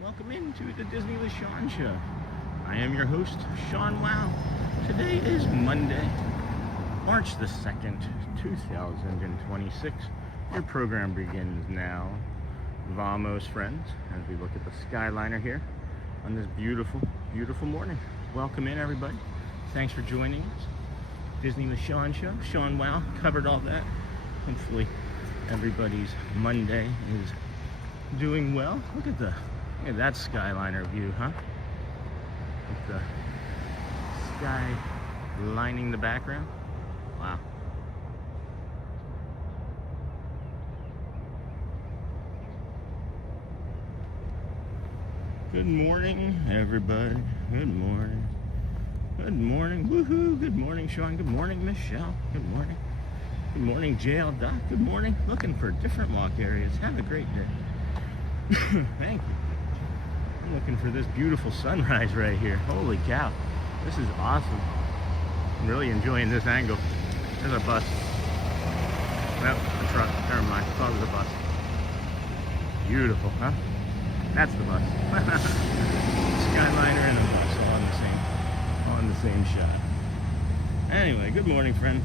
Welcome into the Disney with Sean show. I am your host, Sean Wow. Today is Monday, March the 2nd, 2026. Your program begins now. Vamos, friends, as we look at the Skyliner here on this beautiful, beautiful morning. Welcome in, everybody. Thanks for joining us. Disney with Sean show. Sean Wow covered all that. Hopefully everybody's Monday is doing well. Look at that Skyliner view, huh? With the sky lining the background. Wow. Good morning, everybody. Good morning. Good morning. Woohoo. Good morning, Sean. Good morning, Michelle. Good morning. Good morning, JL Doc. Good morning. Looking for different walk areas. Have a great day. Thank you. I'm looking for this beautiful sunrise right here. Holy cow. This is awesome. I'm really enjoying this angle. There's a bus. Nope, a truck. Never mind. I thought it was a bus. Beautiful, huh? That's the bus. Skyliner and a bus all on the same shot. Anyway, good morning, friend.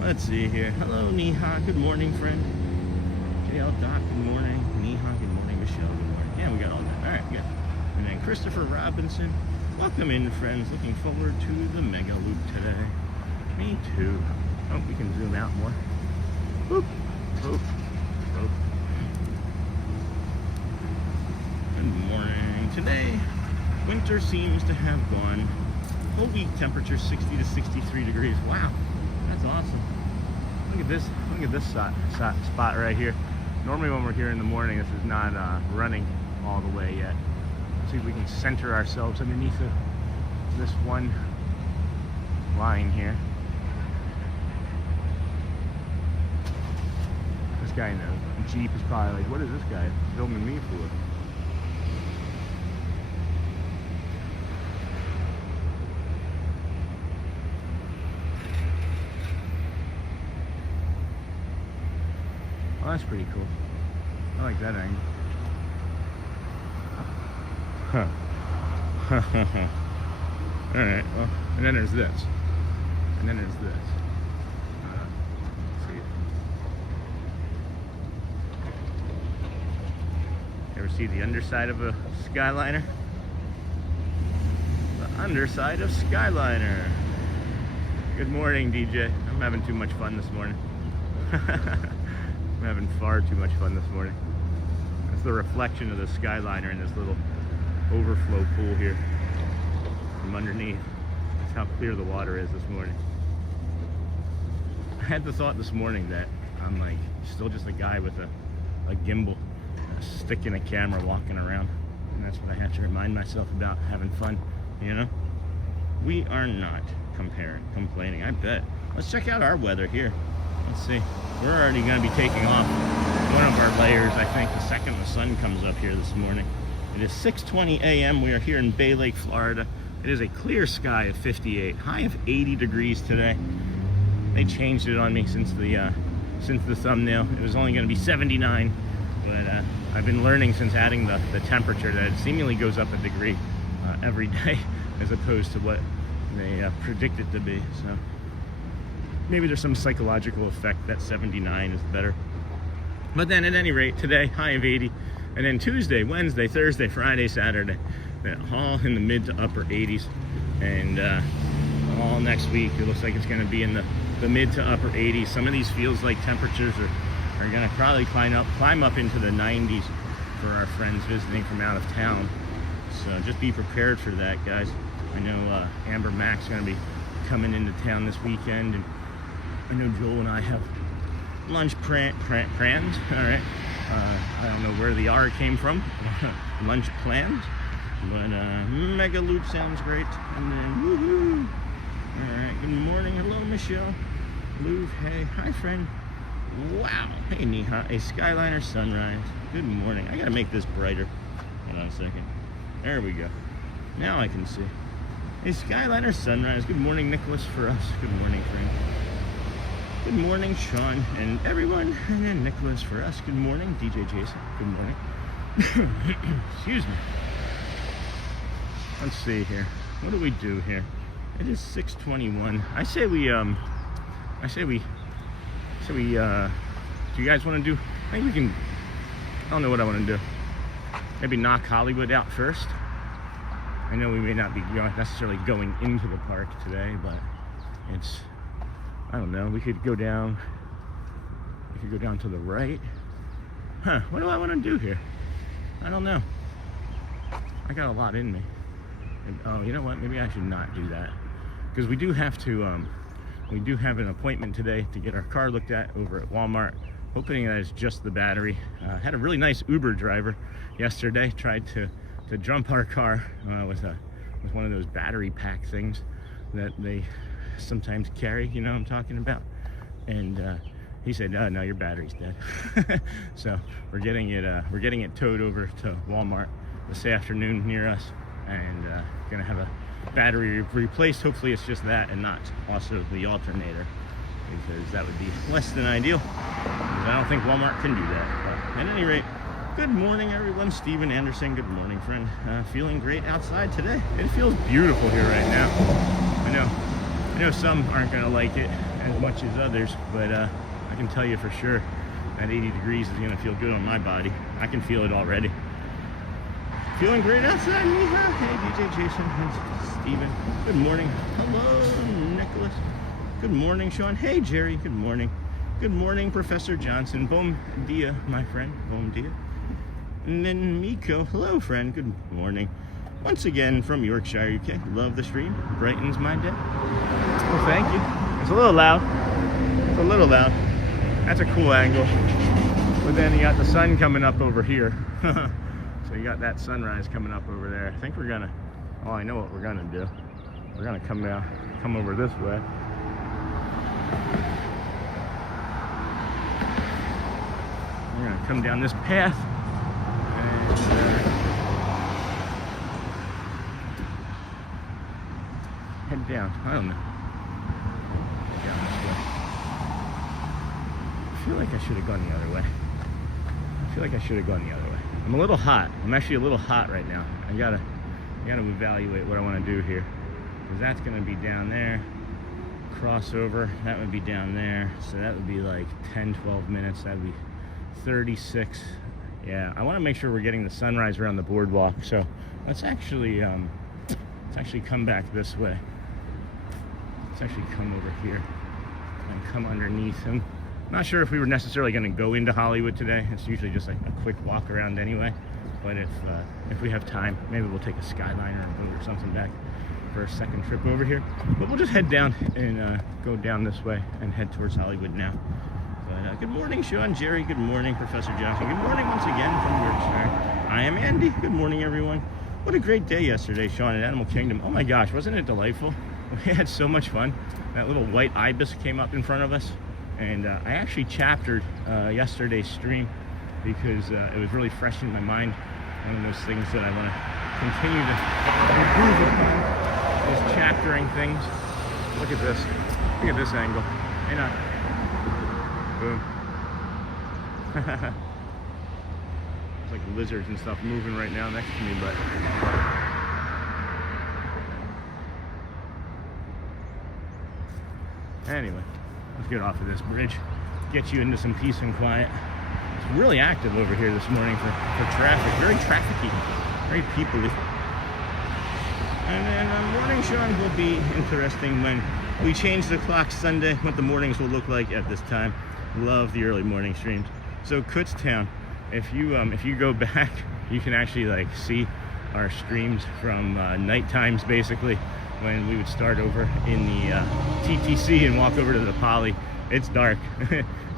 Let's see here. Hello, Neha. Good morning, friend. JL Doc, good morning. Neha, good morning. Michelle, good morning. Yeah, we got all that. All right, good. And then Christopher Robinson. Welcome in, friends. Looking forward to the Megaloop today. Me too. Oh, we can zoom out more. Whoop, whoop, whoop. Good morning. Today, winter seems to have gone. Whole week temperature 60 to 63 degrees. Wow, that's awesome. Look at this. Look at this spot right here. Normally when we're here in the morning, this is not running all the way yet. Let's see if we can center ourselves underneath this one line here. This guy in the Jeep is probably like, what is this guy filming me for? Oh, that's pretty cool. I like that angle. Huh. Alright, well, and then there's this. And then there's this. Let's see. You ever see the underside of a Skyliner? The underside of Skyliner. Good morning, DJ. I'm having too much fun this morning. I'm having far too much fun this morning. That's the reflection of the Skyliner in this little overflow pool here from underneath. That's how clear the water is this morning. I had the thought this morning that I'm like still just a guy with a gimbal, a stick in a camera walking around. And that's what I have to remind myself about, having fun, you know? We are not complaining, I bet. Let's check out our weather here. Let's see. We're already going to be taking off one of our layers, I think, the second the sun comes up here this morning. It is 6:20 a.m. We are here in Bay Lake, Florida. It is a clear sky of 58, high of 80 degrees today. They changed it on me since the thumbnail. It was only going to be 79, but I've been learning since adding the temperature that it seemingly goes up a degree every day as opposed to what they predict it to be. So maybe there's some psychological effect that 79 is better. But then at any rate, today, high of 80. And then Tuesday, Wednesday, Thursday, Friday, Saturday, all in the mid to upper 80s. And all next week. It looks like it's going to be in the mid to upper 80s. Some of these feels like temperatures are going to probably climb up into the 90s for our friends visiting from out of town. So just be prepared for that, guys. I know Amber Mac's going to be coming into town this weekend, and I know Joel and I have lunch planned. All right. I don't know where the R came from. Lunch planned. But Megaloop sounds great. And then woohoo! Alright, good morning. Hello, Michelle. Lou, hey. Hi, friend. Wow. Hey, Neha. A Skyliner sunrise. Good morning. I gotta make this brighter. Hold on a second. There we go. Now I can see. A Skyliner sunrise. Good morning, Nicholas, for us. Good morning, friend. Good morning, Sean, and everyone. And then Nicholas for us. Good morning, DJ Jason. Good morning. Excuse me. Let's see here. What do we do here? It is 6:21. I say we do you guys want to do? I think we can. I don't know what I want to do. Maybe knock Hollywood out first. I know we may not be necessarily going into the park today, but it's. I don't know. We could go down. We could go down to the right. Huh? What do I want to do here? I don't know. I got a lot in me. And, oh, you know what? Maybe I should not do that, because we do have to. We do have an appointment today to get our car looked at over at Walmart. Hoping that it's just the battery. Had a really nice Uber driver yesterday. Tried to jump our car with one of those battery pack things that they sometimes carry. You know what I'm talking about? And he said, "No, your battery's dead." So we're getting it towed over to Walmart this afternoon near us, and gonna have a battery replaced. Hopefully it's just that and not also the alternator, because that would be less than ideal, because I don't think Walmart can do that. But at any rate, good morning, everyone. Steven Anderson, good morning, friend. Feeling great outside today. It feels beautiful here right now. I know some aren't gonna like it as much as others, but I can tell you for sure that 80 degrees is gonna feel good on my body. I can feel it already. Feeling great outside, Neha. Hey, DJ Jason and Steven. Good morning. Hello, Nicholas. Good morning, Sean. Hey, Jerry. Good morning. Good morning, Professor Johnson. Bom dia, my friend. Bom dia. And then Miko. Hello, friend. Good morning. Once again from Yorkshire, UK. Love the stream. Brightens my day. Well, thank you. It's a little loud. It's a little loud. That's a cool angle. But then you got the sun coming up over here. So you got that sunrise coming up over there. I think we're gonna. Oh, I know what we're gonna do. We're gonna come over this way. We're gonna come down this path and head down. I don't know. Down this way. I feel like I should have gone the other way. I'm a little hot. I'm actually a little hot right now. I gotta evaluate what I want to do here, because that's gonna be down there. Crossover, that would be down there, so that would be like 10-12 minutes. That would be 36. Yeah, I want to make sure we're getting the sunrise around the boardwalk, so let's actually come back this way. Let's actually come over here and come underneath him. Not sure if we were necessarily going to go into Hollywood today. It's usually just like a quick walk around anyway, but if we have time, maybe we'll take a Skyliner and boat or something back for a second trip over here. But we'll just head down and go down this way and head towards Hollywood now. But good morning, Sean, Jerry. Good morning, Professor Johnson. Good morning once again from Yorkshire. I am Andy. Good morning, everyone. What a great day yesterday, Sean, at Animal Kingdom. Oh my gosh, wasn't it delightful? We had so much fun. That little white ibis came up in front of us, and I actually chaptered yesterday's stream because it was really fresh in my mind. One of those things that I want to continue to improve upon. Just chaptering things. Look at this. Look at this angle. Hey, not. Boom. It's like lizards and stuff moving right now next to me, but anyway, let's get off of this bridge. Get you into some peace and quiet. It's really active over here this morning for traffic. Very trafficy. Very people-y. And then morning Sean will be interesting when we change the clock Sunday, what the mornings will look like at this time. Love the early morning streams. So Kutztown, if you go back, you can actually like see our streams from night times, basically, when we would start over in the TTC and walk over to the Poly. It's dark.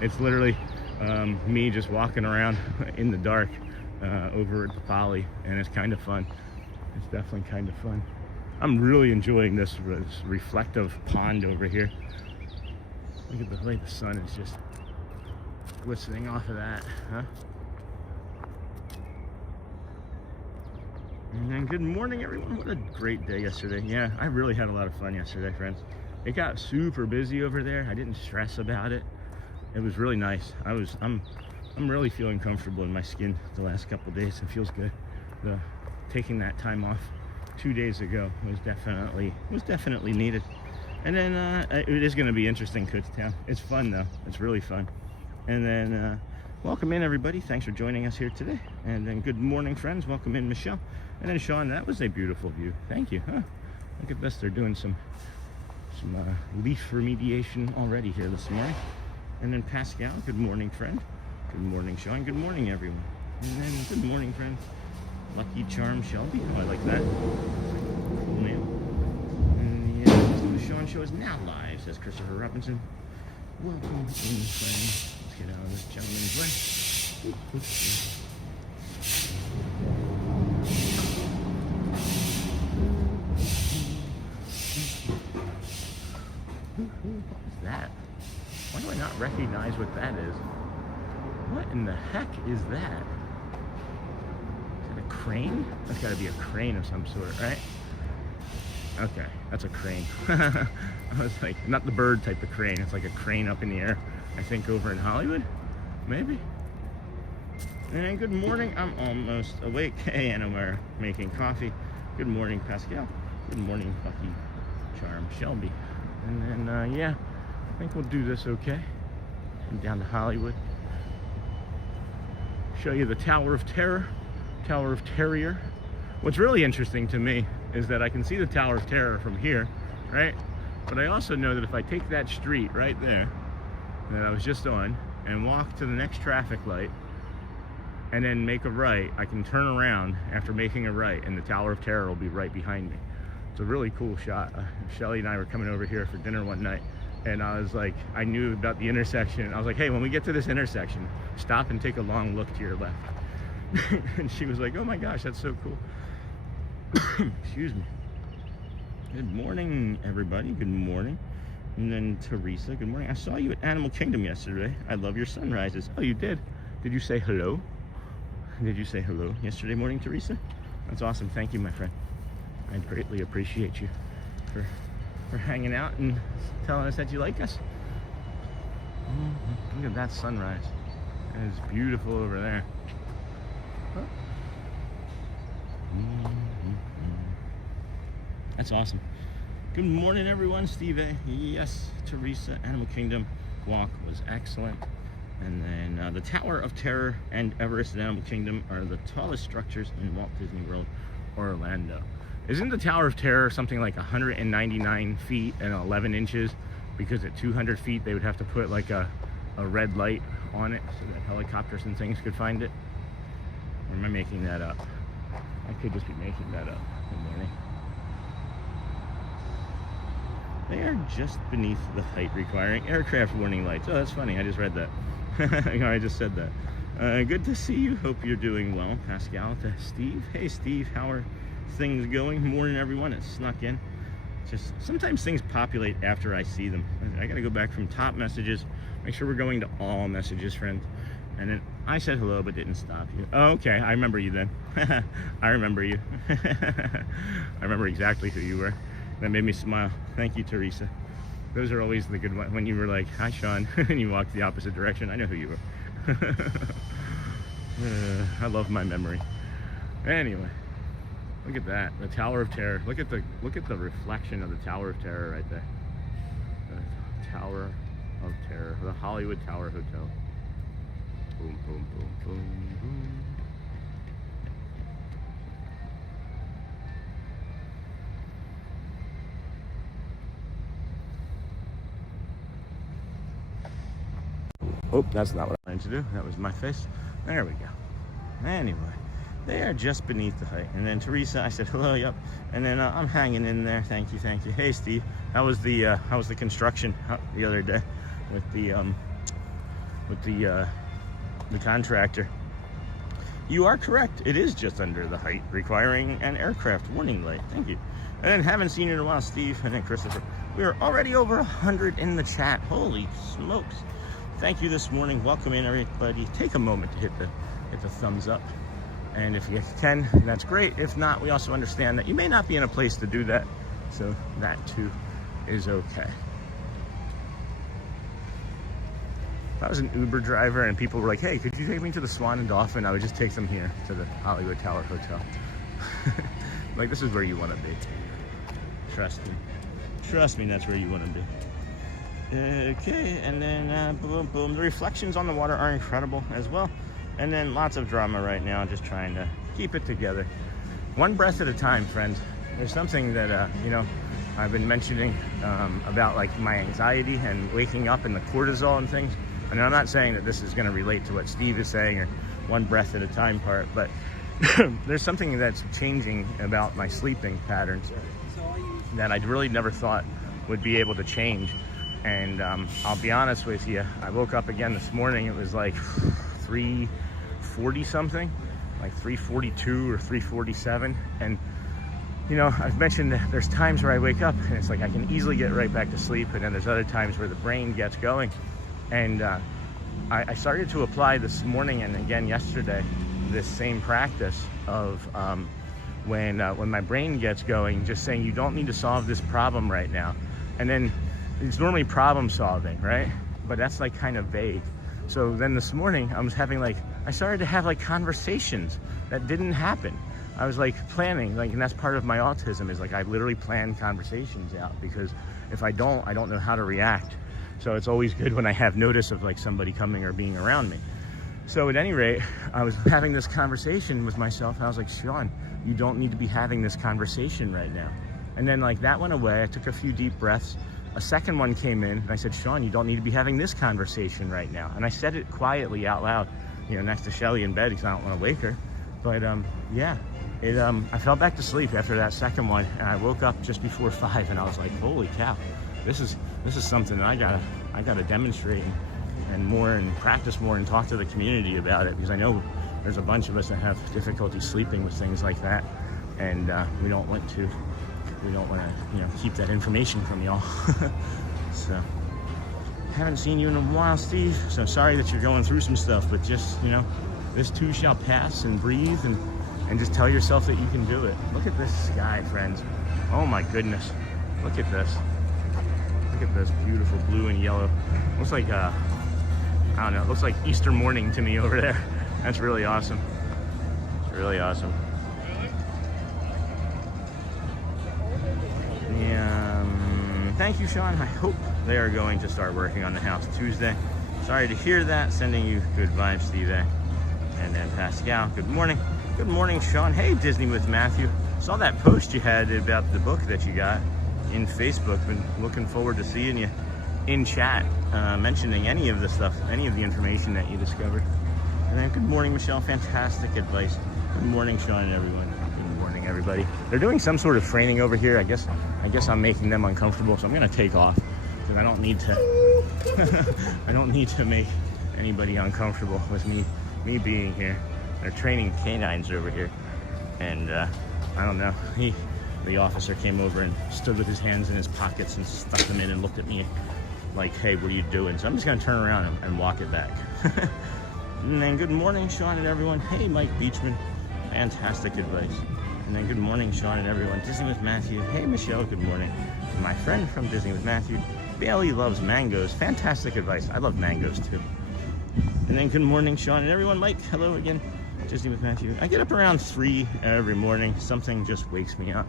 It's literally me just walking around in the dark over at the Poly, and it's kind of fun. It's definitely kind of fun. I'm really enjoying this reflective pond over here. Look at the way the sun is just glistening off of that, huh? And then good morning, everyone. What a great day yesterday. Yeah, I really had a lot of fun yesterday, friends. It got super busy over there. I didn't stress about it. It was really nice. I'm really feeling comfortable in my skin the last couple of days. It feels good. Taking that time off 2 days ago was definitely needed. And then it is going to be interesting, Kutztown. It's fun though. It's really fun. And then welcome in, everybody. Thanks for joining us here today. And then good morning, friends. Welcome in, Michelle. And then Sean, that was a beautiful view. Thank you. Huh? Look at this. They're doing some leaf remediation already here this morning. And then Pascal, good morning, friend. Good morning, Sean. Good morning, everyone. And then good morning, friend. Lucky Charm Shelby. Oh, I like that. Cool name. And yeah, the Sean Show is now live, says Christopher Robinson. Welcome in, friend. Let's get out of this gentleman's way. What is that? Why do I not recognize what that is? What in the heck is that? Is that a crane? That's got to be a crane of some sort, right? Okay, that's a crane. I was like, not the bird type of crane. It's like a crane up in the air. I think over in Hollywood, maybe. And good morning. I'm almost awake. Hey, Anna, we're making coffee. Good morning, Pascal. Good morning, Lucky Charm Shelby. And then, yeah, I think we'll do this okay. I'm down to Hollywood. Show you the Tower of Terror, Tower of Terrier. What's really interesting to me is that I can see the Tower of Terror from here, right? But I also know that if I take that street right there that I was just on and walk to the next traffic light and then make a right, I can turn around after making a right and the Tower of Terror will be right behind me. It's a really cool shot. Shelly and I were coming over here for dinner one night, and I was like, I knew about the intersection. I was like, hey, when we get to this intersection, stop and take a long look to your left. And she was like, oh my gosh, that's so cool. Excuse me. Good morning, everybody. Good morning. And then Teresa, good morning. I saw you at Animal Kingdom yesterday. I love your sunrises. Oh, you did? Did you say hello? Did you say hello yesterday morning, Teresa? That's awesome. Thank you, my friend. I greatly appreciate you for hanging out and telling us that you like us. Look at that sunrise. It's beautiful over there. That's awesome. Good morning, everyone. Steve A. Yes, Teresa. Animal Kingdom walk was excellent. And then the Tower of Terror and Everest and Animal Kingdom are the tallest structures in Walt Disney World, Orlando. Isn't the Tower of Terror something like 199 feet and 11 inches? Because at 200 feet, they would have to put like a red light on it so that helicopters and things could find it. Or am I making that up? I could just be making that up. Good morning. They are just beneath the height requiring aircraft warning lights. Oh, that's funny. I just read that. I just said that. Good to see you. Hope you're doing well. Pascal to Steve. Hey, Steve. How are things going? Morning, everyone. It snuck in. Just sometimes things populate after I see them. I gotta go back from top messages. Make sure we're going to all messages, friends. And then I said hello, but didn't stop you. Oh, okay. I remember you then. I remember you. I remember exactly who you were. That made me smile. Thank you, Teresa. Those are always the good ones. When you were like, hi, Sean, and you walked the opposite direction. I know who you were. I love my memory. Anyway, look at that. The Tower of Terror. Look at the reflection of the Tower of Terror right there. The Tower of Terror. The Hollywood Tower Hotel. Boom, boom, boom, boom, boom. Oh, that's not what I wanted to do. That was my face. There we go. Anyway, they are just beneath the height. And then Teresa, I said hello, yep. And then I'm hanging in there. Thank you, thank you. Hey, Steve, how was the construction the other day with the contractor? You are correct. It is just under the height, requiring an aircraft warning light. Thank you. And then haven't seen you in a while, Steve, and then Christopher. We are already over 100 in the chat. Holy smokes. Thank you this morning. Welcome in, everybody. Take a moment to hit the thumbs up. And if you can, that's great. If not, we also understand that you may not be in a place to do that. So that too is okay. If I was an Uber driver and people were like, hey, could you take me to the Swan and Dolphin? I would just take them here to the Hollywood Tower Hotel. Like, this is where you want to be. Trust me. Trust me, that's where you want to be. Okay, and then boom, boom. The reflections on the water are incredible as well. And then lots of drama right now, just trying to keep it together. One breath at a time, friends. There's something that, you know, I've been mentioning about like my anxiety and waking up and the cortisol and things. And I'm not saying that this is going to relate to what Steve is saying or one breath at a time part, but there's something that's changing about my sleeping patterns that I really never thought would be able to change. And I'll be honest with you, I woke up again this morning, it was like 3:40 something, like 3:42 or 3:47. And you know, I've mentioned that there's times where I wake up and it's like I can easily get right back to sleep, and then there's other times where the brain gets going. And I started to apply this morning and again yesterday this same practice of when my brain gets going, just saying you don't need to solve this problem right now. And then it's normally problem solving, right? But that's like kind of vague. So then this morning I started to have like conversations that didn't happen. I was like planning, like, and that's part of my autism, is like I literally plan conversations out, because if I don't know how to react. So it's always good when I have notice of like somebody coming or being around me. So at any rate, I was having this conversation with myself. I was like, Sean, you don't need to be having this conversation right now. And then like that went away. I took a few deep breaths. A second one came in and I said, Sean, you don't need to be having this conversation right now. And I said it quietly out loud, you know, next to Shelly in bed, because I don't want to wake her. But yeah, I fell back to sleep after that second one, and I woke up just before 5, and I was like, holy cow, this is something that I gotta demonstrate and practice more and talk to the community about it, because I know there's a bunch of us that have difficulty sleeping with things like that, and we don't want to, you know, keep that information from y'all. So, haven't seen you in a while, Steve. So sorry that you're going through some stuff, but just, you know, this too shall pass, and breathe and just tell yourself that you can do it. Look at this sky, friends. Oh my goodness. Look at this. Look at this beautiful blue and yellow. Looks like, I don't know, it looks like Easter morning to me over there. That's really awesome. Really awesome. Yeah, thank you, Sean. I hope they are going to start working on the house Tuesday. Sorry to hear that. Sending you good vibes, Steve. And then Pascal, good morning. Good morning, Sean. Hey, Disney with Matthew. Saw that post you had about the book that you got in Facebook. Been looking forward to seeing you in chat, mentioning any of the stuff, any of the information that you discovered. And then good morning, Michelle. Fantastic advice. Good morning, Sean and everyone. Good morning, everybody. They're doing some sort of training over here. I guess I'm making them uncomfortable, so I'm gonna take off, because I don't need to I don't need to make anybody uncomfortable with me being here. They're training canines over here, and I don't know, the officer came over and stood with his hands in his pockets and stuck them in and looked at me like, hey, what are you doing? So I'm just gonna turn around and walk it back. And then good morning, Sean and everyone. Hey, Mike Beachman, fantastic advice. And then good morning, Sean and everyone. Disney with Matthew. Hey, Michelle, good morning. My friend from Disney with Matthew. Bailey loves mangoes. Fantastic advice. I love mangoes too. And then good morning, Sean and everyone. Mike, hello again. Disney with Matthew. I get up around 3 every morning. Something just wakes me up.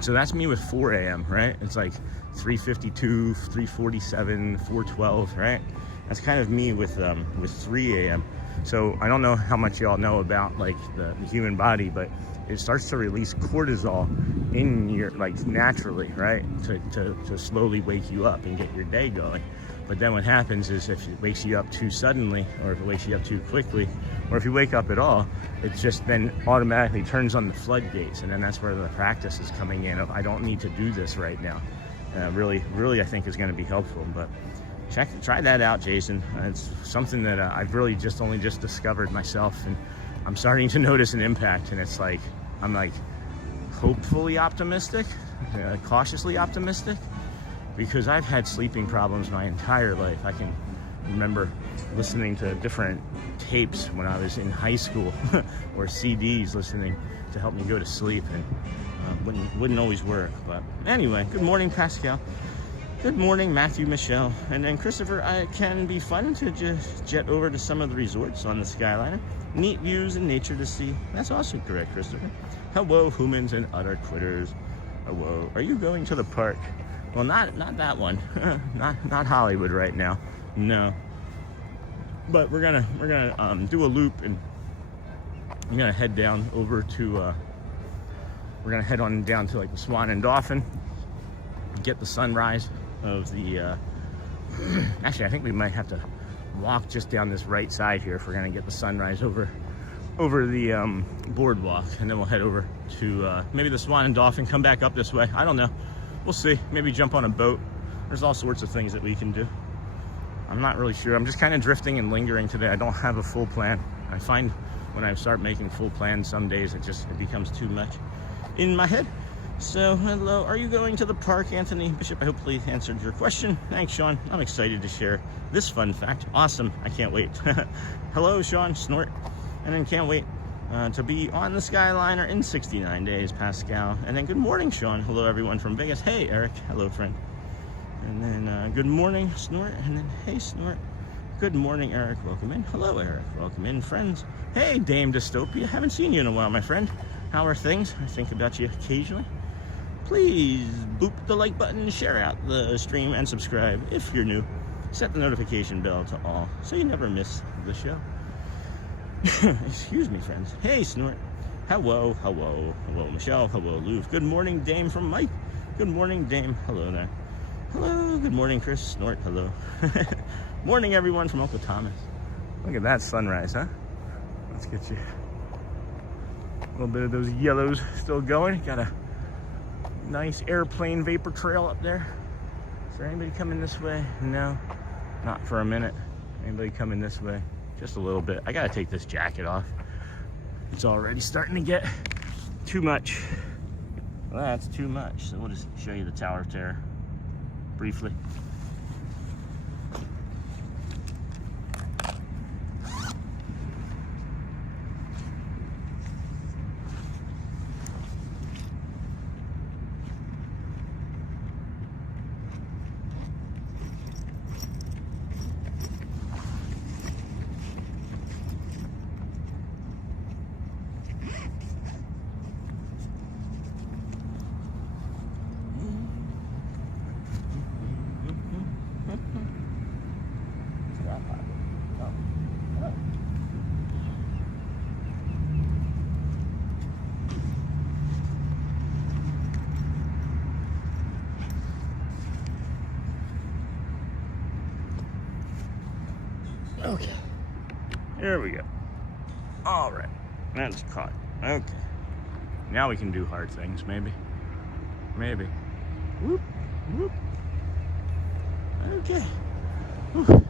So that's me with 4 a.m., right? It's like 3:52, 3:47, 4:12, right? That's kind of me with 3 a.m. So I don't know how much y'all know about like the human body, but it starts to release cortisol in your, like, naturally, right? To slowly wake you up and get your day going. But then what happens is if it wakes you up too suddenly, or if it wakes you up too quickly, or if you wake up at all, it just then automatically turns on the floodgates. And then that's where the practice is coming in of, I don't need to do this right now. Really, I think is going to be helpful. But try that out, Jason. It's something that I've really only just discovered myself, and I'm starting to notice an impact. And it's like, I'm like hopefully optimistic, cautiously optimistic, because I've had sleeping problems my entire life. I can remember listening to different tapes when I was in high school or CDs listening to help me go to sleep, and wouldn't always work. But anyway, good morning, Pascal. Good morning, Matthew, Michelle, and then Christopher. It can be fun to just jet over to some of the resorts on the Skyliner. Neat views and nature to see. That's also correct, Christopher. Hello, humans and utter quitters. Hello. Are you going to the park? Well, not that one. not Hollywood right now. No. But we're gonna do a loop, and I'm gonna head down over to. We're gonna head on down to like the Swan and Dolphin, get the sunrise of the. Actually, I think we might have to walk just down this right side here if we're gonna get the sunrise over the boardwalk, and then we'll head over to maybe the Swan and Dolphin. Come back up this way. I don't know. We'll see. Maybe jump on a boat. There's all sorts of things that we can do. I'm not really sure. I'm just kind of drifting and lingering today. I don't have a full plan. I find when I start making full plans, some days it becomes too much in my head. So, hello. Are you going to the park, Anthony Bishop? I hopefully answered your question. Thanks, Sean. I'm excited to share this fun fact. Awesome. I can't wait. Hello, Sean. Snort. And then can't wait to be on the Skyliner in 69 days, Pascal. And then good morning, Sean. Hello, everyone from Vegas. Hey, Eric. Hello, friend. And then good morning, Snort. And then hey, Snort. Good morning, Eric. Welcome in. Hello, Eric. Welcome in, friends. Hey, Dame Dystopia. Haven't seen you in a while, my friend. How are things? I think about you occasionally. Please boop the like button, share out the stream, and subscribe if you're new. Set the notification bell to all so you never miss the show. Excuse me, friends. Hey, Snort. Hello, Michelle. Hello, Louie. Good morning, Dame from Mike. Good morning, Dame. Hello there. Hello. Good morning, Chris. Snort. Hello. Morning, everyone from Uncle Thomas. Look at that sunrise, huh? Let's get you a little bit of those yellows still going. Got a nice airplane vapor trail up there. Is there anybody coming this way? No, not for a minute. Anybody coming this way? Just a little bit. I gotta take this jacket off. It's already starting to get too much. Well, that's too much. So we'll just show you the Tower of Terror briefly. Okay, here we go. All right, that's caught. Okay, now we can do hard things, maybe. Whoop, whoop. Okay. Whew.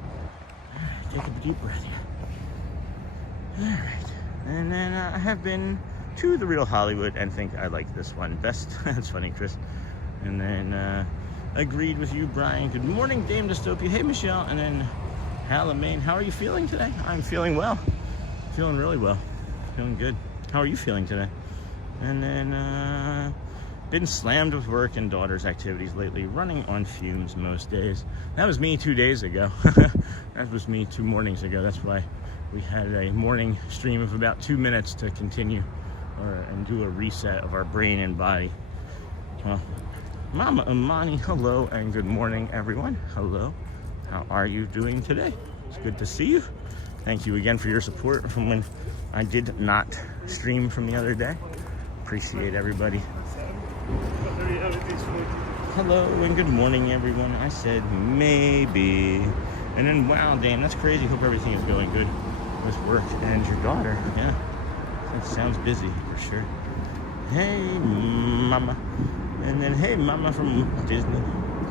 Take a deep breath here. All right, and then I have been to the Real Hollywood and think I like this one best. That's funny, Chris. And then agreed with you, Brian. Good morning, Dame Dystopia. Hey, Michelle. And then Halamaine, how are you feeling today? I'm feeling well. Feeling really well. Feeling good. How are you feeling today? And then been slammed with work and daughter's activities lately, running on fumes most days. That was me 2 days ago. That was me 2 mornings ago. That's why we had a morning stream of about 2 minutes to continue and do a reset of our brain and body. Well, Mama Imani, hello and good morning, everyone. Hello. How are you doing today? It's good to see you. Thank you again for your support from when I did not stream from the other day. Appreciate everybody. Hello and good morning, everyone. I said maybe. And then, wow, damn, that's crazy. Hope everything is going good with work. And your daughter, yeah, it sounds busy for sure. Hey, mama. And then, hey, mama from Disney.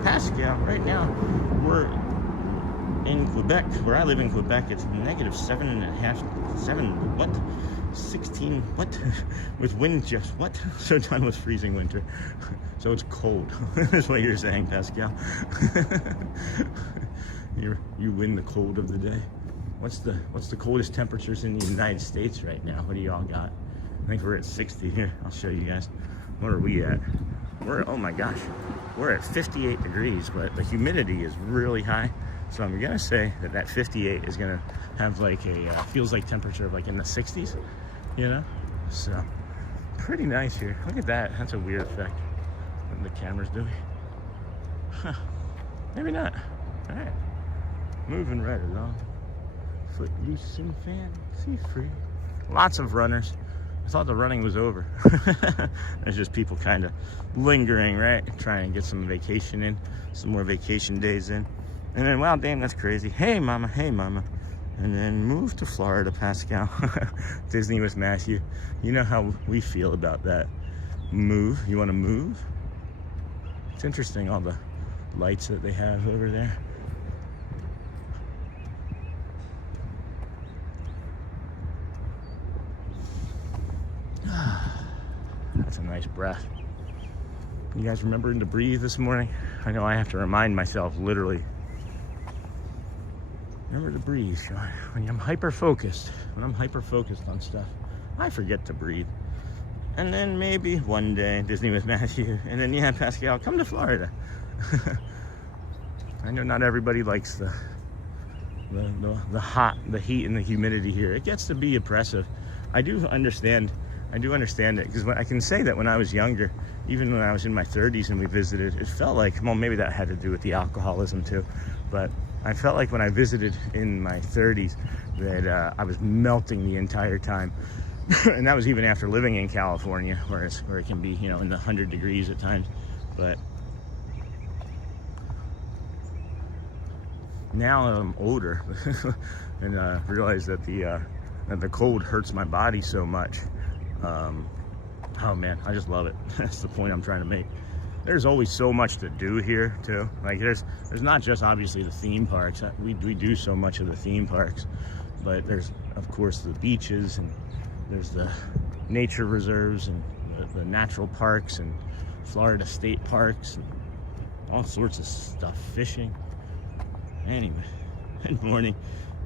Pascal, right now, we're in Quebec. Where I live in Quebec, it's negative 16, what? With wind just, what? So done with freezing winter. So it's cold, is what you're saying, Pascal. You win the cold of the day. What's the coldest temperatures in the United States right now? What do y'all got? I think we're at 60 here. I'll show you guys. What are we at? Oh my gosh, we're at 58 degrees, but the humidity is really high. So I'm gonna say that 58 is gonna have like a, feels like temperature of like in the 60s, you know? So, pretty nice here. Look at that, that's a weird effect. What the camera's doing. Huh, maybe not. All right, moving right along. Foot loose and fancy free. Lots of runners. I thought the running was over. There's just people kind of lingering, right? Trying to get some vacation in, some more vacation days in. And then, wow, damn, that's crazy. Hey, mama, hey, mama. And then move to Florida, Pascal. Disney with Matthew. You know how we feel about that. Move. You want to move? It's interesting, all the lights that they have over there. That's a nice breath. You guys remembering to breathe this morning? I know I have to remind myself, literally. Remember to breathe, Sean. When I'm hyper-focused on stuff, I forget to breathe. And then maybe one day, Disney with Matthew. And then, yeah, Pascal, come to Florida. I know not everybody likes the heat and the humidity here. It gets to be oppressive. I do understand it, because I can say that when I was younger, even when I was in my 30s and we visited, it felt like, well, maybe that had to do with the alcoholism too, but I felt like when I visited in my 30s that I was melting the entire time. And that was even after living in California, where it can be, you know, in the 100 degrees at times. But now I'm older and realize that the cold hurts my body so much. Oh man, I just love it. That's the point I'm trying to make. There's always so much to do here too. Like there's not just obviously the theme parks. We do so much of the theme parks, but there's of course the beaches, and there's the nature reserves, and the natural parks, and Florida state parks, and all sorts of stuff. Fishing. Anyway, good morning.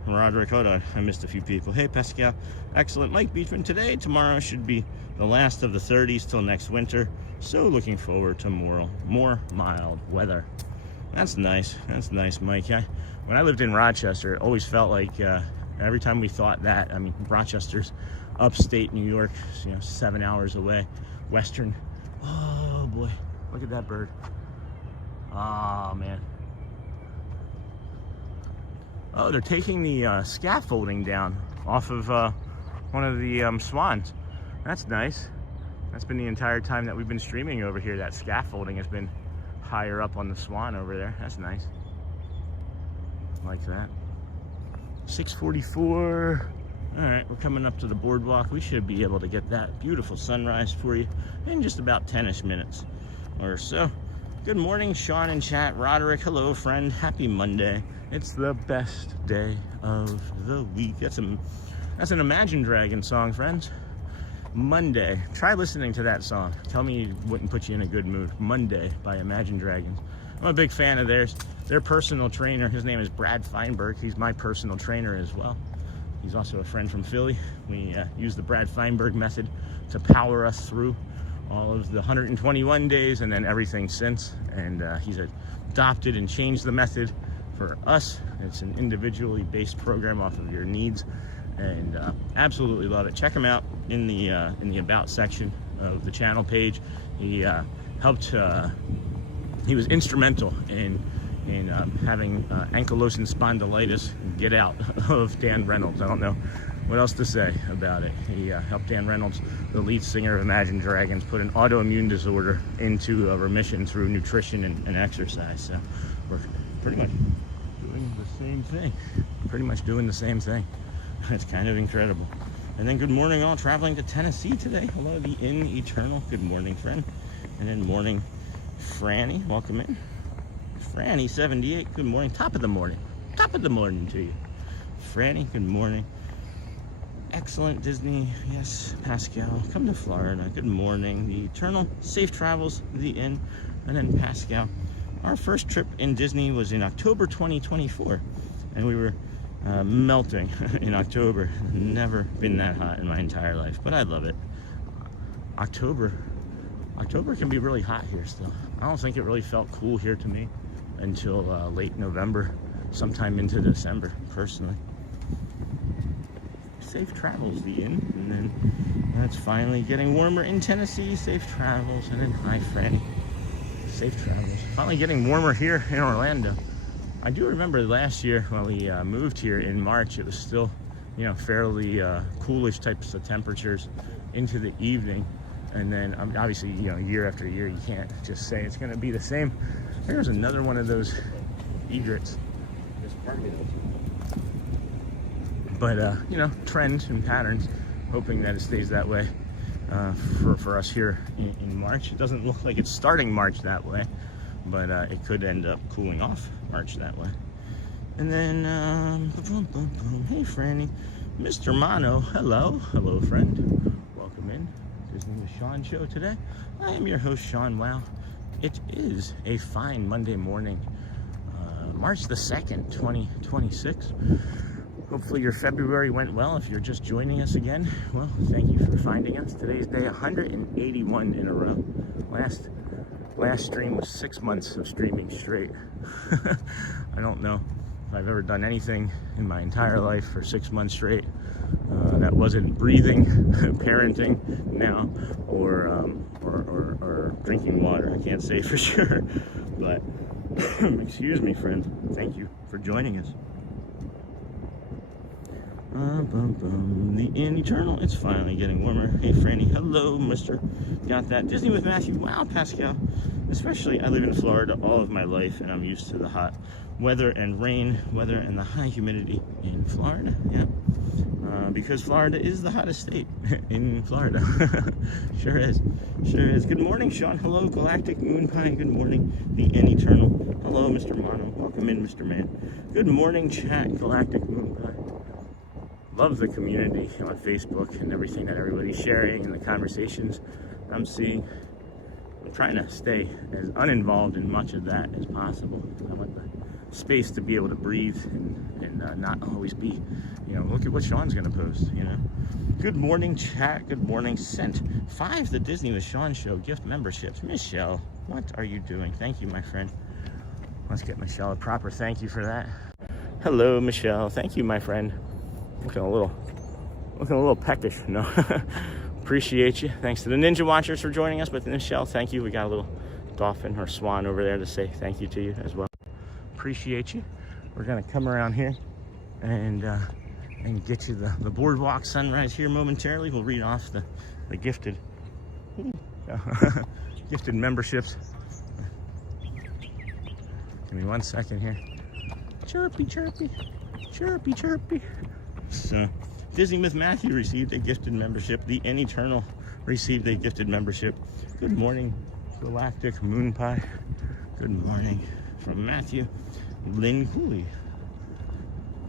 Roderick, hold on, I missed a few people. Hey Pascal, excellent Mike Beachman. Today, tomorrow should be the last of the 30s till next winter. So looking forward to more mild weather. That's nice, Mike. When I lived in Rochester, it always felt like every time we thought that, I mean, Rochester's upstate New York, you know, 7 hours away, western. Oh boy, look at that bird. Oh man. Oh, they're taking the scaffolding down off of one of the Swans. That's nice. That's been the entire time that we've been streaming over here. That scaffolding has been higher up on the Swan over there. That's nice. Like that. 6:44. All right, we're coming up to the boardwalk. We should be able to get that beautiful sunrise for you in just about 10-ish minutes or so. Good morning, Sean in chat. Roderick, hello, friend. Happy Monday. It's the best day of the week. That's an Imagine Dragon song, friends. Monday. Try listening to that song. Tell me it wouldn't put you in a good mood. Monday by Imagine Dragons. I'm a big fan of theirs. Their personal trainer, his name is Brad Feinberg. He's my personal trainer as well. He's also a friend from Philly. We use the Brad Feinberg method to power us through all of the 121 days and then everything since. And he's adopted and changed the method for us. It's an individually based program off of your needs, and absolutely love it. Check him out in the about section of the channel page. He helped. He was instrumental in having ankylosing spondylitis get out of Dan Reynolds. I don't know what else to say about it? He helped Dan Reynolds, the lead singer of Imagine Dragons, put an autoimmune disorder into remission through nutrition and exercise. So we're pretty much doing the same thing. Pretty much doing the same thing. It's kind of incredible. And then good morning all traveling to Tennessee today. Hello, the Inn Eternal. Good morning, friend. And then morning, Franny. Welcome in. Franny 78. Good morning. Top of the morning. Top of the morning to you. Franny, good morning. Excellent Disney. Yes, Pascal. Come to Florida. Good morning. The Eternal. Safe travels. The Inn. And then Pascal. Our first trip in Disney was in October 2024. And we were melting in October. Never been that hot in my entire life, but I love it. October can be really hot here still. I don't think it really felt cool here to me until late November, sometime into December, personally. Safe travels, the Inn, and then it's finally getting warmer in Tennessee. Safe travels, and then hi, Franny. Safe travels. Finally getting warmer here in Orlando. I do remember last year when we moved here in March, it was still, you know, fairly coolish types of temperatures into the evening. And then obviously, you know, year after year, you can't just say it's going to be the same. Here's another one of those egrets. But, you know, trends and patterns, hoping that it stays that way for us here in March. It doesn't look like it's starting March that way, but it could end up cooling off March that way. And then, hey, Franny. Mr. Mono, hello. Hello, friend. Welcome in. Disney with Sean show today. I am your host, Sean. Wow. It is a fine Monday morning, March the 2nd, 2026. Hopefully your February went well. If you're just joining us again, well, thank you for finding us. Today's day 181 in a row. Last stream was 6 months of streaming straight. I don't know if I've ever done anything in my entire life for 6 months straight that wasn't breathing, parenting now, or drinking water. I can't say for sure, but excuse me, friend. Thank you for joining us. The Inn Eternal, it's finally getting warmer. Hey, Franny. Hello, mister. Got that. Disney with Matthew. Wow, Pascal. Especially, I live in Florida all of my life, and I'm used to the hot weather and rain weather and the high humidity in Florida. Yeah. Because Florida is the hottest state in Florida. Sure is. Sure is. Good morning, Sean. Hello, Galactic Moon Pie. Good morning, the Inn Eternal. Hello, Mr. Mono. Welcome in, Mr. Man. Good morning, chat, Galactic Moon Pie. Love the community on Facebook and everything that everybody's sharing and the conversations I'm seeing. I'm trying to stay as uninvolved in much of that as possible. I want the space to be able to breathe and not always be, you know, look at what Sean's going to post, you know. Good morning, chat. Good morning, Sent. 5, the Disney with Sean show gift memberships. Michelle, what are you doing? Thank you, my friend. Let's get Michelle a proper thank you for that. Hello, Michelle. Thank you, my friend. Looking a little peckish, no. Appreciate you. Thanks to the Ninja Watchers for joining us. But Michelle, thank you. We got a little dolphin or swan over there to say thank you to you as well. Appreciate you. We're gonna come around here and get you the boardwalk sunrise here momentarily. We'll read off the gifted gifted memberships. Give me 1 second here. Chirpy, chirpy, chirpy, chirpy. So, Disney with Matthew received a gifted membership. The Inn Eternal received a gifted membership. Good morning, Galactic Moon Pie. Good morning from Matthew. Lynn Huey,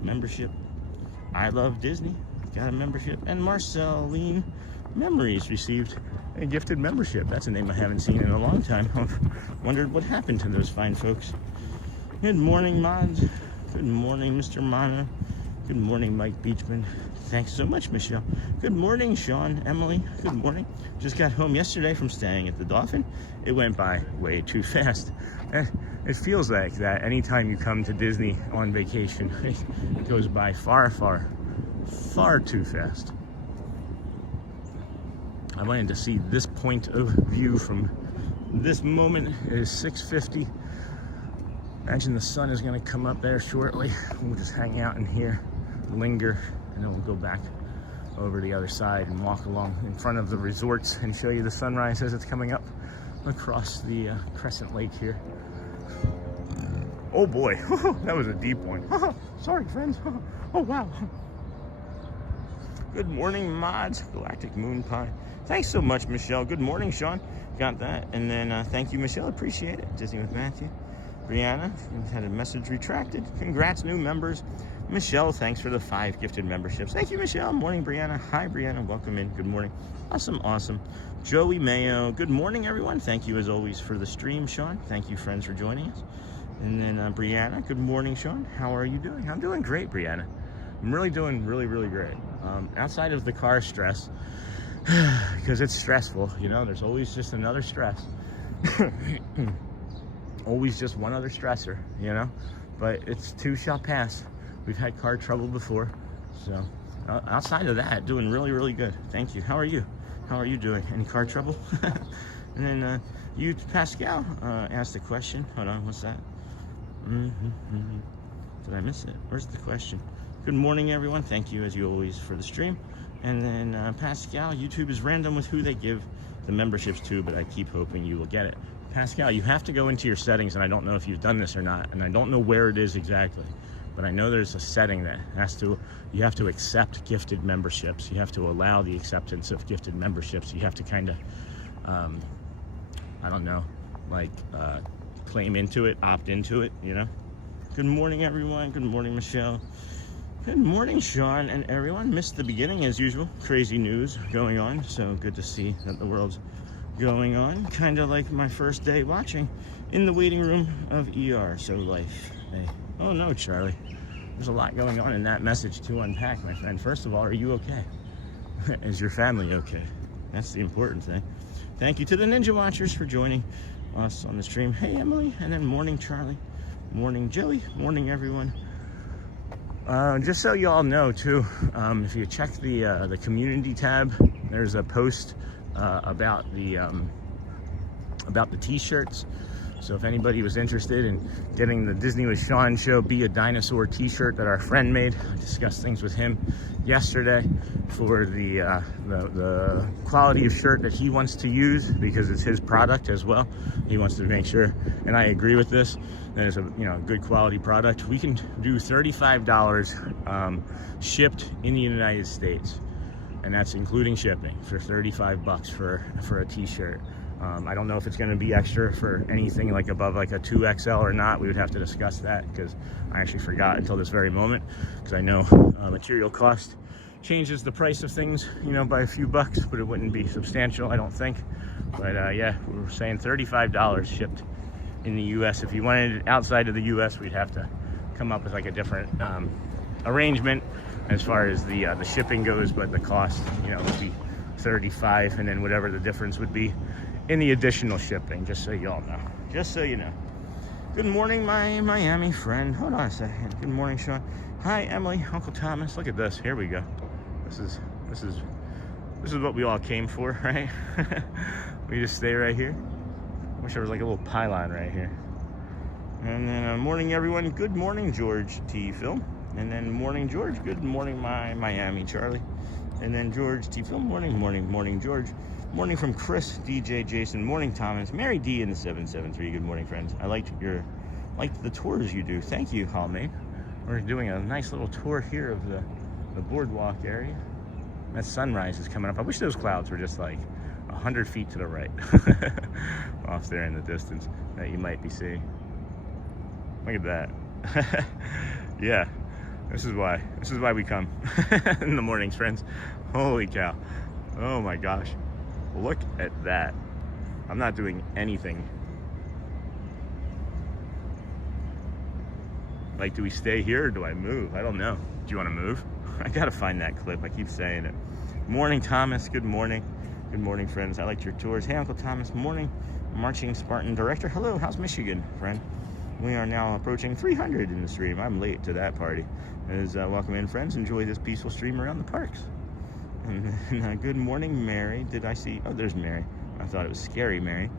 membership. I Love Disney, got a membership. And Marceline Memories received a gifted membership. That's a name I haven't seen in a long time. I've wondered what happened to those fine folks. Good morning, mods. Good morning, Mr. Mono. Good morning, Mike Beachman. Thanks so much, Michelle. Good morning, Sean, Emily. Good morning. Just got home yesterday from staying at the Dolphin. It went by way too fast. It feels like that anytime you come to Disney on vacation. It goes by far, far, far too fast. I wanted to see this point of view from this moment. It is 6:50. Imagine the sun is going to come up there shortly. We'll just hang out in here, linger, and then we'll go back over the other side and walk along in front of the resorts and show you the sunrise as it's coming up across the Crescent Lake here. Oh boy, that was a deep one. Sorry, friends. Oh wow. Good morning, mods. Galactic Moon Pie. Thanks so much, Michelle. Good morning, Sean. Got that. And then thank you, Michelle. Appreciate it. Disney with Matthew. Brianna had a message retracted. Congrats, new members. Michelle, thanks for the 5 gifted memberships. Thank you, Michelle. Morning, Brianna. Hi, Brianna. Welcome in. Good morning. Awesome, awesome. Joey Mayo. Good morning, everyone. Thank you, as always, for the stream, Sean. Thank you, friends, for joining us. And then Brianna. Good morning, Sean. How are you doing? I'm doing great, Brianna. I'm really doing really great. Outside of the car stress, because it's stressful, you know, there's always just another stress. Always just one other stressor, you know, but it's too shall pass. We've had car trouble before, so outside of that, doing really good. Thank you. How are you? How are you doing? Any car trouble? And then you, Pascal, asked a question. Hold on, what's that? Did I miss it? Where's the question? Good morning, everyone. Thank you, as you always, for the stream. And then Pascal, YouTube is random with who they give the memberships to, but I keep hoping you will get it. Pascal, you have to go into your settings, and I don't know if you've done this or not, and I don't know where it is exactly, but I know there's a setting that you have to accept gifted memberships. You have to allow the acceptance of gifted memberships. You have to kind of, I don't know, like claim into it, opt into it, you know? Good morning, everyone. Good morning, Michelle. Good morning, Sean, and everyone. Missed the beginning as usual. Crazy news going on, so good to see that the world's going on. Kind of like my first day watching in the waiting room of ER. So life. Hey. Oh no, Charlie. There's a lot going on in that message to unpack, my friend. First of all, are you okay? Is your family okay? That's the important thing. Thank you to the Ninja Watchers for joining us on the stream. Hey, Emily, and then morning, Charlie. Morning, Joey. Morning, everyone. Just so you all know too, if you check the community tab, there's a post about the t-shirts. So if anybody was interested in getting the Disney with Sean show Be a Dinosaur t-shirt that our friend made, I discussed things with him yesterday for the quality of shirt that he wants to use, because it's his product as well. He wants to make sure, and I agree with this, that it's a good quality product. We can do $35 shipped in the United States, and that's including shipping, for $35 for a t-shirt. I don't know if it's going to be extra for anything like above like a 2XL or not. We would have to discuss that, because I actually forgot until this very moment, because I know material cost changes the price of things, by a few bucks, but it wouldn't be substantial, I don't think. But yeah, we were saying $35 shipped in the US. If you wanted it outside of the US, we'd have to come up with like a different arrangement as far as the shipping goes, but the cost, would be $35, and then whatever the difference would be in the additional shipping, just so you all know. Just so you know. Good morning, my Miami friend. Hold on a second. Good morning, Sean. Hi, Emily, Uncle Thomas. Look at this. Here we go. This is what we all came for, right? We just stay right here. Wish there was like a little pylon right here. And then morning, everyone. Good morning, George T. Phil. And then morning, George. Good morning, my Miami Charlie. And then George T. Phil. Morning, George. Morning from Chris, DJ, Jason. Morning, Thomas. Mary D in the 773. Good morning, friends. I liked the tours you do. Thank you, Hallmate. We're doing a nice little tour here of the boardwalk area. That sunrise is coming up. I wish those clouds were just like 100 feet to the right, off there in the distance, that you might be seeing. Look at that. Yeah, this is why we come in the mornings, friends. Holy cow. Oh my gosh. Look at that. I'm not doing anything. Like, do we stay here or do I move? I don't know. Do you want to move? I gotta find that clip. I keep saying it. Morning, Thomas. Good morning. Good morning, friends. I liked your tours. Hey, Uncle Thomas. Morning. Marching Spartan Director. Hello. How's Michigan, friend? We are now approaching 300 in the stream. I'm late to that party. Welcome in, friends. Enjoy this peaceful stream around the parks. And then, good morning, Mary. Did I see? Oh, there's Mary. I thought it was scary, Mary.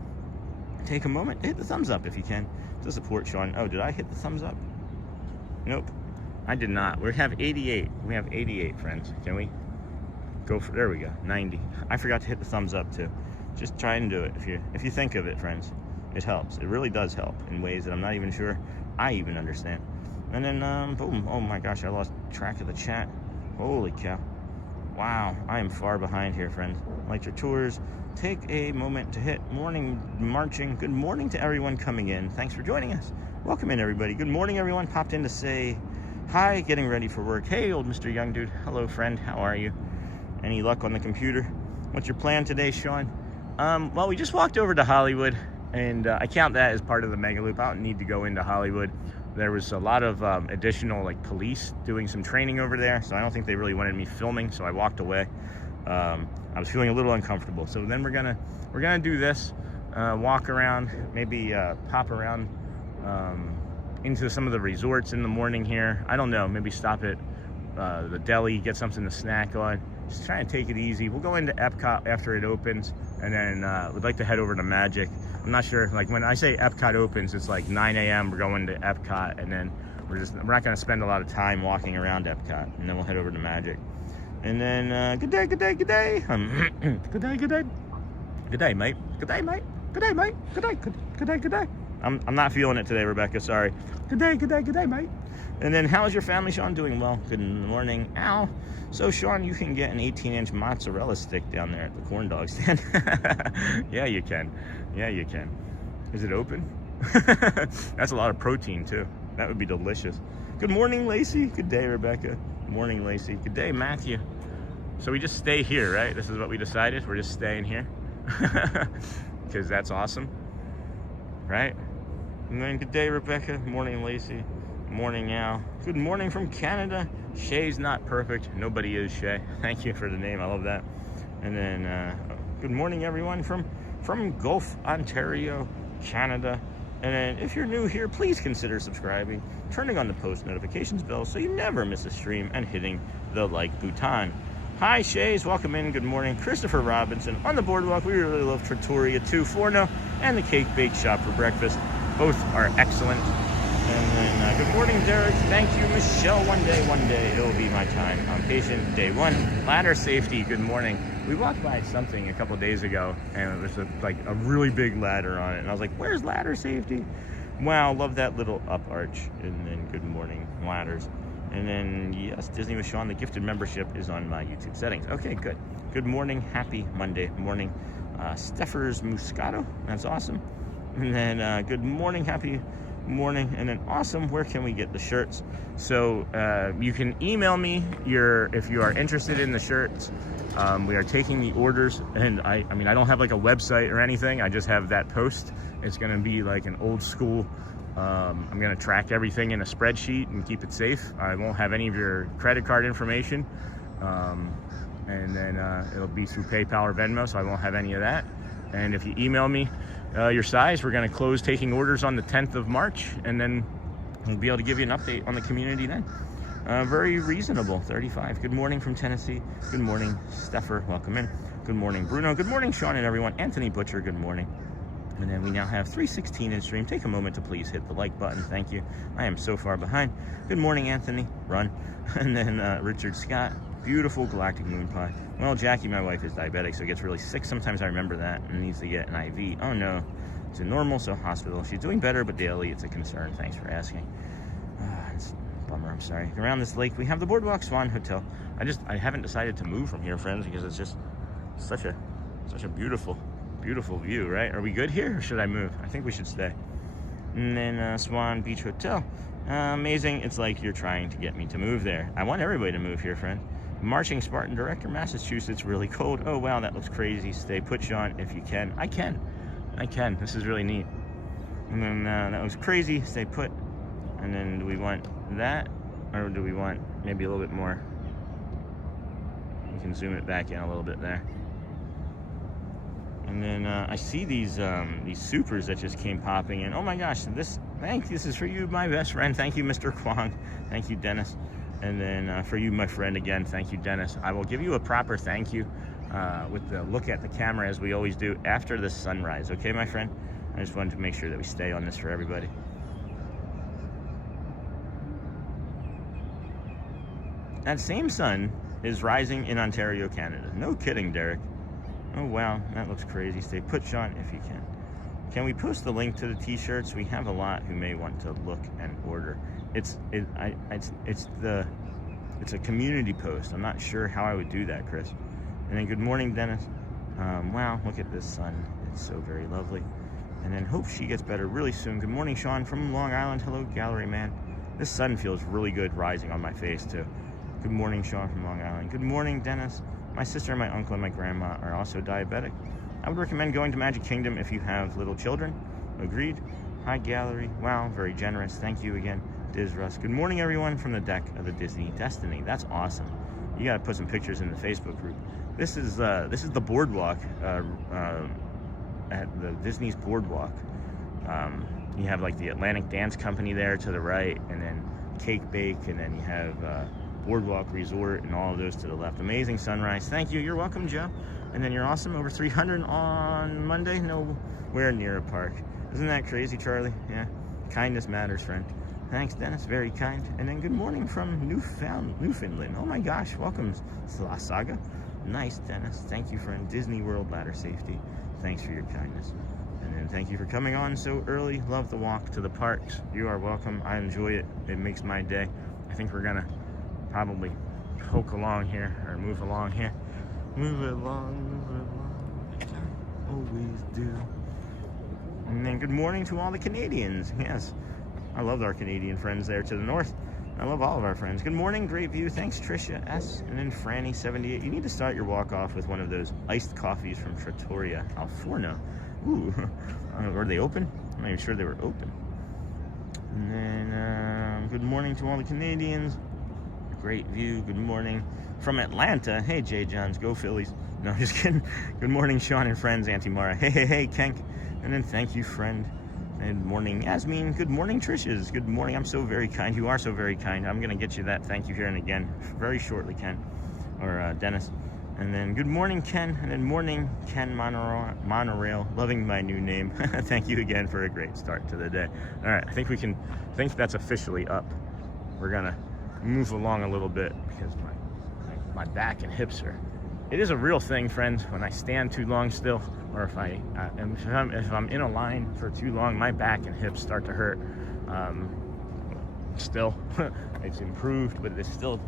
Take a moment. Hit the thumbs up if you can to support Sean. Oh, did I hit the thumbs up? Nope. I did not. We have 88. We have 88, friends. Can we Go for, there we go, 90. I forgot to hit the thumbs up too. Just try and do it if you think of it, friends. It helps. It really does help in ways that I'm not even sure I even understand. And then boom. Oh my gosh, I lost track of the chat. Holy cow. Wow, I am far behind here, friends. Like your tours, take a moment to hit morning marching. Good morning to everyone coming in. Thanks for joining us. Welcome in, everybody. Good morning, everyone. Popped in to say hi, getting ready for work. Hey, old Mr. Young Dude. Hello, friend. How are you? Any luck on the computer? What's your plan today, Sean? Well, we just walked over to Hollywood, and I count that as part of the Megaloop. I don't need to go into Hollywood. There was a lot of additional like police doing some training over there, so I don't think they really wanted me filming, so I walked away. I was feeling a little uncomfortable. So then we're gonna do this, walk around, maybe pop around into some of the resorts in the morning here. I don't know, maybe stop at the Deli, get something to snack on. Just try and take it easy. We'll go into EPCOT after it opens, and then we'd like to head over to Magic. I'm not sure, like when I say EPCOT opens, it's like 9 a.m. We're going to EPCOT, and then we're not going to spend a lot of time walking around EPCOT, and then we'll head over to Magic. And then good day, good day, good day. Good day, good day. Good day, mate. Good day, mate. Good day, mate. Good day, good day, good day. I'm not feeling it today, Rebecca. Sorry. Good day, good day, good day, mate. And then how's your family, Sean? Doing well. Good morning. Ow. So, Sean, you can get an 18-inch mozzarella stick down there at the corn dog stand. Yeah, you can. Yeah, you can. Is it open? That's a lot of protein, too. That would be delicious. Good morning, Lacey. Good day, Rebecca. Good morning, Lacey. Good day, Matthew. So we just stay here, right? This is what we decided. We're just staying here. Because that's awesome. Right? And then good day, Rebecca. Morning, Lacey. Morning, Al. Good morning from Canada. Shay's not perfect. Nobody is Shay. Thank you for the name. I love that. And then good morning, everyone from Gulf, Ontario, Canada. And then if you're new here, please consider subscribing, turning on the post notifications bell so you never miss a stream, and hitting the like button. Hi, Shays. Welcome in. Good morning. Christopher Robinson on the boardwalk. We really love Trattoria 2 Forno and the Cake Bake Shop for breakfast. Both are excellent. And then good morning, Derek. Thank you, Michelle. One day it'll be my time. I'm patient. Day one. Ladder safety. Good morning. We walked by something a couple days ago, and it was like a really big ladder on it, and I was like, "Where's ladder safety?" Wow, love that little up arch. And then good morning, ladders. And then yes, Disney with Sean. The gifted membership is on my YouTube settings. Okay, good. Good morning. Happy Monday morning. Steffers Muscato. That's awesome. And then good morning. Happy morning. And then awesome. Where can we get the shirts? So you can email me if you are interested in the shirts. We are taking the orders, and I mean I don't have like a website or anything. I just have that post. It's gonna be like an old school. I'm gonna track everything in a spreadsheet and keep it safe. I won't have any of your credit card information, and then it'll be through PayPal or Venmo, so I won't have any of that. And if you email me your size, we're going to close taking orders on the 10th of March, and then we'll be able to give you an update on the community then. Very reasonable. 35. Good morning from Tennessee. Good morning, Steffer. Welcome in. Good morning, Bruno. Good morning, Sean and everyone. Anthony Butcher, good morning. And then we now have 316 in stream. Take a moment to please hit the like button. Thank you. I am so far behind. Good morning, Anthony. Run. And then Richard Scott. Beautiful galactic moon pie. Well, Jackie, my wife, is diabetic, so gets really sick. Sometimes I remember that and needs to get an IV. Oh no, it's a normal, so hospital. She's doing better, but daily it's a concern. Thanks for asking. It's a bummer, I'm sorry. Around this lake, we have the Boardwalk Swan Hotel. I haven't decided to move from here, friends, because it's just such a beautiful view, right? Are we good here, or should I move? I think we should stay. And then Swan Beach Hotel. Amazing. It's like you're trying to get me to move there. I want everybody to move here, friend. Marching Spartan Director, Massachusetts, really cold. Oh, wow, that looks crazy. Stay put, Sean, if you can. I can. This is really neat. And then that was crazy. Stay put. And then do we want that? Or do we want maybe a little bit more? You can zoom it back in a little bit there. And then I see these supers that just came popping in. Oh my gosh, this is for you, my best friend. Thank you, Mr. Kwong. Thank you, Dennis. And then for you, my friend, again, thank you, Dennis. I will give you a proper thank you with the look at the camera, as we always do, after the sunrise. Okay, my friend? I just wanted to make sure that we stay on this for everybody. That same sun is rising in Ontario, Canada. No kidding, Derek. Oh wow, that looks crazy. Stay put, Sean, if you can. Can we post the link to the t-shirts? We have a lot who may want to look and order. It's a community post. I'm not sure how I would do that, Chris. And then good morning, Dennis. Wow, look at this sun. It's so very lovely. And then hope she gets better really soon. Good morning, Sean from Long Island. Hello, gallery man. This sun feels really good rising on my face too. Good morning, Sean from Long Island. Good morning, Dennis. My sister and my uncle and my grandma are also diabetic. I would recommend going to Magic Kingdom if you have little children. Agreed. Hi, gallery. Wow, very generous. Thank you again, Diz Russ. Good morning, everyone, from the deck of the Disney Destiny. That's awesome. You got to put some pictures in the Facebook group. This is the boardwalk at the Disney's boardwalk. You have like the Atlantic Dance Company there to the right, and then Cake Bake, and then you have Boardwalk Resort and all of those to the left. Amazing sunrise. Thank you. You're welcome, Joe. And then you're awesome. Over 300 on Monday. Nowhere near a park. Isn't that crazy, Charlie? Yeah. Kindness matters, friend. Thanks, Dennis. Very kind. And then good morning from Newfoundland. Oh my gosh. Welcome, La Saga. Nice, Dennis. Thank you, friend. Disney World ladder safety. Thanks for your kindness. And then thank you for coming on so early. Love the walk to the parks. You are welcome. I enjoy it. It makes my day. I think we're gonna probably poke along here or move along here. Move it along, always do. And then good morning to all the Canadians. Yes, I love our Canadian friends there to the north. I love all of our friends. Good morning, great view. Thanks, Tricia S. And then Franny 78. You need to start your walk off with one of those iced coffees from Trattoria Alforno. Ooh, were they open? I'm not even sure they were open. And then good morning to all the Canadians. Great view. Good morning from Atlanta. Hey, Jay Johns, go Phillies. No, just kidding. Good morning, Sean and friends. Auntie Mara. Hey, Kenk. And then thank you, friend. Good morning, Yasmin. Good morning, Trishas. Good morning. I'm so very kind. You are so very kind. I'm going to get you that thank you here and again very shortly, Ken. Or Dennis. And then good morning, Ken. And then morning, Ken Monorail. Loving my new name. Thank you again for a great start to the day. All right, I think that's officially up. We're going to move along a little bit because my back and hips are, it is a real thing, friends. When I stand too long still, or if I'm in a line for too long, my back and hips start to hurt. Still, it's improved, but it's still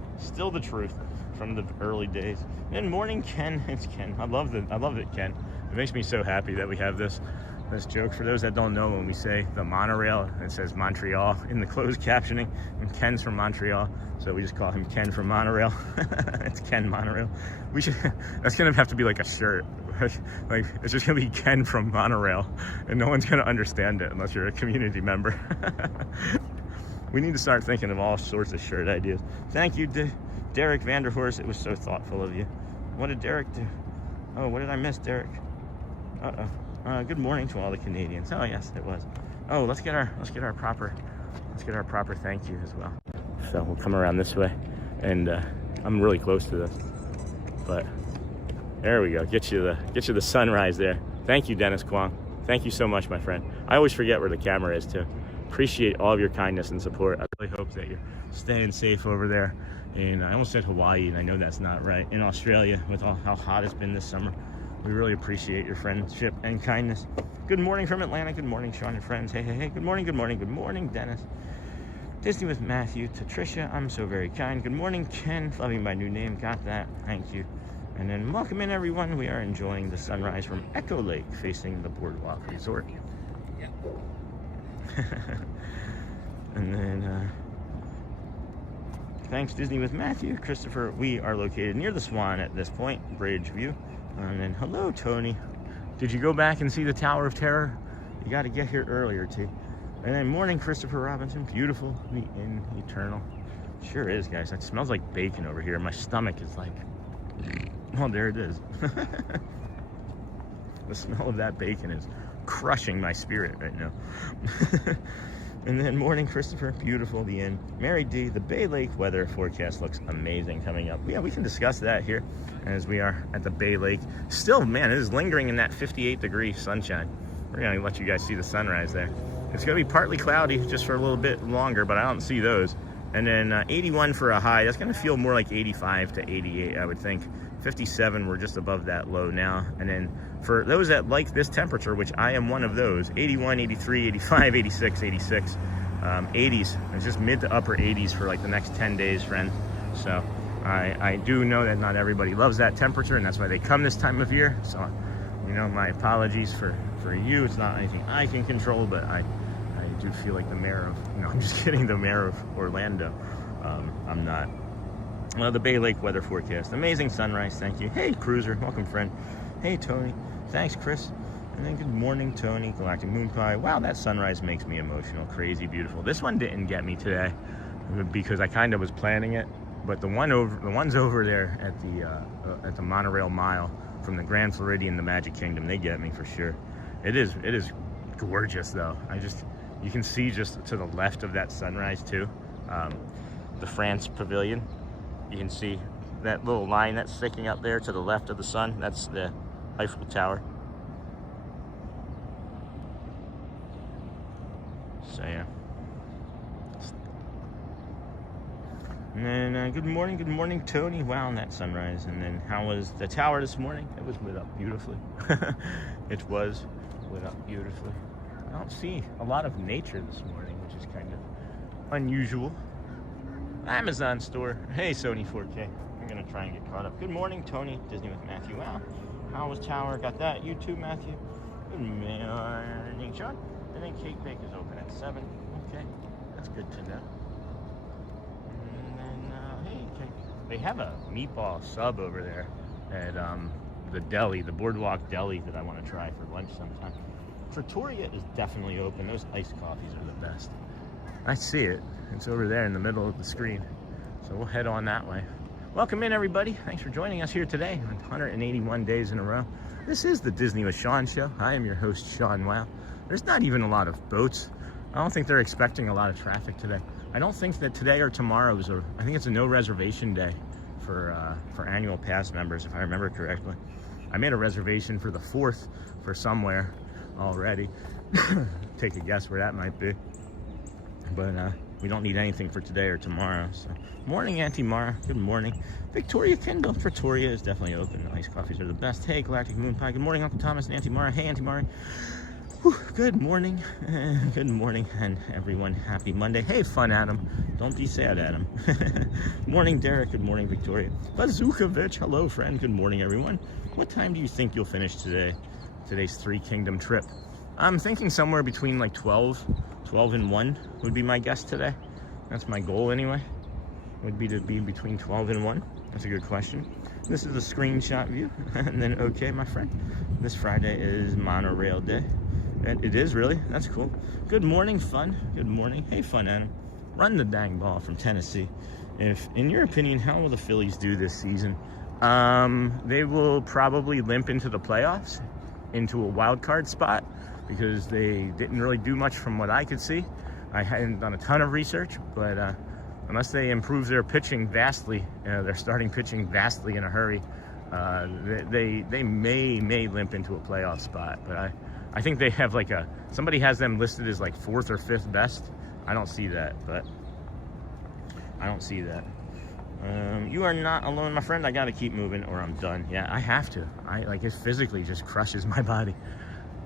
the truth from the early days. And morning, Ken. It's Ken. I love it, Ken. It makes me so happy that we have this joke. For those that don't know, when we say the monorail, it says Montreal in the closed captioning, and Ken's from Montreal, so we just call him Ken from Monorail. It's Ken Monorail. That's gonna have to be like a shirt. Like, it's just gonna be Ken from Monorail, and no one's gonna understand it unless you're a community member. We need to start thinking of all sorts of shirt ideas. Thank you, Derek Vanderhorst. It was so thoughtful of you. What did Derek do? Oh, what did I miss, Derek? Good morning to all the Canadians. Oh yes, it was. Oh, let's get our proper thank you as well. So we'll come around this way, and I'm really close to this, but there we go. Get you the sunrise there. Thank you, Dennis Kwong. Thank you so much, my friend. I always forget where the camera is too. Appreciate all of your kindness and support. I really hope that you're staying safe over there. And I almost said Hawaii, and I know that's not right. In Australia, with how hot it's been this summer. We really appreciate your friendship and kindness. Good morning from Atlanta. Good morning, Sean and friends. Hey. Good morning, Dennis. Disney with Matthew to Tricia. I'm so very kind. Good morning, Ken. Loving my new name. Got that. Thank you. And then welcome in, everyone. We are enjoying the sunrise from Echo Lake, facing the Boardwalk Resort. Yeah. And then thanks, Disney with Matthew. Christopher, we are located near the Swan at this point. Bridge view. And then hello, Tony. Did you go back and see the Tower of Terror? You got to get here earlier, T. And then morning, Christopher Robinson. Beautiful, the inn, eternal. Sure is, guys. That smells like bacon over here. My stomach is like, oh, there it is. The smell of that bacon is crushing my spirit right now. And then morning, Christopher. Beautiful, the inn. Mary D, the Bay Lake weather forecast looks amazing coming up. Yeah, we can discuss that here as we are at the Bay Lake. Still, man, it is lingering in that 58-degree sunshine. We're going to let you guys see the sunrise there. It's going to be partly cloudy just for a little bit longer, but I don't see those. And then 81 for a high. That's going to feel more like 85 to 88, I would think. 57, we're just above that low now. And then for those that like this temperature, which I am one of those, 81, 83, 85, 86, 86, 80s. It's just mid to upper 80s for like the next 10 days, friends. So I do know that not everybody loves that temperature, and that's why they come this time of year. So, you know, my apologies for you. It's not anything I can control, but I do feel like the mayor of, no, I'm just kidding, the mayor of Orlando. I'm not. Well, the Bay Lake weather forecast. Amazing sunrise, thank you. Hey, Cruiser, welcome, friend. Hey, Tony. Thanks, Chris. And then good morning, Tony. Galactic Moon Pie. Wow, that sunrise makes me emotional. Crazy beautiful. This one didn't get me today because I kind of was planning it. But the ones over there at the monorail mile from the Grand Floridian, the Magic Kingdom, they get me for sure. It is gorgeous though. You can see just to the left of that sunrise too, the France Pavilion. You can see that little line that's sticking up there to the left of the sun. That's the Eiffel Tower. So yeah. And then good morning, Tony. Wow, on that sunrise. And then how was the tower this morning? It was lit up beautifully. It was lit up beautifully. I don't see a lot of nature this morning, which is kind of unusual. Amazon store. Hey, Sony 4K. I'm gonna try and get caught up. Good morning, Tony. Disney with Matthew. Wow. How was tower? Got that. You too, Matthew. Good morning, Sean. And then Cake Bake is open at 7. Okay, that's good to know. And then hey, Cake. They have a meatball sub over there at the Deli, the BoardWalk Deli that I want to try for lunch sometime. Trattoria is definitely open. Those iced coffees are the best. I see it. It's over there in the middle of the screen. So we'll head on that way. Welcome in, everybody. Thanks for joining us here today on 181 days in a row. This is the Disney with Sean show. I am your host, Sean Wow. There's not even a lot of boats. I don't think they're expecting a lot of traffic today. I don't think that today or tomorrow is I think it's a no reservation day for annual pass members, if I remember correctly. I made a reservation for the 4th for somewhere already. Take a guess where that might be. But we don't need anything for today or tomorrow. So, morning, Auntie Mara. Good morning. Victoria Kendall. Trattoria is definitely open. Iced coffees are the best. Hey, Galactic Moon Pie. Good morning, Uncle Thomas and Auntie Mara. Hey, Auntie Mara. Whew, good morning. Good morning, and everyone. Happy Monday. Hey, Fun Adam. Don't be sad, Adam. Morning, Derek. Good morning, Victoria. Bazookovich. Hello, friend. Good morning, everyone. What time do you think you'll finish today's 3 Kingdom trip? I'm thinking somewhere between like 12 and 1 would be my guess today. That's my goal anyway, would be to be between 12 and 1. That's a good question. This is a screenshot view. And then, okay, my friend, this Friday is monorail day. And it is really, that's cool. Good morning, Fun. Good morning. Hey, Fun Adam. Run the dang ball from Tennessee. If, in your opinion, how will the Phillies do this season? They will probably limp into the playoffs, into a wild card spot, because they didn't really do much from what I could see. I hadn't done a ton of research, but unless they improve their pitching vastly, their starting pitching vastly in a hurry, they may limp into a playoff spot. But I think they have like somebody has them listed as like 4th or 5th best. I don't see that, but I don't see that. You are not alone, my friend. I gotta keep moving or I'm done. Yeah, I have to. It physically just crushes my body.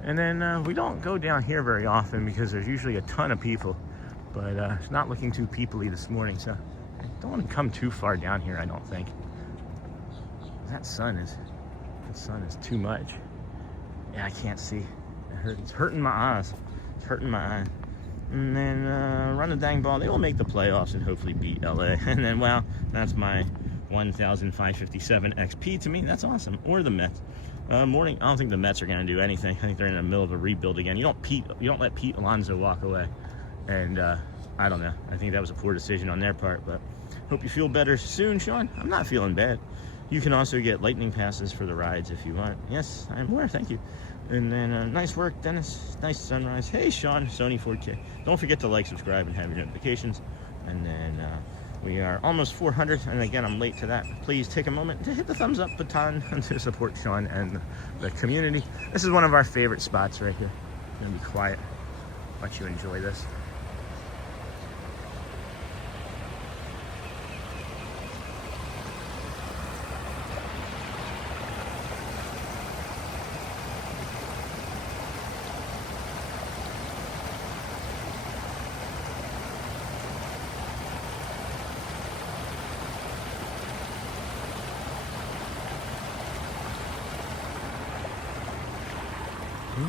And then we don't go down here very often because there's usually a ton of people, but it's not looking too people-y this morning, so I don't want to come too far down here, I don't think. That sun is too much. Yeah, I can't see. It's hurting my eyes. It's hurting my eyes. And then run the dang ball. They will make the playoffs and hopefully beat LA. And then, well, that's my 1,557 XP to me. That's awesome. Or the Mets. Morning. I don't think the Mets are going to do anything. I think they're in the middle of a rebuild again. You don't let Pete Alonso walk away. And I don't know. I think that was a poor decision on their part. But hope you feel better soon, Sean. I'm not feeling bad. You can also get lightning passes for the rides if you want. Yes, I'm aware. Thank you. And then nice work, Dennis. Nice sunrise. Hey, Sean. Sony 4K. Don't forget to like, subscribe, and have your notifications. And then we are almost 400, and again, I'm late to that. Please take a moment to hit the thumbs up button to support Sean and the community. This is one of our favorite spots right here. I'm gonna be quiet, let you enjoy this. All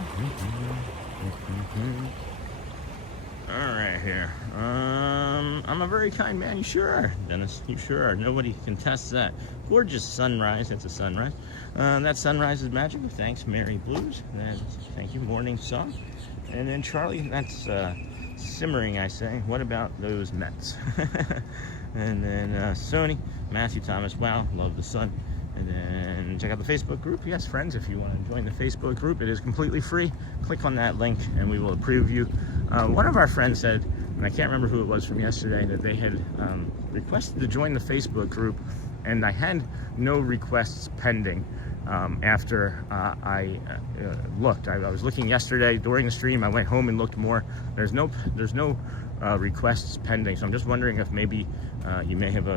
right, here. I'm a very kind man. You sure are, Dennis. You sure are. Nobody contests that. Gorgeous sunrise. It's a sunrise. That sunrise is magical. Thanks, Mary Blues. Thank you, Morning Sun. And then Charlie, that's simmering, I say. What about those Mets? And then Sony, Matthew Thomas. Wow, love the sun. And then check out the Facebook group. Yes, friends, if you want to join the Facebook group, it is completely free. Click on that link and we will approve you. One of our friends said, and I can't remember who it was from yesterday, that they had requested to join the Facebook group, and I had no requests pending after I looked. I was looking yesterday during the stream. I went home and looked more. There's no requests pending, so I'm just wondering if maybe you may have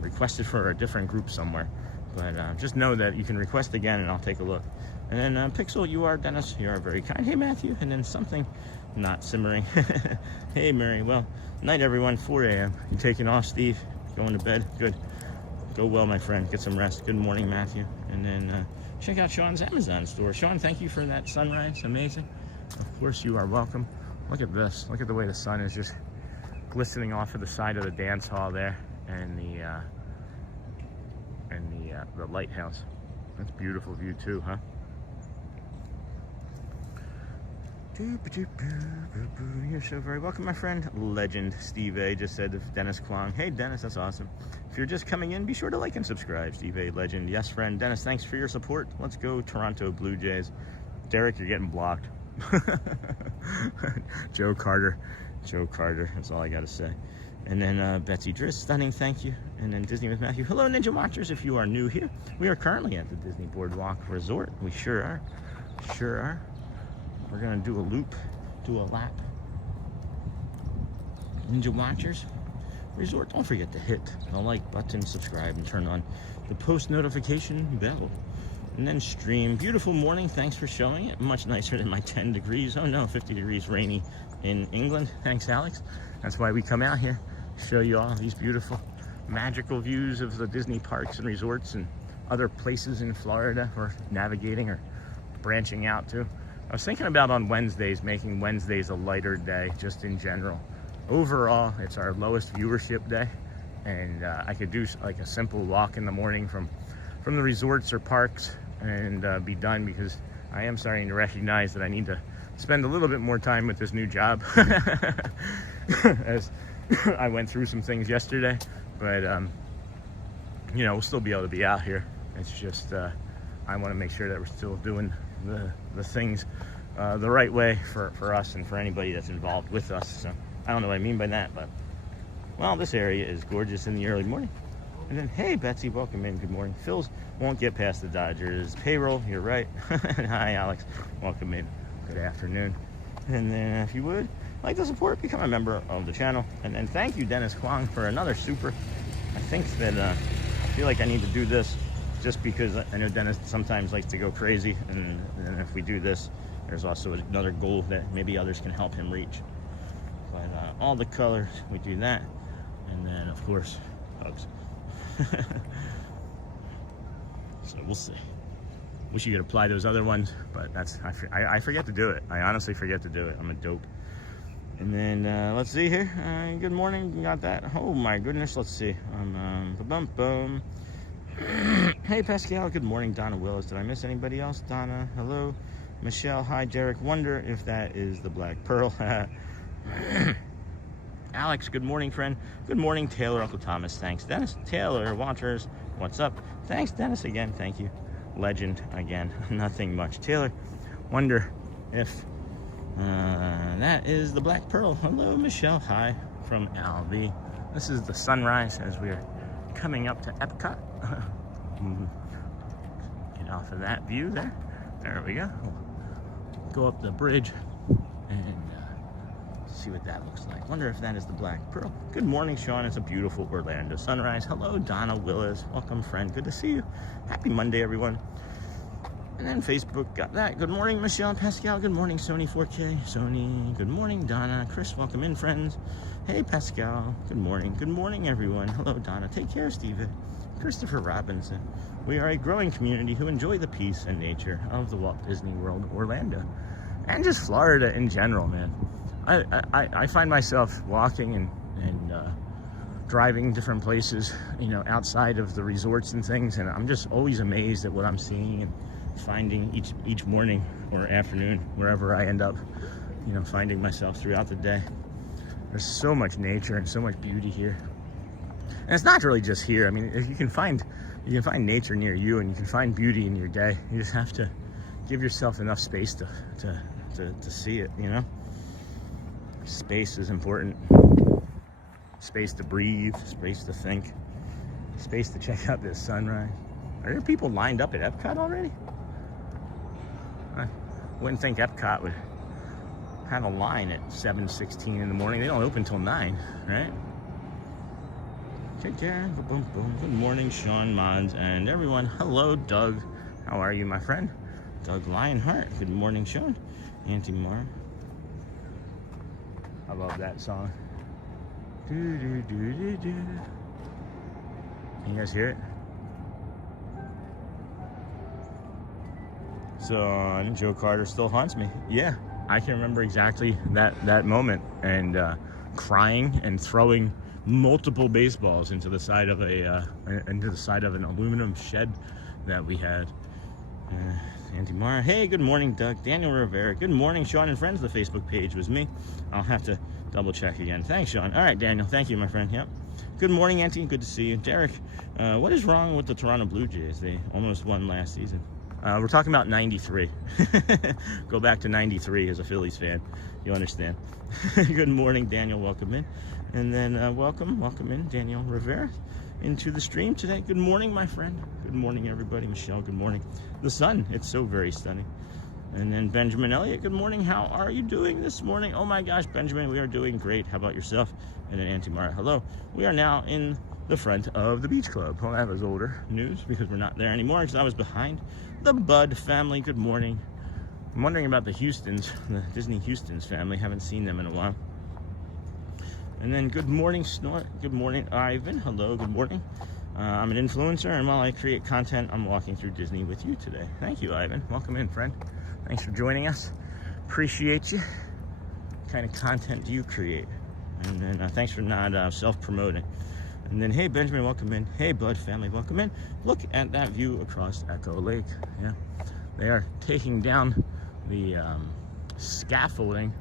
requested for a different group somewhere. But just know that you can request again and I'll take a look. And then Pixel, you are Dennis. You are very kind. Hey, Matthew. And then something not simmering. Hey, Mary. Well, night, everyone. 4 a.m. You taking off, Steve? Going to bed? Good. Go well, my friend. Get some rest. Good morning, Matthew. And then check out Sean's Amazon store. Sean, thank you for that sunrise. Amazing. Of course, you are welcome. Look at this. Look at the way the sun is just glistening off of the side of the dance hall there, and the lighthouse. That's a beautiful view too, huh? You're so very welcome, my friend. Legend Steve A just said to Dennis Kwong. Hey, Dennis, that's awesome. If you're just coming in, be sure to like and subscribe. Steve A, legend. Yes, friend. Dennis, thanks for your support. Let's go Toronto Blue Jays. Derek, you're getting blocked. Joe Carter. That's all I got to say. And then Betsy Driss, stunning, thank you. And then Disney with Matthew. Hello, Ninja Watchers, if you are new here. We are currently at the Disney Boardwalk Resort. We sure are. We're going to do a loop, do a lap. Ninja Watchers Resort. Don't forget to hit the like button, subscribe, and turn on the post notification bell. And then stream. Beautiful morning. Thanks for showing it. Much nicer than my 10 degrees. Oh no, 50 degrees rainy in England. Thanks, Alex. That's why we come out here. Show you all these beautiful, magical views of the Disney parks and resorts and other places in Florida we're navigating or branching out to. I was thinking about on Wednesdays, making Wednesdays a lighter day, just in general. Overall, it's our lowest viewership day, and I could do like a simple walk in the morning from the resorts or parks and be done, because I am starting to recognize that I need to spend a little bit more time with this new job. As I went through some things yesterday, but you know, we'll still be able to be out here. It's just I want to make sure that we're still doing the things the right way for us and for anybody that's involved with us. So I don't know what I mean by that, but well, this area is gorgeous in the early morning. And then, hey, Betsy, welcome in. Good morning. Phil's won't get past the Dodgers payroll. You're right. Hi, Alex. Welcome in. Good afternoon. And then, if you would like to support, become a member of the channel. And then, thank you, Dennis Kwong, for another super. I think that I feel like I need to do this just because I know Dennis sometimes likes to go crazy. And if we do this, there's also another goal that maybe others can help him reach. But all the colors, we do that. And then, of course, hugs. So we'll see. Wish you could apply those other ones, but that's I forget to do it. I honestly forget to do it. I'm a dope. And then let's see here. Good morning. Got that. Oh my goodness. Let's see. Hey Pascal. Good morning. Donna Willis. Did I miss anybody else? Donna. Hello. Michelle. Hi Derek. Wonder if that is the Black Pearl. Alex, good morning, friend. Good morning, Taylor, Uncle Thomas. Thanks, Dennis. Taylor, Watchers, what's up? Thanks, Dennis, again. Thank you. Legend, again. Nothing much. Taylor, wonder if that is the Black Pearl. Hello, Michelle. Hi from LB. This is the sunrise as we are coming up to EPCOT. Get off of that view there. There we go. Go up the bridge and see what that looks like. Wonder if that is the Black Pearl. Good morning, Sean. It's a beautiful Orlando sunrise. Hello, Donna Willis. Welcome, friend. Good to see you. Happy Monday, everyone. And then Facebook got that. Good morning, Michelle and Pascal. Good morning, Sony 4K. Sony. Good morning, Donna. Chris, welcome in, friends. Hey, Pascal. Good morning. Good morning, everyone. Hello, Donna. Take care, Steve. Christopher Robinson. We are a growing community who enjoy the peace and nature of the Walt Disney World, Orlando, and just Florida in general, man. I find myself walking and driving different places, you know, outside of the resorts and things, and I'm just always amazed at what I'm seeing and finding each morning or afternoon, wherever I end up, you know, finding myself throughout the day. There's so much nature and so much beauty here. And it's not really just here. I mean, if you can find nature near you, and you can find beauty in your day. You just have to give yourself enough space to see it, you know? Space is important. Space to breathe, space to think, space to check out this sunrise. Are there people lined up at EPCOT already? I wouldn't think EPCOT would have a line at 7:16 in the morning. They don't open till 9, right? Take care. Boom, boom. Good morning, Sean, Mods, and everyone. Hello, Doug. How are you, my friend? Doug Lionheart. Good morning, Sean. Auntie Mara. I love that song. Do, do, do, do, do. Can you guys hear it? So Joe Carter still haunts me. Yeah, I can remember exactly that moment, and crying and throwing multiple baseballs into the side of an aluminum shed that we had. Auntie Mara. Hey, good morning, Doug. Daniel Rivera. Good morning, Sean and friends. The Facebook page was me. I'll have to double check again. Thanks, Sean. All right, Daniel. Thank you, my friend. Yep. Good morning, Auntie. Good to see you. Derek, what is wrong with the Toronto Blue Jays? They almost won last season. We're talking about 93. Go back to 93 as a Phillies fan. You understand. Good morning, Daniel. Welcome in. And then welcome in, Daniel Rivera, into the stream today. Good morning, my friend. Good morning, everybody. Michelle, good morning. The sun, it's so very stunning. And then Benjamin Elliott, good morning. How are you doing this morning? Oh my gosh, Benjamin, we are doing great. How about yourself? And then Auntie Mara, hello. We are now in the front of the Beach Club. Well, that was older news because we're not there anymore because I was behind the Bud family. Good morning. I'm wondering about the Houstons, the Disney Houstons family. Haven't seen them in a while. And then good morning, Snort. Good morning, Ivan. Hello, good morning. I'm an influencer, and while I create content, I'm walking through Disney with you today. Thank you, Ivan. Welcome in, friend. Thanks for joining us. Appreciate you. What kind of content do you create? And then thanks for not self-promoting. And then, hey, Benjamin, welcome in. Hey, Bud family, welcome in. Look at that view across Echo Lake. Yeah, they are taking down the scaffolding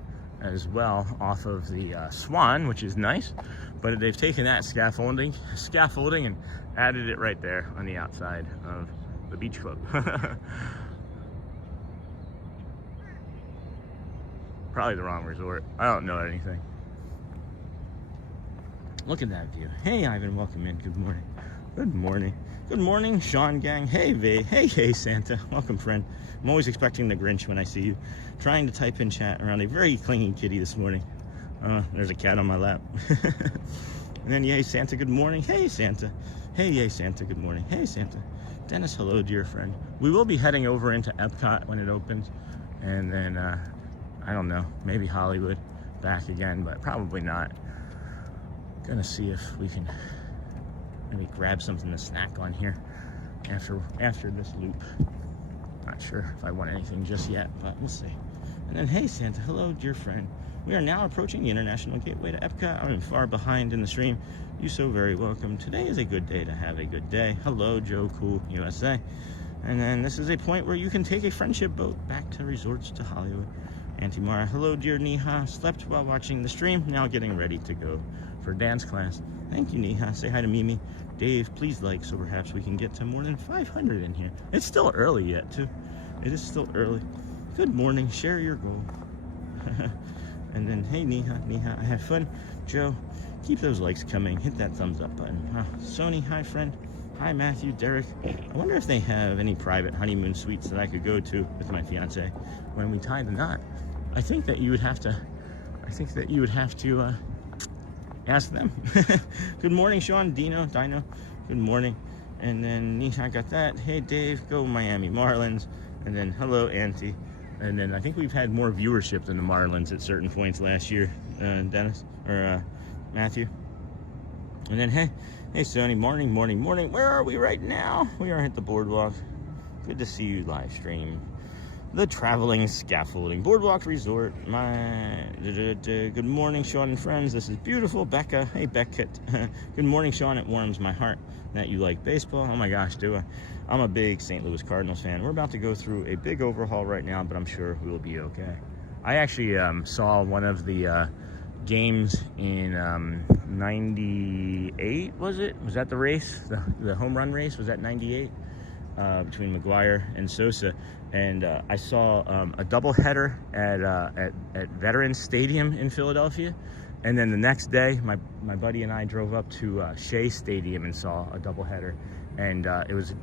as well off of the Swan, which is nice, but they've taken that scaffolding and added it right there on the outside of the Beach Club. Probably the wrong resort. I don't know anything. Look at that view. Hey, Ivan, welcome in. Good morning. Good morning. Good morning, Sean Gang. Hey, Vay. Hey, Santa. Welcome, friend. I'm always expecting the Grinch when I see you. Trying to type in chat around a very clingy kitty this morning. There's a cat on my lap. And then, yay, Santa, good morning. Hey, Santa. Hey, yay, Santa, good morning. Hey, Santa. Dennis, hello, dear friend. We will be heading over into EPCOT when it opens. And then, I don't know, maybe Hollywood back again, but probably not. Gonna see if we can maybe grab something to snack on here after this loop. Not sure if I want anything just yet, but we'll see. And then, hey, Santa, hello, dear friend. We are now approaching the International Gateway to EPCOT. I'm far behind in the stream. You so very welcome. Today is a good day to have a good day. Hello, Joe Cool USA. And then this is a point where you can take a friendship boat back to resorts to Hollywood. Auntie Mara, hello, dear Neha. Slept while watching the stream. Now getting ready to go for dance class. Thank you, Neha. Say hi to Mimi. Dave, please like so perhaps we can get to more than 500 in here. It's still early yet, too. It is still early. Good morning. Share your goal. And then, hey, Neha, I had fun. Joe, keep those likes coming. Hit that thumbs up button. Sony, hi, friend. Hi, Matthew, Derek. I wonder if they have any private honeymoon suites that I could go to with my fiance when we tie the knot. I think that you would have to ask them. Good morning, Sean, Dino. Good morning. And then Nisha got that. Hey, Dave, go Miami Marlins. And then hello, Auntie. And then I think we've had more viewership than the Marlins at certain points last year, Dennis, or Matthew. And then, hey, Sony, morning. Where are we right now? We are at the Boardwalk. Good to see you live stream. The traveling scaffolding Boardwalk Resort. Good morning, Sean and friends. This is beautiful Becca. Hey, Beckett. Good morning, Sean. It warms my heart that you like baseball. Oh my gosh, do I? I'm a big St. Louis Cardinals fan. We're about to go through a big overhaul right now, but I'm sure we'll be okay. I actually saw one of the games in 98, was it? Was that the race? The home run race? Was that 98? Between McGuire and Sosa. And I saw a doubleheader at Veterans Stadium in Philadelphia. And then the next day, my buddy and I drove up to Shea Stadium and saw a doubleheader. And it was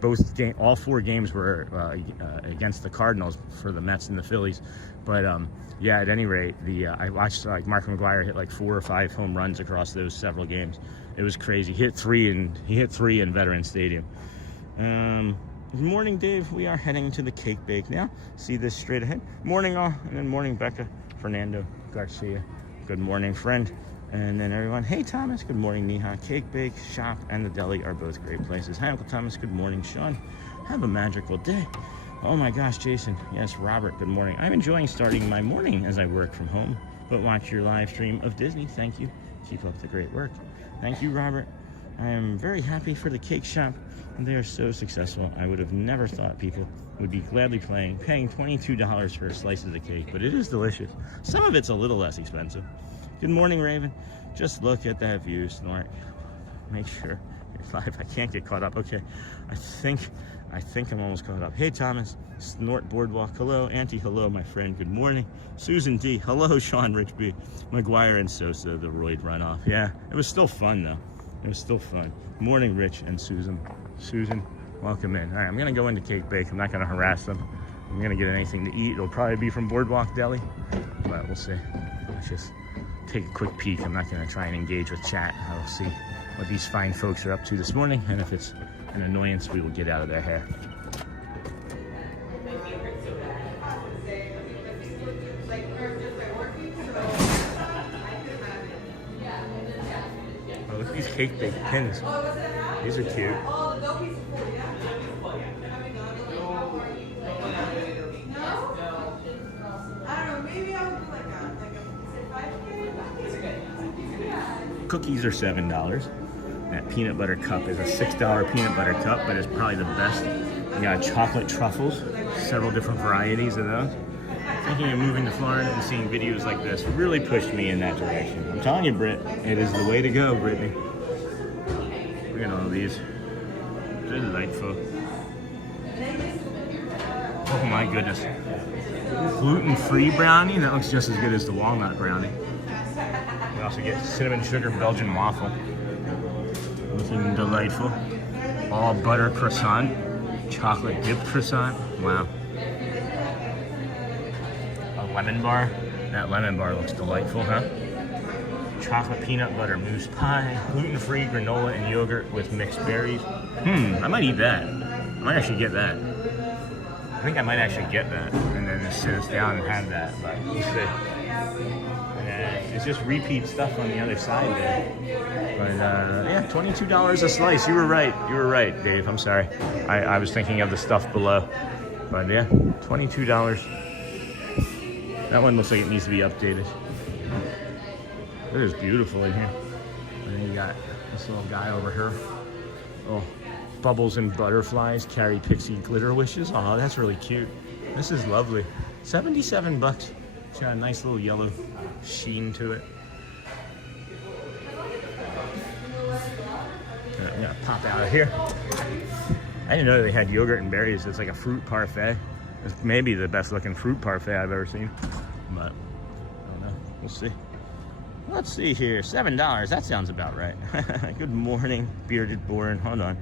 all 4 games were against the Cardinals for the Mets and the Phillies. But yeah, at any rate, I watched like Mark McGuire hit like 4 or 5 home runs across those several games. It was crazy. He hit three in Veterans Stadium. Good morning, Dave. We are heading to the Cake Bake now. See this straight ahead. Morning, all. And then morning, Becca. Fernando Garcia. Good morning, friend. And then everyone. Hey, Thomas. Good morning, Neha. Cake Bake, Shop, and the Deli are both great places. Hi, Uncle Thomas. Good morning, Sean. Have a magical day. Oh, my gosh, Jason. Yes, Robert. Good morning. I'm enjoying starting my morning as I work from home, but watch your live stream of Disney. Thank you. Keep up the great work. Thank you, Robert. I am very happy for the cake shop. They are so successful. I would have never thought people would be gladly paying $22 for a slice of the cake, but it is delicious. Some of it's a little less expensive. Good morning, Raven. Just look at that view, Snort. Make sure you're live. I can't get caught up. Okay, I think I'm almost caught up. Hey, Thomas. Snort Boardwalk. Hello, Auntie. Hello, my friend. Good morning. Susan D. Hello, Sean Rich B. McGuire and Sosa, the Royd runoff. Yeah, it was still fun, though. It was still fun. Morning, Rich and Susan. Susan, welcome in. All right, I'm gonna go into Cake Bake. I'm not gonna harass them. I'm gonna get anything to eat. It'll probably be from Boardwalk Deli, but we'll see. Let's just take a quick peek. I'm not gonna try and engage with chat. I'll see what these fine folks are up to this morning, and if it's an annoyance, we will get out of their hair. Oh, look at these Cake Bake pins. These are cute. Oh, the Dopey's full, yeah? No? I don't know, maybe I would do like a 5K? Cookies are $7. That peanut butter cup is a $6 peanut butter cup, but it's probably the best. You got chocolate truffles, several different varieties of those. Thinking of moving to Florida and seeing videos like this really pushed me in that direction. I'm telling you, Britt, it is the way to go, Brittany. Look at all these. They're delightful. Oh my goodness. Gluten-free brownie? That looks just as good as the walnut brownie. We also get cinnamon sugar Belgian waffle. Looking delightful. All butter croissant. Chocolate dipped croissant. Wow. A lemon bar. That lemon bar looks delightful, huh? Chocolate peanut butter mousse pie, gluten-free granola and yogurt with mixed berries. I might eat that. I might actually get that. I think I might actually get that and then just sit us down and have that, but we'll see. And it's just repeat stuff on the other side there. But yeah, $22 a slice. You were right, Dave. I'm sorry. I was thinking of the stuff below. But yeah, $22. That one looks like it needs to be updated. It is beautiful in here. And then you got this little guy over here. Oh, bubbles and butterflies carry pixie glitter wishes. Oh, that's really cute. This is lovely. 77 bucks. It's got a nice little yellow sheen to it. I'm gonna pop out of here. I didn't know they had yogurt and berries. It's like a fruit parfait. It's maybe the best looking fruit parfait I've ever seen. But I don't know. We'll see. Let's see here, $7, that sounds about right. Good morning, Bearded Born, hold on.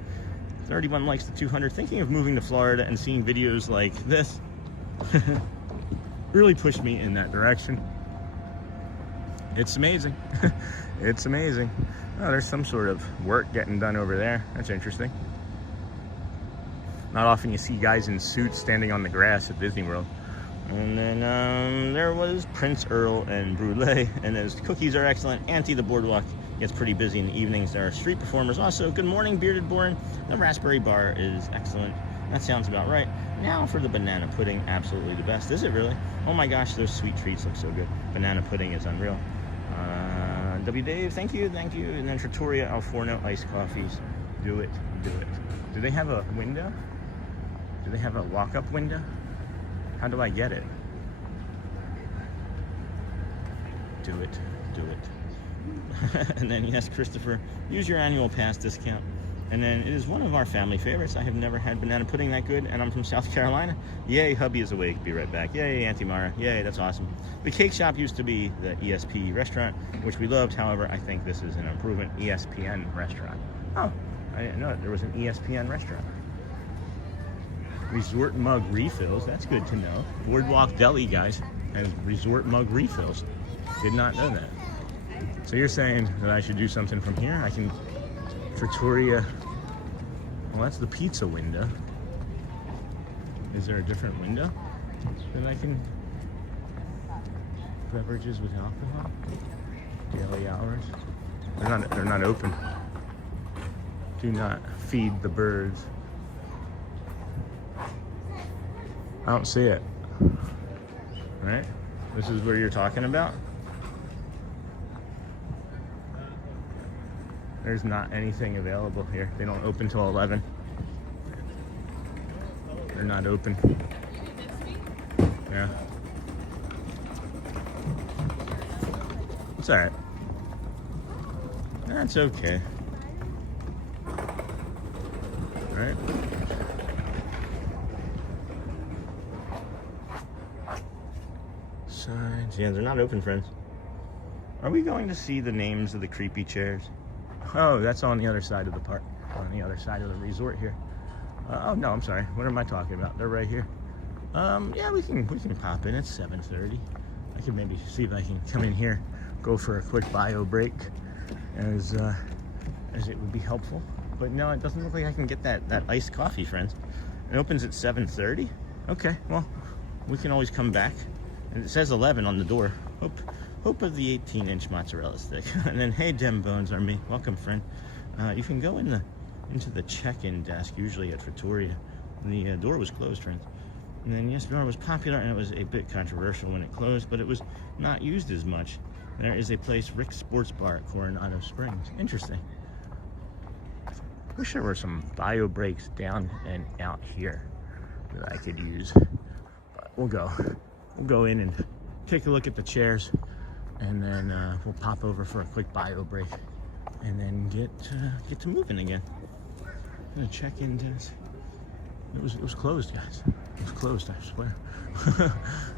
31 likes to 200, thinking of moving to Florida and seeing videos like this. Really pushed me in that direction. It's amazing, it's amazing. Oh, there's some sort of work getting done over there, that's interesting. Not often you see guys in suits standing on the grass at Disney World. And then there was Prince Earl and Brulee, and those cookies are excellent. Auntie, the boardwalk gets pretty busy in the evenings. There are street performers also. Good morning, Bearded Bourne. The raspberry bar is excellent. That sounds about right. Now for the banana pudding, absolutely the best. Is it really? Oh my gosh, those sweet treats look so good. Banana pudding is unreal. W. Dave, thank you, thank you. And then Trattoria Al Forno iced coffees. Do it, do it. Do they have a window? Do they have a walk-up window? How do I get it? Do it, do it. And then yes, Christopher, use your annual pass discount. And then it is one of our family favorites. I have never had banana pudding that good, and I'm from South Carolina. Yay, hubby is awake. Be right back. Yay, Auntie Mara. Yay, that's awesome. The cake shop used to be the ESP restaurant, which we loved. However, I think this is an improvement. ESPN restaurant. Oh, I didn't know there was an ESPN restaurant. Resort mug refills. That's good to know. Boardwalk Deli, guys, has resort mug refills. Did not know that. So you're saying that I should do something from here? I can... Trattoria. Well, that's the pizza window. Is there a different window that I can... Beverages with alcohol? Daily hours? They're not open. Do not feed the birds. I don't see it. Right? This is what you're talking about? There's not anything available here. They don't open till 11. They're not open. Yeah. It's alright. That's okay. Alright. Signs. Yeah, they're not open, friends. Are we going to see the names of the creepy chairs? Oh, that's on the other side of the park, on the other side of the resort here. Oh no, I'm sorry. What am I talking about? They're right here. Yeah, we can pop in. It's 7:30. I can maybe see if I can come in here, go for a quick bio break, as it would be helpful. But no, it doesn't look like I can get that iced coffee, friends. It opens at 7:30. Okay, well, we can always come back. And it says 11 on the door. Hope of the 18-inch mozzarella stick. And then, hey, Dem Bones are me. Welcome, friend. You can go into the check-in desk, usually at Trattoria. And the door was closed, friends. And then, yes, Belle was popular, and it was a bit controversial when it closed, but it was not used as much. There is a place, Rick's Sports Bar at Coronado Springs. Interesting. Wish there were some bio breaks down and out here that I could use. But we'll go in and take a look at the chairs. And then we'll pop over for a quick bio break, and then get to moving again. I'm gonna check in this. It was closed, guys. It was closed, I swear.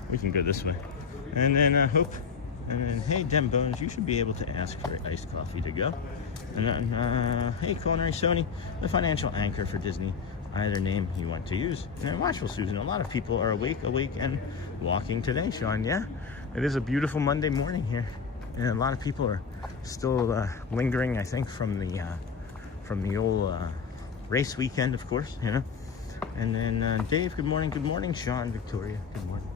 We can go this way, and then and then hey, Dem Bones, you should be able to ask for iced coffee to go. And then hey, Culinary Sony, the financial anchor for Disney. Either name you want to use. And watchful Susan, a lot of people are awake and walking today, Sean. Yeah, it is a beautiful Monday morning here, and a lot of people are still lingering, I think, from the old race weekend, of course, you know. And then Dave, good morning, Sean, Victoria, good morning.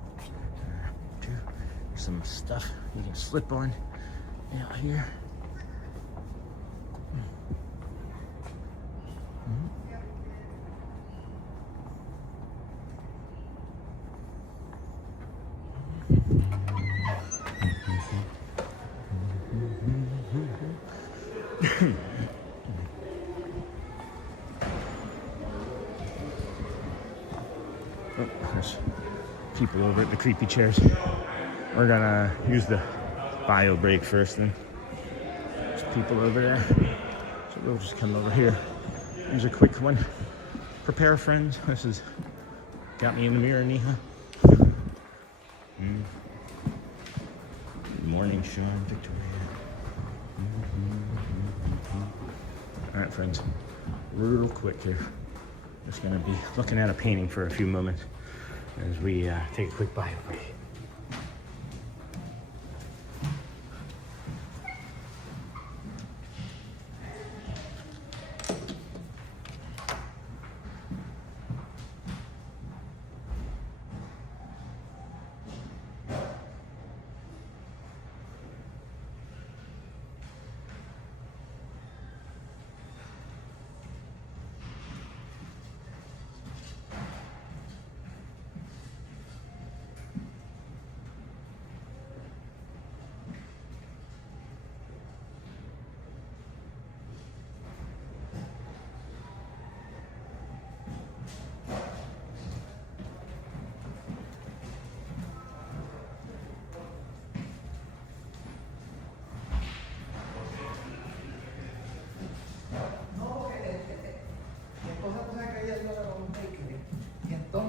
There's some stuff you can slip on out here. Oh, there's people over at the creepy chairs. We're gonna use the bio break first, then. There's people over there. So we'll just come over here. Here's a quick one. Prepare, friends. This is got me in the mirror, Neha. Good morning, Sean, Victoria. All right, friends. Real quick here. Just gonna be looking at a painting for a few moments as we take a quick bio break.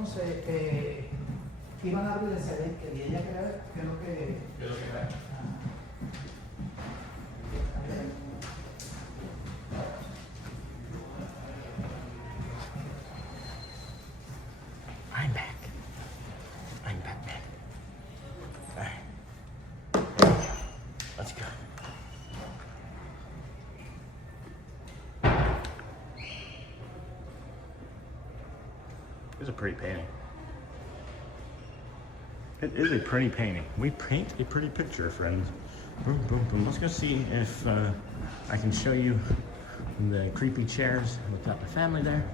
entonces iban a abrir el excelente y ella quería ver qué es lo que... I'm back. I'm back. All right. Let's go. It's a pretty painting. It is a pretty painting. We paint a pretty picture, friends. Boom, boom, boom. Let's go see if I can show you the creepy chairs without the family there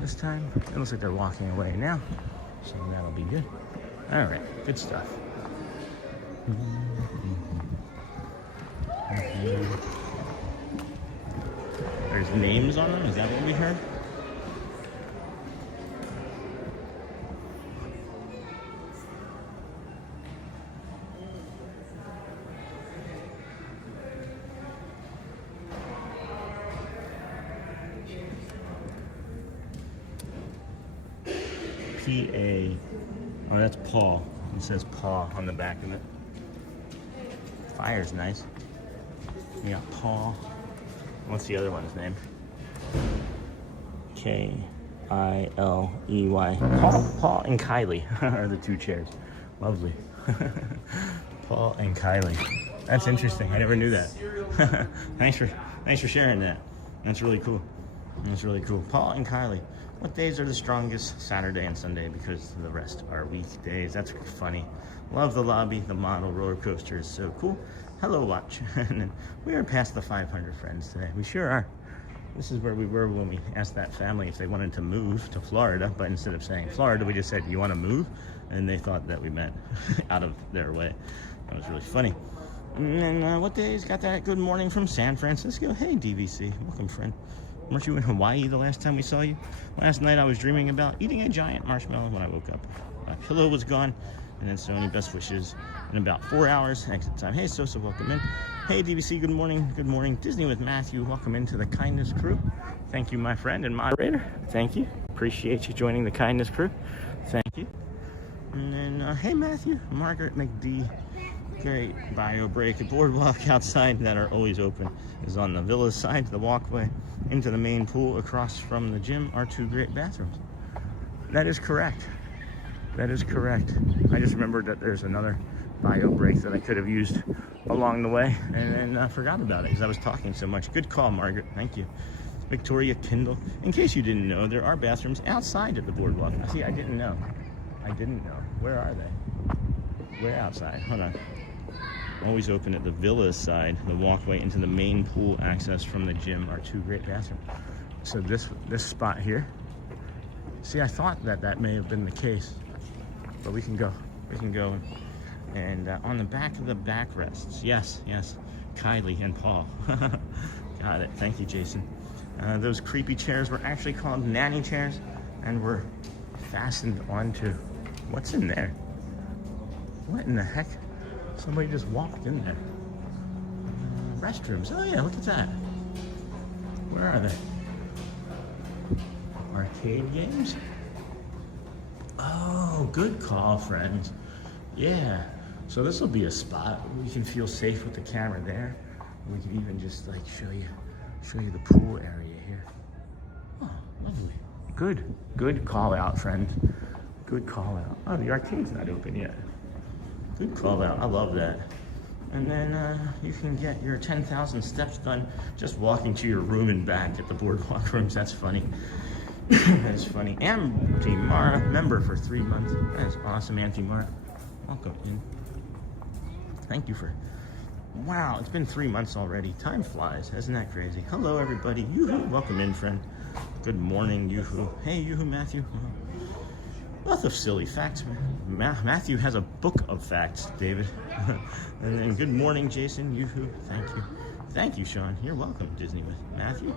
this time. It looks like they're walking away now, so that'll be good. All right, good stuff. There's names on them. Is that what we heard? P-A. Oh, that's paw. It says paw on the back of it. Fire's nice. We got paw. What's the other one's name? K-I-L-E-Y. Paw and Kylie are the two chairs. Lovely. Paul and Kylie. That's interesting. I never knew that. Thanks for sharing that. That's really cool. That's really cool. Paul and Kylie. What days are the strongest? Saturday and Sunday, because the rest are weekdays. That's funny. Love the lobby. The model roller coaster is so cool. Hello, watch. And then we are past the 500 friends today. We sure are. This is where we were when we asked that family if they wanted to move to Florida, but instead of saying Florida, we just said, you want to move? And they thought that we meant out of their way. That was really funny. And then what days? Got that good morning from San Francisco. Hey, DVC. Welcome, friend. Weren't you in Hawaii the last time we saw you? Last night I was dreaming about eating a giant marshmallow when I woke up. My pillow was gone, and then Sony, best wishes. In about 4 hours, exit time. Hey, Sosa, welcome in. Hey, DVC, good morning. Good morning. Disney with Matthew, welcome into the Kindness Crew. Thank you, my friend and moderator. Thank you. Appreciate you joining the Kindness Crew. Thank you. And then, hey, Matthew, Margaret McD. Great bio break. A boardwalk outside that are always open is on the villa side. The walkway into the main pool across from the gym are two great bathrooms. That is correct. That is correct. I just remembered that there's another bio break that I could have used along the way, and then I forgot about it because I was talking so much. Good call, Margaret. Thank you. Victoria Kindle. In case you didn't know, there are bathrooms outside of the boardwalk. See, I didn't know. I didn't know. Where are they? We're outside. Hold on. Always open at the villa side. The walkway into the main pool access from the gym are two great bathrooms. So this spot here. See, I thought that may have been the case, but we can go. We can go. And on the back of the backrests, yes, Kylie and Paul. Got it. Thank you, Jason. Those creepy chairs were actually called nanny chairs, and were fastened onto. What's in there? What in the heck? Somebody just walked in there. Restrooms. Oh yeah, look at that. Where are they? Arcade games? Oh, good call, friends. Yeah. So this will be a spot where we can feel safe with the camera there. We can even just like show you the pool area here. Oh, lovely. Good call out, friend. Good call out. Oh, the arcade's not open yet. Good call out. I love that. And then you can get your 10,000 steps done just walking to your room and back at the boardwalk rooms. That's funny. That's funny. Auntie Mara, member for 3 months. That's awesome, Auntie Mara. Welcome in. Thank you for. Wow, it's been 3 months already. Time flies. Isn't that crazy? Hello, everybody. Yoo-hoo. Welcome in, friend. Good morning, Yoo-hoo. Hey, Yoo-hoo, Matthew. Lots of silly facts. Matthew has a book of facts, David. And then good morning, Jason. Yoo-hoo. Thank you. Thank you, Sean. You're welcome, Disney with Matthew.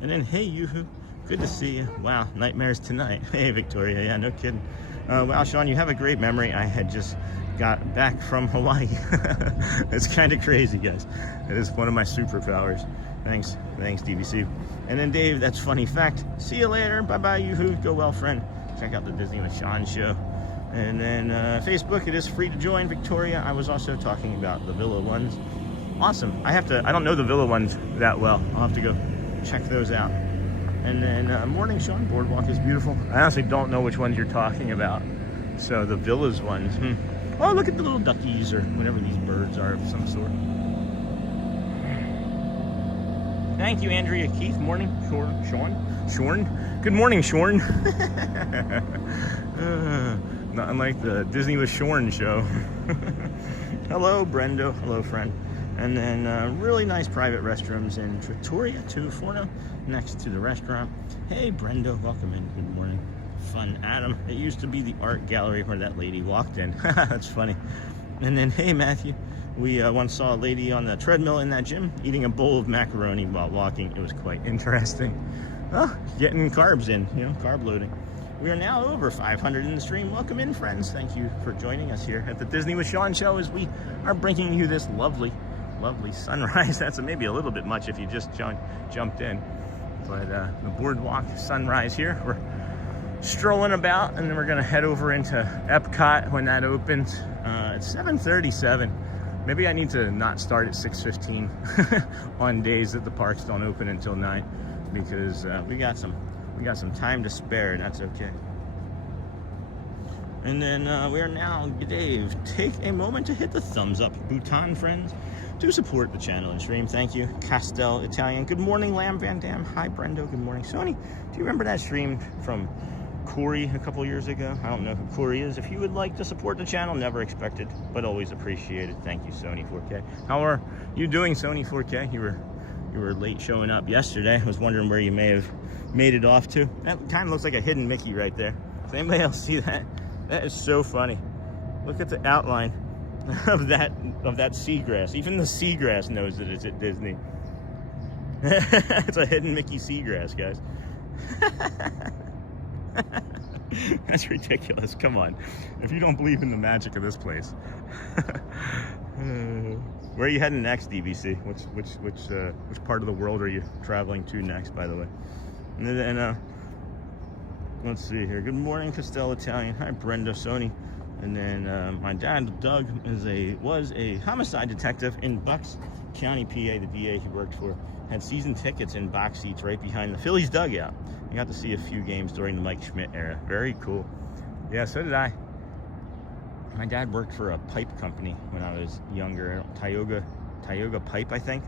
And then, hey, Yoo-hoo. Good to see you. Wow, nightmares tonight. Hey, Victoria. Yeah, no kidding. Wow, Sean, you have a great memory. I had just got back from Hawaii. It's kind of crazy, guys. It is one of my superpowers. Thanks, DVC. And then Dave, that's funny fact. See you later. Bye-bye, Yoo-hoo. Go well, friend. check out the Disney with Sean show. And then Facebook, it is free to join. Victoria, I was also talking about the Villa ones. Awesome. I don't know the Villa ones that well. I'll have to go check those out. And then morning, Sean, Boardwalk is beautiful. I honestly don't know which ones you're talking about. So the Villas ones. Oh, look at the little duckies or whatever these birds are of some sort. Thank you, Andrea Keith. Morning, Shorn. Good morning, Shorn. Not unlike the Disney with Shorn show. Hello, Brendo. Hello, friend. And then really nice private restrooms in Trattoria 240 next to the restaurant. Hey, Brendo, welcome in. Good morning. Fun, Adam. It used to be the art gallery where that lady walked in. That's funny. And then, hey, Matthew. We once saw a lady on the treadmill in that gym eating a bowl of macaroni while walking. It was quite interesting. Oh, getting carbs in, carb loading. We are now over 500 in the stream. Welcome in, friends. Thank you for joining us here at the Disney with Sean show as we are bringing you this lovely sunrise. That's maybe a little bit much if you just jumped in. But the Boardwalk sunrise here. We're strolling about, and then we're going to head over into EPCOT when that opens. It's 7:37. Maybe I need to not start at 6:15 on days that the parks don't open until 9, because we got some time to spare, and that's okay. And then we are now, Dave, take a moment to hit the thumbs up, Bhutan friends, to support the channel and stream. Thank you. Castel Italian. Good morning, Lamb Van Dam. Hi, Brendo. Good morning. Sony, do you remember that stream from Corey a couple years ago? I don't know who Corey is. If you would like to support the channel, never expected, but always appreciated. Thank you, Sony 4K. How are you doing, Sony 4K? You were late showing up yesterday. I was wondering where you may have made it off to. That kind of looks like a hidden Mickey right there. Does anybody else see that? That is so funny. Look at the outline of that seagrass. Even the seagrass knows that it's at Disney. It's a hidden Mickey seagrass, guys. That's ridiculous. Come on. If you don't believe in the magic of this place. Where are you heading next, DBC? Which part of the world are you traveling to next, by the way? And then let's see here. Good morning, Castel Italian. Hi, Brenda, Sony. And then my dad, Doug, was a homicide detective in Bucks County, PA. The DA he worked for had season tickets in box seats right behind the Phillies dugout. I got to see a few games during the Mike Schmidt era. Very cool. Yeah, so did I. My dad worked for a pipe company when I was younger, Tioga Pipe, I think.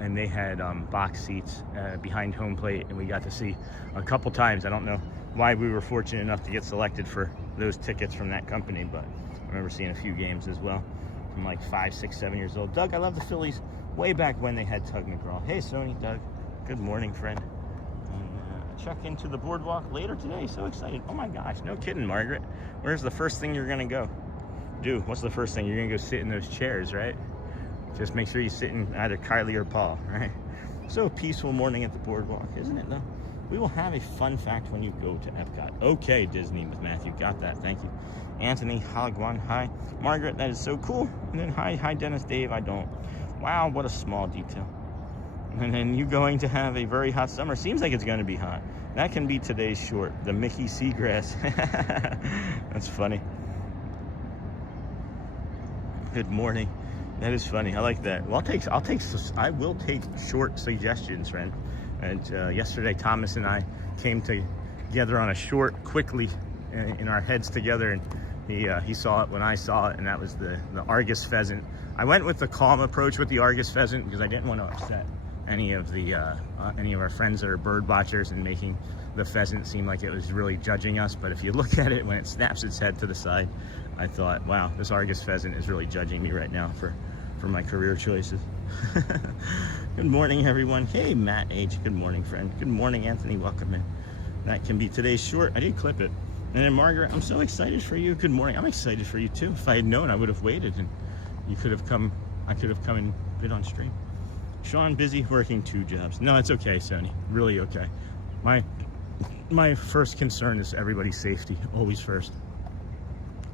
And they had box seats behind home plate, and we got to see a couple times. I don't know why we were fortunate enough to get selected for those tickets from that company, but I remember seeing a few games as well from like 5, 6, 7 years old. Doug, I love the Phillies way back when they had Tug McGraw. Hey, Sony, Doug. Good morning, friend. And, check into the Boardwalk later today. So excited. Oh my gosh, no kidding, Margaret. Where's the first thing you're gonna go do? What's the first thing? You're gonna go sit in those chairs, right? Just make sure you sit in either Kylie or Paul, right? So peaceful morning at the Boardwalk, isn't it though? We will have a fun fact when you go to EPCOT. Okay, Disney with Matthew, got that, thank you. Anthony Halagwan, hi. Margaret, that is so cool. And then hi Dennis, Dave, I don't. Wow, what a small detail. And then you going to have a very hot summer. Seems like it's gonna be hot. That can be today's short, the Mickey Seagrass. That's funny. Good morning. That is funny. I like that. Well, I will take short suggestions, friend. And yesterday, Thomas and I came together on a short quickly in our heads together, and he saw it when I saw it, and that was the Argus pheasant. I went with the calm approach with the Argus pheasant because I didn't want to upset any of our friends that are bird watchers and making the pheasant seem like it was really judging us. But if you look at it when it snaps its head to the side, I thought, wow, this Argus pheasant is really judging me right now for my career choices. Good morning, everyone. Hey, Matt H. Good morning, friend. Good morning, Anthony. Welcome in. That can be today's short. I did clip it. And then Margaret, I'm so excited for you. Good morning. I'm excited for you too. If I had known, I would have waited, and you could have come. I could have come and been on stream. Sean, busy working 2 jobs. No, it's okay, Sony. Really okay. My first concern is everybody's safety. Always first.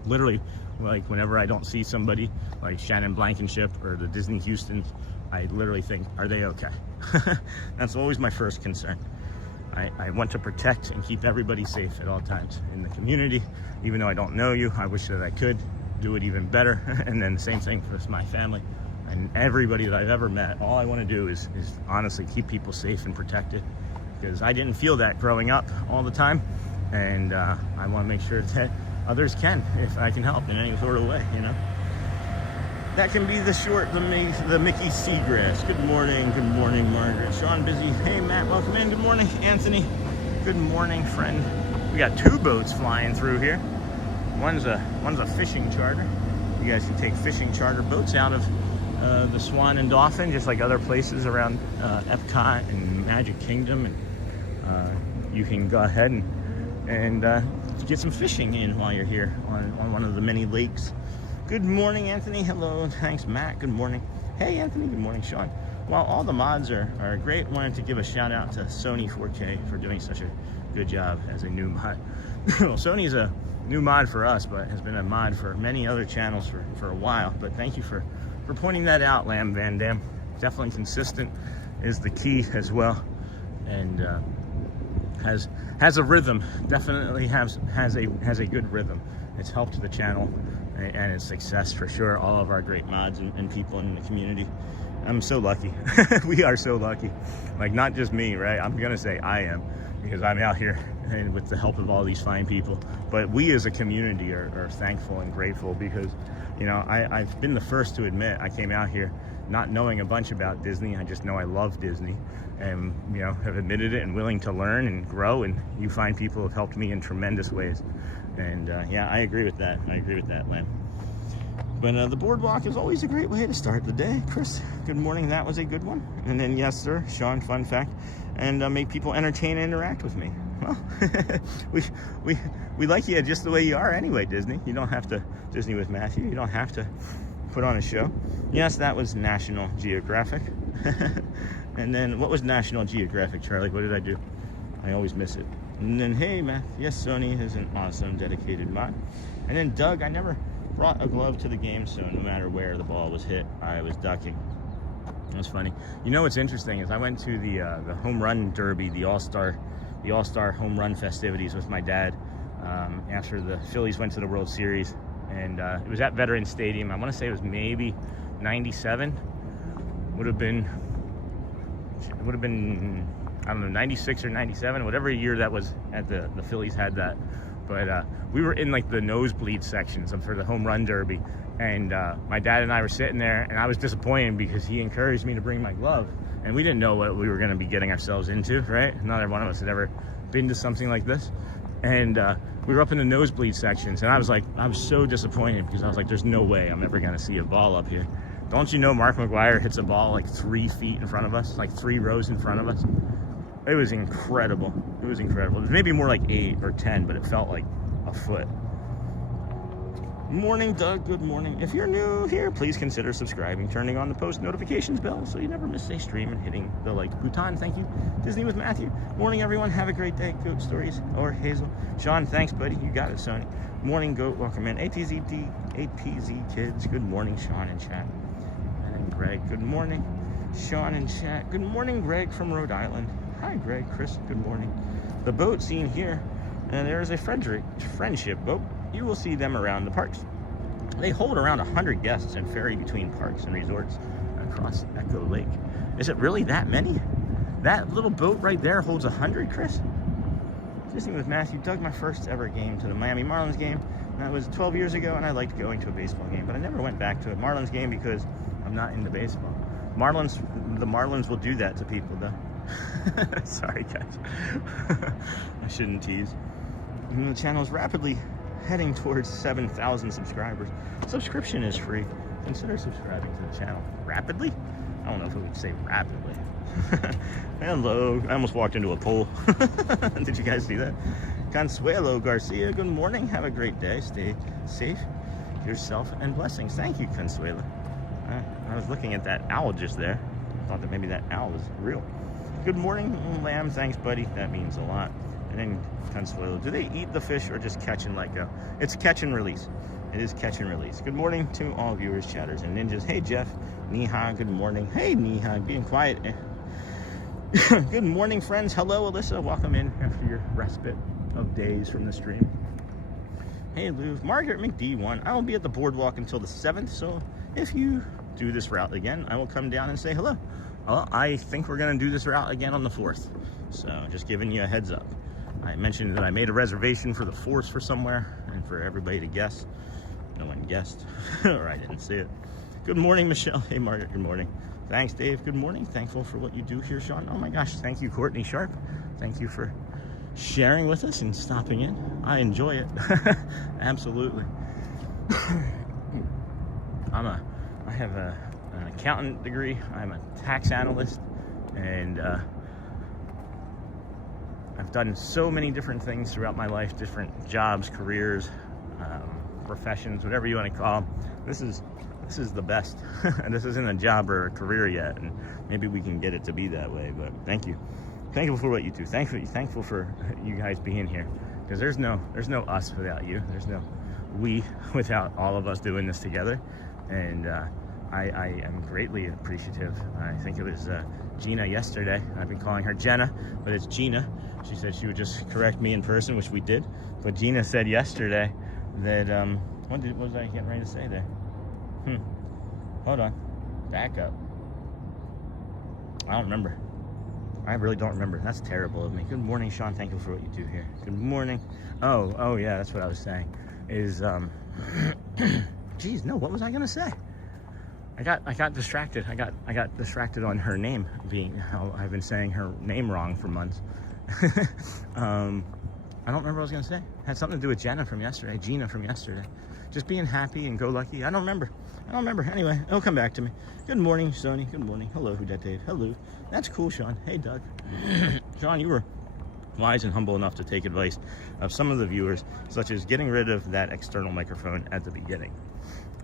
Literally, like whenever I don't see somebody like Shannon Blankenship or the Disney Houston, I literally think, are they okay? That's always my first concern. I want to protect and keep everybody safe at all times in the community. Even though I don't know you, I wish that I could do it even better. And then the same thing for my family and everybody that I've ever met. All I want to do is honestly keep people safe and protected, because I didn't feel that growing up all the time. And I want to make sure that others can, if I can help in any sort of way, you know. That can be the Mickey Seagrass. Good morning, Margaret. Sean busy. Hey, Matt, welcome in. Good morning, Anthony. Good morning, friend. We got 2 boats flying through here. One's a fishing charter. You guys can take fishing charter boats out of the Swan and Dolphin, just like other places around EPCOT and Magic Kingdom, and you can go ahead and get some fishing in while you're here on one of the many lakes. Good morning, Anthony. Hello. Thanks, Matt. Good morning. Hey, Anthony. Good morning, Sean. While all the mods are great, wanted to give a shout out to Sony 4K for doing such a good job as a new mod. Well, Sony's a new mod for us, but has been a mod for many other channels for a while. But thank you for pointing that out, Lamb Van Dam. Definitely consistent is the key as well, and has a rhythm. Definitely has a good rhythm. It's helped the channel and its success for sure. All of our great mods and people in the community. I'm so lucky. We are so lucky. Like, not just me, right? I'm gonna say I am, because I'm out here and with the help of all these fine people. But we as a community are thankful and grateful, because, you know, I've been the first to admit I came out here not knowing a bunch about Disney. I just know I love Disney, and, you know, have admitted it and willing to learn and grow. And you find people have helped me in tremendous ways. And yeah, I agree with that. I agree with that, Lamb. But the boardwalk is always a great way to start the day. Chris, good morning. That was a good one. And then, yes, sir, Sean, fun fact, and make people entertain and interact with me. Well, we like you just the way you are anyway, Disney. You don't have to, Disney with Matthew, you don't have to put on a show. Yes, that was National Geographic. And then, what was National Geographic, Charlie? What did I do? I always miss it. And then, hey, Matt, yes, Sony is an awesome, dedicated mod. And then, Doug, I never brought a glove to the game, so no matter where the ball was hit, I was ducking. It was funny. You know what's interesting is I went to the home run derby, the all-star home run festivities with my dad after the Phillies went to the World Series, and it was at Veterans Stadium. I want to say it was maybe 97. Would have been I don't know, 96 or 97, whatever year that was at the Phillies had that. But we were in like the nosebleed sections for the home run derby, and my dad and I were sitting there, and I was disappointed because he encouraged me to bring my glove, and we didn't know what we were going to be getting ourselves into, right? Not every one of us had ever been to something like this. And we were up in the nosebleed sections, and I was so disappointed, because I was like, there's no way I'm ever going to see a ball up here. Don't you know Mark McGuire hits a ball like 3 feet in front of us, like 3 rows in front of us? It was incredible. It was incredible. It was maybe more like 8 or 10, but it felt like a foot. Morning, Doug. Good morning. If you're new here, please consider subscribing, turning on the post notifications bell so you never miss a stream, and hitting the like button. Thank you. Disney with Matthew. Morning, everyone. Have a great day. Goat Stories or Hazel. Sean, thanks, buddy. You got it, Sony. Morning, Goat. Welcome in. APZ kids. Good morning, Sean and chat. And Greg. Good morning. Sean and chat. Good morning, Greg from Rhode Island. Hi, Greg. Chris, good morning. The boat seen here, and there is a friendship boat. You will see them around the parks. They hold around 100 guests and ferry between parks and resorts across Echo Lake. Is it really that many? That little boat right there holds 100, Chris? Disney with Matthew. Dug my first ever game to the Miami Marlins game. That was 12 years ago, and I liked going to a baseball game, but I never went back to a Marlins game because I'm not into baseball. The Marlins will do that to people, though. Sorry, guys. I shouldn't tease. The channel is rapidly heading towards 7,000 subscribers. Subscription is free. Consider subscribing to the channel. Rapidly? I don't know if we would say rapidly. Hello. I almost walked into a pole. Did you guys see that? Consuelo Garcia, good morning. Have a great day. Stay safe. Yourself and blessings. Thank you, Consuelo. I was looking at that owl just there. I thought that maybe that owl was real. Good morning, Lamb. Thanks, buddy. That means a lot. And then Consuelo. Do they eat the fish or just catch and let go? It's catch and release. It is catch and release. Good morning to all viewers, chatters, and ninjas. Hey, Jeff. Neha, good morning. Hey, Neha. Being quiet. Good morning, friends. Hello, Alyssa. Welcome in after your respite of days from the stream. Hey, Lou. Margaret McD1. I will be at the boardwalk until the 7th, so if you do this route again, I will come down and say hello. Well, I think we're going to do this route again on the 4th, so just giving you a heads up. I mentioned that I made a reservation for the 4th for somewhere, and for everybody to guess. No one guessed, or I didn't see it. Good morning, Michelle. Hey, Margaret. Good morning. Thanks, Dave. Good morning. Thankful for what you do here, Sean. Oh my gosh. Thank you, Courtney Sharp. Thank you for sharing with us and stopping in. I enjoy it. Absolutely. I have an accountant degree. I'm a tax analyst, and I've done so many different things throughout my life, different jobs, careers, professions, whatever you want to call them. This is the best. And this isn't a job or a career yet, and maybe we can get it to be that way, but thank you. Thankful for what you do. Thankful for you guys being here, because there's no us without you. There's no we without all of us doing this together. And I am greatly appreciative. I think it was Gina yesterday. I've been calling her Jenna, but it's Gina. She said she would just correct me in person, which we did. But Gina said yesterday that what was I getting ready to say there? Hold on. Back up. I don't remember. I really don't remember. That's terrible of me. Good morning, Sean. Thank you for what you do here. Good morning. Oh yeah, that's what I was saying. Is geez, no, what was I gonna say? I got distracted. I got distracted on her name being how I've been saying her name wrong for months. I don't remember what I was gonna say. It had something to do with Gina from yesterday. Just being happy and go lucky. I don't remember. Anyway, it'll come back to me. Good morning, Sony. Good morning. Hello, who that Dave? Hello. That's cool, Sean. Hey, Doug. Sean, you were wise and humble enough to take advice of some of the viewers, such as getting rid of that external microphone at the beginning.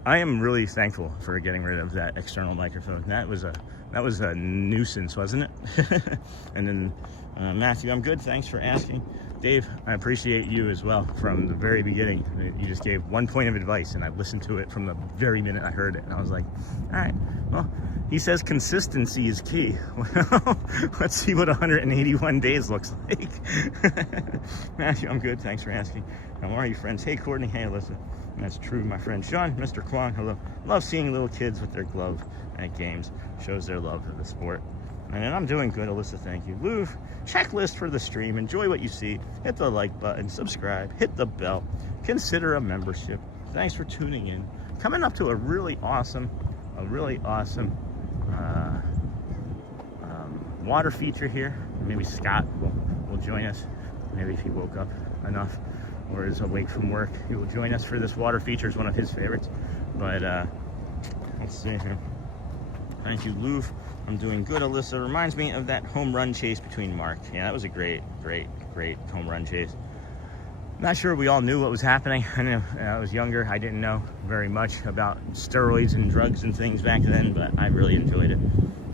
I am really thankful for getting rid of that external microphone. That was a nuisance, wasn't it? And then Matthew, I'm good. Thanks for asking. Dave, I appreciate you as well from the very beginning. You just gave one point of advice, and I listened to it from the very minute I heard it, and I was like, all right, well, he says consistency is key. Well, let's see what 181 days looks like. Matthew, I'm good. Thanks for asking. How are you, friends? Hey, Courtney. Hey, Alyssa. And that's true, my friend Sean. Mr. Kwong, hello. Love seeing little kids with their glove at games. Shows their love of the sport. And I'm doing good, Alyssa, thank you. Lou, checklist for the stream. Enjoy what you see. Hit the like button, subscribe, hit the bell. Consider a membership. Thanks for tuning in. Coming up to a really awesome water feature here. Maybe Scott will join us. Maybe if he woke up enough or is awake from work, he will join us for this water feature. It's one of his favorites. But let's see here. Thank you, Lou. I'm doing good, Alyssa. Reminds me of that home run chase between Mark. Yeah, that was a great home run chase. Not sure we all knew what was happening. I know I was younger. I didn't know very much about steroids and drugs and things back then, but I really enjoyed it.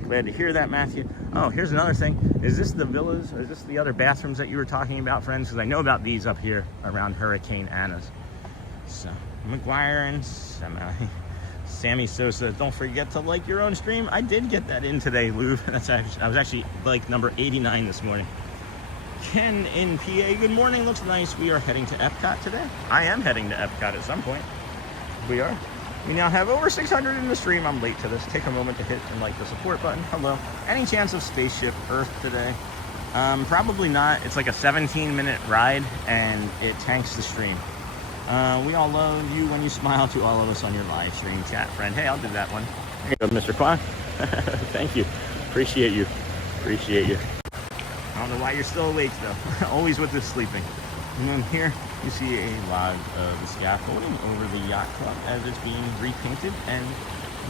Glad to hear that, Matthew. Oh, here's another thing. Is this the villas? Or is this the other bathrooms that you were talking about, friends? Because I know about these up here around Hurricane Anna's. So, McGuire and Sammy Sosa, don't forget to like your own stream. I did get that in today, Lou. I was actually like number 89 this morning. Ken in PA, good morning. Looks nice. We are heading to EPCOT today. I am heading to EPCOT at some point. We are. We now have over 600 in the stream. I'm late to this. Take a moment to hit and like the support button. Hello. Any chance of Spaceship Earth today? Probably not. It's like a 17-minute ride, and it tanks the stream. We all love you when you smile to all of us on your live stream chat, friend. Hey, I'll do that one. There you go, Mr. Kwan. Thank you. Appreciate you. I don't know why you're still awake, though. Always with this sleeping. And then here you see a log of the scaffolding over the yacht club as it's being repainted and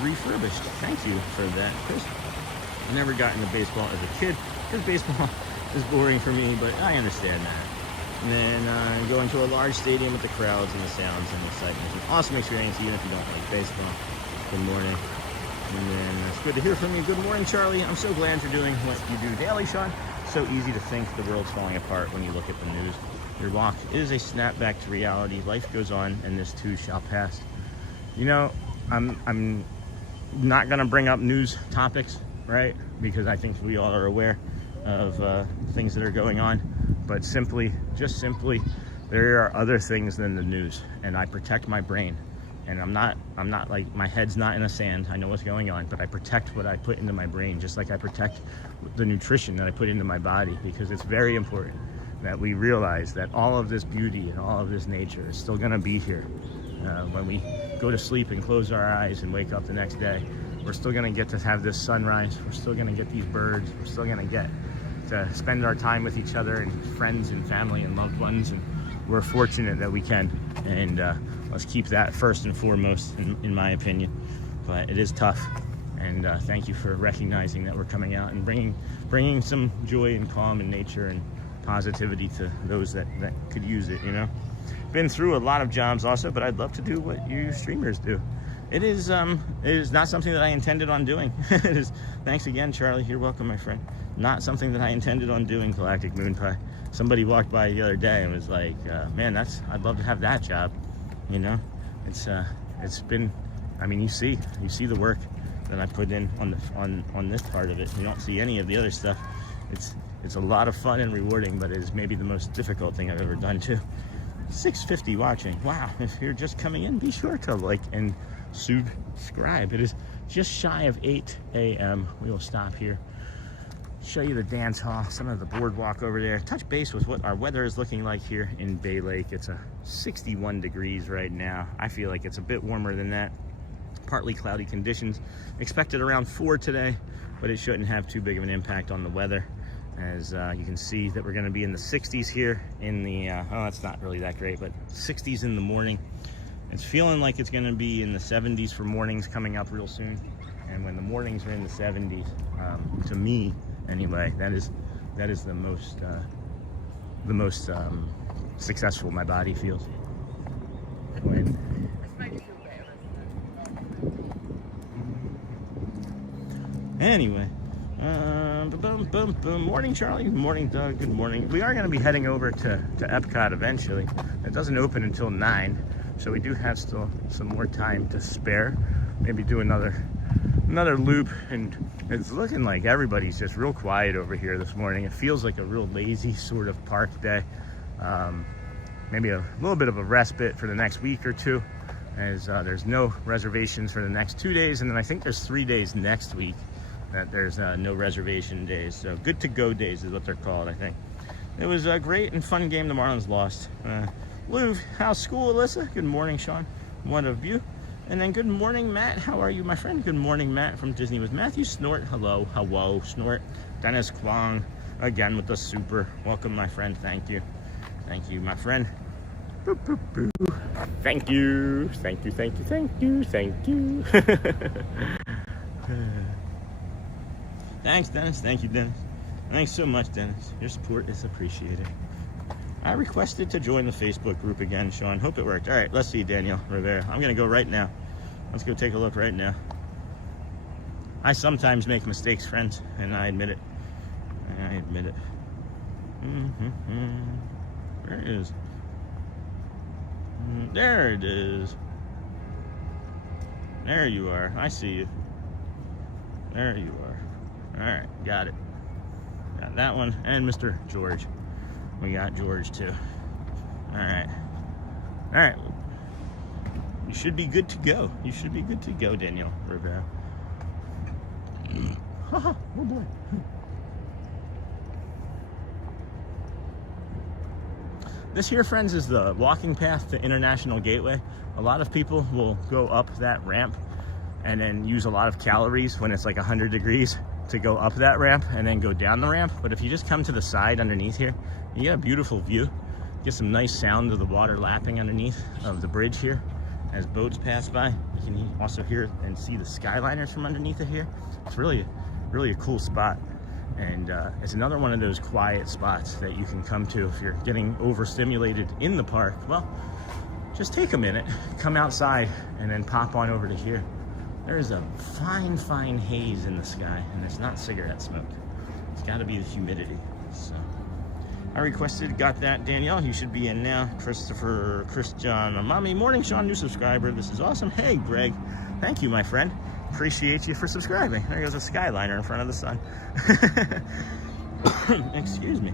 refurbished. Thank you for that, Chris. I never got into baseball as a kid because baseball is boring for me, but I understand that. And then going to a large stadium with the crowds and the sounds and the excitement. It's an awesome experience, even if you don't like baseball. Good morning. And then it's good to hear from you. Good morning, Charlie. I'm so glad you're doing what you do daily, Sean. So easy to think the world's falling apart when you look at the news. Your walk is a snap back to reality. Life goes on, and this too shall pass. You know, I'm not going to bring up news topics, right? Because I think we all are aware of things that are going on, but just simply, there are other things than the news, and I protect my brain. And I'm not like, my head's not in the sand. I know what's going on, but I protect what I put into my brain, just like I protect the nutrition that I put into my body, because it's very important that we realize that all of this beauty and all of this nature is still gonna be here. When we go to sleep and close our eyes and wake up the next day, we're still gonna get to have this sunrise. We're still gonna get these birds. We're still gonna get to spend our time with each other and friends and family and loved ones. And we're fortunate that we can. And let's keep that first and foremost, in my opinion. But it is tough. And thank you for recognizing that we're coming out and bringing some joy and calm in nature and positivity to those that could use it, you know. Been through a lot of jobs also, but I'd love to do what you streamers do. It is not something that I intended on doing. It is, thanks again, Charlie. You're welcome, my friend. Not something that I intended on doing, Galactic Moon Pie. Somebody walked by the other day and was like, man, I'd love to have that job. You know, it's been, I mean, you see the work that I put in on this part of it. You don't see any of the other stuff. It's a lot of fun and rewarding, but it is maybe the most difficult thing I've ever done too. 650 watching. Wow, if you're just coming in, be sure to like and subscribe. It is just shy of 8 a.m. We will stop here, show you the dance hall, some of the boardwalk over there, touch base with what our weather is looking like here in Bay Lake. It's a 61 degrees right now. I feel like it's a bit warmer than that. Partly cloudy conditions expected around 4 today, but it shouldn't have too big of an impact on the weather, as you can see that we're going to be in the 60s here in the oh, that's not really that great, but 60s in the morning. It's feeling like it's going to be in the 70s for mornings coming up real soon. And when the mornings are in the 70s, to me anyway, that is the most successful my body feels. When anyway, morning, Charlie. Good morning, Doug. Good morning. We are going to be heading over to EPCOT eventually. It doesn't open until 9, so we do have still some more time to spare. Maybe do another loop. And it's looking like everybody's just real quiet over here this morning. It feels like a real lazy sort of park day. Maybe a little bit of a respite for the next week or two, as there's no reservations for the next 2 days, and then I think there's 3 days next week that there's no reservation days. So good to go days is what they're called, I think. It was a great and fun game. The Marlins lost. Lou, how's school, Alyssa? Good morning, Sean. One of you. And then good morning, Matt. How are you, my friend? Good morning, Matt from Disney with Matthew. Snort, hello, Snort. Dennis Kwong, again with the super. Welcome, my friend. Thank you, my friend. Boop, boop, boop. Thank you. Thanks, Dennis. Thank you, Dennis. Thanks so much, Dennis. Your support is appreciated. I requested to join the Facebook group again, Sean. Hope it worked. All right, let's see, Danielle Rivera. I'm going to go right now. Let's go take a look right now. I sometimes make mistakes, friends, and I admit it. Where is? There it is. There you are. I see you. There you are. All right, got it. Got that one. And Mr. George. We got George too. All right. You should be good to go. Danielle Rivera. Oh boy. This here, friends, is the walking path to International Gateway. A lot of people will go up that ramp and then use a lot of calories when it's like 100 degrees to go up that ramp and then go down the ramp. But if you just come to the side underneath here, you get a beautiful view. Get some nice sound of the water lapping underneath of the bridge here as boats pass by. You can also hear and see the Skyliners from underneath it here. It's really a cool spot. And it's another one of those quiet spots that you can come to if you're getting overstimulated in the park. Well, just take a minute, come outside, and then pop on over to here. There's a fine haze in the sky, and it's not cigarette smoke. It's got to be the humidity. So I requested, got that, Danielle. You should be in now. Christian, mommy, morning, Sean, new subscriber. This is awesome. Hey, Greg, thank you, my friend. Appreciate you for subscribing. There goes a Skyliner in front of the sun. Excuse me.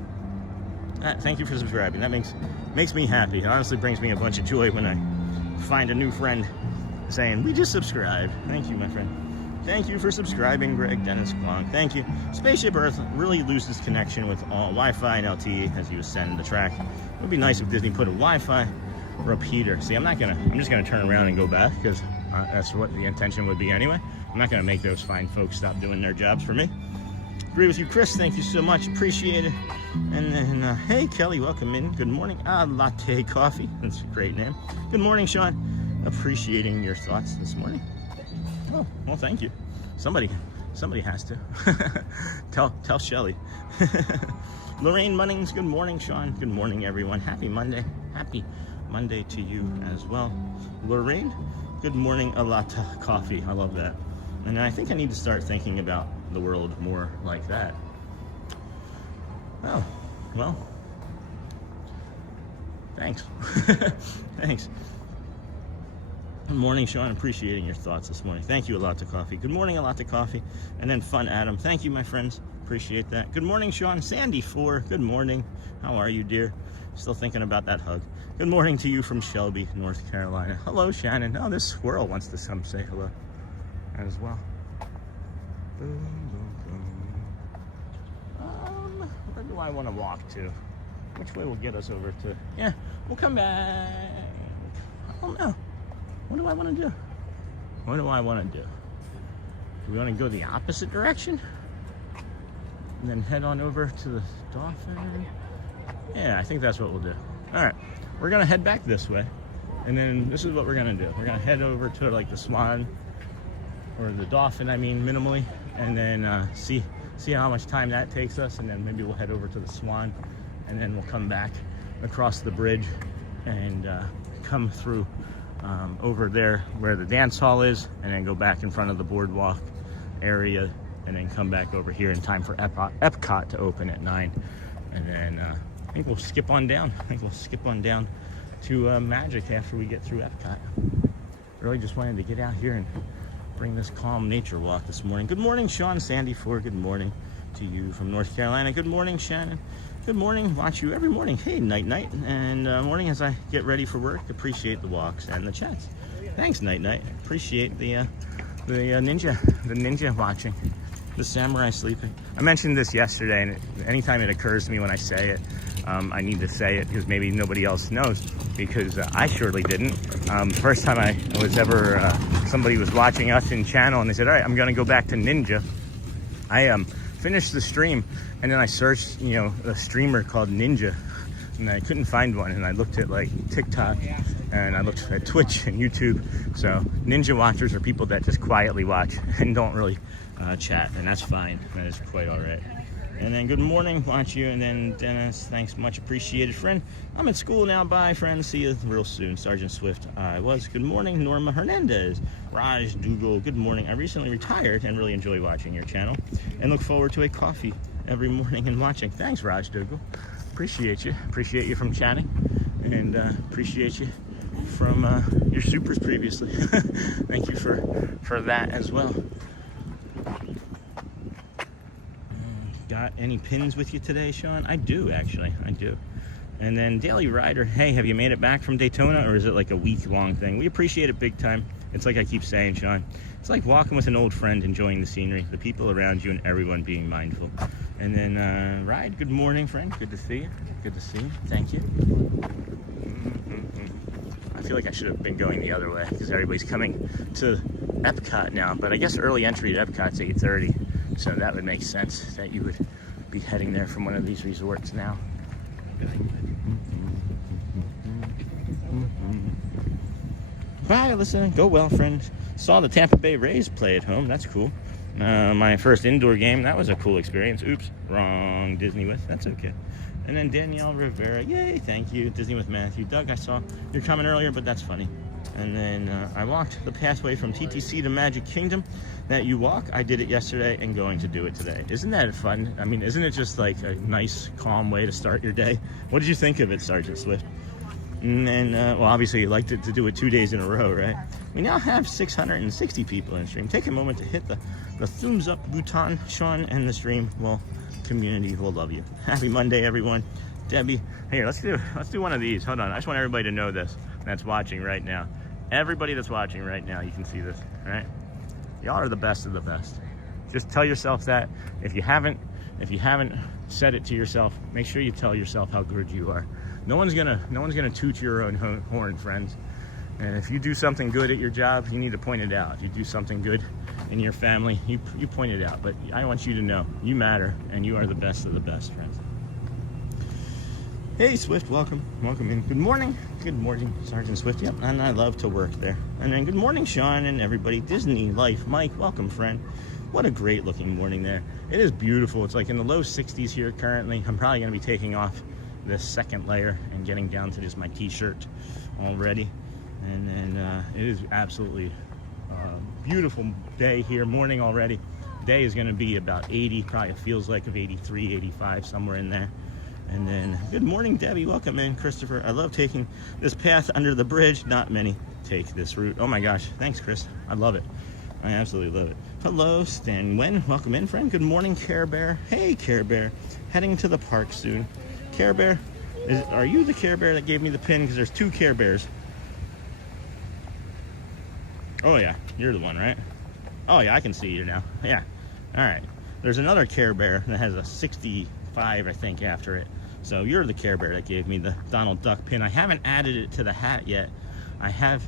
Thank you for subscribing. That makes me happy. It honestly brings me a bunch of joy when I find a new friend saying, we just subscribed. Thank you, my friend. Thank you for subscribing, Greg Dennis Kwong. Thank you. Spaceship Earth really loses connection with all Wi-Fi and LTE as you ascend the track. It would be nice if Disney put a Wi-Fi repeater. See, I'm just gonna turn around and go back because that's what the intention would be anyway. I'm not gonna make those fine folks stop doing their jobs for me. Agree with you, Chris. Thank you so much. Appreciate it. And then, hey, Kelly, welcome in. Good morning. Latte Coffee. That's a great name. Good morning, Sean. Appreciating your thoughts this morning. Oh, well, thank you. Somebody has to. tell Shelly. Lorraine Munnings. Good morning, Sean. Good morning, everyone. Happy Monday. Happy Monday to you as well. Lorraine, good morning. A latte coffee. I love that. And I think I need to start thinking about the world more like that. Oh, well, thanks. Thanks. Good morning, Sean. Appreciating your thoughts this morning. Thank you, a lot to coffee. Good morning, a lot to coffee. And then Fun Adam. Thank you, my friends. Appreciate that. Good morning, Sean. Sandy 4. Good morning. How are you, dear? Still thinking about that hug. Good morning to you from Shelby, North Carolina. Hello, Shannon. Oh, this squirrel wants to come say hello as well. Boom, boom, boom. Where do I want to walk to? Which way will get us over to? Yeah, we'll come back. I don't know. What do I want to do? What do I want to do? Do we want to go the opposite direction? And then head on over to the Dolphin? Yeah, I think that's what we'll do. All right, we're going to head back this way. And then this is what we're going to do. We're going to head over to like the Swan, or the Dolphin, I mean, minimally. And then see how much time that takes us, and then maybe we'll head over to the Swan, and then we'll come back across the bridge and come through over there where the dance hall is, and then go back in front of the boardwalk area, and then come back over here in time for EPCOT to open at 9. And then I think we'll skip on down. To Magic after we get through EPCOT. Really just wanted to get out here and bring this calm nature walk this morning. Good morning, Sean. Sandy 4. Good morning to you from North Carolina. Good morning, Shannon. Good morning. Watch you every morning. Hey, night. And morning as I get ready for work. Appreciate the walks and the chats. Thanks, night. Appreciate the ninja watching. The samurai sleeping. I mentioned this yesterday, and anytime it occurs to me when I say it, I need to say it because maybe nobody else knows, because I surely didn't. First time I was ever, somebody was watching us in channel and they said, all right, I'm going to go back to Ninja. I finished the stream and then I searched, a streamer called Ninja, and I couldn't find one. And I looked at like TikTok, and I looked at Twitch and YouTube. So Ninja watchers are people that just quietly watch and don't really chat, and that's fine. That is quite all right. And then good morning, watch you. And then Dennis, thanks, much appreciated, friend. I'm at school now. Bye, friend. See you real soon. Sergeant Swift, I was. Good morning, Norma Hernandez. Raj Dougal, good morning. I recently retired and really enjoy watching your channel and look forward to a coffee every morning and watching. Thanks, Raj Dougal. Appreciate you. Appreciate you from chatting, and appreciate you from your supers previously. Thank you for that as well. Got any pins with you today, Sean? I do, actually. I do. And then Daily Rider, hey, have you made it back from Daytona, or is it like a week-long thing? We appreciate it big time. It's like I keep saying, Sean, it's like walking with an old friend, enjoying the scenery, the people around you, and everyone being mindful. And then Ride, good morning, friend. Good to see you. Good to see you. Thank you. I feel like I should have been going the other way because everybody's coming to EPCOT now, but I guess early entry to EPCOT's 8:30. So that would make sense that you would be heading there from one of these resorts now. Bye, listen. Go well, friend. Saw the Tampa Bay Rays play at home. That's cool. My first indoor game. That was a cool experience. Oops, wrong Disney with. That's okay. And then Danielle Rivera. Yay, thank you. Disney with Matthew. Doug, I saw you're coming earlier, but that's funny. And then I walked the pathway from TTC to Magic Kingdom that you walk. I did it yesterday and going to do it today. Isn't that fun? I mean, isn't it just like a nice, calm way to start your day? What did you think of it, Sergeant Swift? And then, well, obviously you liked it to do it 2 days in a row, right? We now have 660 people in the stream. Take a moment to hit the thumbs up button, Sean, and the stream will community will love you. Happy Monday, everyone. Debbie, here, let's do one of these. Hold on, I just want everybody to know this that's watching right now. Everybody that's watching right now, you can see this, all right? Y'all are the best of the best. Just tell yourself that. If you haven't said it to yourself, make sure you tell yourself how good you are. No one's gonna toot your own horn, friends. And if you do something good at your job, you need to point it out. If you do something good in your family, you point it out. But I want you to know you matter, and you are the best of the best, friends. Hey, Swift, welcome in. Good morning, Sergeant Swift. Yep, and I love to work there. And then good morning, Sean and everybody. Disney Life, Mike, welcome, friend. What a great looking morning there. It is beautiful. It's like in the low 60s here currently. I'm probably gonna be taking off this second layer and getting down to just my t-shirt already. And then it is absolutely beautiful day here, morning already. Day is gonna be about 80, probably feels like of 83, 85, somewhere in there. And then, good morning, Debbie, welcome in. Christopher, I love taking this path under the bridge. Not many take this route. Oh my gosh, thanks, Chris, I love it. I absolutely love it. Hello, Stan Wen, welcome in, friend. Good morning, Care Bear. Hey, Care Bear, heading to the park soon. Care Bear, are you the Care Bear that gave me the pin? Because there's two Care Bears. Oh yeah, you're the one, right? Oh yeah, I can see you now. Yeah, all right. There's another Care Bear that has a 65, I think, after it. So you're the Care Bear that gave me the Donald Duck pin. I haven't added it to the hat yet. I have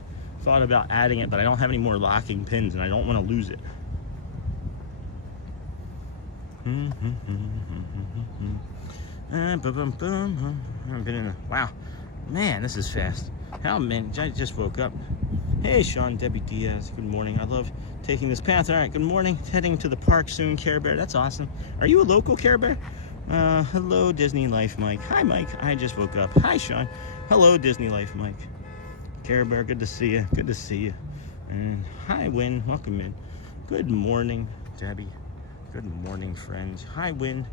thought about adding it, but I don't have any more locking pins, and I don't want to lose it. Wow, man, this is fast. How many? I just woke up. Hey, Sean, Debbie Diaz, good morning. I love taking this path. All right, good morning. Heading to the park soon, Care Bear. That's awesome. Are you a local Care Bear? Hello, Disney Life, Mike. Hi, Mike. I just woke up. Hi, Sean. Hello, Disney Life, Mike. Care Bear, good to see you. Good to see you. And hi, Win. Welcome in. Good morning, Debbie. Good morning, friends. Hi, Win.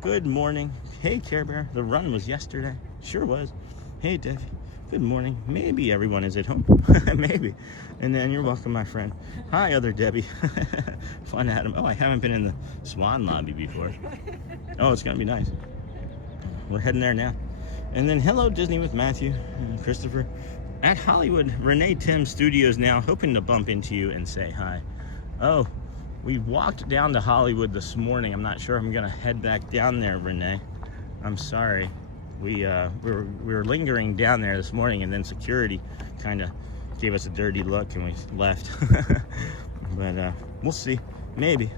Good morning. Hey, Care Bear. The run was yesterday. Sure was. Hey, Debbie. Good morning. Maybe everyone is at home. Maybe. And then you're welcome, my friend. Hi, other Debbie. Fun Adam. Oh, I haven't been in the Swan lobby before. Oh, it's going to be nice. We're heading there now. And then hello, Disney with Matthew and Christopher. At Hollywood, Renee Tim Studios now. Hoping to bump into you and say hi. Oh, we walked down to Hollywood this morning. I'm not sure I'm going to head back down there, Renee. I'm sorry. We were lingering down there this morning, and then security kind of gave us a dirty look and we left. But we'll see. Maybe.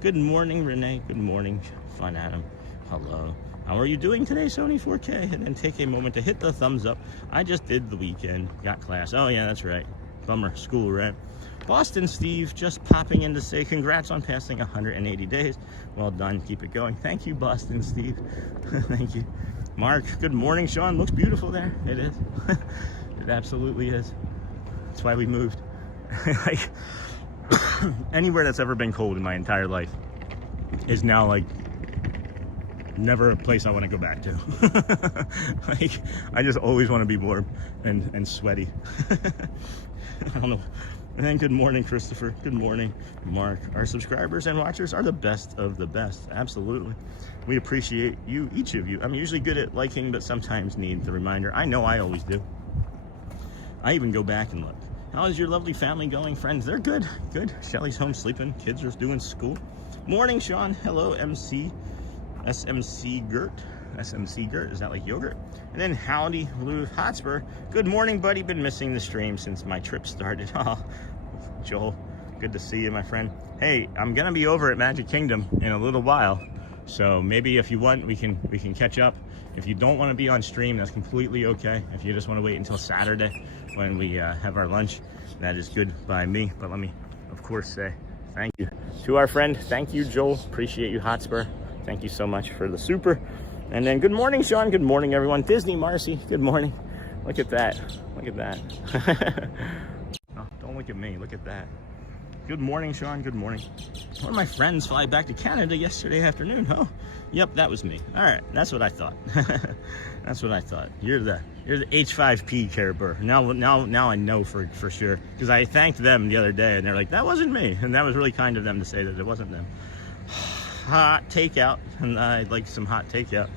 Good morning, Renee. Good morning, Fun Adam. Hello. How are you doing today, Sony 4K? And then take a moment to hit the thumbs up. I just did the weekend. Got class. Oh, yeah, that's right. Bummer. School, right? Boston Steve just popping in to say congrats on passing 180 days. Well done. Keep it going. Thank you, Boston Steve. Thank you. Mark, good morning, Sean. Looks beautiful there. It is. It absolutely is. That's why we moved. Like, anywhere that's ever been cold in my entire life is now like never a place I want to go back to. Like, I just always want to be warm and sweaty. I don't know. And then good morning, Christopher. Good morning, Mark. Our subscribers and watchers are the best of the best. Absolutely. We appreciate you, each of you. I'm usually good at liking, but sometimes need the reminder. I know I always do. I even go back and look. How is your lovely family going, friends? They're good. Good. Shelly's home sleeping. Kids are doing school. Morning, Sean. Hello, SMC Gert. SMC Gert. Is that like yogurt? And then howdy, Lou Hotspur. Good morning, buddy. Been missing the stream since my trip started. Oh, Joel, good to see you, my friend. Hey, I'm gonna be over at Magic Kingdom in a little while, so maybe if you want, we can catch up. If you don't want to be on stream, that's completely okay. If you just want to wait until Saturday when we have our lunch, that is good by me. But let me, of course, say thank you to our friend. Thank you, Joel. Appreciate you, Hotspur. Thank you so much for the super. And then good morning, Sean. Good morning, everyone. Disney Marcy, good morning. Look at that. Look at that. Oh, don't look at me. Look at that. Good morning, Sean. Good morning. One of my friends fly back to Canada yesterday afternoon. Oh, yep, that was me. All right, that's what I thought. That's what I thought. You're the H5P Care Bear. Now I know for sure, because I thanked them the other day, and they're like, that wasn't me, and that was really kind of them to say that it wasn't them. hot takeout, and I'd like some hot takeout.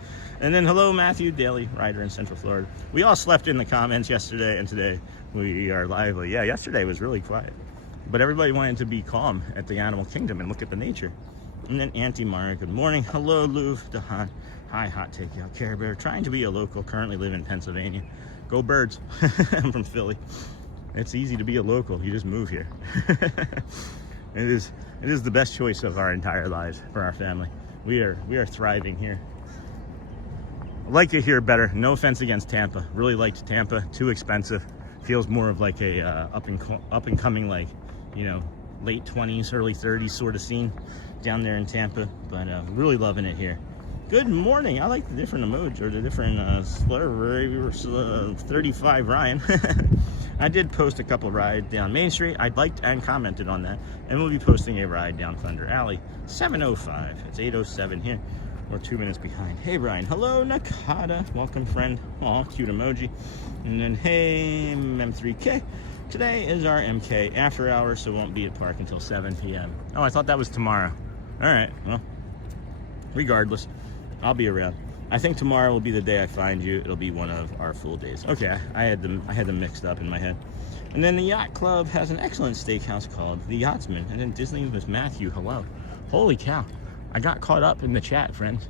And then hello, Matthew, Deli rider in Central Florida. We all slept in the comments yesterday, and today we are lively. Yeah, yesterday was really quiet, but everybody wanted to be calm at the Animal Kingdom and look at the nature. And then Auntie Mara, good morning. Hello, Lou, Dahan. Hi, hot takeout, Care Bear. Trying to be a local, currently live in Pennsylvania. Go Birds. I'm from Philly. It's easy to be a local. You just move here. It is the best choice of our entire lives for our family. We are thriving here. I like it here better. No offense against Tampa. Really liked Tampa. Too expensive. Feels more of like a up and coming, like, you know, late 20s, early 30s sort of scene down there in Tampa. But really loving it here. Good morning. I like the different emojis, or the different slur. 35 Ryan. I did post a couple rides down Main Street. I liked and commented on that. And we'll be posting a ride down Thunder Alley. 7:05. It's 8:07 here. We're 2 minutes behind. Hey, Brian. Hello, Nakata. Welcome, friend. Aw, cute emoji. And then, hey, M3K. Today is our MK after hours, so won't be at park until 7 p.m. Oh, I thought that was tomorrow. All right. Well, regardless, I'll be around. I think tomorrow will be the day I find you. It'll be one of our full days. Okay, I had them mixed up in my head. And then the Yacht Club has an excellent steakhouse called The Yachtsman. And then Disney with Matthew. Hello. Holy cow. I got caught up in the chat, friends.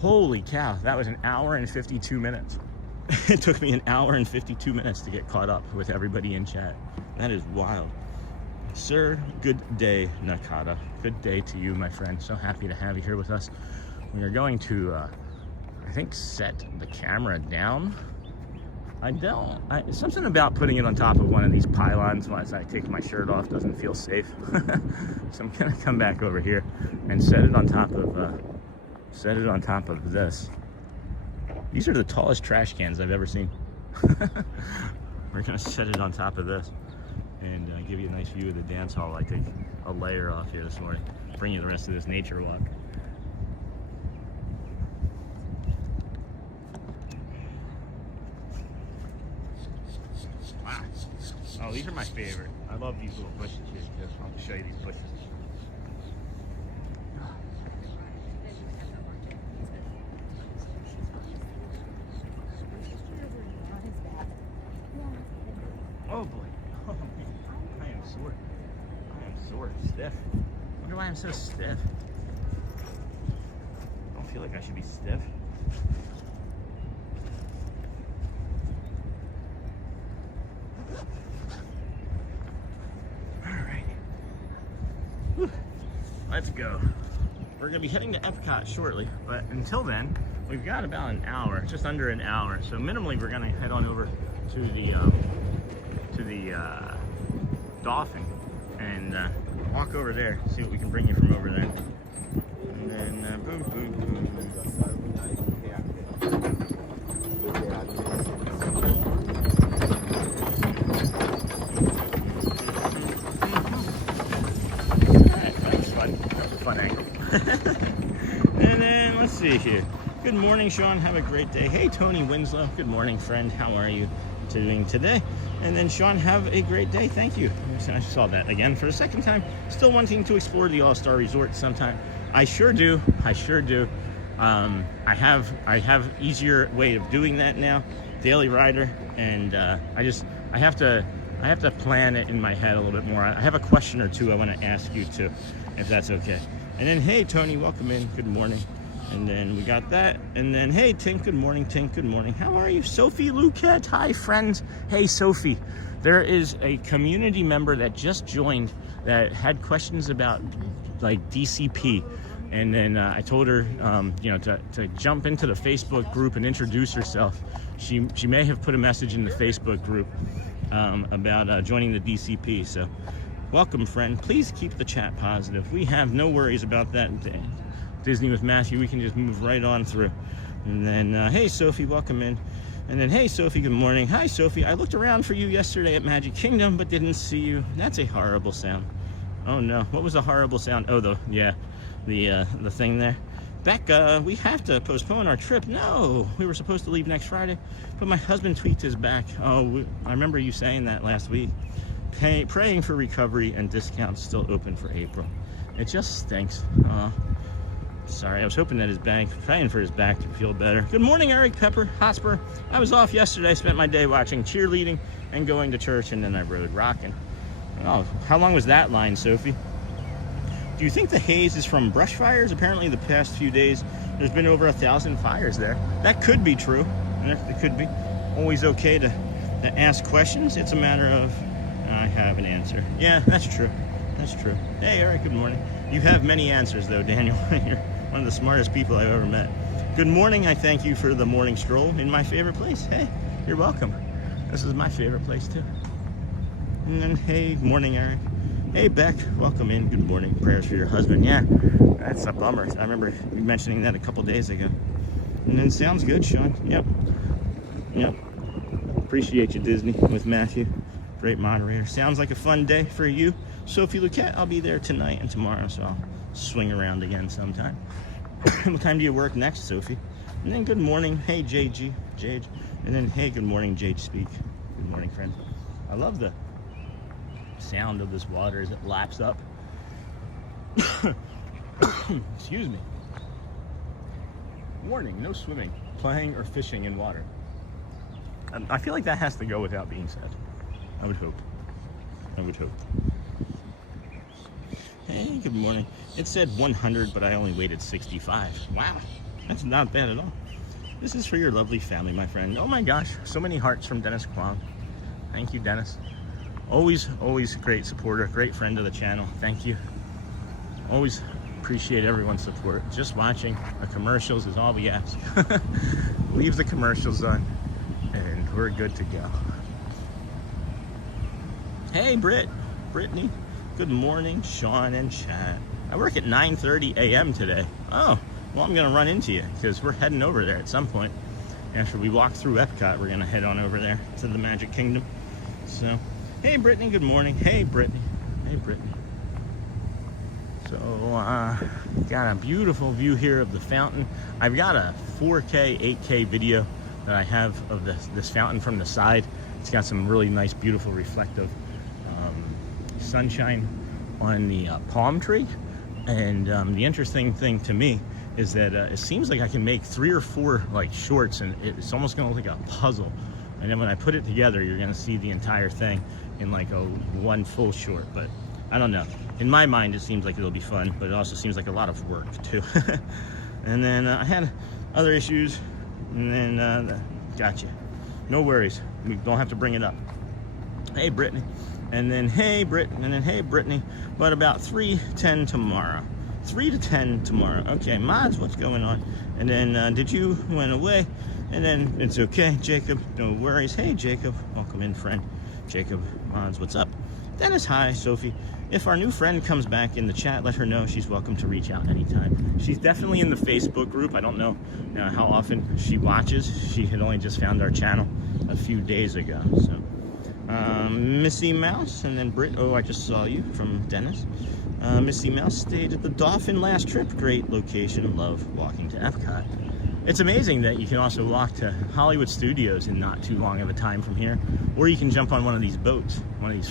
Holy cow, that was an hour and 52 minutes. It took me an hour and 52 minutes to get caught up with everybody in chat. That is wild. Sir, good day, Nakata. Good day to you, my friend. So happy to have you here with us. We are going to, I think, set the camera down. Something about putting it on top of one of these pylons once I take my shirt off doesn't feel safe. So I'm gonna come back over here and set it on top of this. These are the tallest trash cans I've ever seen. We're gonna set it on top of this and give you a nice view of the dance hall. I take a layer off here this morning, bring you the rest of this nature walk. Wow. Oh, these are my favorite. I love these little bushes here too. I'll show you these bushes. Oh boy. Oh man. I am sore. Stiff. I wonder why I'm so stiff. I don't feel like I should be stiff. Let's go. We're gonna be heading to EPCOT shortly, but until then, we've got about an hour, just under an hour. So minimally, we're gonna head on over to the Dolphin and walk over there, see what we can bring you from over there. And then boom, boom, boom. Fun angle. And then let's see here. Good morning, Sean. Have a great day. Hey, Tony Winslow. Good morning, friend. How are you doing today? And then Sean, have a great day. Thank you. I saw that again for the second time. Still wanting to explore the All-Star Resort sometime. I sure do. I have easier way of doing that now. Daily rider, and I have to plan it in my head a little bit more. I have a question or two I want to ask you too, if that's okay. And then, hey, Tony, welcome in. Good morning. And then we got that. And then, hey, Tink, good morning. Tink, good morning. How are you? Sophie Luquette. Hi, friends. Hey, Sophie. There is a community member that just joined that had questions about, like, DCP. And then I told her, to jump into the Facebook group and introduce herself. She may have put a message in the Facebook group about joining the DCP. So welcome, friend. Please keep the chat positive. We have no worries about that. Disney with Matthew, we can just move right on through. And then, hey, Sophie, welcome in. And then, hey, Sophie, good morning. Hi, Sophie. I looked around for you yesterday at Magic Kingdom, but didn't see you. That's a horrible sound. Oh, no. What was the horrible sound? Oh, the thing there. Becca, we have to postpone our trip. No, we were supposed to leave next Friday, but my husband tweaked his back. Oh, I remember you saying that last week. Praying for recovery and discounts still open for April. It just stinks. Sorry, I was hoping that praying for his back to feel better. Good morning, Eric Pepper, Hotspur. I was off yesterday, spent my day watching cheerleading and going to church, and then I rode rocking. Oh, how long was that line, Sophie? Do you think the haze is from brush fires? Apparently the past few days, there's been over 1,000 fires there. That could be true. It could be. Always okay to ask questions. It's a matter of, I have an answer. Yeah, that's true. That's true. Hey, Eric, good morning. You have many answers, though, Daniel. You're one of the smartest people I've ever met. Good morning. I thank you for the morning stroll in my favorite place. Hey, you're welcome. This is my favorite place, too. And then, hey, morning, Eric. Hey, Beck, welcome in. Good morning. Prayers for your husband. Yeah, that's a bummer. I remember you mentioning that a couple days ago. And then, sounds good, Sean. Yep. Appreciate you, Disney, with Matthew. Great moderator. Sounds like a fun day for you. Sophie Luquette, I'll be there tonight and tomorrow, so I'll swing around again sometime. What time do you work next, Sophie? And then good morning. Hey, Jade. And then, hey, good morning, Jade Speak. Good morning, friend. I love the sound of this water as it laps up. Excuse me. Warning, no swimming, playing, or fishing in water. I feel like that has to go without being said. I would hope. Hey, good morning. It said 100, but I only waited 65. Wow, that's not bad at all. This is for your lovely family, my friend. Oh my gosh, so many hearts from Dennis Kwong. Thank you, Dennis. Always a great supporter, great friend of the channel. Thank you. Always appreciate everyone's support. Just watching the commercials is all we ask. Leave the commercials on, and we're good to go. Hey, Brittany. Good morning, Sean and Chad. I work at 9:30 a.m. today. Oh, well, I'm gonna run into you because we're heading over there at some point. After we walk through EPCOT, we're gonna head on over there to the Magic Kingdom. So, hey, Brittany, good morning. Hey, Brittany. So, got a beautiful view here of the fountain. I've got a 4K, 8K video that I have of this fountain from the side. It's got some really nice, beautiful, reflective sunshine on the palm tree. And the interesting thing to me is that it seems like I can make 3 or 4 like shorts, and it's almost gonna look like a puzzle. And then when I put it together, you're gonna see the entire thing in like one full short. But I don't know. In my mind, it seems like it'll be fun, but it also seems like a lot of work too. And then I had other issues, and then gotcha. No worries. We don't have to bring it up. Hey, Brittany. And then hey, Brittany. But about 3:10 tomorrow. 3 to 10 tomorrow. Okay, mods, what's going on? And then did you went away? And then it's okay, Jacob. No worries. Hey, Jacob. Welcome in, friend. Jacob, mods, what's up? Dennis, hi, Sophie. If our new friend comes back in the chat, let her know she's welcome to reach out anytime. She's definitely in the Facebook group. I don't know how often she watches. She had only just found our channel a few days ago. So, Missy Mouse, and then Britt. Oh, I just saw you from Dennis. Missy Mouse stayed at the Dolphin last trip. Great location. Love walking to EPCOT. It's amazing that you can also walk to Hollywood Studios in not too long of a time from here, or you can jump on one of these boats, one of these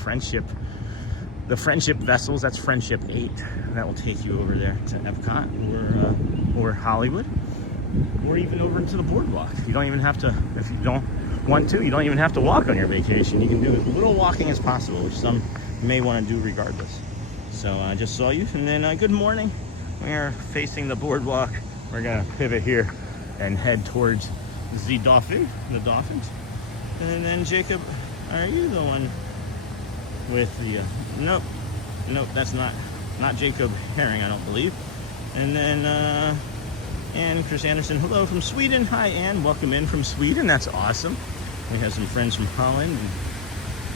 the Friendship vessels. That's Friendship 8. That will take you over there to EPCOT or Hollywood, or even over into the boardwalk. You don't even have to, if you don't want to, you don't even have to walk on your vacation. You can do as little walking as possible, which some may want to do regardless. So I just saw you, and then good morning. We're facing the boardwalk. We're gonna pivot here and head towards the Dolphins. And then Jacob, are you the one with the nope, that's not Jacob Herring, I don't believe. And then and Chris Anderson, hello from Sweden. Hi, Ann, welcome in from Sweden. That's awesome. We have some friends from Holland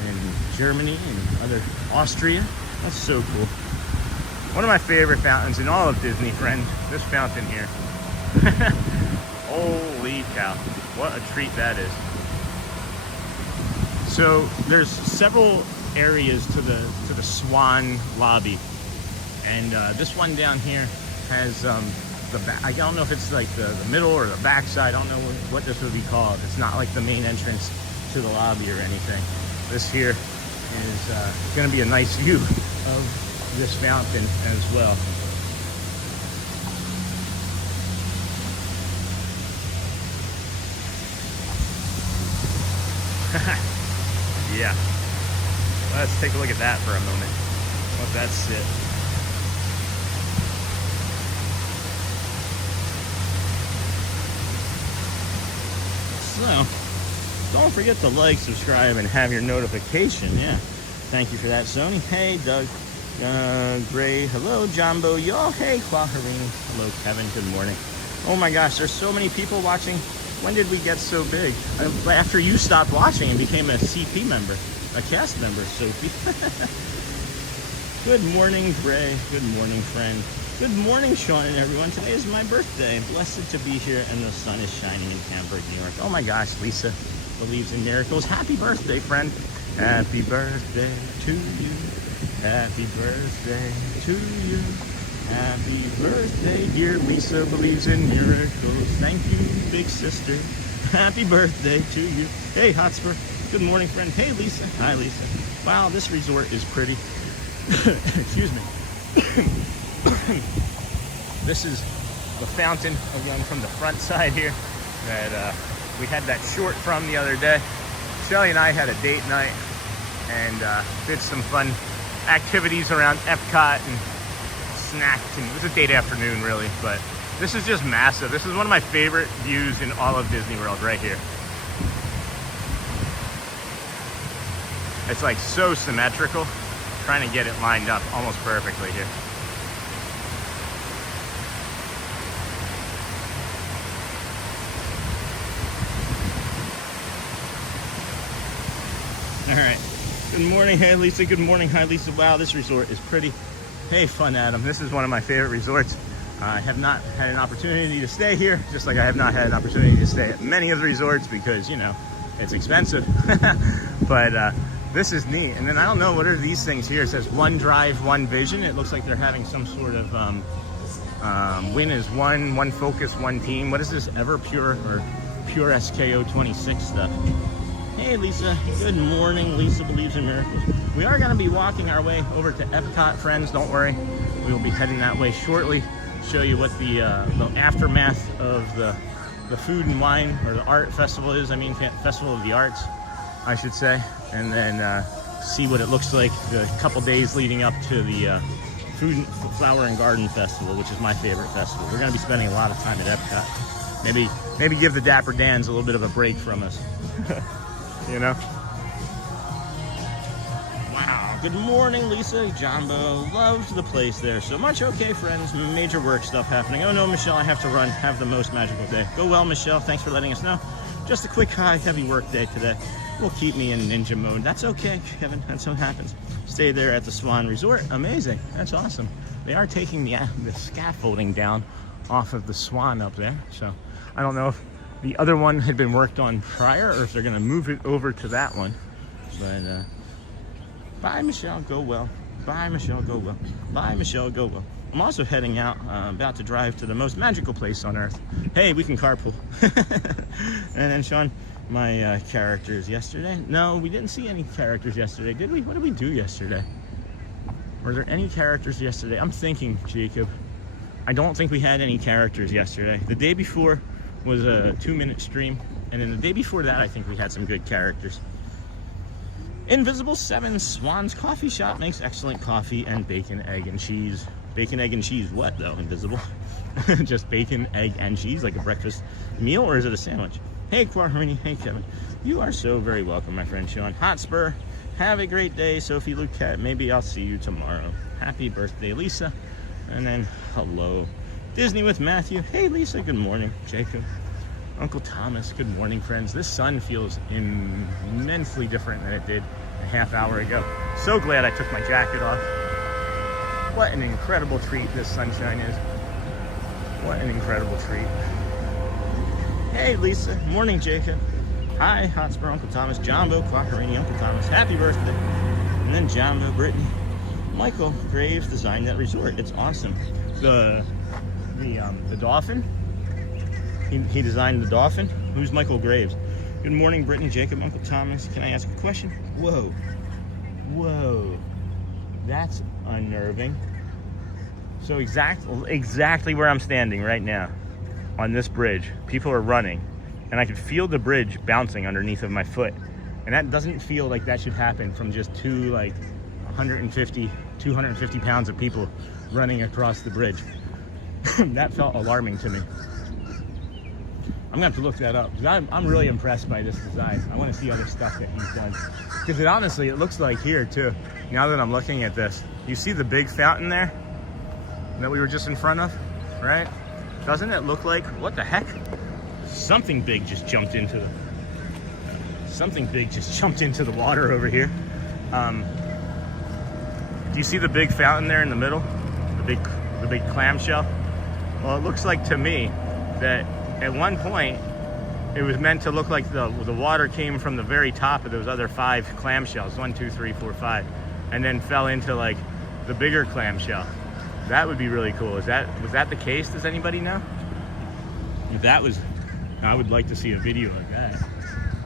and Germany and other Austria. That's so cool. One of my favorite fountains in all of Disney, friend. This fountain here. Holy cow, what a treat that is. So there's several areas to the Swan lobby, and this one down here has the back. I don't know if it's like the middle or the back side. I don't know what this would be called. It's not like the main entrance to the lobby or anything. This here is going to be a nice view of this fountain as well. Yeah. Let's take a look at that for a moment. Let that sit. So, don't forget to like, subscribe, and have your notification. Yeah. Thank you for that, Sony. Hey, Doug. Gray. Hello, Jumbo. Y'all. Hey, Quaharini. Hello, Kevin. Good morning. Oh my gosh, there's so many people watching. When did we get so big? After you stopped watching and became a CP member, a cast member, Sophie. Good morning, Gray. Good morning, friend. Good morning, Sean and everyone. Today is my birthday. Blessed to be here, and the sun is shining in Hamburg, New York. Oh my gosh, Lisa believes in miracles. Happy birthday, friend. Happy birthday to you. Happy birthday to you. Happy birthday, dear Lisa believes in miracles. Thank you, big sister. Happy birthday to you. Hey, Hotspur. Good morning, friend. Hey, Lisa. Hi, Lisa. Wow, this resort is pretty. Excuse me. This is the fountain, again, from the front side here that we had that short from the other day. Shelly and I had a date night and did some fun activities around EPCOT and snacked, and it was a date afternoon really, but this is just massive. This is one of my favorite views in all of Disney World right here. It's like so symmetrical, trying to get it lined up almost perfectly here. All right, good morning. Hey, Lisa. Good morning. Hi, Lisa. Wow, this resort is pretty. Hey, Fun Adam. This is one of my favorite resorts. I have not had an opportunity to stay here, just like I have not had an opportunity to stay at many of the resorts because, you know, it's expensive. But this is neat. And then I don't know, what are these things here? It says one drive, one vision. It looks like they're having some sort of win is one focus, one team. What is this? Ever Pure or Pure SKO 26 stuff? Hey, Lisa. Good morning. Lisa believes in miracles. We are going to be walking our way over to EPCOT, friends. Don't worry. We will be heading that way shortly. Show you what the aftermath of the food and wine, or the art festival is. I mean, Festival of the Arts, I should say. And then see what it looks like the couple days leading up to the Food, Flower and Garden Festival, which is my favorite festival. We're going to be spending a lot of time at EPCOT. Maybe give the Dapper Dans a little bit of a break from us. You know? Wow. Good morning, Lisa. Jumbo loved the place there so much. Okay, friends, major work stuff happening. Oh no, Michelle, I have to run. Have the most magical day. Go well, Michelle. Thanks for letting us know. Just a quick high, heavy work day today. Will keep me in ninja mode. That's okay, Kevin. That's what happens. Stay there at the Swan Resort. Amazing. That's awesome. They are taking the scaffolding down off of the Swan up there. So I don't know if the other one had been worked on prior or if they're going to move it over to that one. But bye, Michelle. Go well. Bye, Michelle. Go well. Bye, Michelle. Go well. I'm also heading out, about to drive to the most magical place on Earth. Hey, we can carpool. And then, Sean, my characters yesterday. No, we didn't see any characters yesterday, did we? What did we do yesterday? Were there any characters yesterday? I'm thinking, Jacob. I don't think we had any characters yesterday. The day before was a 2-minute stream, and then the day before that I think we had some good characters. Invisible 7 Swan's Coffee Shop makes excellent coffee and bacon, egg, and cheese. Bacon, egg, and cheese what though, Invisible? Just bacon, egg, and cheese, like a breakfast meal, or is it a sandwich? Hey, Quarharini. Hey, Kevin. You are so very welcome, my friend Sean. Hotspur, have a great day. Sophie Luquette, maybe I'll see you tomorrow. Happy birthday, Lisa. And then, hello. Disney with Matthew. Hey, Lisa. Good morning. Jacob. Uncle Thomas. Good morning, friends. This sun feels immensely different than it did a half hour ago. So glad I took my jacket off. What an incredible treat this sunshine is. What an incredible treat. Hey, Lisa. Morning, Jacob. Hi, Hotspur, Uncle Thomas. Jumbo, Quaharini, Uncle Thomas. Happy birthday. And then Jumbo, Brittany. Michael Graves designed that resort. It's awesome. The dolphin. He designed the dolphin. Who's Michael Graves? Good morning, Brittany, Jacob, Uncle Thomas. Can I ask a question? Whoa. Whoa. That's unnerving. So exactly where I'm standing right now on this bridge, people are running, and I could feel the bridge bouncing underneath of my foot. And that doesn't feel like that should happen from just two, like 150, 250 pounds of people running across the bridge. That felt alarming to me. I'm gonna have to look that up, because I'm really impressed by this design. I want to see other stuff that he's done, because it looks like here too, now that I'm looking at this, you see the big fountain there that we were just in front of, right? Doesn't it look like, what the heck? Something big just jumped into the water over here. Do you see the big fountain there in the middle? The big clamshell? Well, it looks like to me that at one point it was meant to look like the water came from the very top of those other 5 clamshells, 1, 2, 3, 4, 5, and then fell into like the bigger clamshell. That would be really cool. Was that the case? Does anybody know? If that was, I would like to see a video of that.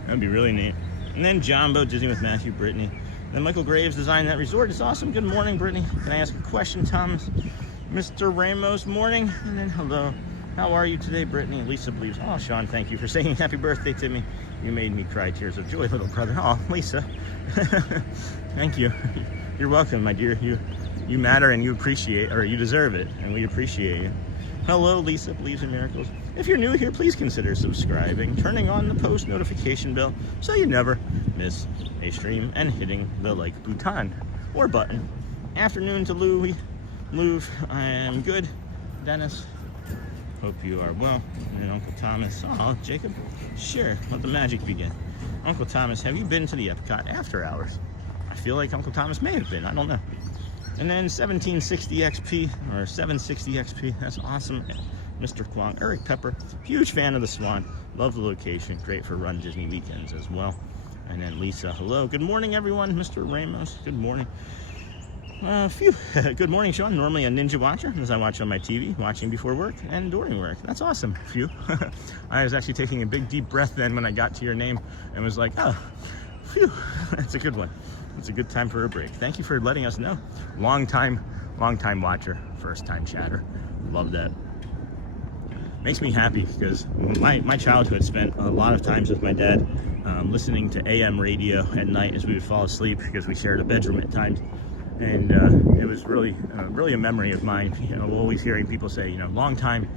That'd be really neat. And then Jumbo, Disney with Matthew, Brittany. Then Michael Graves designed that resort. It's awesome. Good morning, Brittany. Can I ask a question, Thomas? Mr. Ramos, morning. And then hello. How are you today, Brittany? Lisa believes. Oh, Sean, thank you for saying happy birthday to me. You made me cry tears of joy, little brother. Oh, Lisa. Thank you. You're welcome, my dear. You matter, and you appreciate, or you deserve it, and we appreciate you. Hello, Lisa believes in miracles. If you're new here, please consider subscribing, turning on the post notification bell so you never miss a stream, and hitting the like button or button. Afternoon to Louie. Louve, I am good. Dennis, hope you are well. And Uncle Thomas, oh, Jacob, sure, let the magic begin. Uncle Thomas, have you been to the EPCOT after hours? I feel like Uncle Thomas may have been, I don't know. And then 1760 XP, or 760 XP, that's awesome. Mr. Kwong, Eric Pepper, huge fan of the Swan, love the location, great for Run Disney weekends as well. And then Lisa, hello, good morning everyone. Mr. Ramos, good morning. Good morning, Sean. Normally a ninja watcher, as I watch on my TV, watching before work and during work. That's awesome. Phew. I was actually taking a big deep breath then when I got to your name and was like, oh, phew, that's a good one. It's a good time for a break. Thank you for letting us know. Long time watcher, first time chatter. Love that. Makes me happy because my childhood spent a lot of times with my dad listening to AM radio at night as we would fall asleep because we shared a bedroom at times. And it was really a memory of mine, you know, always hearing people say, you know, long time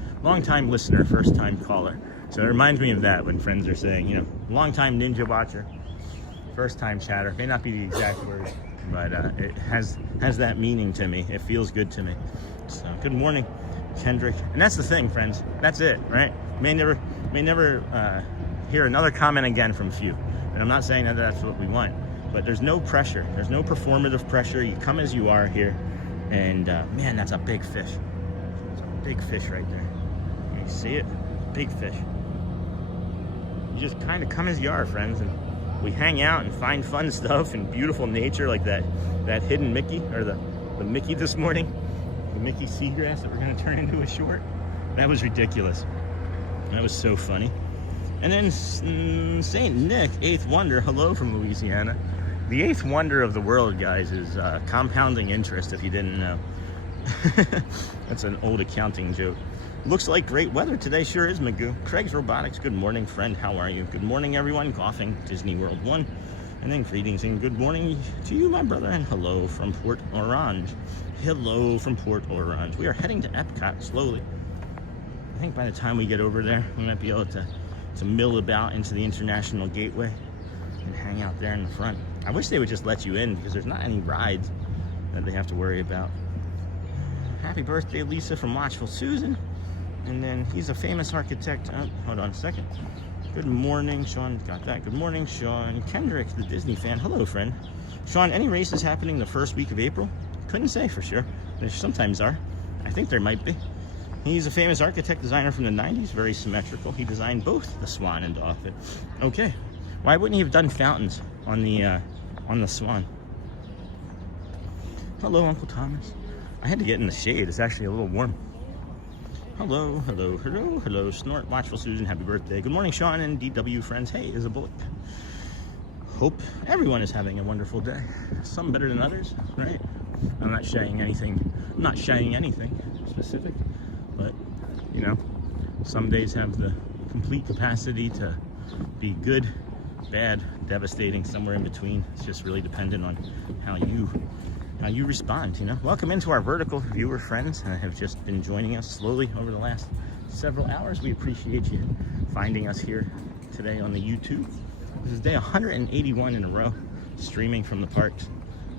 listener, first time caller. So it reminds me of that when friends are saying, you know, long time ninja watcher, first time chatter. May not be the exact word, but it has that meaning to me. It feels good to me. So good morning, Kendrick. And that's the thing, friends. That's it, right? May never hear another comment again from few. And I'm not saying that that's what we want. But there's no pressure. There's no performative pressure. You come as you are here. And man, that's a big fish. It's a big fish right there. You see it? Big fish. You just kind of come as you are, friends. And we hang out and find fun stuff and beautiful nature like that hidden Mickey, or the Mickey this morning. The Mickey seagrass that we're going to turn into a short. That was ridiculous. That was so funny. And then St. Nick, 8th Wonder, hello from Louisiana. The 8th wonder of the world, guys, is compounding interest, if you didn't know. That's an old accounting joke. Looks like great weather today, sure is, Magoo. Craig's Robotics, good morning, friend, how are you? Good morning, everyone, coughing, Disney World 1. And then greetings and good morning to you, my brother, and hello from Port Orange. Hello from Port Orange. We are heading to EPCOT slowly. I think by the time we get over there, we might be able to mill about into the International Gateway and hang out there in the front. I wish they would just let you in because there's not any rides that they have to worry about. Happy birthday, Lisa from Watchful Susan. And then he's a famous architect. Oh, hold on a second. Good morning, Sean. Got that. Good morning, Sean. Kendrick, the Disney fan. Hello, friend. Sean, any races happening the first week of April? Couldn't say for sure. There sometimes are. I think there might be. He's a famous architect designer from the 90s, very symmetrical. He designed both the Swan and Dolphin. Okay, why wouldn't he have done fountains on the Swan? Hello, Uncle Thomas. I had to get in the shade. It's actually a little warm. Hello, hello, hello, hello. Snort, Watchful Susan, happy birthday. Good morning, Sean and DW friends. Hey, is a bullet. Hope everyone is having a wonderful day. Some better than others, right? I'm not saying anything specific, but you know, some days have the complete capacity to be good, bad, devastating, somewhere in between. It's just really dependent on how you respond, you know. Welcome into our vertical viewer friends that have just been joining us slowly over the last several hours. We appreciate you finding us here today on the YouTube. This is day 181 in a row, streaming from the parks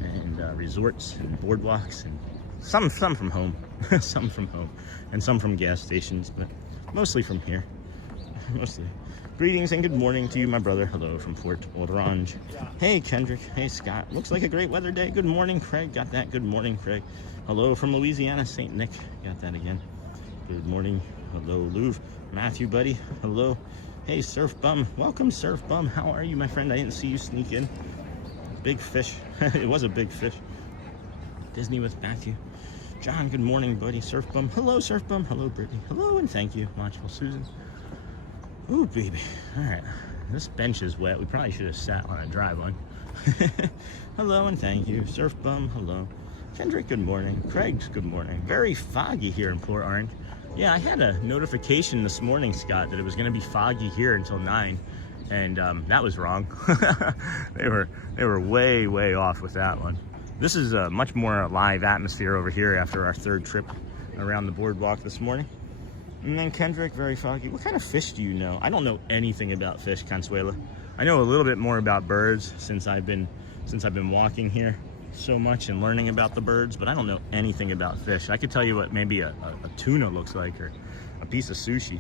and resorts and boardwalks, and some from home, some from home, and some from gas stations, but mostly from here. Mostly. Greetings and good morning to you, my brother. Hello from Port Orange. Hey, Kendrick. Hey, Scott. Looks like a great weather day. Good morning, Craig. Got that. Good morning, Craig. Hello from Louisiana, St. Nick. Got that again. Good morning. Hello, Louvre. Matthew, buddy. Hello. Hey, Surf Bum. Welcome, Surf Bum. How are you, my friend? I didn't see you sneak in. Big fish. It was a big fish. Disney with Matthew. John, good morning, buddy. Surf Bum. Hello, Surf Bum. Hello, Brittany. Hello, and thank you. Watchful Susan. Ooh, baby. All right. This bench is wet. We probably should have sat on a dry one. Hello, and thank you. Surf Bum. Hello. Kendrick, good morning. Craig's, good morning. Very foggy here in Port Orange. Yeah, I had a notification this morning, Scott, that it was going to be foggy here until 9, and that was wrong. They were way off with that one. This is a much more live atmosphere over here after our third trip around the boardwalk this morning. And then Kendrick, very foggy. What kind of fish do you know? I don't know anything about fish, Consuela. I know a little bit more about birds since I've been walking here so much and learning about the birds, but I don't know anything about fish. I could tell you what maybe a tuna looks like, or a piece of sushi.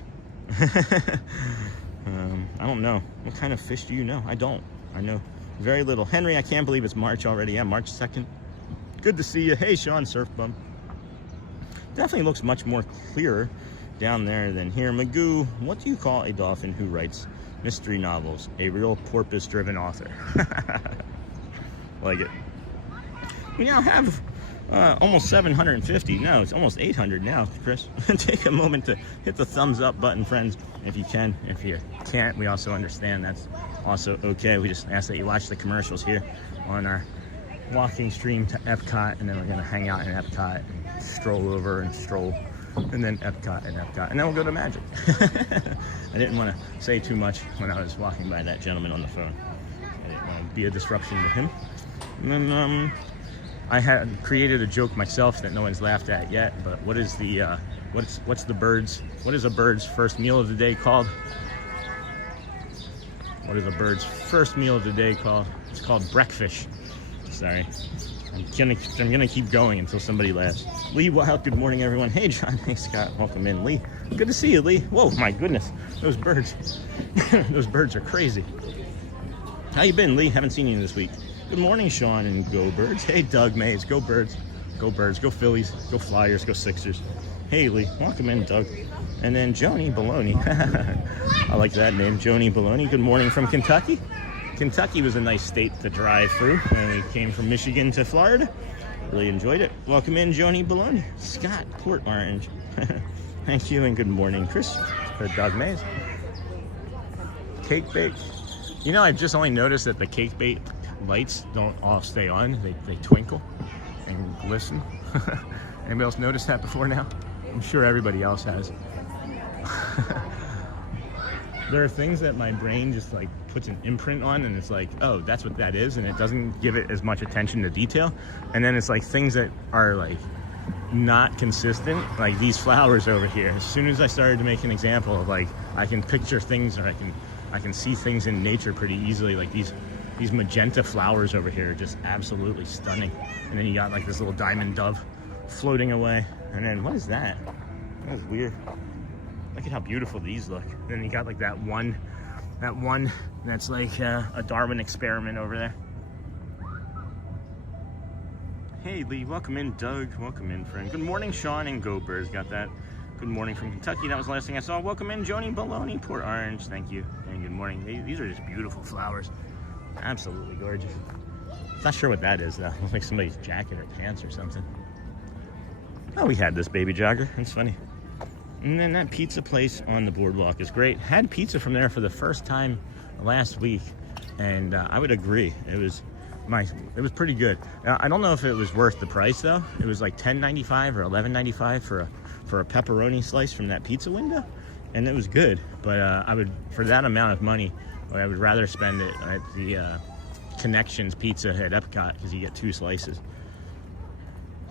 I don't know. What kind of fish do you know? I don't. I know very little. Henry, I can't believe it's March already. Yeah, March 2nd. Good to see you. Hey, Sean, Surf Bum. Definitely looks much more clearer down there than here. Magoo, what do you call a dolphin who writes mystery novels? A real porpoise-driven author. Like it. We now have almost 750. No, it's almost 800 now, Chris. Take a moment to hit the thumbs up button, friends, if you can. If you can't, we also understand. That's also okay. We just ask that you watch the commercials here on our walking stream to EPCOT, and then we're going to hang out in EPCOT and stroll over and stroll, and then EPCOT and EPCOT, and then we'll go to Magic. I didn't want to say too much when I was walking by that gentleman on the phone. I didn't want to be a disruption to him. And then I had created a joke myself that no one's laughed at yet, but what is the what is a bird's first meal of the day called? What is a bird's first meal of the day called? It's called breakfast. Sorry. I'm gonna keep going until somebody laughs. Lee, well, good morning, everyone. Hey, John. Hey, Scott. Welcome in, Lee. Good to see you, Lee. Whoa, my goodness, those birds. Those birds are crazy. How you been, Lee? Haven't seen you this week. Good morning, Sean and Go Birds. Hey, Doug Mays. Go Birds. Go Birds. Go Phillies. Go Flyers. Go Sixers. Hey, Lee. Welcome in, Doug. And then Joni Baloney. I like that name, Joni Baloney. Good morning from Kentucky. Kentucky was a nice state to drive through. We came from Michigan to Florida. Really enjoyed it. Welcome in, Joni Baloney. Scott, Port Orange. Thank you and good morning, Chris. Doug Mays. Cake bake. You know, I just only noticed that the cake bake lights don't all stay on. They twinkle and glisten. Anybody else noticed that before now? I'm sure everybody else has. There are things that my brain just like puts an imprint on, and it's like, oh, that's what that is, and it doesn't give it as much attention to detail. And then it's like things that are like not consistent, like these flowers over here. As soon as I started to make an example of like, I can picture things, or I can see things in nature pretty easily, like these magenta flowers over here are just absolutely stunning. And then you got like this little diamond dove floating away. And then what is that? That is weird. Look at how beautiful these look. And then you got like that one that's like a Darwin experiment over there. Hey Lee, welcome in. Doug, welcome in, friend. Good morning, Sean and Go Birds. Got that. Good morning from Kentucky. That was the last thing I saw. Welcome in, Joni Baloney, Port Orange. Thank you. And good morning. These are just beautiful flowers. Absolutely gorgeous. Not sure what that is though. Looks like somebody's jacket or pants or something. Oh, we had this baby jogger. It's funny. And then that pizza place on the boardwalk is great. Had pizza from there for the first time last week, and I would agree. It it was pretty good. I don't know if it was worth the price though. It was like $10.95 or $11.95 for a pepperoni slice from that pizza window, and it was good. But I would, for that amount of money, I would rather spend it at the Connections Pizza at Epcot, because you get 2 slices.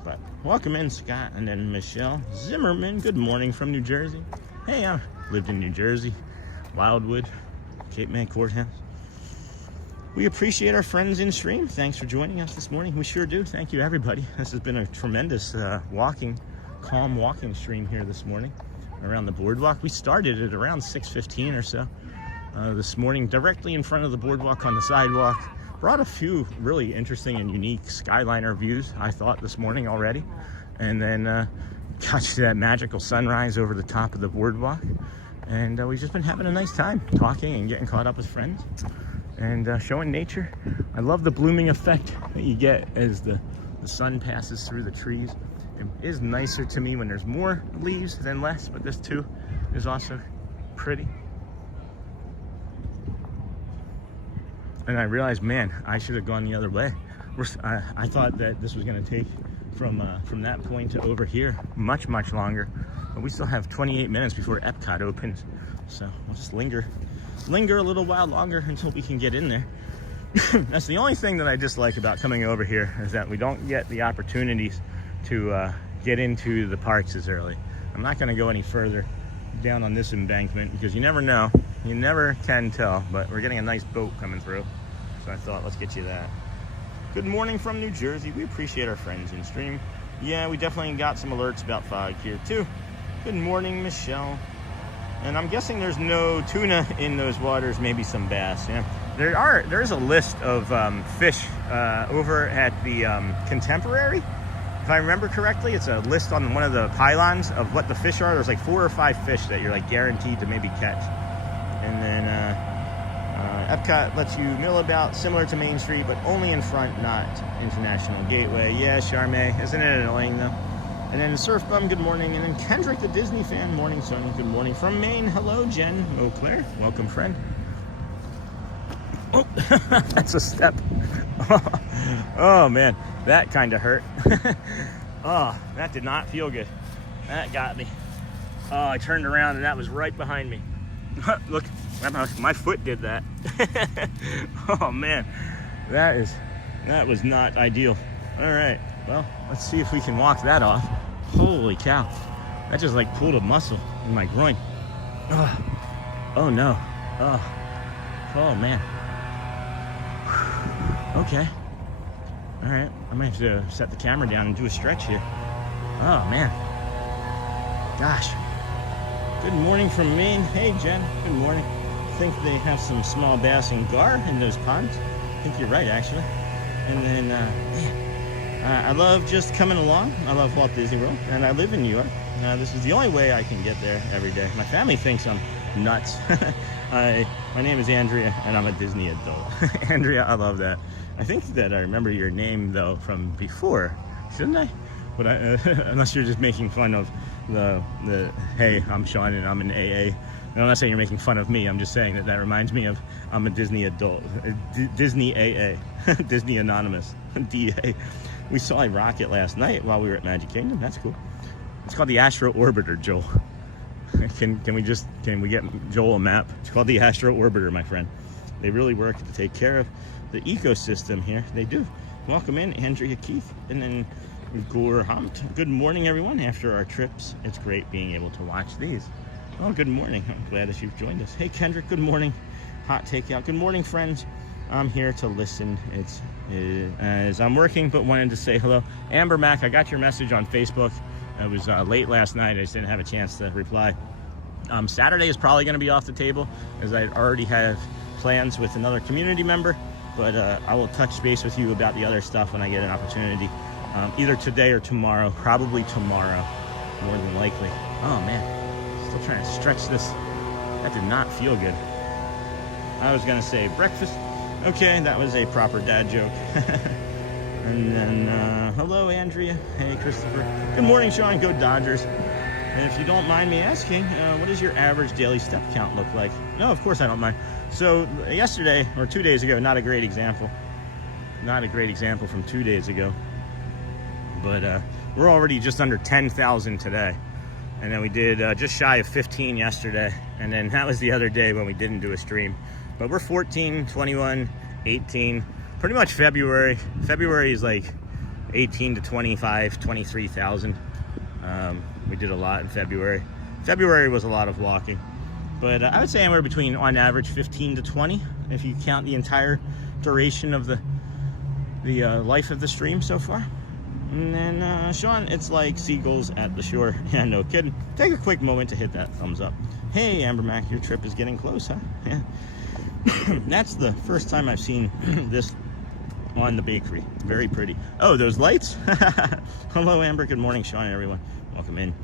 But welcome in, Scott, and then Michelle Zimmerman. Good morning from New Jersey. Hey, I lived in New Jersey, Wildwood, Cape May Courthouse. We appreciate our friends in stream. Thanks for joining us this morning. We sure do. Thank you, everybody. This has been a tremendous calm walking stream here this morning around the boardwalk. We started at around 6:15 or so this morning, directly in front of the boardwalk on the sidewalk. Brought a few really interesting and unique Skyliner views, I thought, this morning already. And then got to that magical sunrise over the top of the boardwalk. And we've just been having a nice time talking and getting caught up with friends and showing nature. I love the blooming effect that you get as the sun passes through the trees. It is nicer to me when there's more leaves than less, but this too is also pretty. And I realized, man, I should have gone the other way. I thought that this was going to take from that point to over here much longer, but we still have 28 minutes before Epcot opens, so we'll just linger a little while longer until we can get in there. That's the only thing that I dislike about coming over here, is that we don't get the opportunities to get into the parks as early. I'm not going to go any further down on this embankment because you never know. You never can tell, but we're getting a nice boat coming through, so I thought, let's get you that. Good morning from New Jersey. We appreciate our friends in stream. Yeah, we definitely got some alerts about fog here too. Good morning, Michelle. And I'm guessing there's no tuna in those waters, maybe some bass. Yeah, there's a list of fish over at the Contemporary. If I remember correctly, it's a list on one of the pylons of what the fish are. There's like 4 or 5 fish that you're like guaranteed to maybe catch. And then Epcot lets you mill about, similar to Main Street, but only in front, not International Gateway. Yeah, Charme, isn't it annoying though? And then Surf Bum, good morning. And then Kendrick, the Disney fan, morning son, good morning from Maine. Hello, Jen Eau Claire, welcome, friend. Oh, that's a step. Oh man, that kind of hurt. Oh, that did not feel good. That got me. Oh, I turned around and that was right behind me. Look, my foot did that. Oh man, that was not ideal. All right, well, let's see if we can walk that off. Holy cow, that just like pulled a muscle in my groin. Oh no. Oh man. Okay. All right, I might have to set the camera down and do a stretch here. Oh man. Gosh. Good morning from Maine. Hey Jen, good morning. I think they have some small bass and gar in those ponds. I think you're right, actually. And then, man, I love just coming along. I love Walt Disney World, and I live in New York. This is the only way I can get there every day. My family thinks I'm nuts. My name is Andrea, and I'm a Disney adult. Andrea, I love that. I think that I remember your name, though, from before, shouldn't I? But unless you're just making fun of the hey, I'm Sean and I'm an AA. And I'm not saying you're making fun of me. I'm just saying that reminds me of I'm a Disney adult, Disney AA, Disney Anonymous, DA. We saw a rocket last night while we were at Magic Kingdom. That's cool. It's called the Astro Orbiter, Joel. Can we get Joel a map? It's called the Astro Orbiter, my friend. They really work to take care of the ecosystem here. They do. Welcome in, Andrea Keith, and then Gore Hunt. Good morning, everyone. After our trips, it's great being able to watch these. Oh, good morning. I'm glad that you've joined us. Hey, Kendrick, good morning. Hot takeout. Good morning, friends. I'm here to listen. It's as I'm working, but wanted to say hello. Amber Mac, I got your message on Facebook. It was late last night. I just didn't have a chance to reply. Saturday is probably going to be off the table, as I already have plans with another community member, but I will touch base with you about the other stuff when I get an opportunity. Either today or tomorrow, probably tomorrow, more than likely. Oh man, still trying to stretch this. That did not feel good. I was gonna say breakfast. Okay, that was a proper dad joke. And then, hello Andrea. Hey Christopher. Good morning Sean, go Dodgers. And if you don't mind me asking, what does your average daily step count look like? No, of course I don't mind. So yesterday, or 2 days ago, not a great example. not a great example from 2 days ago. But we're already just under 10,000 today. And then we did just shy of 15 yesterday. And then that was the other day when we didn't do a stream. But we're 14, 21, 18. Pretty much February. February is like 18 to 25, 23,000. We did a lot in February. February was a lot of walking. But I would say anywhere between, on average, 15 to 20, if you count the entire duration of the life of the stream so far. And then, Sean, it's like seagulls at the shore. Yeah, no kidding. Take a quick moment to hit that thumbs up. Hey, Amber Mac, your trip is getting close, huh? Yeah. That's the first time I've seen this on the bakery. Very pretty. Oh, those lights? Hello, Amber. Good morning, Sean and everyone. Welcome in.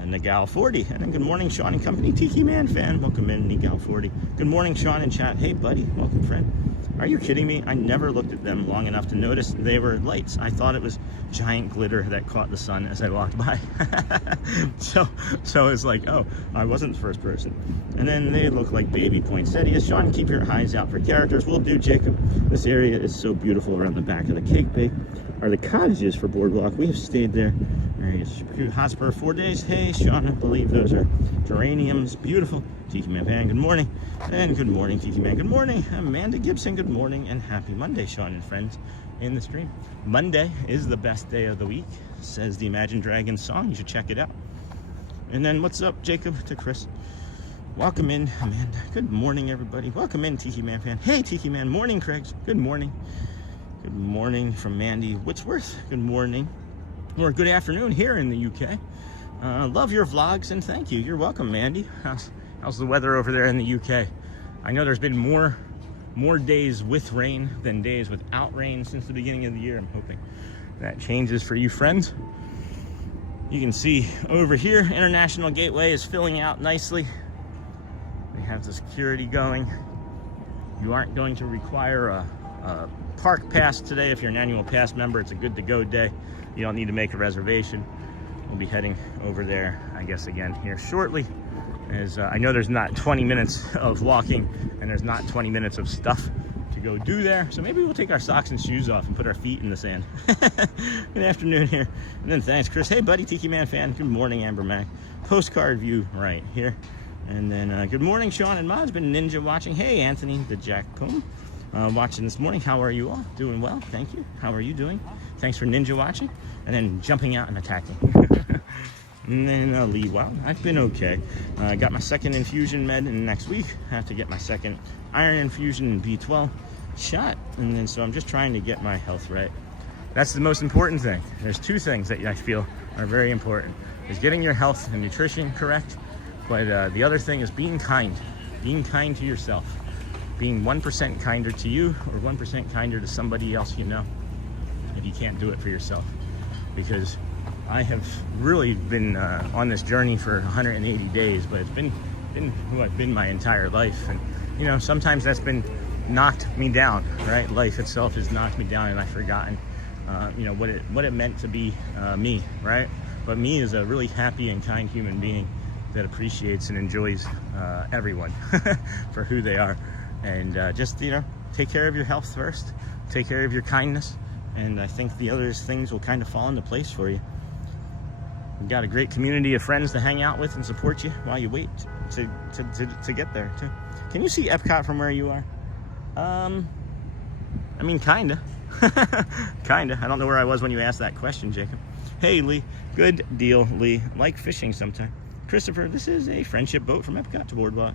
Nagal 40. And then good morning, Sean and company. Tiki Man fan. Welcome in, Nagal 40. Good morning, Sean and chat. Hey, buddy. Welcome, friend. Are you kidding me? I never looked at them long enough to notice they were lights. I thought it was giant glitter that caught the sun as I walked by. so it's like, oh, I wasn't the first person. And then they look like baby poinsettias. Sean, keep your eyes out for characters. Will do, Jacob. This area is so beautiful around the back of the cake bake. Are the cottages for BoardWalk. We have stayed there. Hot spur 4 days. Hey, Sean, I believe those are geraniums. Beautiful. Tiki Man fan, good morning. And good morning, Tiki Man. Good morning, Amanda Gibson. Good morning and happy Monday, Sean and friends in the stream. Monday is the best day of the week, says the Imagine Dragons song. You should check it out. And then what's up, Jacob to Chris? Welcome in, Amanda. Good morning, everybody. Welcome in, Tiki Man fan. Hey, Tiki Man. Morning, Craigs. Good morning. Good morning from Mandy Whitsworth. Good morning. Or good afternoon here in the UK. Love your vlogs and thank you. You're welcome, Mandy. How's the weather over there in the UK? I know there's been more days with rain than days without rain since the beginning of the year. I'm hoping that changes for you friends. You can see over here, International Gateway is filling out nicely. We have the security going. You aren't going to require a park pass today. If you're an annual pass member, it's a good to go day. You don't need to make a reservation. We'll be heading over there, I guess, again here shortly. As I know there's not 20 minutes of walking and there's not 20 minutes of stuff to go do there. So maybe we'll take our socks and shoes off and put our feet in the sand. Good afternoon here. And then thanks, Chris. Hey, buddy, Tiki Man fan. Good morning, Amber Mac. Postcard view right here. And then good morning, Sean and Mod's been ninja watching. Hey, Anthony, the Jack Poom. Watching this morning. How are you all? Doing well, thank you. How are you doing? Thanks for ninja watching. And then jumping out and attacking. And then Lee, wow, I've been okay. I got my second infusion med in next week. I have to get my second iron infusion and B12 shot. And then so I'm just trying to get my health right. That's the most important thing. There's two things that I feel are very important. Is getting your health and nutrition correct. But the other thing is being kind. Being kind to yourself. Being 1% kinder to you or 1% kinder to somebody else you know. If you can't do it for yourself. Because I have really been on this journey for 180 days, but it's been who I've been my entire life. And, you know, sometimes that's been knocked me down, right? Life itself has knocked me down and I've forgotten, you know, what it meant to be me, right? But me is a really happy and kind human being that appreciates and enjoys everyone for who they are. And just, you know, take care of your health first, take care of your kindness, and I think the other things will kind of fall into place for you. We've got a great community of friends to hang out with and support you while you wait to get there too. Can you see EPCOT from where you are? I mean, kinda. Kinda. I don't know where I was when you asked that question, Jacob. Hey, Lee. Good deal, Lee. Like fishing sometime. Christopher, this is a friendship boat from EPCOT to BoardWalk.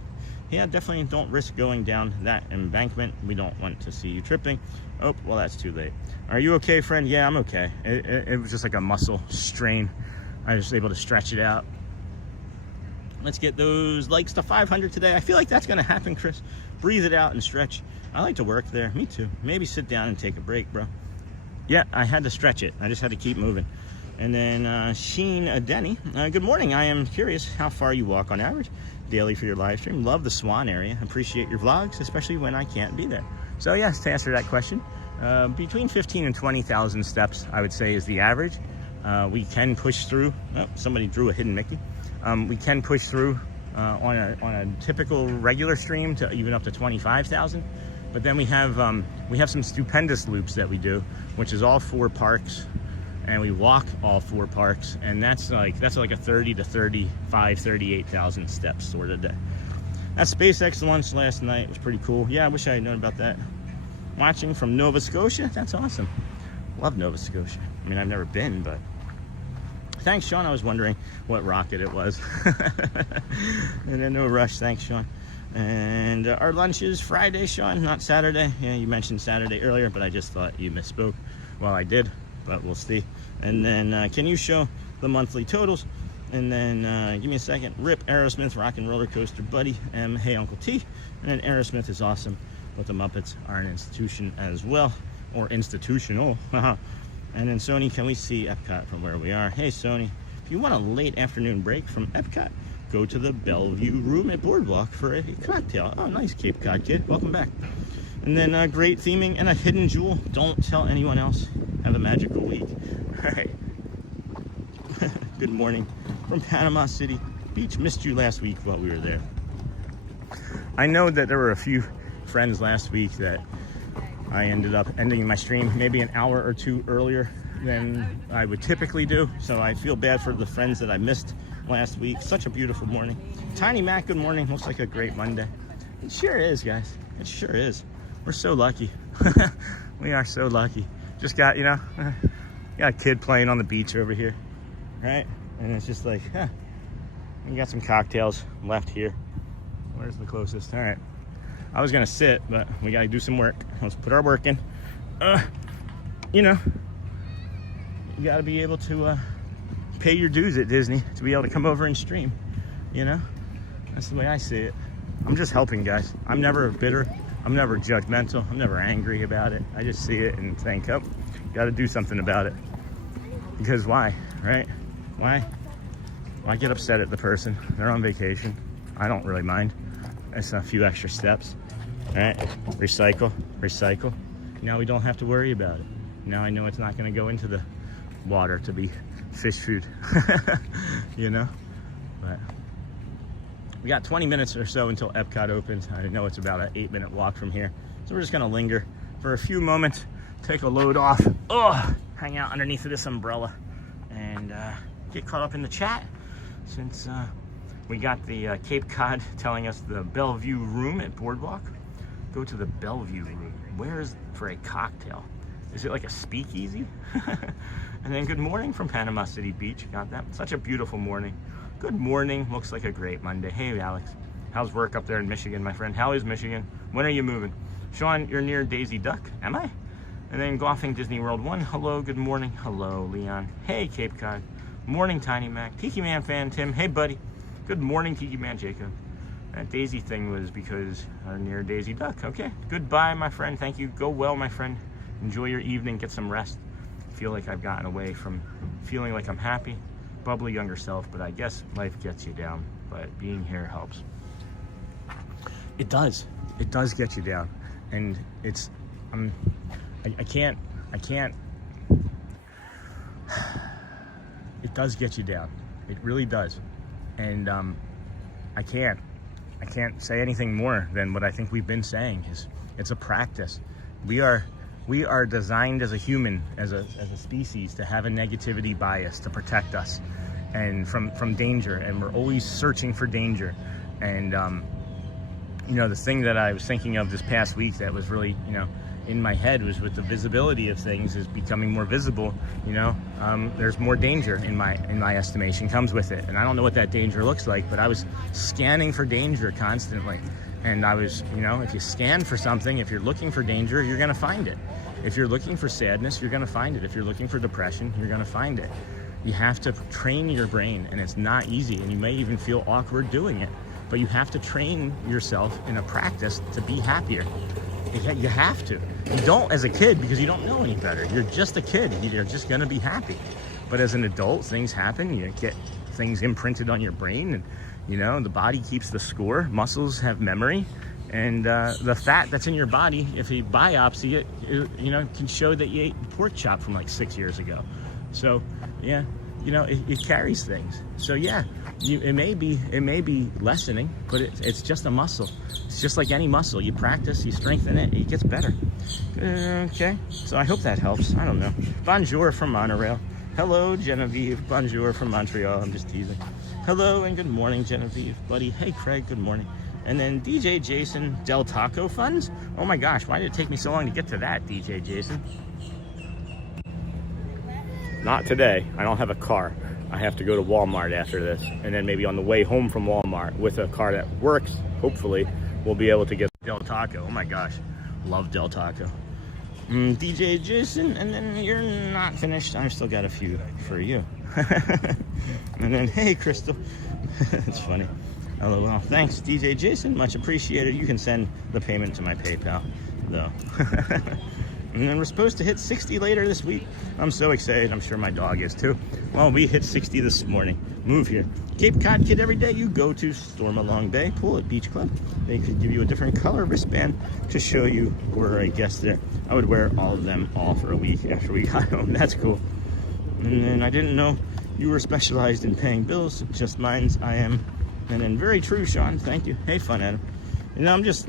Yeah, definitely don't risk going down that embankment. We don't want to see you tripping. Oh, well, that's too late. Are you okay, friend? Yeah, I'm okay. It was just like a muscle strain. I was able to stretch it out. Let's get those likes to 500 today. I feel like that's going to happen, Chris. Breathe it out and stretch. I like to work there. Me too. Maybe sit down and take a break, bro. Yeah, I had to stretch it. I just had to keep moving. And then Sheen Denny. Good morning. I am curious how far you walk on average daily for your live stream. Love the Swan area. Appreciate your vlogs, especially when I can't be there. So yes, to answer that question, between 15 and 20,000 steps, I would say, is the average. We can push through. Oh, somebody drew a hidden Mickey. We can push through on a typical regular stream to even up to 25,000. But then we have some stupendous loops that we do, which is all 4 parks, and we walk all 4 parks, and that's like a 30 to 35, 38,000 steps sort of day. That SpaceX launch last night was pretty cool. Yeah, I wish I had known about that. Watching from Nova Scotia, that's awesome. Love Nova Scotia. I mean, I've never been, but thanks, Sean. I was wondering what rocket it was. And then no rush. Thanks, Sean. And our lunch is Friday, Sean, not Saturday. Yeah, you mentioned Saturday earlier, but I just thought you misspoke. Well, I did, but we'll see. And then can you show the monthly totals? And then give me a second. Rip Aerosmith, Rock and Roller Coaster, Buddy, M, Hey Uncle T. And then Aerosmith is awesome, but the Muppets are an institution as well, or institutional. And then Sony, can we see Epcot from where we are? Hey Sony, if you want a late afternoon break from Epcot, go to the Bellevue room at BoardWalk for a cocktail. Oh, nice, Cape Cod kid. Welcome back. And then great theming and a hidden jewel. Don't tell anyone else. Have a magical week. All right. Good morning from Panama City Beach. Missed you last week while we were there. I know that there were a few friends last week that I ended up ending my stream maybe an hour or 2 earlier than I would typically do. So I feel bad for the friends that I missed last week. Such a beautiful morning. Tiny Mac, good morning. Looks like a great Monday. It sure is, guys. It sure is. We're so lucky. We are so lucky. Just got, got a kid playing on the beach over here, right? And it's just like, we got some cocktails left here. Where's the closest? All right. I was gonna sit, but we gotta do some work. Let's put our work in. You gotta be able to pay your dues at Disney to be able to come over and stream. That's the way I see it. I'm just helping, guys. I'm never bitter. I'm never judgmental. I'm never angry about it. I just see it and think, oh, gotta do something about it. Because why, right? Why get upset at the person? They're on vacation. I don't really mind. It's a few extra steps. All right, recycle. Now we don't have to worry about it. Now I know it's not gonna go into the water to be fish food, But we got 20 minutes or so until Epcot opens. I know it's about an 8-minute walk from here. So we're just gonna linger for a few moments, take a load off, hang out underneath of this umbrella, and get caught up in the chat since we got the Cape Cod telling us the Bellevue room at BoardWalk. Go to the Bellevue room. Where is for a cocktail? Is it like a speakeasy? And then good morning from Panama City Beach. Got that? Such a beautiful morning. Good morning. Looks like a great Monday. Hey, Alex. How's work up there in Michigan, my friend? How is Michigan? When are you moving? Sean, you're near Daisy Duck. Am I? And then Golfing Disney World 1. Hello, good morning. Hello, Leon. Hey, Cape Cod. Morning, Tiny Mac. Tiki Man fan, Tim. Hey, buddy. Good morning, Tiki Man Jacob. That Daisy thing was because near Daisy Duck. Okay. Goodbye, my friend. Thank you. Go well, my friend. Enjoy your evening. Get some rest. I feel like I've gotten away from feeling like I'm happy. Bubbly younger self, but I guess life gets you down. But being here helps. It does. It does get you down. And it's, I can't, it does get you down. It really does. And I can't say anything more than what I think we've been saying is it's a practice. We are designed as a human, as a species, to have a negativity bias to protect us and from danger, and we're always searching for danger. And the thing that I was thinking of this past week that was really in my head was with the visibility of things is becoming more visible. There's more danger in my estimation comes with it, and I don't know what that danger looks like, but I was scanning for danger constantly. And I was, if you scan for something, if you're looking for danger, you're gonna find it. If you're looking for sadness, you're gonna find it. If you're looking for depression, you're gonna find it. You have to train your brain, and it's not easy, and you may even feel awkward doing it, but you have to train yourself in a practice to be happier. You have to. You don't as a kid because you don't know any better. You're just a kid. You're just gonna be happy. But as an adult, things happen. You get things imprinted on your brain, and the body keeps the score. Muscles have memory, and the fat that's in your body, if you biopsy it, can show that you ate pork chop from like 6 years ago. So yeah, you know, it carries things. So yeah, it may be lessening, but it's just a muscle. It's just like any muscle. You practice, you strengthen it, it gets better. Okay, so I hope that helps. I don't know. Bonjour from Monorail. Hello, Genevieve. Bonjour from Montreal. I'm just teasing. Hello and good morning, Genevieve, buddy. Hey, Craig, good morning. And then DJ Jason, Del Taco Funds. Oh my gosh, why did it take me so long to get to that, DJ Jason? Not today. I don't have a car. I have to go to Walmart after this. And then maybe on the way home from Walmart with a car that works, hopefully, we'll be able to get Del Taco. Oh my gosh, love Del Taco. DJ Jason, and then you're not finished. I've still got a few for you. And then, hey, Crystal. It's funny. LOL. Thanks, DJ Jason. Much appreciated. You can send the payment to my PayPal, though. And then we're supposed to hit 60 later this week. I'm so excited. I'm sure my dog is too. Well, we hit 60 this morning. Move here. Cape Cod Kid every day you go to Stormalong Bay Pool at Beach Club. They could give you a different color wristband to show you we're a guest there. I would wear all of them all for a week after we got home. That's cool. And then I didn't know you were specialized in paying bills. Just mine's I am. And then very true, Sean. Thank you. Hey, Fun Adam. You know, I'm just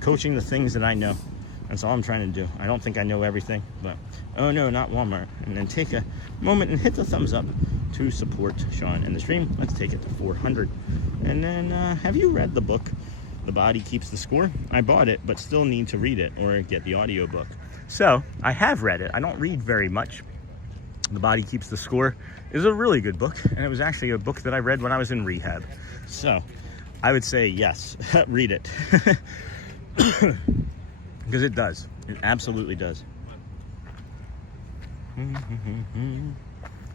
coaching the things that I know. That's all I'm trying to do. I don't think I know everything, but oh no, not Walmart. And then take a moment and hit the thumbs up to support Sean and the stream. Let's take it to 400. And then, have you read the book, The Body Keeps the Score? I bought it, but still need to read it or get the audiobook. So I have read it. I don't read very much. The Body Keeps the Score is a really good book, and it was actually a book that I read when I was in rehab. So I would say yes, read it. Because it does. It absolutely does.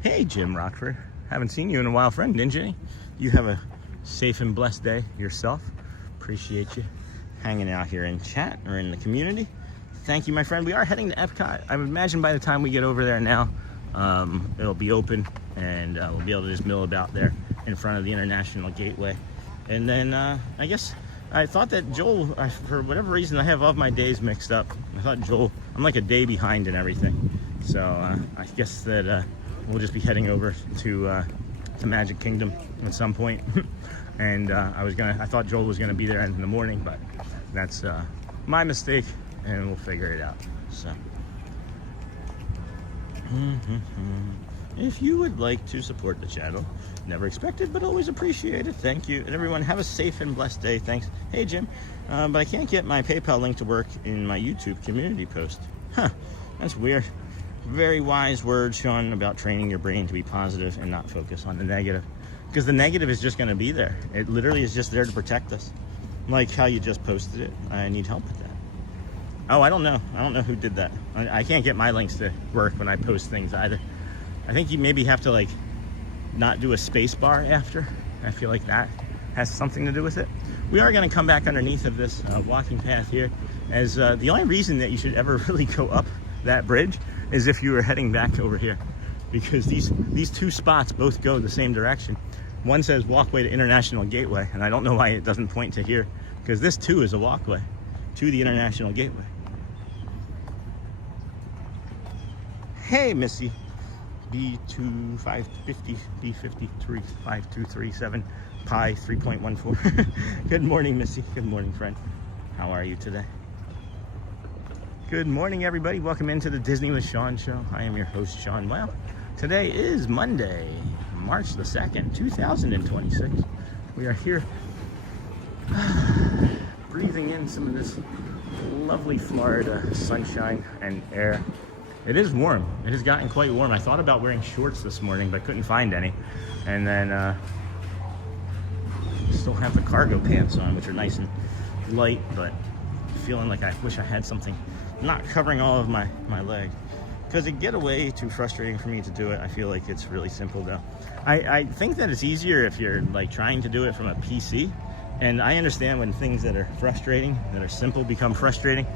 Hey, Jim Rockford. Haven't seen you in a while, friend, Ninja. You have a safe and blessed day yourself. Appreciate you hanging out here in chat or in the community. Thank you, my friend. We are heading to EPCOT. I would imagine by the time we get over there now, it'll be open, and we'll be able to just mill about there in front of the International Gateway. And then I guess I thought that Joel, for whatever reason, I have all of my days mixed up. I thought Joel, I'm like a day behind and everything. So I guess that we'll just be heading over to Magic Kingdom at some point. And I thought Joel was gonna be there in the morning, but that's my mistake, and we'll figure it out. So. If you would like to support the channel, never expected but always appreciated, thank you. And everyone have a safe and blessed day. Thanks. Hey, Jim, but I can't get my PayPal link to work in my YouTube community post. Huh, that's weird. Very wise word, Sean, about training your brain to be positive and not focus on the negative, because the negative is just going to be there. It literally is just there to protect us, like how you just posted it. I need help with that. Oh, I don't know who did that. I can't get my links to work when I post things either. I think you maybe have to like not do a space bar after. I feel like that has something to do with it. We are going to come back underneath of this walking path here, as the only reason that you should ever really go up that bridge is if you were heading back over here, because these two spots both go the same direction. One says walkway to International Gateway, and I don't know why it doesn't point to here, because this too is a walkway to the International Gateway. Hey, Missy. B2550, B53, 5237, pi 3.14. Good morning, Missy. Good morning, friend. How are you today? Good morning, everybody. Welcome into the Disney with Sean show. I am your host, Sean. Well, today is Monday, March the 2nd, 2026. We are here breathing in some of this lovely Florida sunshine and air. It is warm. It has gotten quite warm. I thought about wearing shorts this morning, but couldn't find any. And then still have the cargo pants on, which are nice and light, but feeling like I wish I had something not covering all of my leg. Because it get way too frustrating for me to do it. I feel like it's really simple though. I think that it's easier if you're like trying to do it from a PC. And I understand when things that are frustrating, that are simple, become frustrating.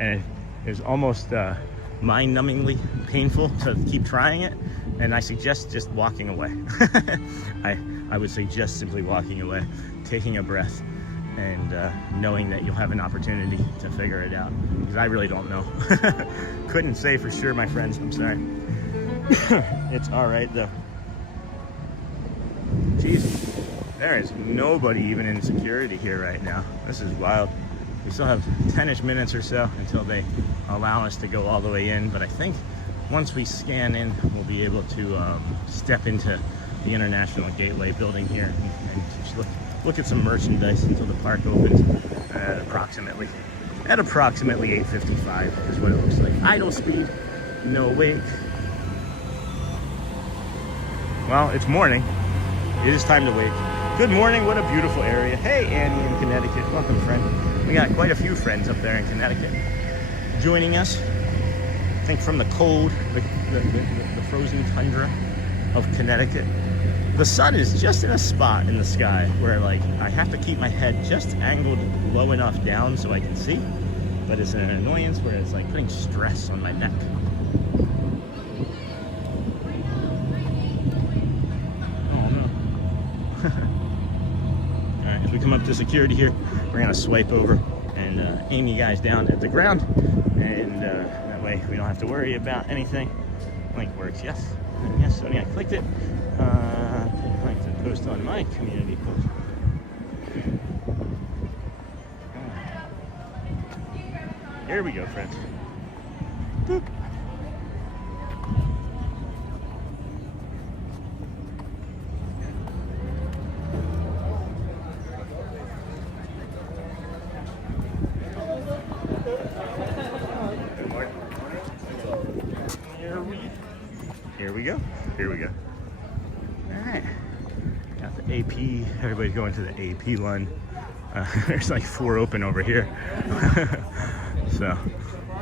And it is almost mind-numbingly painful to keep trying it, and I suggest just walking away. I would suggest simply walking away, taking a breath, and knowing that you'll have an opportunity to figure it out, because I really don't know. Couldn't say for sure, my friends. I'm sorry. It's all right though. Jeez, there is nobody even in security here right now. This is wild. We still have 10-ish minutes or so until they allow us to go all the way in, but I think once we scan in, we'll be able to step into the International Gateway building here and just look at some merchandise until the park opens at approximately 8:55 is what it looks like. Idle speed, no wait. Well, it's morning. It is time to wait. Good morning, what a beautiful area. Hey, Annie in Connecticut, welcome friend. We got quite a few friends up there in Connecticut joining us. I think from the cold, the frozen tundra of Connecticut. The sun is just in a spot in the sky where like I have to keep my head just angled low enough down so I can see, but it's an annoyance where it's like putting stress on my neck. Alright, as we come up to security here, we're gonna swipe over and aim you guys down at the ground, and that way we don't have to worry about anything. Link works, yes. And yes, Sony, I clicked it. I'd like to post on my community post. Here we go, friends. Boop. Here we go. All right, got the AP. Everybody's going to the AP line. There's like 4 open over here. So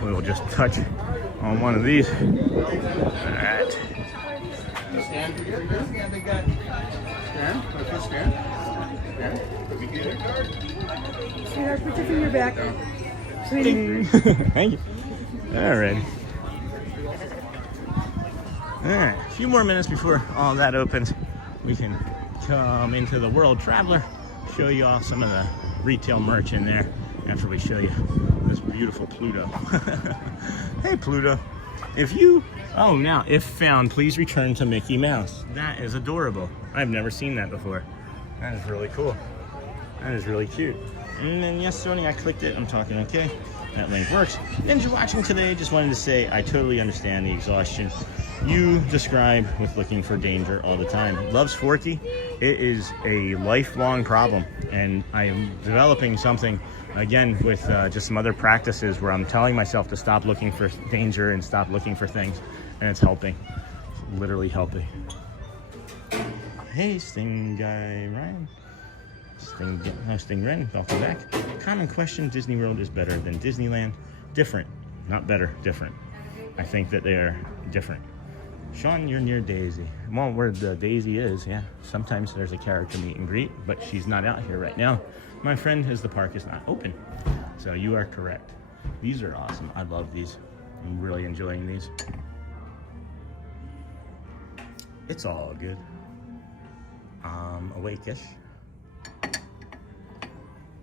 we'll just touch on one of these. All right. Stand. They got stand. Put stand. Sweetheart, put your finger back. Ding. Thank you. All right. Alright, a few more minutes before all that opens. We can come into the World Traveler, show you all some of the retail merch in there after we show you this beautiful Pluto. Hey Pluto, if found, please return to Mickey Mouse. That is adorable. I've never seen that before. That is really cool. That is really cute. And then yes, Sony, I clicked it. I'm talking okay. That link works. Ninja watching today, just wanted to say I totally understand the exhaustion you describe with looking for danger all the time. Loves Forky. It is a lifelong problem, and I am developing something again with just some other practices where I'm telling myself to stop looking for danger and stop looking for things, and it's helping. It's literally helping. Hey, Sting Guy Ryan. Sting Ren, welcome back. Common question: Disney World is better than Disneyland? Different, not better. Different. I think that they are different. Sean, you're near Daisy. Well, where the Daisy is, yeah. Sometimes there's a character meet and greet, but she's not out here right now, my friend, as the park is not open. So you are correct. These are awesome. I love these. I'm really enjoying these. It's all good. Awake-ish.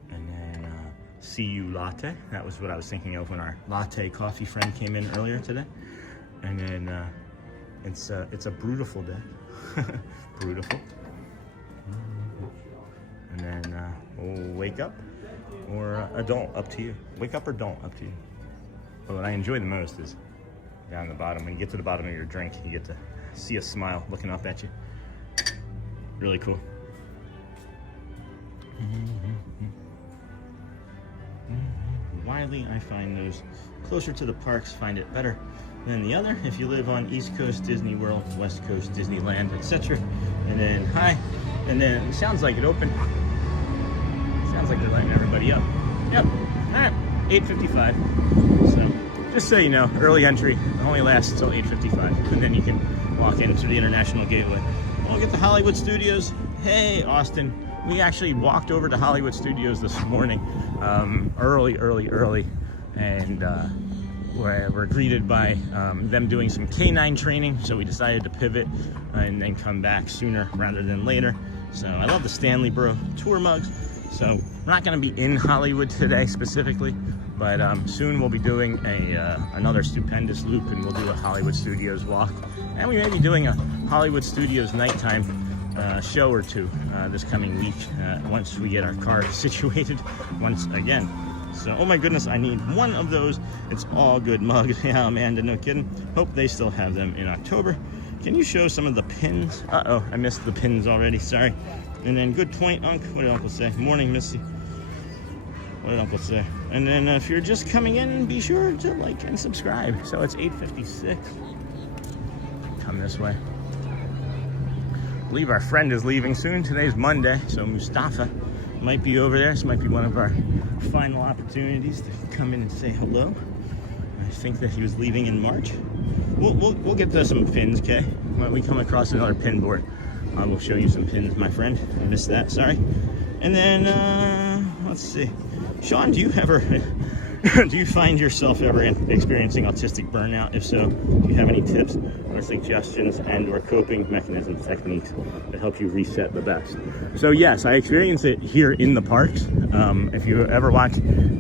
And then see you latte. That was what I was thinking of when our latte coffee friend came in earlier today. And then it's a beautiful day. Beautiful. And then we'll wake up or don't, up to you. Wake up or don't, up to you. But what I enjoy the most is down the bottom. When you get to the bottom of your drink, you get to see a smile looking up at you. Really cool. Widely, I find those closer to the parks find it better than the other. If you live on East Coast Disney World, West Coast Disneyland, etc. And then hi, and then it sounds like it opened. Sounds like they're letting everybody up. Yep. All right, 8:55. So just so you know, early entry only lasts until 8:55, and then you can walk in through the International Gateway. We'll get to Hollywood Studios. Hey, Austin. We actually walked over to Hollywood Studios this morning, early, and we're greeted by them doing some canine training, so we decided to pivot and then come back sooner rather than later. So I love the Stanley Bro tour mugs. So we're not going to be in Hollywood today specifically, but soon we'll be doing another stupendous loop, and we'll do a Hollywood Studios walk And we may be doing a Hollywood Studios nighttime show or two this coming week once we get our car situated once again. So, oh my goodness, I need one of those. It's all good mugs. Yeah, Amanda, no kidding. Hope they still have them in October. Can you show some of the pins? Uh-oh, I missed the pins already, sorry. And then good point, Unc. What did Uncle say? Morning, Missy. What did Uncle say? And then if you're just coming in, be sure to like and subscribe. So it's 8:56. Come this way. I believe our friend is leaving soon. Today's Monday, so Mustafa might be over there. This might be one of our final opportunities to come in and say hello. I think that he was leaving in March. We'll get to some pins, okay? When we come across another pin board, I will show you some pins, my friend. I missed that, sorry. And then, let's see. Sean, do you find yourself ever experiencing autistic burnout? If so, do you have any tips or suggestions and or coping mechanisms, techniques that help you reset the best? So yes, I experience it here in the parks. If you ever watch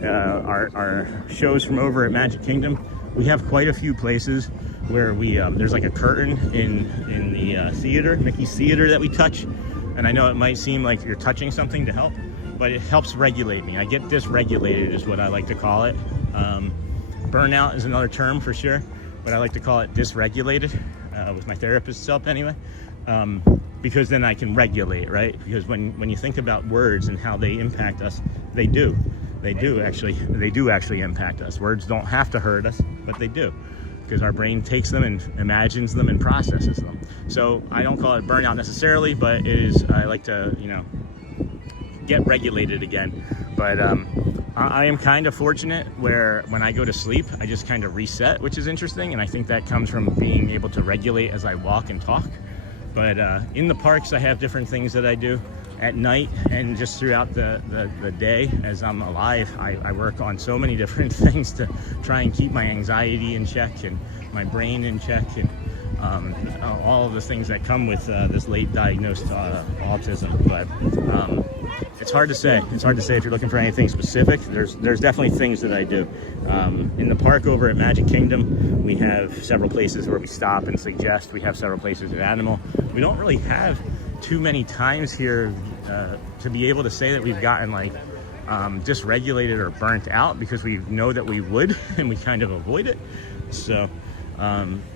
our shows from over at Magic Kingdom, we have quite a few places where we there's like a curtain in the theater, Mickey's Theater, that we touch. And I know it might seem like you're touching something to help, but it helps regulate me. I get dysregulated is what I like to call it. Burnout is another term for sure, but I like to call it dysregulated with my therapist's help anyway, because then I can regulate, right? Because when you think about words and how they impact us, they do actually impact us. Words don't have to hurt us, but they do, because our brain takes them and imagines them and processes them. So I don't call it burnout necessarily, but it is, I like to, you know, get regulated again. But I am kind of fortunate where when I go to sleep, I just kind of reset, which is interesting. And I think that comes from being able to regulate as I walk and talk. But in the parks, I have different things that I do at night and just throughout the day as I'm alive. I work on so many different things to try and keep my anxiety in check and my brain in check, and all of the things that come with this late diagnosed autism. But it's hard to say. It's hard to say if you're looking for anything specific. There's definitely things that I do. In the park over at Magic Kingdom, we have several places where we stop and suggest. We have several places at Animal. We don't really have too many times here to be able to say that we've gotten like dysregulated or burnt out, because we know that we would and we kind of avoid it. So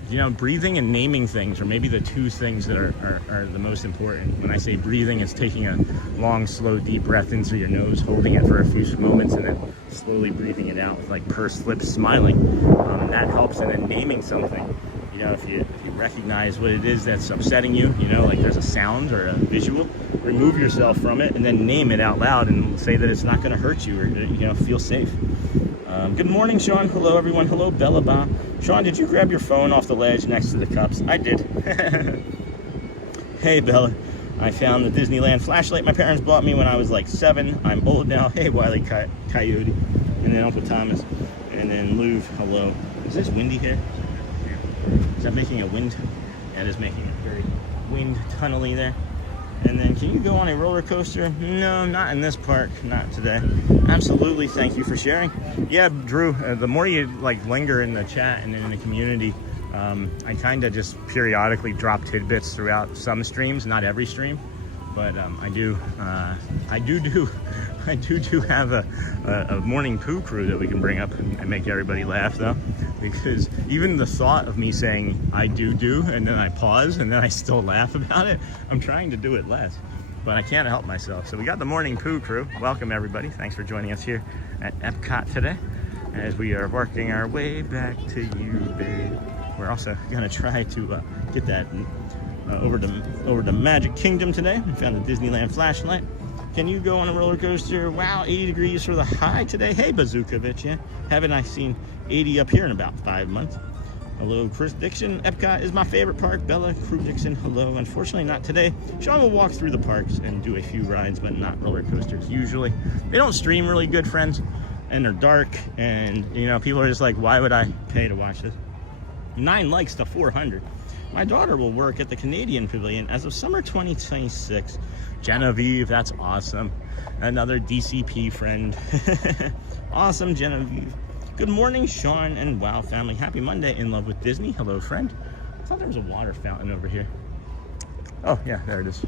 you know, breathing and naming things are maybe the two things that are the most important. When I say breathing, it's taking a long, slow, deep breath in through your nose, holding it for a few moments, and then slowly breathing it out with like pursed lips, smiling. That helps. And then naming something. You know, if you recognize what it is that's upsetting you, you know, like there's a sound or a visual, remove yourself from it and then name it out loud and say that it's not going to hurt you, or, you know, feel safe. Good morning, Sean. Hello, everyone. Hello, Bella Ba. Sean, did you grab your phone off the ledge next to the cups? I did. Hey, Bella. I found the Disneyland flashlight my parents bought me when I was like 7. I'm old now. Hey, Wile Coyote. And then Uncle Thomas. And then Louie. Hello. Is this windy here? Is that making a wind? Yeah, it is making a very wind tunnely there. And then, can you go on a roller coaster? No, not in this park, not today. Absolutely, thank you for sharing. Yeah, Drew, the more you like linger in the chat and in the community, I kind of just periodically drop tidbits throughout some streams, not every stream, but I do have a morning poo crew that we can bring up and make everybody laugh, though, because even the thought of me saying I do and then I pause and then I still laugh about it, I'm trying to do it less, but I can't help myself. So we got the morning poo crew. Welcome, everybody. Thanks for joining us here at Epcot today as we are working our way back to you, babe. We're also gonna try to get that over to Magic Kingdom today. We found the Disneyland flashlight. Can you go on a roller coaster? Wow, 80 degrees for the high today. Hey, Bazookovich, yeah. Haven't I seen 80 up here in about 5 months? Hello, Chris Dixon. Epcot is my favorite park. Bella, Crew Dixon, hello. Unfortunately, not today. Sean will walk through the parks and do a few rides, but not roller coasters usually. They don't stream really good, friends, and they're dark, and, you know, people are just like, why would I pay to watch this? 9 likes to 400. My daughter will work at the Canadian Pavilion as of summer 2026. Genevieve, that's awesome. Another DCP friend. Awesome, Genevieve. Good morning, Sean and Wow family. Happy Monday in love with Disney. Hello, friend. thought there was a water fountain over here. Oh, yeah, there it is.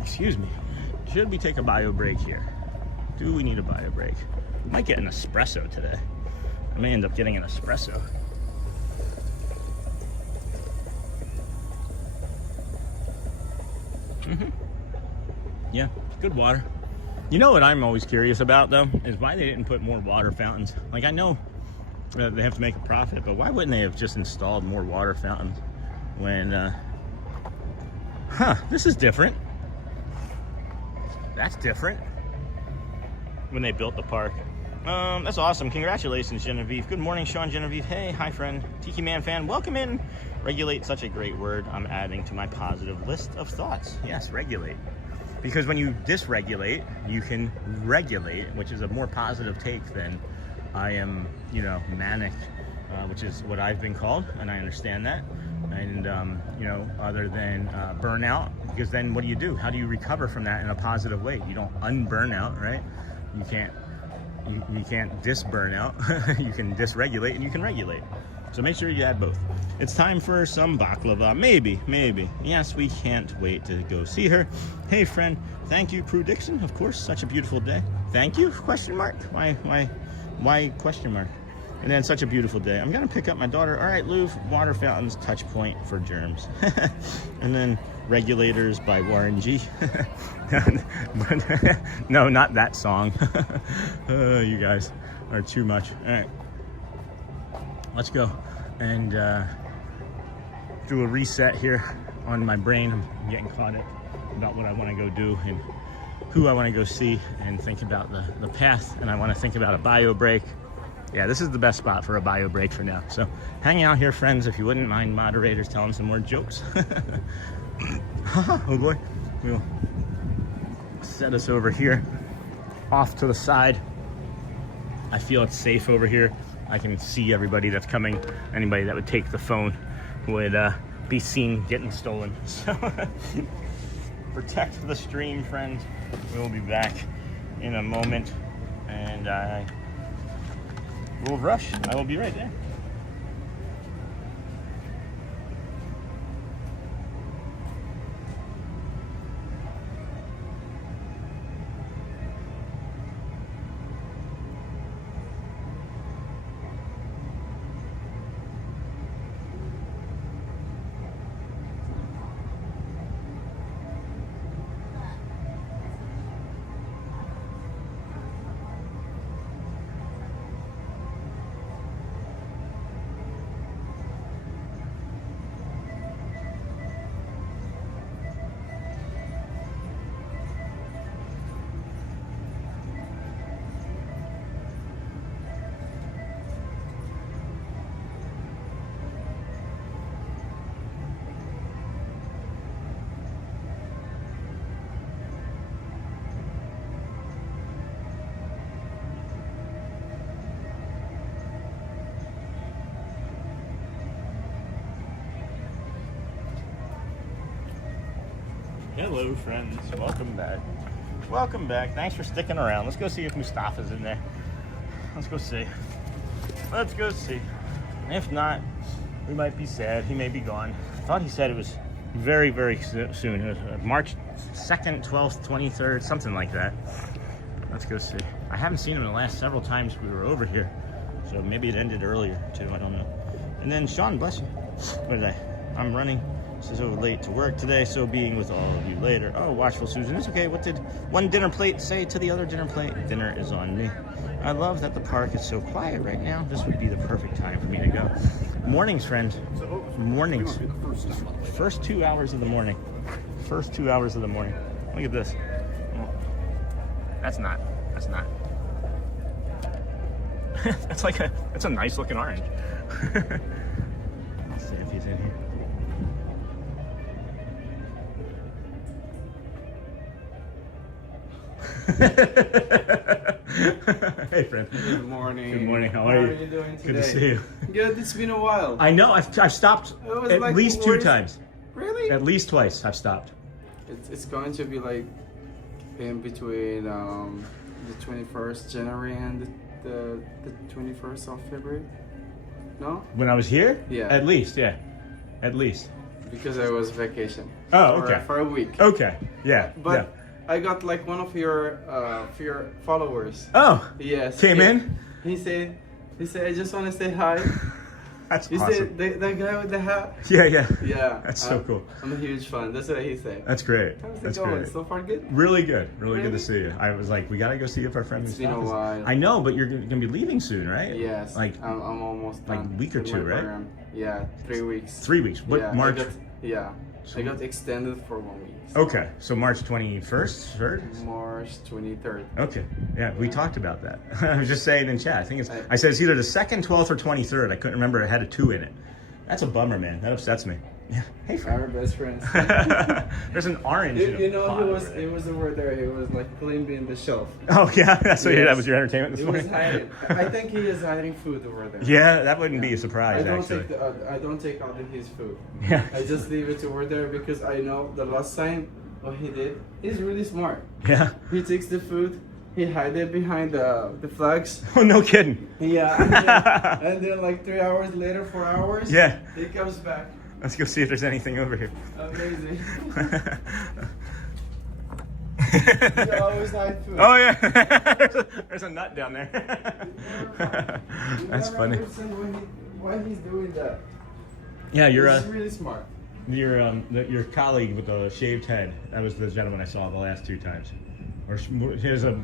Excuse me. Should we take a bio break here? Do we need a bio break? I might get an espresso today. I may end up getting an espresso. Yeah, good water. You know what I'm always curious about, though, is why they didn't put more water fountains. Like, I know they have to make a profit, but why wouldn't they have just installed more water fountains when, this is different. That's different. When they built the park. That's awesome. Congratulations, Genevieve. Good morning, Sean Genevieve. Hey, hi, friend. Tiki Man fan, welcome in. Regulate, such a great word. I'm adding to my positive list of thoughts. Yes, regulate. Because when you dysregulate, you can regulate, which is a more positive take than I am, you know, manic, which is what I've been called, and I understand that. And, you know, other than burnout, because then what do? How do you recover from that in a positive way? You don't unburn out, right? You can't dis-burn out. You can dysregulate and you can regulate. So make sure you add both. It's time for some baklava. Maybe. Yes, we can't wait to go see her. Hey, friend. Thank you, Prue Dixon. Of course, such a beautiful day. Thank you? Question mark? Why question mark? And then such a beautiful day. I'm gonna pick up my daughter. All right, Louvre, water fountains, Touchpoint for germs. And then Regulators by Warren G. No, not that song. You guys are too much. All right, let's go and do a reset here on my brain. I'm getting caught up about what I want to go do and who I want to go see, and think about the path, and I want to think about a bio break. Yeah, this is the best spot for a bio break for now. So hang out here, friends, if you wouldn't mind, moderators telling some more jokes. Oh boy, we'll set us over here off to the side. I feel it's safe over here. I can see everybody that's coming. Anybody that would take the phone would be seen getting stolen. So protect the stream, friends. We'll be back in a moment, and I will rush. I will be right there. Hello, friends. Welcome back. Welcome back. Thanks for sticking around. Let's go see if Mustafa's in there. Let's go see. Let's go see. If not, we might be sad. He may be gone. I thought he said it was very, very soon. It was March 2nd, 12th, 23rd, something like that. Let's go see. I haven't seen him in the last several times we were over here. So maybe it ended earlier, too. I don't know. And then, Sean, bless you. What did I'm running. So late to work today, so being with all of you later. Oh, watchful Susan, it's okay. What did one dinner plate say to the other dinner plate? Dinner is on me. I love that the park is so quiet right now. This would be the perfect time for me to go. Mornings, friends. Mornings. First 2 hours of the morning. First 2 hours of the morning. Look at this. That's not. That's a nice looking orange. Let's see if he's in here. Hey, friend. Good morning. Good morning. How are you? How are you doing today? Good to see you. Good. It's been a while. I know. I've stopped at like, least 2 times. Really? At least twice I've stopped. It's going to be like in between the 21st January and the 21st of February. No? When I was here? Yeah. At least, yeah. At least. Because I was vacation. Oh, okay. For a week. Okay. Yeah. But yeah. I got like one of your followers. Oh. Yes. Came in? He said, I just want to say hi. That's You awesome. said the guy with the hat? Yeah, yeah. Yeah. That's so cool. I'm a huge fan. That's what he said. That's great. How's it That's going? great. So far good? Really good. Really good to Really? see you. I was like, we gotta go see if our friend It's Mustafa been a is- while. I know, but you're gonna be leaving soon, right? Yes. Like I'm almost like done. a week or with two, my right? program. Yeah, 3 weeks. 3 weeks. What Yeah, March? I got extended for 1 week. Okay, so March 21st, third. March 23rd. Okay, yeah, we talked about that. I was just saying in chat. I think it's. I said it's either the 2nd, 12th, or 23rd. I couldn't remember. It had a 2 in it. That's a bummer, man. That upsets me. Yeah. Hey, friend. Our best friends. There's an orange. in a You know, pot he over was there. over there. He was like cleaning the shelf. Oh yeah, that's what. Yes. That was your entertainment this He was morning. hiding. I think he is hiding food over there. Yeah, that wouldn't be a surprise I don't actually. take I don't take out his food. Yeah. I just leave it over there because I know the last time what he did. He's really smart. Yeah. He takes the food. He hide it behind the flags. Oh no, kidding. Yeah, and then like 3 hours later, 4 hours. Yeah. He comes back. Let's go see if there's anything over here. Amazing. You always hide food. Oh yeah, there's a nut down there. That's You funny. never understand why he's doing that. Yeah, He's really smart. your colleague with the shaved head. That was the gentleman I saw the last 2 times. Or he has a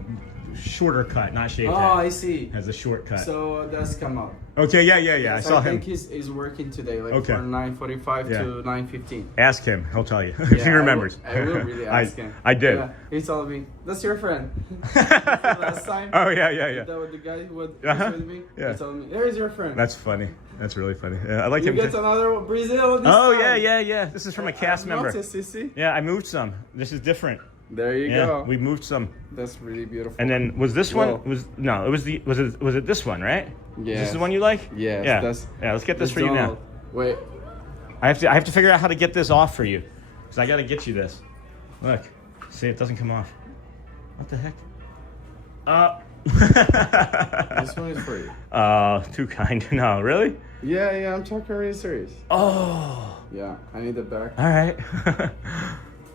shorter cut, not shaved Oh, head. I see. Has a short cut. So that's come out. Okay, yeah. I So saw I him. think he's working today, like Okay. from 9:45 Yeah. to 9:15. Ask him. He'll tell you if he remembers. I will really ask him. I did. Yeah, he told me, that's your friend. Last time. Oh yeah. That was the guy who was Uh-huh. with me. Yeah. He told me, there's your friend. That's funny. That's really funny. Yeah, I like you him. get too. another Brazil this Oh time. yeah. This is from a cast member. Noticed, you see? Yeah, I moved some. This is different. There you Yeah, go. we moved some. That's really beautiful. And then was this Whoa. one? Was it this one, right? Is Yes. this the one you like? Yes, Yeah. that's- Yeah. Let's get this The for you now. Donald. Wait. I have to figure out how to get this off for you, because I got to get you this. Look, see, it doesn't come off. What the heck? This one is for you. Too kind. No, really? Yeah, I'm talking really serious. Oh. Yeah, I need the back. All right.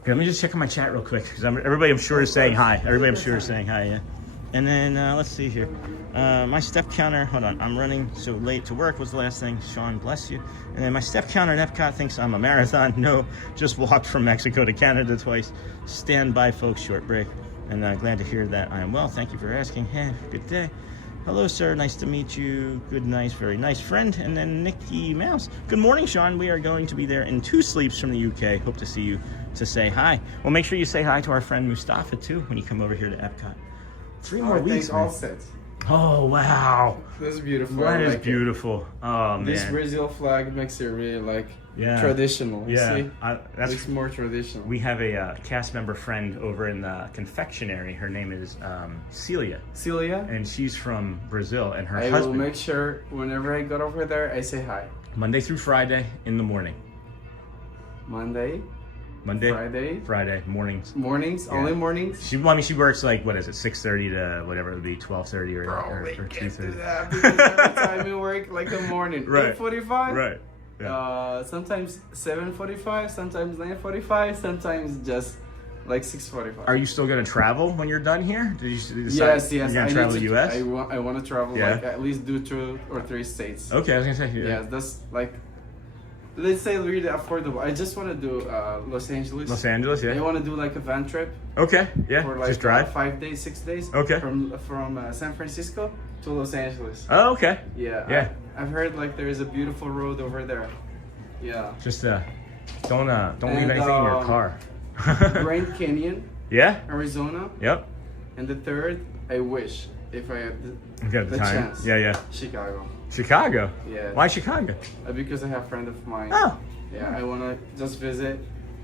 Okay, let me just check on my chat real quick, because everybody I'm sure is saying hi. Everybody I'm sure is saying hi. Yeah. And then let's see here. My step counter. Hold on. I'm running so late to work was the last thing. Sean, bless you. And then my step counter at EPCOT thinks I'm a marathon. No, just walked from Mexico to Canada twice. Stand by, folks. Short break. And glad to hear that I am well. Thank you for asking. Hey, good day. Hello, sir. Nice to meet you. Good, nice, very nice friend. And then Nikki Mouse. Good morning, Sean. We are going to be there in 2 sleeps from the UK. Hope to see you to say hi. Well, make sure you say hi to our friend Mustafa, too, when you come over here to EPCOT. 3 more weeks, all man. set. Oh, wow. That's beautiful. That I is like it. beautiful. Oh, This man. Brazil flag makes it really like Yeah. traditional. You Yeah. see? That's It's more traditional. We have a cast member friend over in the confectionery. Her name is Celia, Celia, and she's from Brazil. And her I will husband, make sure whenever I go over there, I say hi. Monday through Friday in the morning. Monday, Monday, Friday, mornings. mornings, Yeah. only mornings. She works like, what is it, 6:30 to whatever it would be, 12:30 or Probably 2:30. can't do that because every time you work like the morning, Right. 8:45. Right. Yeah. Sometimes 7:45, sometimes 9:45, sometimes just like 6:45. Are you still gonna travel when you're done here? Did you decide Yes. You're gonna I travel need the to, U.S.? I want to travel Yeah. like at least do 2 or 3 states. Okay, I was gonna say. Yeah, that's like, let's say really affordable. I just want to do Los Angeles. Los Angeles, I yeah. want to do like a van trip Okay, yeah. for like Just drive. 5 days, 6 days. Okay. From San Francisco to Los Angeles. Oh, okay. Yeah. Yeah. I've heard like there is a beautiful road over there. Yeah. Just don't leave And, anything in your car. Grand Canyon, Yeah. Arizona, Yep. and the third, I wish if I had You got the time. chance. Yeah. Chicago. Chicago. Yeah. Why Chicago? Because I have a friend of mine. Oh. Yeah, I want to just visit,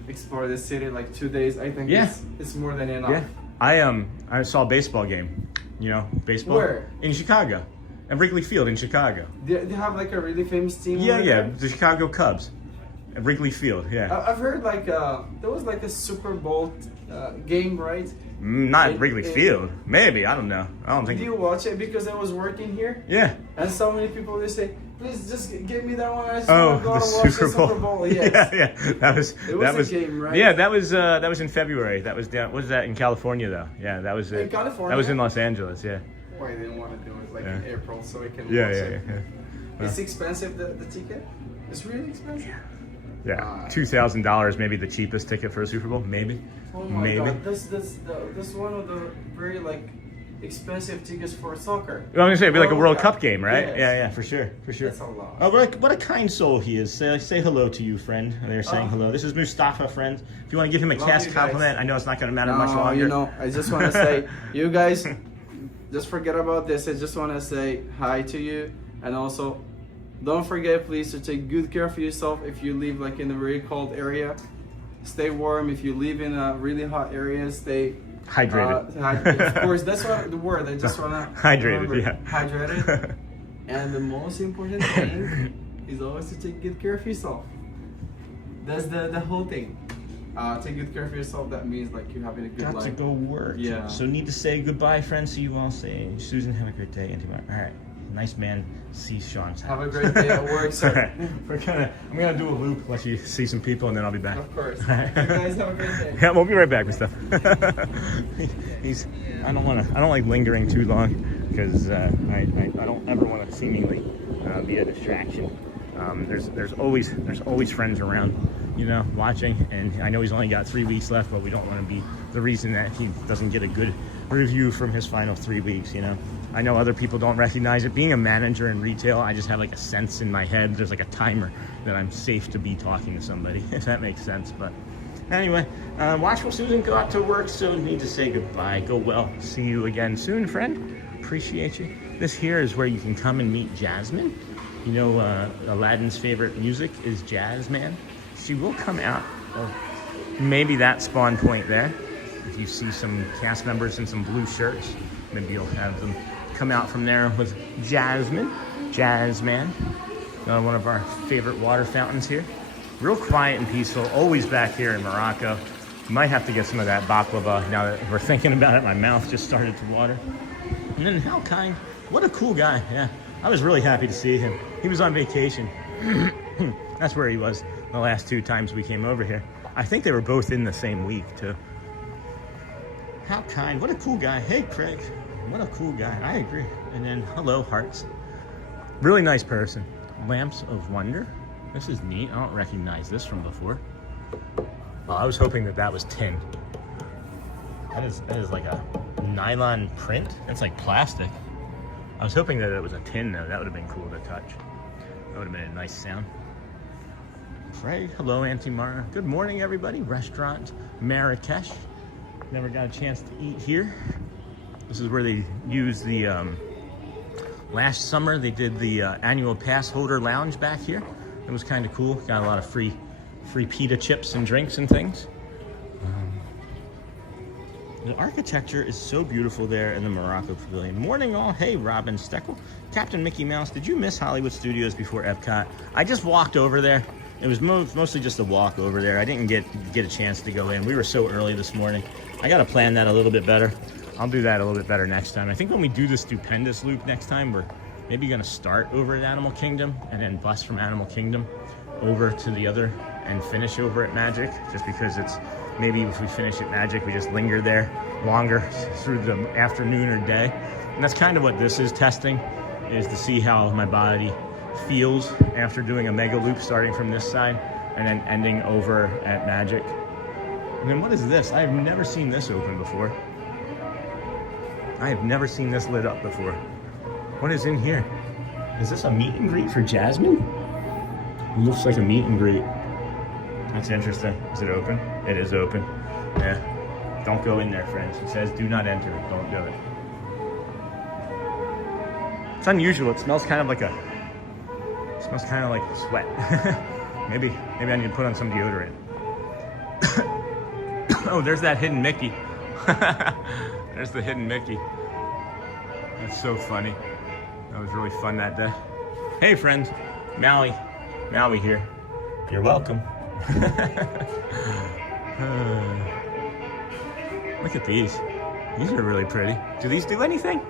explore the city like 2 days. I think Yeah. it's more than enough. Yeah. I saw a baseball game. You know, baseball. Where? In Chicago. At Wrigley Field in Chicago. They have like a really famous team. Yeah, over yeah. there? The Chicago Cubs. At Wrigley Field. Yeah. I've heard like there was like a Super Bowl game, right? Not at it- Wrigley it- Field. Maybe. I don't know. I don't think. Did you watch it? Because I was working here, Yeah. and so many people they say, please just give me that one. I just Oh, want to go the and watch Super the Bowl. Super Bowl. Yes. Yeah. That was. It was that a was game, right? Yeah, that was in February. That was down. Was that in California though? Yeah, that was In California? That was in Los Angeles. Yeah. Oh, I didn't want to do it like Yeah. in April so we can Yeah, watch yeah, it. yeah. It's expensive, the ticket? It's really expensive? Yeah, $2,000, maybe the cheapest ticket for a Super Bowl, maybe. Oh my Maybe. god, this one of the very like expensive tickets for soccer. Well, I'm gonna say it'd be like a World Cup. Cup game, right? Yes. Yeah, for sure. That's a lot. Oh, what a kind soul he is. Say hello to you, friend. They're saying hello. This is Mustafa, friend. If you want to give him a Love cast you guys. compliment, I know it's not gonna matter much No, longer. you know, I just want to say, you guys, just forget about this. I just want to say hi to you, and also, don't forget, please, to take good care of yourself. If you live like in a very cold area, stay warm. If you live in a really hot area, stay Hydrated. Of course, that's what the word. I just wanna Hydrated, remember. yeah. Hydrated. And the most important thing is always to take good care of yourself. That's the whole thing. Take good care of yourself. That means like you're having a good Got life. to go work. Yeah. So need to say goodbye, friends. See you all. Say, Susan, have a great day. All right. Nice man. See Sean's house. Have a great day at work, sir. All right. I'm gonna do a loop, let you see some people, and then I'll be back. Of course. You guys have a great day. Yeah, we'll be right back with stuff. I don't like lingering too long because I don't ever want to seemingly be a distraction. There's always friends around, you know, watching, and I know he's only got 3 weeks left, but we don't want to be the reason that he doesn't get a good review from his final 3 weeks, you know. I know other people don't recognize it. Being a manager in retail, I just have like a sense in my head. There's like a timer that I'm safe to be talking to somebody, if that makes sense. But anyway, watchful Susan got to work, so need to say goodbye. Go well. See you again soon, friend. Appreciate you. This here is where you can come and meet Jasmine. You know, Aladdin's favorite music is jazz, man. She will come out of maybe that spawn point there. If you see some cast members in some blue shirts, maybe you'll have them come out from there with Jasmine. Jazzman. One of our favorite water fountains here. Real quiet and peaceful, always back here in Morocco. Might have to get some of that baklava now that we're thinking about it. My mouth just started to water. And then how kind, what a cool guy, yeah. I was really happy to see him. He was on vacation. That's where he was the last 2 times we came over here. I think they were both in the same week too. How kind, what a cool guy. Hey Craig, what a cool guy, I agree. And then hello hearts. Really nice person. Lamps of Wonder. This is neat, I don't recognize this from before. Oh, I was hoping that was tin. That is like a nylon print. It's like plastic. I was hoping that it was a tin though. That would have been cool to touch. That would have been a nice sound. Craig, hello Auntie Mara. Good morning everybody. Restaurant Marrakesh. Never got a chance to eat here. This is where they used the, last summer they did the annual pass holder lounge back here. It was kind of cool. Got a lot of free pita chips and drinks and things. The architecture is so beautiful there in the Morocco Pavilion. Morning all. Hey, Robin Steckel. Captain Mickey Mouse, did you miss Hollywood Studios before EPCOT? I just walked over there. It was mostly just a walk over there. I didn't get a chance to go in. We were so early this morning. I got to plan that a little bit better. I'll do that a little bit better next time. I think when we do the stupendous loop next time, we're maybe going to start over at Animal Kingdom and then bus from Animal Kingdom over to the other and finish over at Magic, just because it's maybe if we finish at Magic, we just linger there longer through the afternoon or day. And that's kind of what this is testing, is to see how my body feels after doing a mega loop starting from this side and then ending over at Magic. And then what is this? I have never seen this open before. I have never seen this lit up before. What is in here? Is this a meet and greet for Jasmine? It looks like a meet and greet. That's interesting. Is it open? It is open. Yeah. Don't go in there, friends. It says do not enter. Don't do it. It's unusual. It smells kind of like sweat. maybe I need to put on some deodorant. Oh, there's that hidden Mickey. There's the hidden Mickey. That's so funny. That was really fun that day. Hey friends, Maui here. You're welcome. Look at these. These are really pretty. Do these do anything?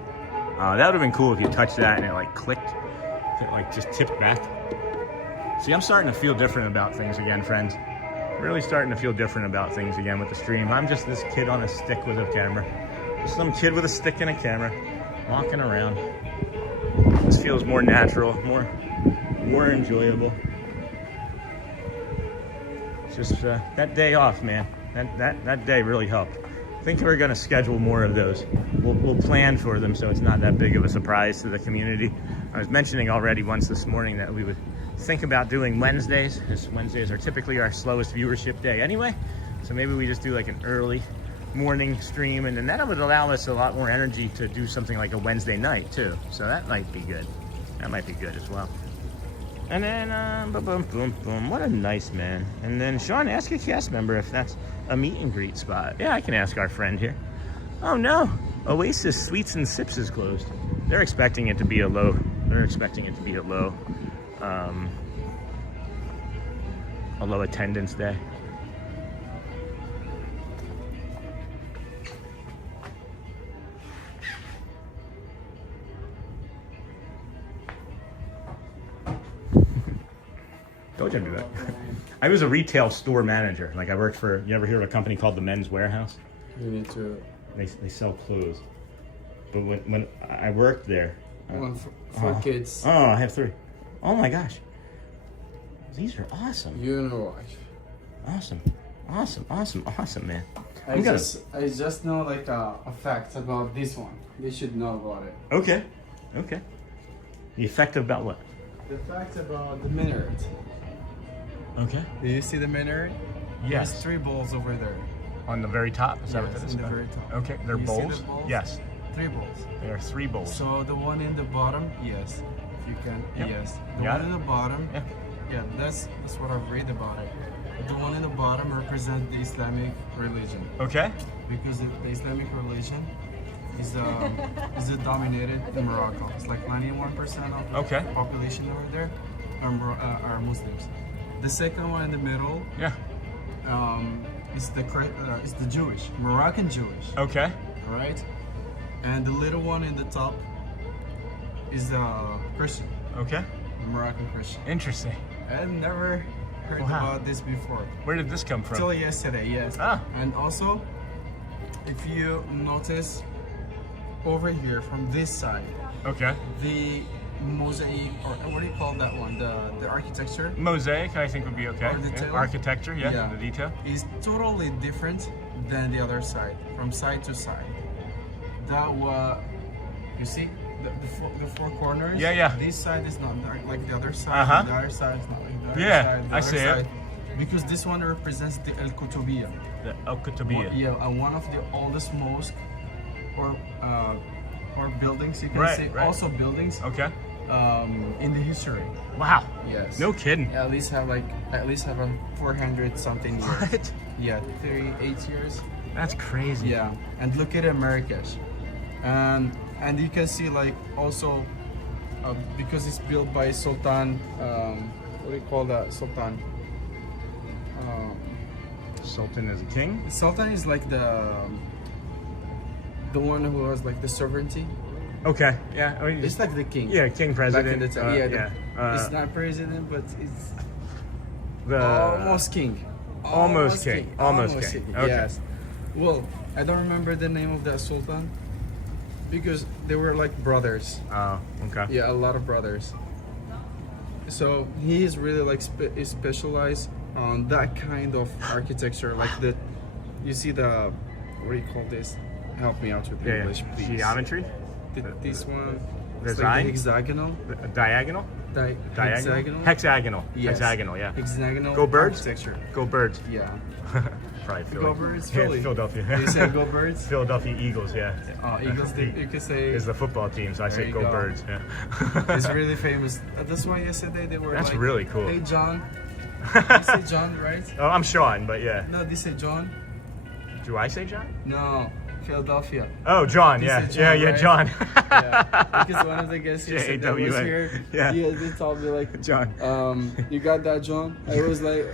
That would have been cool if you touched that and it like clicked. like just tipped back. See, I'm starting to feel different about things again, friends. Really starting to feel different about things again with the stream. I'm just this kid on a stick with a camera. Just some kid with a stick and a camera, walking around. This feels more natural, more enjoyable. It's just that day off, man. That day really helped. I think we're gonna schedule more of those. We'll plan for them so it's not that big of a surprise to the community. I was mentioning already once this morning that we would think about doing Wednesdays, because Wednesdays are typically our slowest viewership day anyway. So maybe we just do like an early morning stream, and then that would allow us a lot more energy to do something like a Wednesday night too. So that might be good. That might be good as well. And then, boom, boom, boom, boom. What a nice man. And then, Sean, ask a cast member if that's a meet and greet spot. Yeah, I can ask our friend here. Oh no, Oasis Sweets and Sips is closed. They're expecting it to be a low. They're expecting it to be a low attendance day. Told you I'd do that. I was a retail store manager. Like I worked for, you ever hear of a company called the Men's Warehouse? You need to. They sell clothes. But when I worked there. One for kids. Oh, I have 3. Oh my gosh. These are awesome. You know why. Awesome, man. I just know like a fact about this one. They should know about it. Okay. The effect about what? The fact about the minaret. Okay. Do you see the minaret? Yes. There's 3 bowls over there. On the very top? Is that what that is? In the very top. Okay, they're You see bowls? the bowls? Yes. 3 bowls. There are 3 bowls. So the one in the bottom, yes. If you can, Yep. yes. The Got one it. in the bottom, Yeah. yeah, that's what I've read about it. But the one in the bottom represents the Islamic religion. Okay. Because the Islamic religion is dominated in Morocco. It's like 91% of the Okay. population over there are Muslims. The second one in the middle, Yeah. is the Jewish, Moroccan Jewish, Okay. right? And the little one in the top is Christian, Okay. Moroccan Christian. Interesting. I've never heard Wow. about this before. Where did this come from? Till yesterday, yes. Ah. And also, if you notice over here from this side, Okay. the mosaic, or what do you call that one? The architecture Mosaic, I think would be okay. Or detail? Yeah. Architecture, yeah. Yeah. The detail. is totally different than the other side, from side to side. You see the 4 corners? Yeah. This side is not like the other side. Uh-huh. The other side is not like the other Yeah, side. The I other see it. side, because this one represents the El Kutubiyya. The El Kutubiyya. Yeah, one of the oldest mosques or buildings, you can Right, say. right. Also buildings Okay. in the history. Wow. Yes. No kidding. At least have a 400 something years. What? Yeah, 38 years. That's crazy. Yeah, and look at Marrakesh, and you can see like also because it's built by Sultan. What do you call that? Sultan. Sultan is a king? Sultan is like the one who has like the sovereignty. Okay. Yeah. I mean, It's like the king. yeah, king Back president. in the time, yeah. it's not president, but it's the almost king. Almost king. Almost king. Okay. Yes. Well, I don't remember the name of that sultan because they were like brothers. Oh, okay. Yeah, a lot of brothers. So he is really like is specialized on that kind of architecture, like you see the, what do you call this? Help me out with Yeah. English, please. Geometry? This one. The It's like design? the hexagonal. Diagonal? Diagonal? Hexagonal. Hexagonal. Yes. Hexagonal, yeah. Hexagonal Go Birds? architecture. Go Birds. Yeah. Probably Philly. Go Birds, Yeah, Philly. Philadelphia. You say Go Birds? Philadelphia Eagles, yeah. Eagles, you could say. Is the football team, so I There say you Go go. Birds. Yeah. It's really famous. That's why yesterday they were That's like, really cool. Hey John. You say John, right? Oh, I'm Sean, but yeah. No, they say John. Do I say John? No, Philadelphia. Oh, John. You Yeah, said yeah, John, yeah, right? John. Yeah, because one of the guests here said that was J-A-W-N. here. Yeah. They told me like, John. you got that, John? I was like,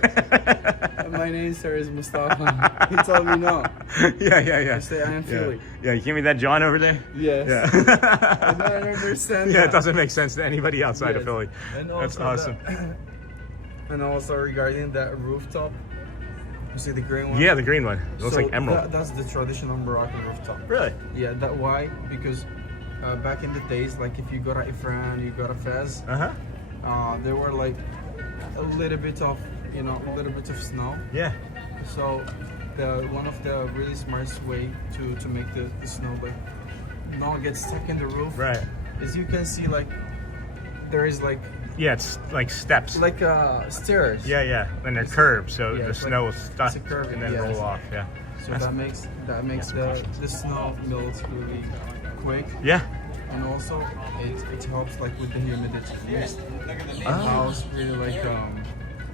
my name, sir, is Mustafa. He told me no. Yeah. I say I am Philly. Yeah, you give me that John over there? Yes. Yeah. I don't understand. Yeah, that. it doesn't make sense to anybody outside of Yes. Philly. And That's also awesome. And also regarding that rooftop, you see the green one? Yeah, the green one. It looks So like emerald. That's the traditional Moroccan rooftop. Really? Yeah, that why? Because back in the days, like if you go to Ifran, you go to Fez, there were like a little bit of, a little bit of snow. Yeah. So one of the really smartest way to make the snow like not get stuck in the roof. Right. Is you can see like there is like it's like steps. stairs. Yeah. And they're curved, so yeah, the it's snow like- will stuck it's a curve, and then yes. roll off. Yeah. So that makes the snow melt really quick. Yeah. And also it helps like with the humidity. Makes the Oh. house really like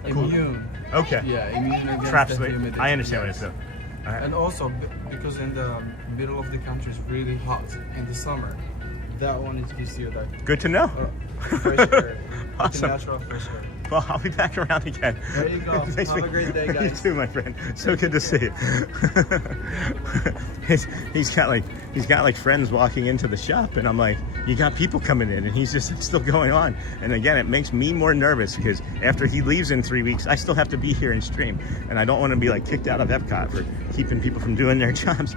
immune. Okay. Yeah, immune against Traps the the. humidity. I understand what yes. it's doing. All right. And also because in the middle of the country is really hot in the summer. That one is gives you that Good to know. fresh air. Awesome. Natural fresh air. Well, I'll be back around again. There you go. Thanks Have a great day, guys. You too, my friend. So good to see you. he's got like friends walking into the shop, and I'm like, you got people coming in, and he's just still going on. And again, it makes me more nervous because after he leaves in 3 weeks, I still have to be here and stream, and I don't want to be like kicked out of EPCOT for keeping people from doing their jobs.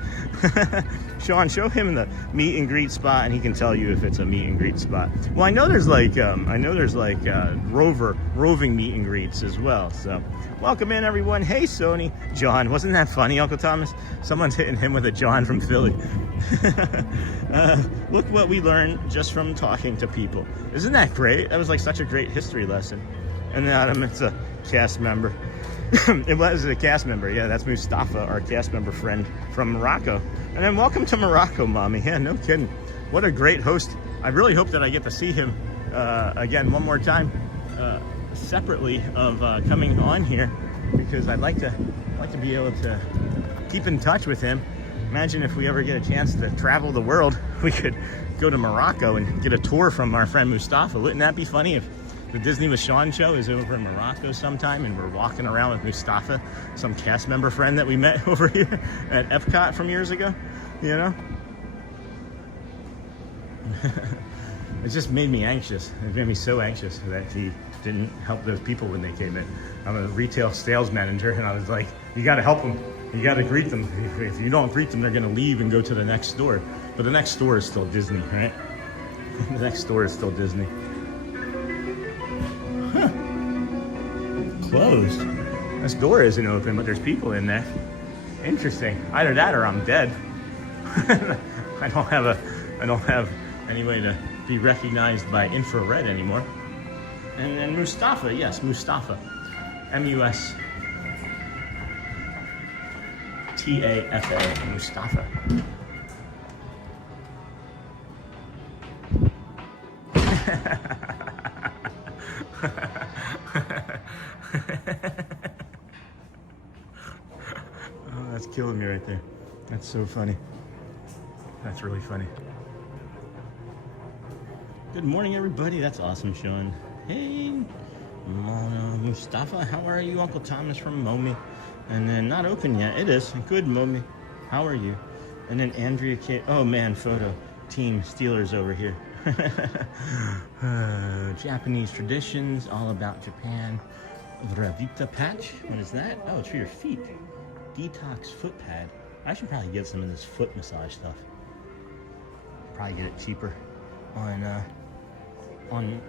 Sean, show him the meet and greet spot, and he can tell you if it's a meet and greet spot. Well, I know there's like roving meet and greets as well. So welcome in, everyone. Hey, Sony. John, wasn't that funny, Uncle Thomas? Someone's hitting him with a John from Philly. Look what we learned just from talking to people. Isn't that great? That was like such a great history lesson. And Adam, it's a cast member. It was a cast member. Yeah, that's Mustafa, our cast member friend from Morocco. And then welcome to Morocco, Mommy. Yeah, no kidding. What a great host. I really hope that I get to see him again one more time separately of coming on here, because I'd like to be able to keep in touch with him. Imagine if we ever get a chance to travel the world, we could go to Morocco and get a tour from our friend Mustafa. Wouldn't that be funny if the Disney with Sean show is over in Morocco sometime and we're walking around with Mustafa, some cast member friend that we met over here at EPCOT from years ago, you know? It just made me anxious. It made me so anxious that he didn't help those people when they came in. I'm a retail sales manager, and I was like, you gotta help them. You gotta greet them. If you don't greet them, they're gonna leave and go to the next store. But the next store is still Disney, right? The next store is still Disney. Huh. Closed. This door isn't open, but there's people in there. Interesting. Either that or I'm dead. I don't have any way to be recognized by infrared anymore. And then Mustafa, yes, Mustafa. M-U-S-T-A-F-A, Mustafa. Oh, that's killing me right there. That's so funny. That's really funny. Good morning, everybody. That's awesome, Sean. Hey, Mustafa, how are you? Uncle Thomas from Momi. And then not open yet. It is. Good, Momi. How are you? And then Andrea K. Oh, man, photo. Team Steelers over here. Japanese traditions, all about Japan. Vravita patch. What is that? Oh, it's for your feet. Detox foot pad. I should probably get some of this foot massage stuff. Probably get it cheaper on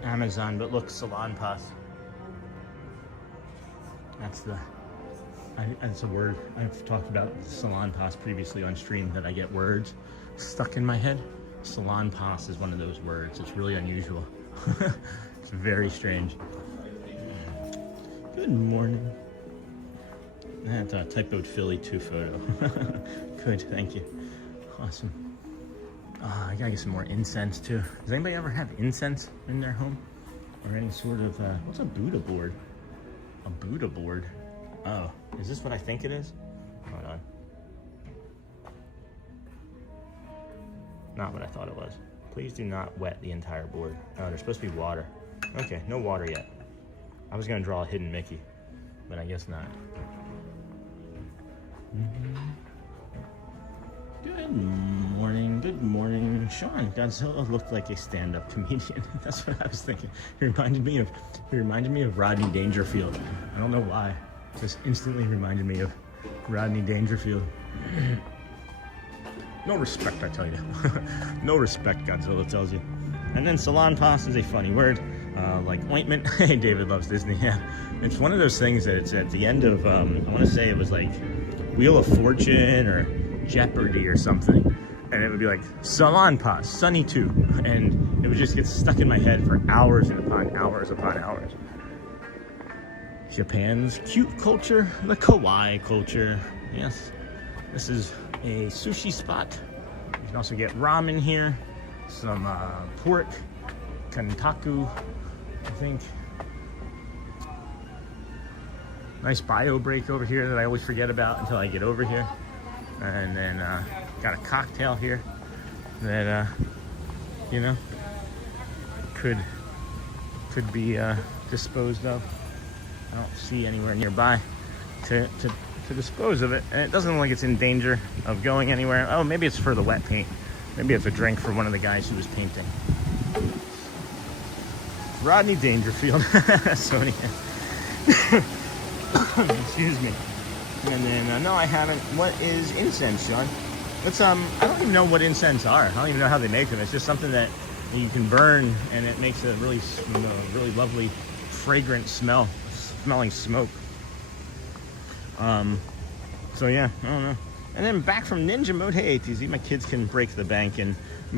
Amazon, but look, Salon Pass. That's a word. I've talked about Salon Pass previously on stream, that I get words stuck in my head. Salon Pass is one of those words. It's really unusual. It's very strange. Good morning. That's a typoed Philly 2 photo. Good, thank you. Awesome. I gotta get some more incense too. Does anybody ever have incense in their home? Or any sort of, what's a Buddha board? A Buddha board? Oh, is this what I think it is? Hold on. Not what I thought it was. Please do not wet the entire board. Oh, there's supposed to be water. Okay, no water yet. I was gonna draw a hidden Mickey, but I guess not. Good morning. Sean, Godzilla looked like a stand-up comedian. That's what I was thinking. He reminded me of Rodney Dangerfield. I don't know why. Just instantly reminded me of Rodney Dangerfield. No respect, I tell you. No respect, Godzilla tells you. And then salon pass is a funny word, like ointment. Hey, David loves Disney. Yeah, it's one of those things that it's at the end of. I want to say it was like Wheel of Fortune or Jeopardy or something, and it would be like salon pass, Sunny 2, and it would just get stuck in my head for hours upon hours upon hours. Japan's cute culture, the kawaii culture. Yes, this is a sushi spot. You can also get ramen here, some pork, kantaku, I think. Nice bio break over here that I always forget about until I get over here. And then got a cocktail here that you know, could be disposed of. I don't see anywhere nearby to dispose of it, and it doesn't look like it's in danger of going anywhere. Oh, maybe it's for the wet paint. Maybe it's a drink for one of the guys who was painting. Rodney Dangerfield. Sony. Excuse me. And then no, I haven't. What is incense, Sean? It's I don't even know what incense are. I don't even know how they make them. It's just something that you can burn, and it makes a really lovely, fragrant smell, smelling smoke. So yeah, I don't know. And then back from Ninja Mode. Hey, ATZ, my kids can break the bank, and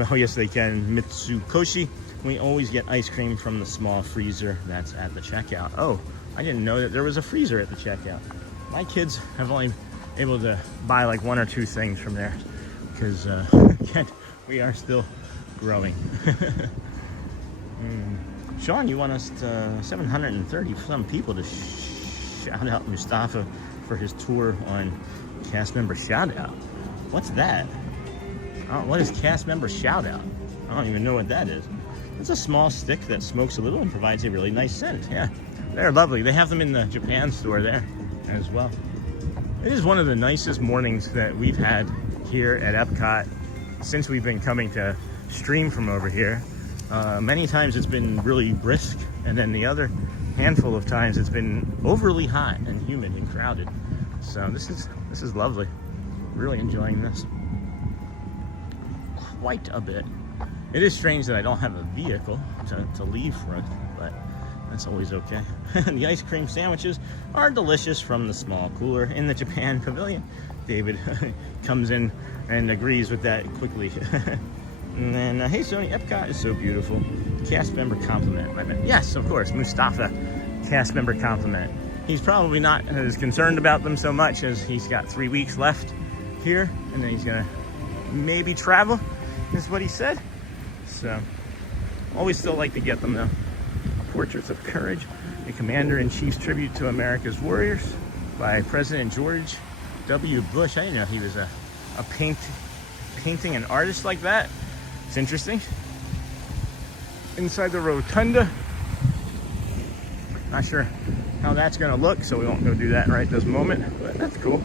oh yes, they can. Mitsukoshi. We always get ice cream from the small freezer that's at the checkout. Oh, I didn't know that there was a freezer at the checkout. My kids have only been able to buy like 1 or 2 things from there because we are still growing. Sean, you want us to 730 some people to shout out Mustafa for his tour on cast member shout out. What's that? Oh, what is cast member shout out? I don't even know what that is. It's a small stick that smokes a little and provides a really nice scent. Yeah, they're lovely. They have them in the Japan store there as well. It is one of the nicest mornings that we've had here at Epcot since we've been coming to stream from over here. Many times it's been really brisk, and then the other handful of times it's been overly hot and humid and crowded. So this is lovely. Really enjoying this quite a bit. It is strange that I don't have a vehicle to leave from, but that's always okay. The ice cream sandwiches are delicious from the small cooler in the Japan Pavilion. David comes in and agrees with that quickly. And then, hey Sony, Epcot is so beautiful. Cast member compliment. Yes, of course, Mustafa, cast member compliment. He's probably not as concerned about them so much as he's got 3 weeks left here, and then he's gonna maybe travel, is what he said. So, always still like to get them though. Portraits of Courage, a Commander-in-Chief's tribute to America's warriors by President George W. Bush. I didn't know he was a painting an artist like that. It's interesting. Inside the rotunda. Not sure how that's gonna look, so we won't go do that right this moment, but that's cool.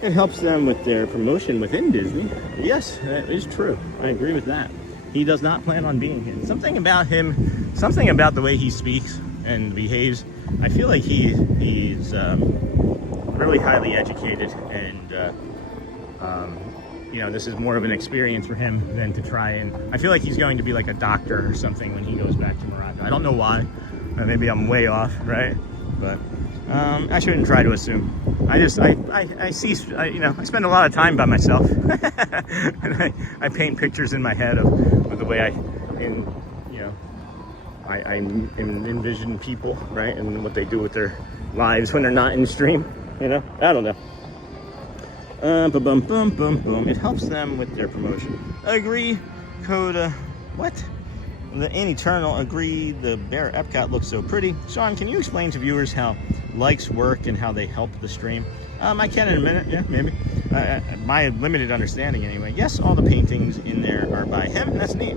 It helps them with their promotion within Disney. Yes, that is true. I agree with that. He does not plan on being here. Something about him, something about the way he speaks and behaves. I feel like he's really highly educated, and you know, this is more of an experience for him than to try and. I feel like he's going to be like a doctor or something when he goes back to Morocco. I don't know why. Maybe I'm way off, right? But I shouldn't try to assume. I see, you know, I spend a lot of time by myself, and I paint pictures in my head of the way I envision people, right, and what they do with their lives when they're not in stream. You know, I don't know. It helps them with their promotion. Agree, Coda. What? The Eternal agree. The Bear Epcot looks so pretty. Sean, can you explain to viewers how likes work and how they help the stream? I can in a minute. Yeah, maybe. my limited understanding anyway. Yes, all the paintings in there are by him, and that's neat.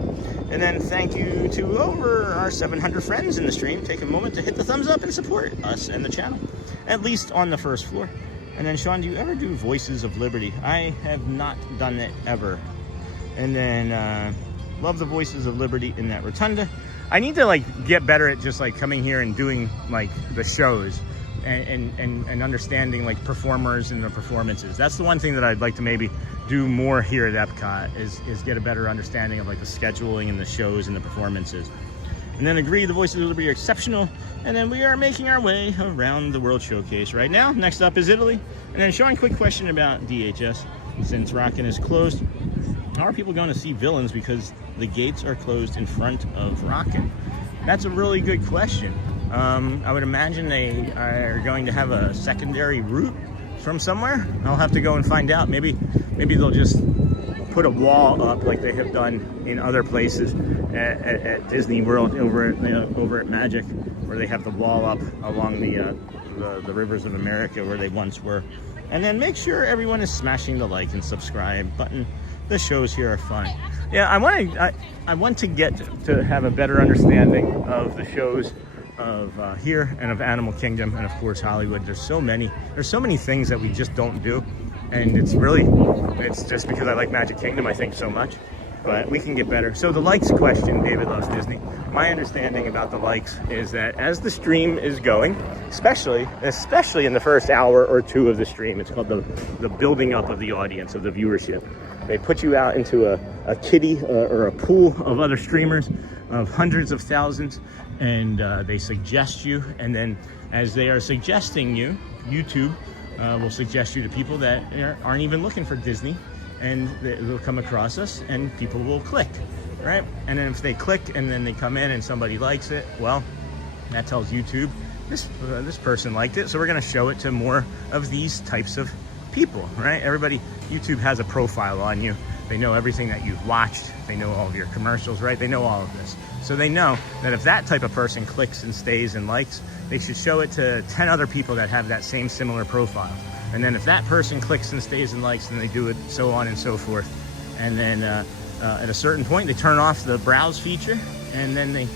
And then thank you to over our 700 friends in the stream. Take a moment to hit the thumbs up and support us and the channel, at least on the first floor. And then Sean, do you ever do Voices of Liberty? I have not done it ever. And then love the Voices of Liberty in that rotunda. I need to like get better at just like coming here and doing like the shows and understanding like performers and the performances. That's the one thing that I'd like to maybe do more here at Epcot is get a better understanding of like the scheduling and the shows and the performances. And then agree, the Voices of Liberty are exceptional. And then we are making our way around the World Showcase right now. Next up is Italy. And then Sean, quick question about DHS. Since Rockin' is closed, how are people going to see Villains because the gates are closed in front of Rockin'? That's a really good question. I would imagine they are going to have a secondary route from somewhere. I'll have to go and find out. Maybe they'll just put a wall up like they have done in other places at Disney World over at Magic, where they have the wall up along the rivers of America where they once were. And then make sure everyone is smashing the like and subscribe button. The shows here are fun. Yeah, I want to get to have a better understanding of the shows of here and of Animal Kingdom and of course Hollywood. There's so many things that we just don't do, and it's just because I like Magic Kingdom, I think, so much, but we can get better. So the likes question, David Loves Disney. My understanding about the likes is that as the stream is going, especially in the first hour or two of the stream, it's called the building up of the audience, of the viewership. They put you out into a kitty or a pool of other streamers of hundreds of thousands, and they suggest you, and then as they are suggesting you, YouTube will suggest you to people that aren't even looking for Disney, and they'll come across us and people will click, right? And then if they click and then they come in and somebody likes it, well, that tells YouTube this person liked it, so we're going to show it to more of these types of people, right? Everybody, YouTube has a profile on you. They know everything that you've watched. They know all of your commercials, right? They know all of this. So they know that if that type of person clicks and stays and likes, they should show it to 10 other people that have that same similar profile. And then if that person clicks and stays and likes, then they do it, so on and so forth. And then at a certain point, they turn off the browse feature, and then they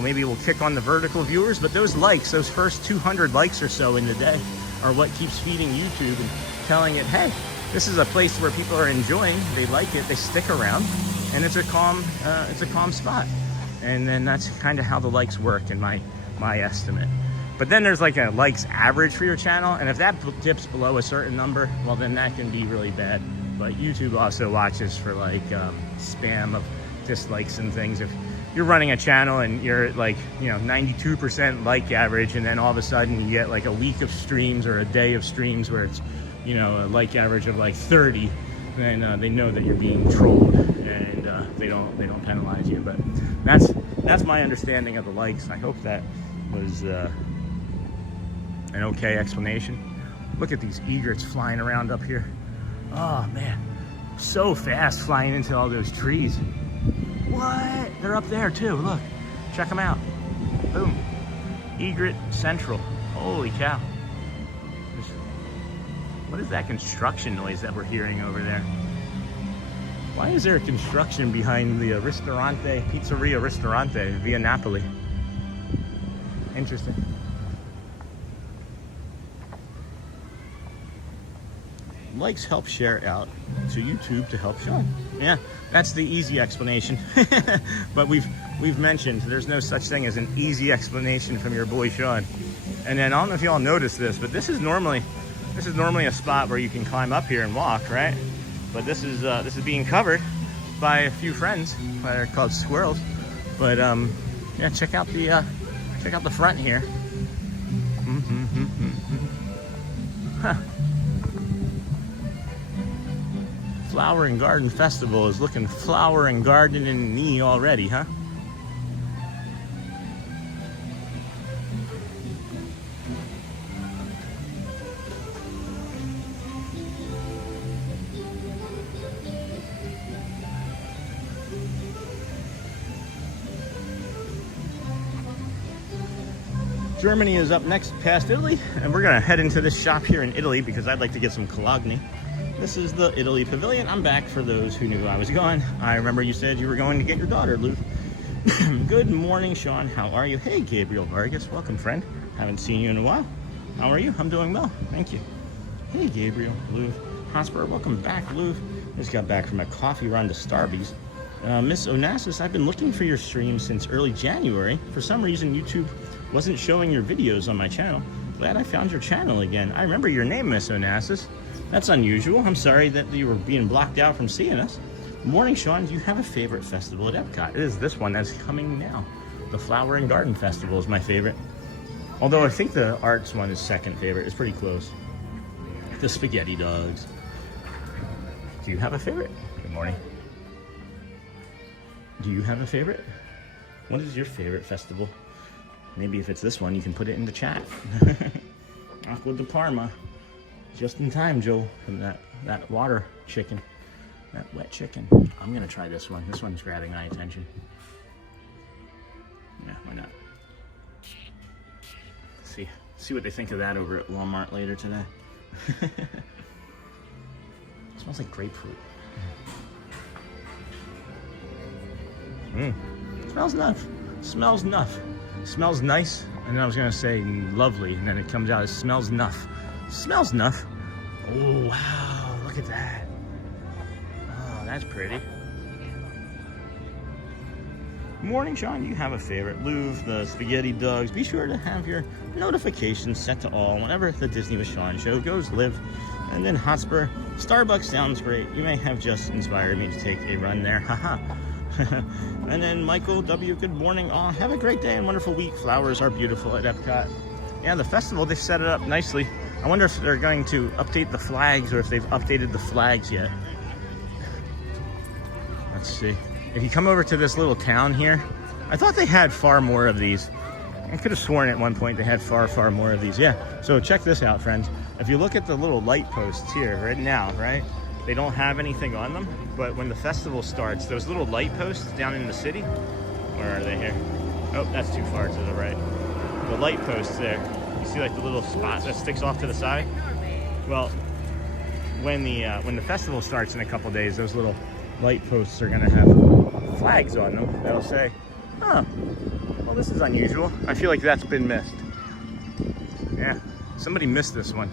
maybe will kick on the vertical viewers. But those likes, those first 200 likes or so in the day, are what keeps feeding YouTube and telling it, hey, this is a place where people are enjoying, they like it, they stick around, and it's a calm spot. And then that's kind of how the likes work in my estimate. But then there's like a likes average for your channel, and if that dips below a certain number, well, then that can be really bad. But YouTube also watches for like spam of dislikes and things. If you're running a channel and you're at like 92% like average, and then all of a sudden you get like a week of streams or a day of streams where it's a like average of like 30, then they know that you're being trolled, and they don't penalize you. But that's my understanding of the likes. I hope that was an okay explanation. Look at these egrets flying around up here. Oh man, so fast flying into all those trees. What? They're up there too. Look, check them out. Boom. Egret Central. Holy cow. What is that construction noise that we're hearing over there? Why is there a construction behind the Pizzeria Ristorante via Napoli? Interesting. Likes help share out to YouTube to help Sean. Yeah, that's the easy explanation. But we've mentioned there's no such thing as an easy explanation from your boy Sean. And then I don't know if y'all noticed this, but this is normally a spot where you can climb up here and walk, right? But this is being covered by a few friends that are called squirrels. But yeah, check out the front here. Huh. Flower and Garden Festival is looking flower and garden in me already, huh? Germany is up next past Italy, and we're gonna head into this shop here in Italy because I'd like to get some cologne. This is the Italy Pavilion. I'm back for those who knew I was gone. I remember you said you were going to get your daughter, Lou. Good morning, Sean. How are you? Hey, Gabriel Vargas. Welcome, friend. Haven't seen you in a while. How are you? I'm doing well. Thank you. Hey, Gabriel. Lou. Hotspur. Welcome back, Lou. Just got back from a coffee run to Starbucks. Miss Onassis, I've been looking for your stream since early January. For some reason, YouTube wasn't showing your videos on my channel. Glad I found your channel again. I remember your name, Miss Onassis. That's unusual. I'm sorry that you were being blocked out from seeing us. Morning, Sean. Do you have a favorite festival at Epcot? It is this one that's coming now. The Flower and Garden Festival is my favorite. Although I think the arts one is second favorite. It's pretty close. The Spaghetti Dogs. Do you have a favorite? Good morning. Do you have a favorite? What is your favorite festival? Maybe if it's this one, you can put it in the chat. Aqua de Parma. Just in time, Joe, from that water chicken. That wet chicken. I'm gonna try this one. This one's grabbing my attention. Yeah, why not? See what they think of that over at Walmart later today. It smells like grapefruit. Smells nuff. Smells nuff. Smells nice. And then I was gonna say lovely, and then it comes out, it smells nuff. Smells nuff. Oh, wow, look at that. Oh, that's pretty. Morning, Sean. You have a favorite. Louvre, the Spaghetti Dogs. Be sure to have your notifications set to all whenever the Disney with Sean show goes live. And then Hotspur. Starbucks sounds great. You may have just inspired me to take a run there. Haha. And then Michael W. Good morning. Oh, have a great day and wonderful week. Flowers are beautiful at Epcot. Yeah, the festival, they set it up nicely. I wonder if they're going to update the flags or if they've updated the flags yet. Let's see. If you come over to this little town here, I thought they had far more of these. I could have sworn at one point they had far more of these. Yeah, so check this out, friends. If you look at the little light posts here right now, right? They don't have anything on them, but when the festival starts, those little light posts down in the city, where are they here? Oh, that's too far to the right. The light posts there, you see like the little spot that sticks off to the side? Well, when the festival starts in a couple days, those little light posts are gonna have flags on them that'll say, oh, well, this is unusual. I feel like that's been missed. Yeah, somebody missed this one.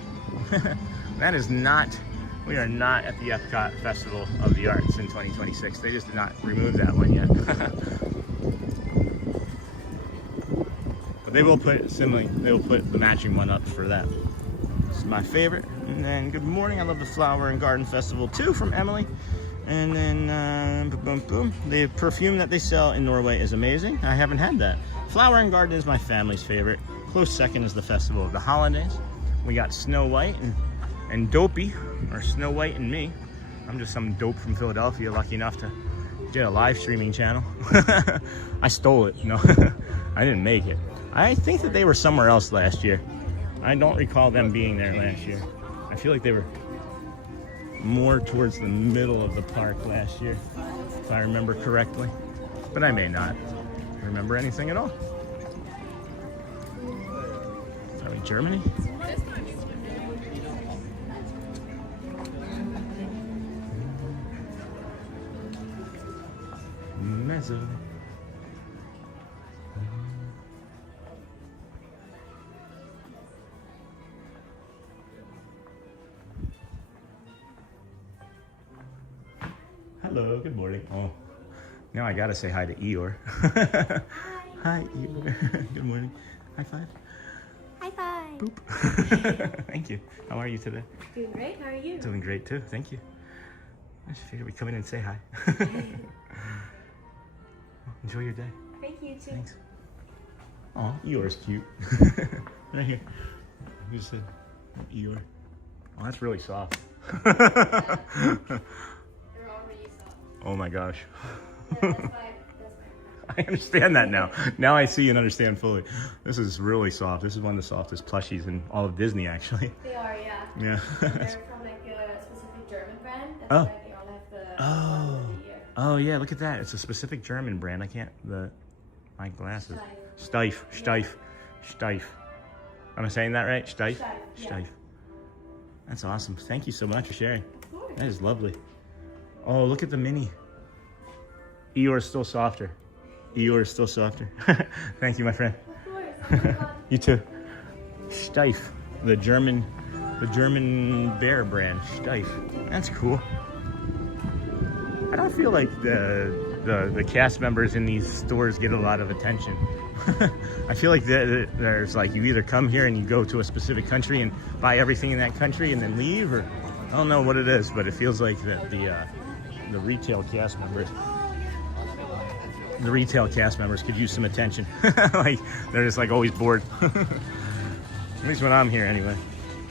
That is not, we are not at the Epcot Festival of the Arts in 2026. They just did not remove that one yet. But they will put, similarly, they will put the matching one up for that. This is my favorite. And then good morning, I love the Flower and Garden Festival too, from Emily. And then, boom, boom. The perfume that they sell in Norway is amazing. I haven't had that. Flower and Garden is my family's favorite. Close second is the Festival of the Holidays. We got Snow White and Dopey, or Snow White and me. I'm just some dope from Philadelphia, lucky enough to get a live streaming channel. I stole it, no, I didn't make it. I think that they were somewhere else last year. I don't recall them being there last year. I feel like they were more towards the middle of the park last year, if I remember correctly. But I may not remember anything at all. Are we Germany? Mezzo. Hello, good morning. Oh, now I gotta say hi to Eeyore. Hi, Eeyore. Good morning. High five. High five. Boop. Thank you. How are you today? Doing great. How are you? Doing great too. Thank you. I just figured we'd come in and say hi. Enjoy your day. Thank you too. Thanks. Oh, Eeyore's cute. Right here. Who said Eeyore? Oh, that's really soft. Oh my gosh. Yeah, that's my I understand that now. Now I see and understand fully. This is really soft. This is one of the softest plushies in all of Disney, actually. They are, yeah. Yeah. They're from like a specific German brand. That's Oh. why they all have the Oh. one of the year. Oh yeah, look at that. It's a specific German brand. I can't, my glasses. Steif. Am I saying that right? Steif? Steif, yeah. Steif. That's awesome. Thank you so much for sharing. Of course. That is lovely. Oh, look at the mini. Eeyore is still softer. Eeyore is still softer. Thank you, my friend. Of course. You too. Steiff, the German bear brand. Steiff. That's cool. I don't feel like the cast members in these stores get a lot of attention. I feel like there's like, you either come here and you go to a specific country and buy everything in that country and then leave, or I don't know what it is, but it feels like that the retail cast members could use some attention. Like, they're just like always bored. At least when I'm here anyway.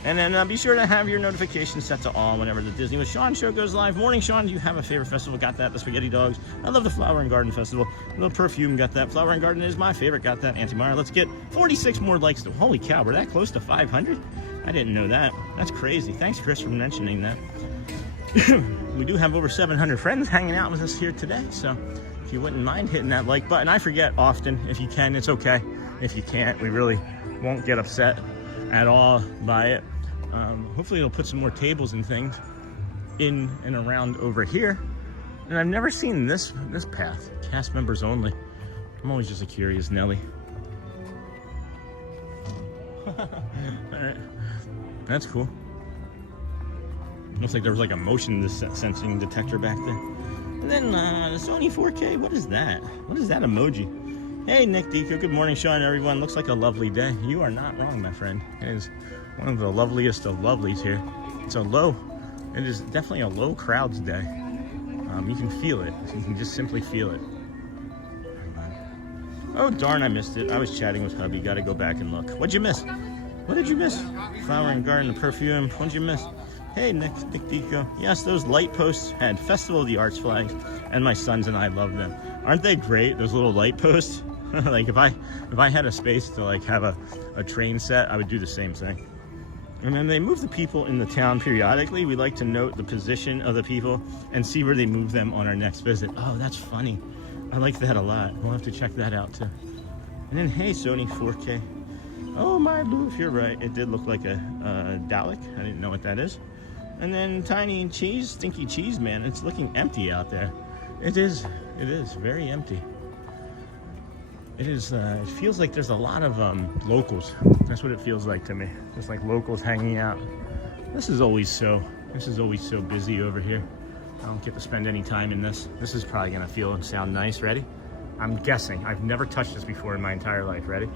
And then be sure to have your notifications set to all whenever the Disney with Sean show goes live. Morning, Sean, do you have a favorite festival? Got that. The Spaghetti Dogs. I love the Flower and Garden Festival. The Perfume, got that. Flower and Garden is my favorite. Got that. Auntie Mara, let's get 46 more likes. Holy cow, we're that close to 500? I didn't know that. That's crazy. Thanks, Chris, for mentioning that. We do have over 700 friends hanging out with us here today, so if you wouldn't mind hitting that like button. I forget often. If you can, it's okay. If you can't, we really won't get upset at all by it. Hopefully it'll put some more tables and things in and around over here. And I've never seen this path. Cast members only. I'm always just a curious Nelly. Alright. That's cool. Looks like there was like a motion sensing detector back there. And then the Sony 4K, what is that? What is that emoji? Hey, Nick Deco, good morning, Sean, everyone. Looks like a lovely day. You are not wrong, my friend. It is one of the loveliest of lovelies here. It is definitely a low crowds day. You can feel it. You can just simply feel it. Oh, darn, I missed it. I was chatting with hubby. Got to go back and look. What'd you miss? What did you miss? Flower and Garden, the Perfume. What'd you miss? Hey, Nick Deco. Yes, those light posts had Festival of the Arts flags, and my sons and I love them. Aren't they great, those little light posts? Like, if I had a space to like have a train set, I would do the same thing. And then they move the people in the town periodically. We like to note the position of the people and see where they move them on our next visit. Oh, that's funny. I like that a lot. We'll have to check that out too. And then, hey, Sony 4K. Oh, my Loof, you're right. It did look like a Dalek. I didn't know what that is. And then Tiny Cheese, Stinky Cheese Man. It's looking empty out there. It is very empty. It is, it feels like there's a lot of locals. That's what it feels like to me. Just like locals hanging out. This is always so busy over here. I don't get to spend any time in this. This is probably gonna feel and sound nice. Ready? I'm guessing. I've never touched this before in my entire life. Ready?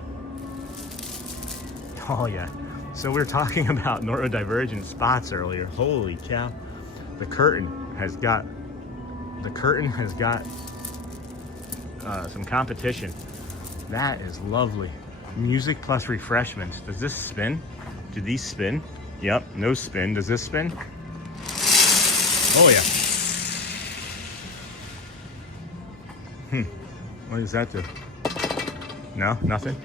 Oh yeah. So we were talking about neurodivergent spots earlier. Holy cow. The curtain has got some competition. That is lovely. Music plus refreshments. Does this spin? Do these spin? Yep, no spin. Does this spin? Oh yeah. What does that do? No, nothing?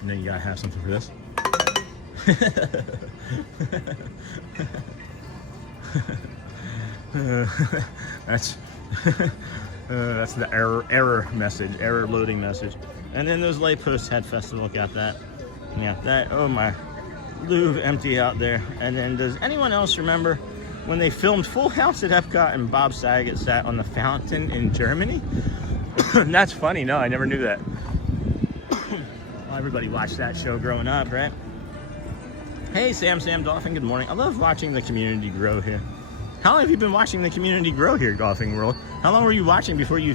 And then you gotta have something for this. That's the error message, error loading message. And then those light posts had festival, got that. Yeah, that, oh my, Louvre empty out there. And then does anyone else remember when they filmed Full House at EPCOT and Bob Saget sat on the fountain in Germany? That's funny, no, I never knew that. Well, everybody watched that show growing up, right? Hey, SwanAndDolphin, good morning. I love watching the community grow here. How long have you been watching the community grow here, Golfing World? How long were you watching before you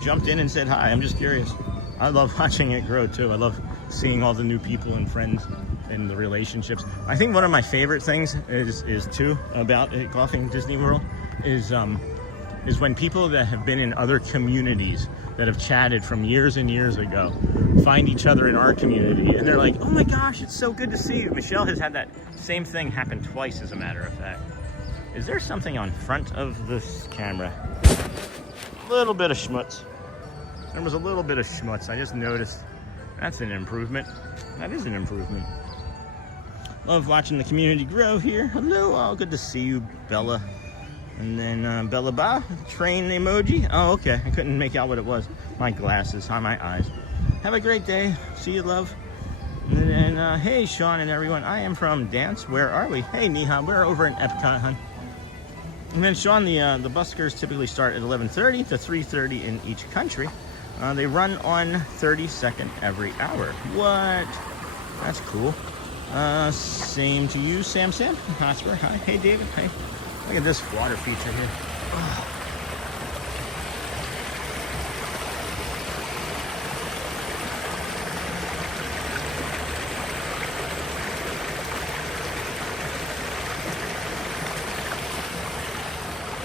jumped in and said hi? I'm just curious. I love watching it grow too. I love seeing all the new people and friends and the relationships. I think one of my favorite things is too about Golfing Disney World is when people that have been in other communities that have chatted from years and years ago find each other in our community and they're like, oh my gosh, it's so good to see you. Michelle has had that same thing happen twice, as a matter of fact. Is there something on front of this camera? A little bit of schmutz. There was a little bit of schmutz. I just noticed. That's an improvement. That is an improvement. Love watching the community grow here. Hello, all good to see you, Bella. And then Bella Ba, train emoji. Oh, okay. I couldn't make out what it was. My glasses, on my eyes. Have a great day. See you, love. And then, hey, Sean and everyone, I am from Dance. Where are we? Hey, Niha, we're over in EPCOT, hun. And then, Sean, the buskers typically start at 11:30 to 3:30 in each country. They run on 32nd every hour. What? That's cool. Same to you, Sam. Hotspur, hi. Hey, David, hey. Look at this water feature here. Oh.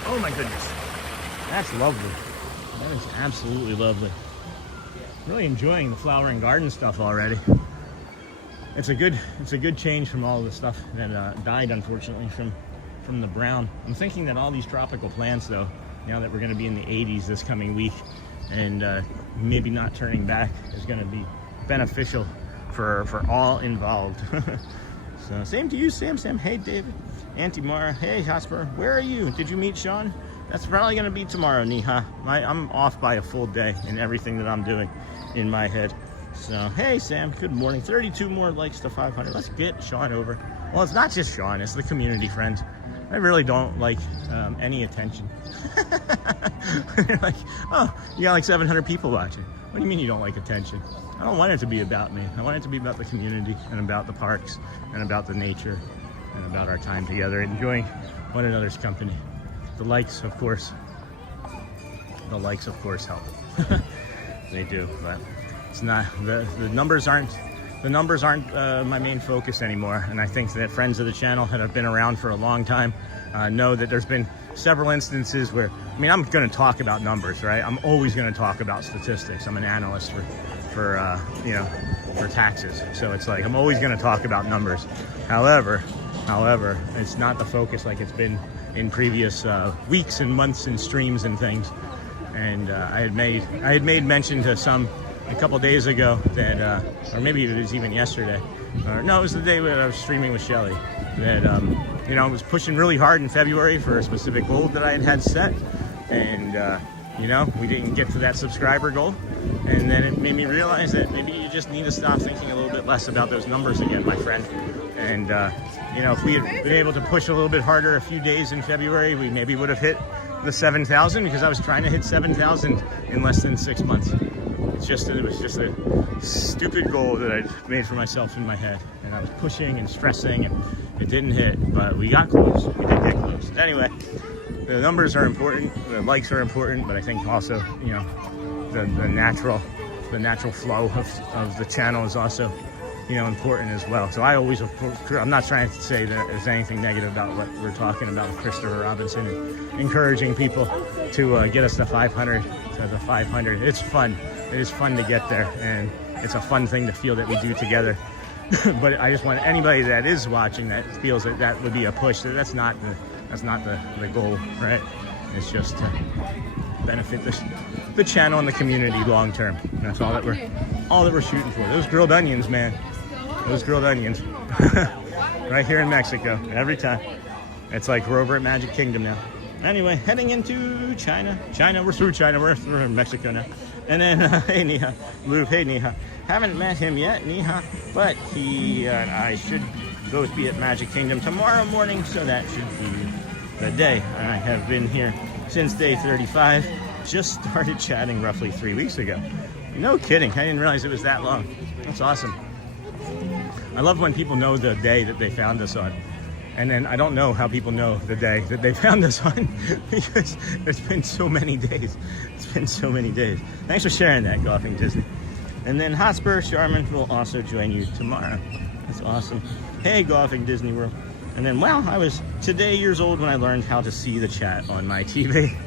Oh my goodness, that's lovely. That is absolutely lovely. Really enjoying the flower and garden stuff already. It's a good change from all the stuff that died, unfortunately, from the brown. I'm thinking that all these tropical plants, though, now that we're going to be in the 80s this coming week, and maybe not turning back, is going to be beneficial for all involved. So same to you, Sam. Hey, David. Auntie Mara, hey, Hotspur, where are you? Did you meet Sean? That's probably going to be tomorrow, Niha. I'm off by a full day in everything that I'm doing in my head. So, hey, Sam, good morning. 32 more likes to 500. Let's get Sean over. Well, it's not just Sean, it's the community friends. I really don't like any attention. They're like, oh, you got like 700 people watching. What do you mean you don't like attention? I don't want it to be about me. I want it to be about the community and about the parks and about the nature and about our time together, enjoying one another's company. The likes, of course, help. They do, but it's not, the numbers aren't my main focus anymore. And I think that friends of the channel that have been around for a long time know that there's been several instances where, I mean, I'm going to talk about numbers, right? I'm always going to talk about statistics. I'm an analyst for taxes, so it's like I'm always going to talk about numbers. However, it's not the focus like it's been in previous weeks and months and streams and things. And I had made mention to some a couple days ago that, or maybe it was even yesterday, no, it was the day when I was streaming with Shelly, that I was pushing really hard in February for a specific goal that I had set, and we didn't get to that subscriber goal. And then it made me realize that maybe you just need to stop thinking a little bit less about those numbers again, my friend. And if we had been able to push a little bit harder a few days in February, we maybe would have hit the 7,000, because I was trying to hit 7,000 in less than 6 months. It was just a stupid goal that I made for myself in my head, and I was pushing and stressing, and it didn't hit, but we got close. We did get close. Anyway, the numbers are important, the likes are important, but I think also, the natural flow of the channel is also, important as well. So I'm not trying to say that there's anything negative about what we're talking about with Christopher Robinson and encouraging people to get us to 500, to the 500. It's fun. It is fun to get there, and it's a fun thing to feel that we do together. But I just want anybody that is watching that feels that that would be a push. That's not the goal, right? It's just to benefit the channel and the community long term. That's all that we're shooting for. Those grilled onions, man. Those grilled onions. Right here in Mexico, every time. It's like we're over at Magic Kingdom now. Anyway, heading into China. We're through China. We're in Mexico now. And then, hey, Niha. Luke, hey, Niha. Haven't met him yet, Niha, but he and I should both be at Magic Kingdom tomorrow morning, so that should be the day. I have been here since day 35. Just started chatting roughly 3 weeks ago. No kidding. I didn't realize it was that long. That's awesome. I love when people know the day that they found us on. And then I don't know how people know the day that they found us on, because there's been so many days. It's been so many days. Thanks for sharing that, Golfing Disney. And then Hotspur Sharman will also join you tomorrow. That's awesome. Hey, Golfing Disney World. And then, wow, I was today years old when I learned how to see the chat on my TV.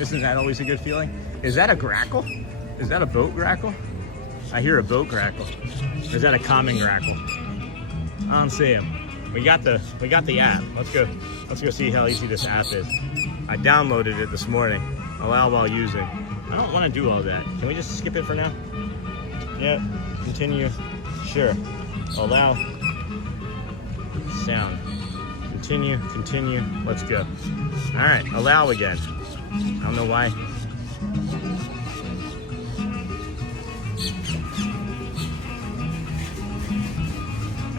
Isn't that always a good feeling? Is that a grackle? Is that a boat grackle? I hear a boat grackle. Or is that a common grackle? I don't see him. We got the app. Let's go see how easy this app is. I downloaded it this morning. Allow while using. I don't want to do all that. Can we just skip it for now? Yeah. Continue. Sure. Allow. Sound. Continue. Let's go. All right. Allow again. I don't know why.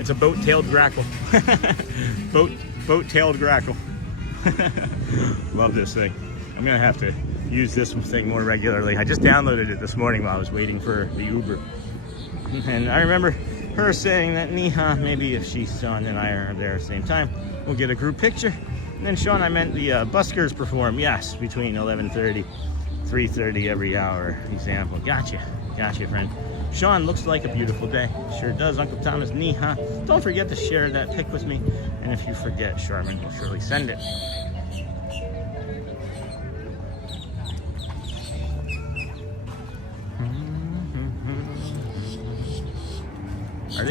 It's a boat-tailed grackle. Boat-tailed grackle. Love this thing. I'm gonna have to use this thing more regularly. I just downloaded it this morning while I was waiting for the Uber. And I remember her saying that Niha, maybe if Sean and I are there at the same time, we'll get a group picture. And then Sean, I meant the buskers perform, yes, between 11:30, 3:30 every hour example. Gotcha, friend. Sean, looks like a beautiful day. Sure does, Uncle Thomas. Niha. Don't forget to share that pic with me. And if you forget, Sharman will surely send it. Are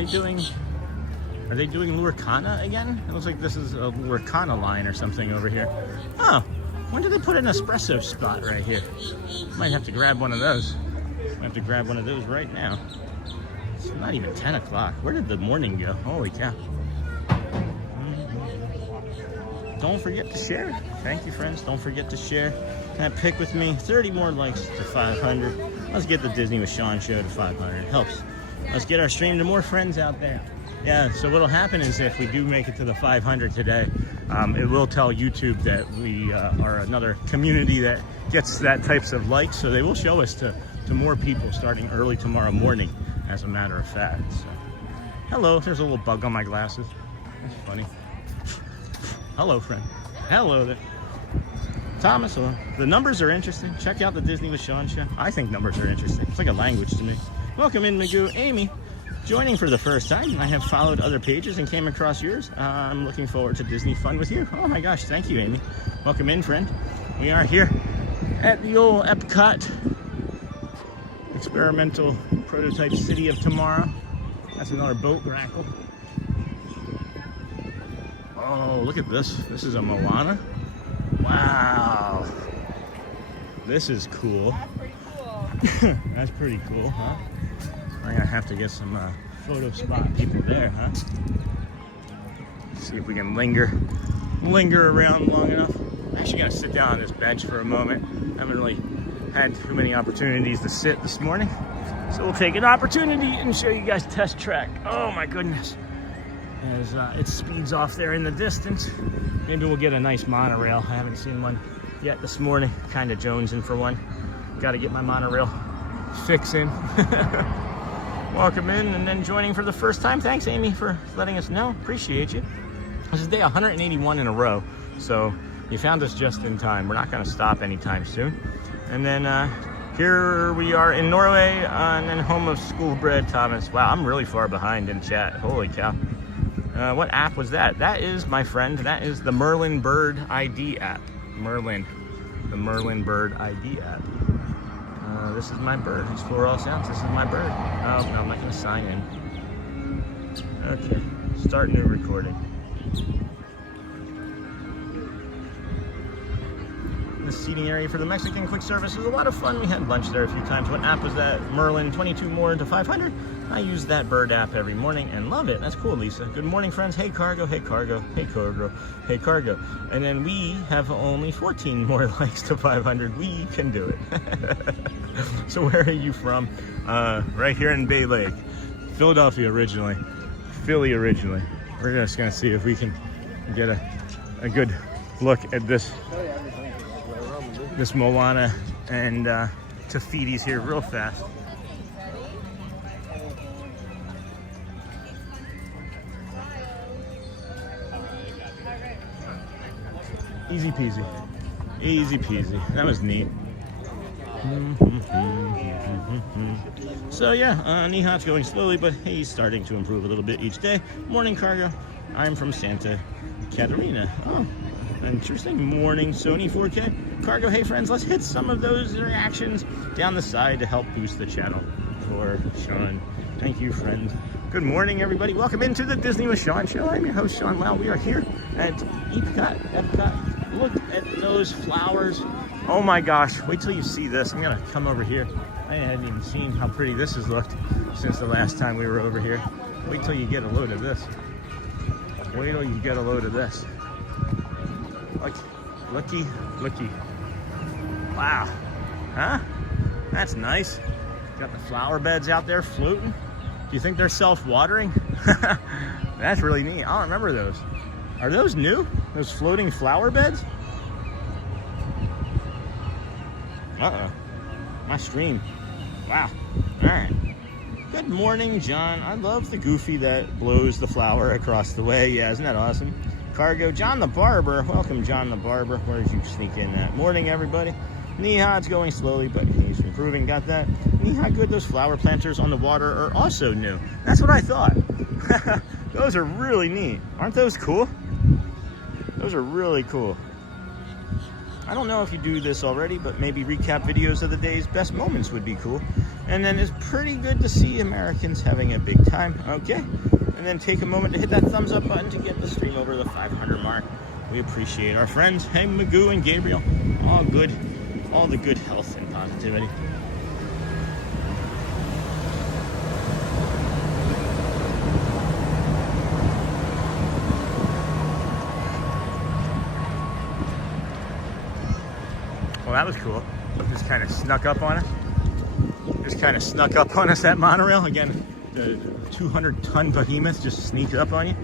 they doing Lurkana again? It looks like this is a Lurkana line or something over here. Oh, when did they put an espresso spot right here? Might have to grab one of those. I have to grab one of those right now. It's not even 10 o'clock. Where did the morning go? Holy cow. Don't forget to share. Thank you, friends. Don't forget to share that pic with me. 30 more likes to 500. Let's get the Disney with Sean show to 500. It helps. Let's get our stream to more friends out there. Yeah, so what'll happen is if we do make it to the 500 today, it will tell YouTube that we are another community that gets that types of likes. So they will show us to more people starting early tomorrow morning, as a matter of fact. So, hello, there's a little bug on my glasses. That's funny. Hello, friend. Hello there. Thomas, the numbers are interesting. Check out the Disney with Sean show. I think numbers are interesting. It's like a language to me. Welcome in, Magoo. Amy, joining for the first time. I have followed other pages and came across yours. I'm looking forward to Disney fun with you. Oh my gosh, thank you, Amy. Welcome in, friend. We are here at the old EPCOT experimental prototype city of tomorrow. That's another boat grackle. Oh, look at this. This is a Moana. Wow. This is cool. That's pretty cool. That's pretty cool, huh? We're gonna have to get some photo spot people there, huh? See if we can linger around long enough. I'm actually gonna sit down on this bench for a moment. I haven't really had too many opportunities to sit this morning. So we'll take an opportunity and show you guys test track. Oh my goodness. As it speeds off there in the distance. Maybe we'll get a nice monorail. I haven't seen one yet this morning. Kind of jonesing for one. Got to get my monorail fix in. Welcome in, and then joining for the first time. Thanks, Amy, for letting us know. Appreciate you. This is day 181 in a row, so you found us just in time. We're not going to stop anytime soon. And then here we are in Norway, and then home of Schoolbred Thomas. Wow, I'm really far behind in chat. Holy cow. What app was that? That is, my friend, that is the Merlin Bird ID app. The Merlin Bird ID app. This is my bird. Explore all sounds. This is my bird. Oh, no, I'm not going to sign in. Okay, start new recording. The seating area for the Mexican quick service is a lot of fun. We had lunch there a few times. What app was that? Merlin 22 more into 500. I use that bird app every morning and love it. That's cool, Lisa. Good morning, friends. Hey, cargo. Hey, cargo. Hey, cargo. Hey, cargo. And then we have only 14 more likes to 500. We can do it. So where are you from? Right here in Bay Lake. Philadelphia originally. Philly originally. We're just going to see if we can get a good look at this Moana and Tafidi's here real fast. Easy peasy. Easy peasy. That was neat. So yeah, Nihat's going slowly, but he's starting to improve a little bit each day. Morning, cargo. I'm from Santa Catarina. Oh, interesting. Morning, Sony 4K. Cargo, hey friends, let's hit some of those reactions down the side to help boost the channel for Sean. Thank you, friend. Good morning, everybody. Welcome into the Disney with Sean show. I'm your host, Sean. Wow, we are here at EPCOT. Look at those flowers. Oh my gosh, wait till you see this. I'm gonna come over here. I hadn't even seen how pretty this has looked since the last time we were over here. Wait till you get a load of this. Wait till you get a load of this. Looky. Wow. Huh? That's nice. Got the flower beds out there floating. Do you think they're self-watering? That's really neat. I don't remember those. Are those new? Those floating flower beds? Uh-oh. My stream. Wow. All right. Good morning, John. I love the Goofy that blows the flower across the way. Yeah, isn't that awesome? Cargo. John the Barber. Welcome, John the Barber. Where did you sneak in that? Morning, everybody. Niha, it's going slowly, but he's improving. Got that? Niha, good. Those flower planters on the water are also new. That's what I thought. Those are really neat. Aren't those cool? Those are really cool. I don't know if you do this already, but maybe recap videos of the day's best moments would be cool. And then it's pretty good to see Americans having a big time. Okay. And then take a moment to hit that thumbs up button to get the stream over the 500 mark. We appreciate our friends. Hey, Magoo and Gabriel. All good. All the good health and positivity. Well, that was cool. Just kind of snuck up on us. Just kind of snuck up on us, that monorail. Again, the 200-ton behemoth just sneaks up on you.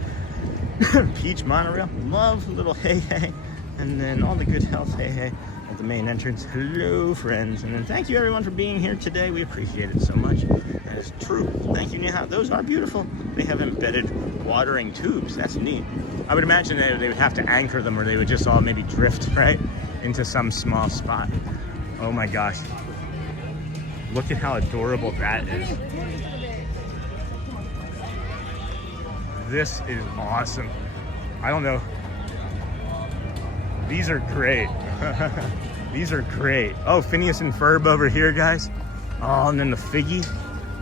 Peach monorail. Love, little hey hey. And then all the good health, hey hey, at the main entrance. Hello, friends. And then thank you, everyone, for being here today. We appreciate it so much. That is true. Thank you, Neha. Those are beautiful. They have embedded watering tubes. That's neat. I would imagine that they would have to anchor them, or they would just all maybe drift, right, into some small spot. Oh my gosh. Look at how adorable that is. This is awesome. I don't know. These are great. These are great. Oh, Phineas and Ferb over here, guys. Oh, and then the Figgy.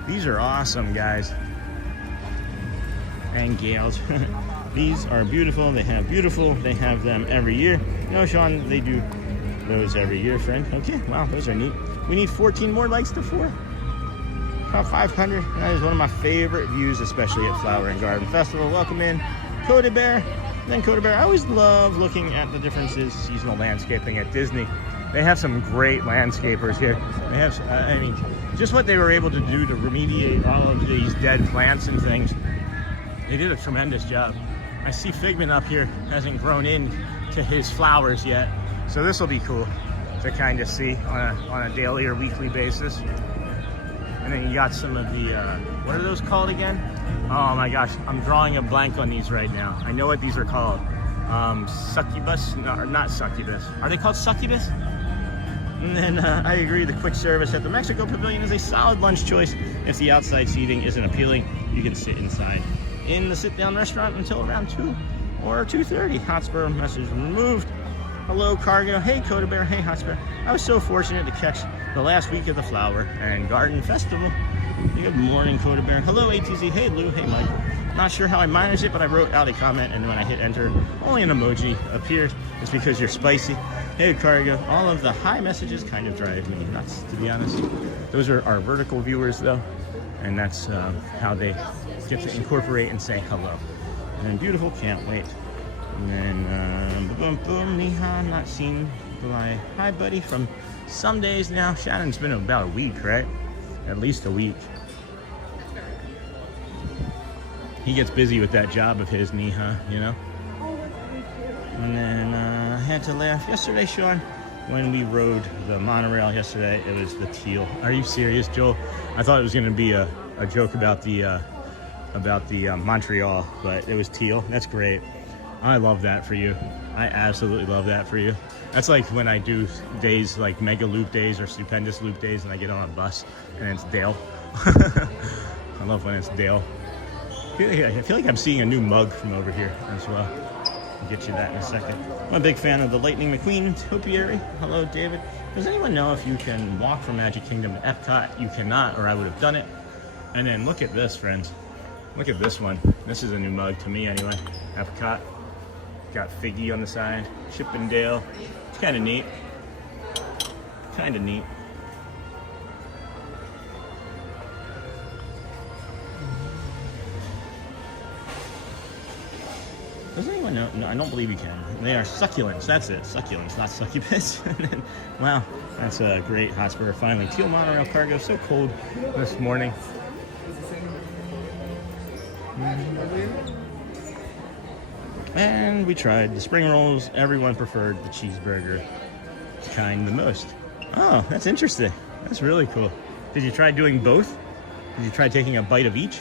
These are awesome, guys. And Gales. These are beautiful. They have them every year. No, Sean, they do those every year, friend. Okay, wow, those are neat. We need 14 more likes to 4. About 500. That is one of my favorite views, especially at Flower and Garden Festival. Welcome in, Coda Bear. Then Coda Bear. I always love looking at the differences, seasonal landscaping at Disney. They have some great landscapers here. They have, I mean, just what they were able to do to remediate all of these dead plants and things. They did a tremendous job. I see Figment up here hasn't grown in to his flowers yet. So this will be cool to kind of see on a daily or weekly basis. And then you got some of the, what are those called again? Oh my gosh, I'm drawing a blank on these right now. I know what these are called. Succubus? No, not succubus. Are they called succubus? And then I agree, the quick service at the Mexico Pavilion is a solid lunch choice. If the outside seating isn't appealing, you can sit inside in the sit-down restaurant until around 2 or 2:30. Hotspur message removed. Hello, Cargo. Hey, Coda Bear. Hey, Hotspur. I was so fortunate to catch the last week of the Flower and Garden Festival. Good morning, Coda Bear. Hello, ATZ. Hey, Lou. Hey, Mike. Not sure how I managed it, but I wrote out a comment, and when I hit enter, only an emoji appeared. It's because you're spicy. Hey, Cargo. All of the hi messages kind of drive me nuts, to be honest. Those are our vertical viewers, though, and that's how they get to incorporate and say hello. And then beautiful, can't wait. And then boom, boom, Niha, not seen by hi, buddy, from some days now. Shannon's been about a week, right? At least a week. He gets busy with that job of his, Niha, you know? And then I had to laugh yesterday, Sean, when we rode the monorail yesterday. It was the teal. Are you serious, Joel? I thought it was going to be a joke about the Montreal, but it was teal. That's great. I love that for you. I absolutely love that for you. That's like when I do days like Megaloop days or Stupendous Loop days and I get on a bus and it's Dale. I love when it's Dale. I feel like I'm seeing a new mug from over here as well. I'll get you that in a second. I'm a big fan of the Lightning McQueen Topiary. Hello, David. Does anyone know if you can walk from Magic Kingdom to Epcot? You cannot, or I would have done it. And then look at this, friends. Look at this one. This is a new mug to me anyway. Epcot. Got Figgy on the side. Chippendale. It's kind of neat. Kind of neat. Does anyone know? No, I don't believe you can. They are succulents. That's it. Succulents, not succubus. Wow, that's a great Hotspur. Finally, teal monorail cargo. So cold this morning. And we tried the spring rolls. Everyone preferred the cheeseburger kind the most. Oh, that's interesting. That's really cool. Did you try doing both? Did you try taking a bite of each?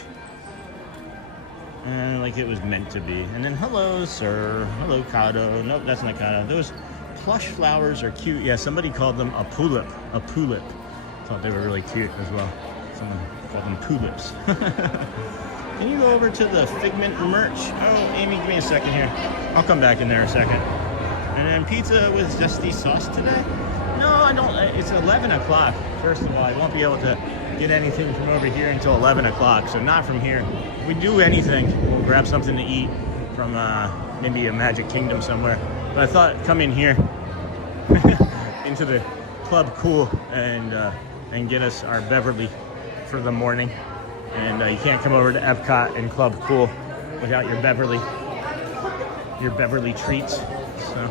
Like it was meant to be. And then, hello, sir. Hello, Kado. Nope, that's not Kado. Those plush flowers are cute. Yeah, somebody called them a tulip. A tulip. Thought they were really cute as well. Someone called them tulips. Can you go over to the Figment merch? Oh, Amy, give me a second here. I'll come back in there a second. And then pizza with zesty sauce today? No, I don't. It's 11 o'clock. First of all, I won't be able to get anything from over here until 11 o'clock, so not from here. If we do anything, we'll grab something to eat from maybe a Magic Kingdom somewhere. But I thought come in here into the Club Cool and get us our Beverly for the morning. And you can't come over to Epcot and Club Cool without your Beverly treats. So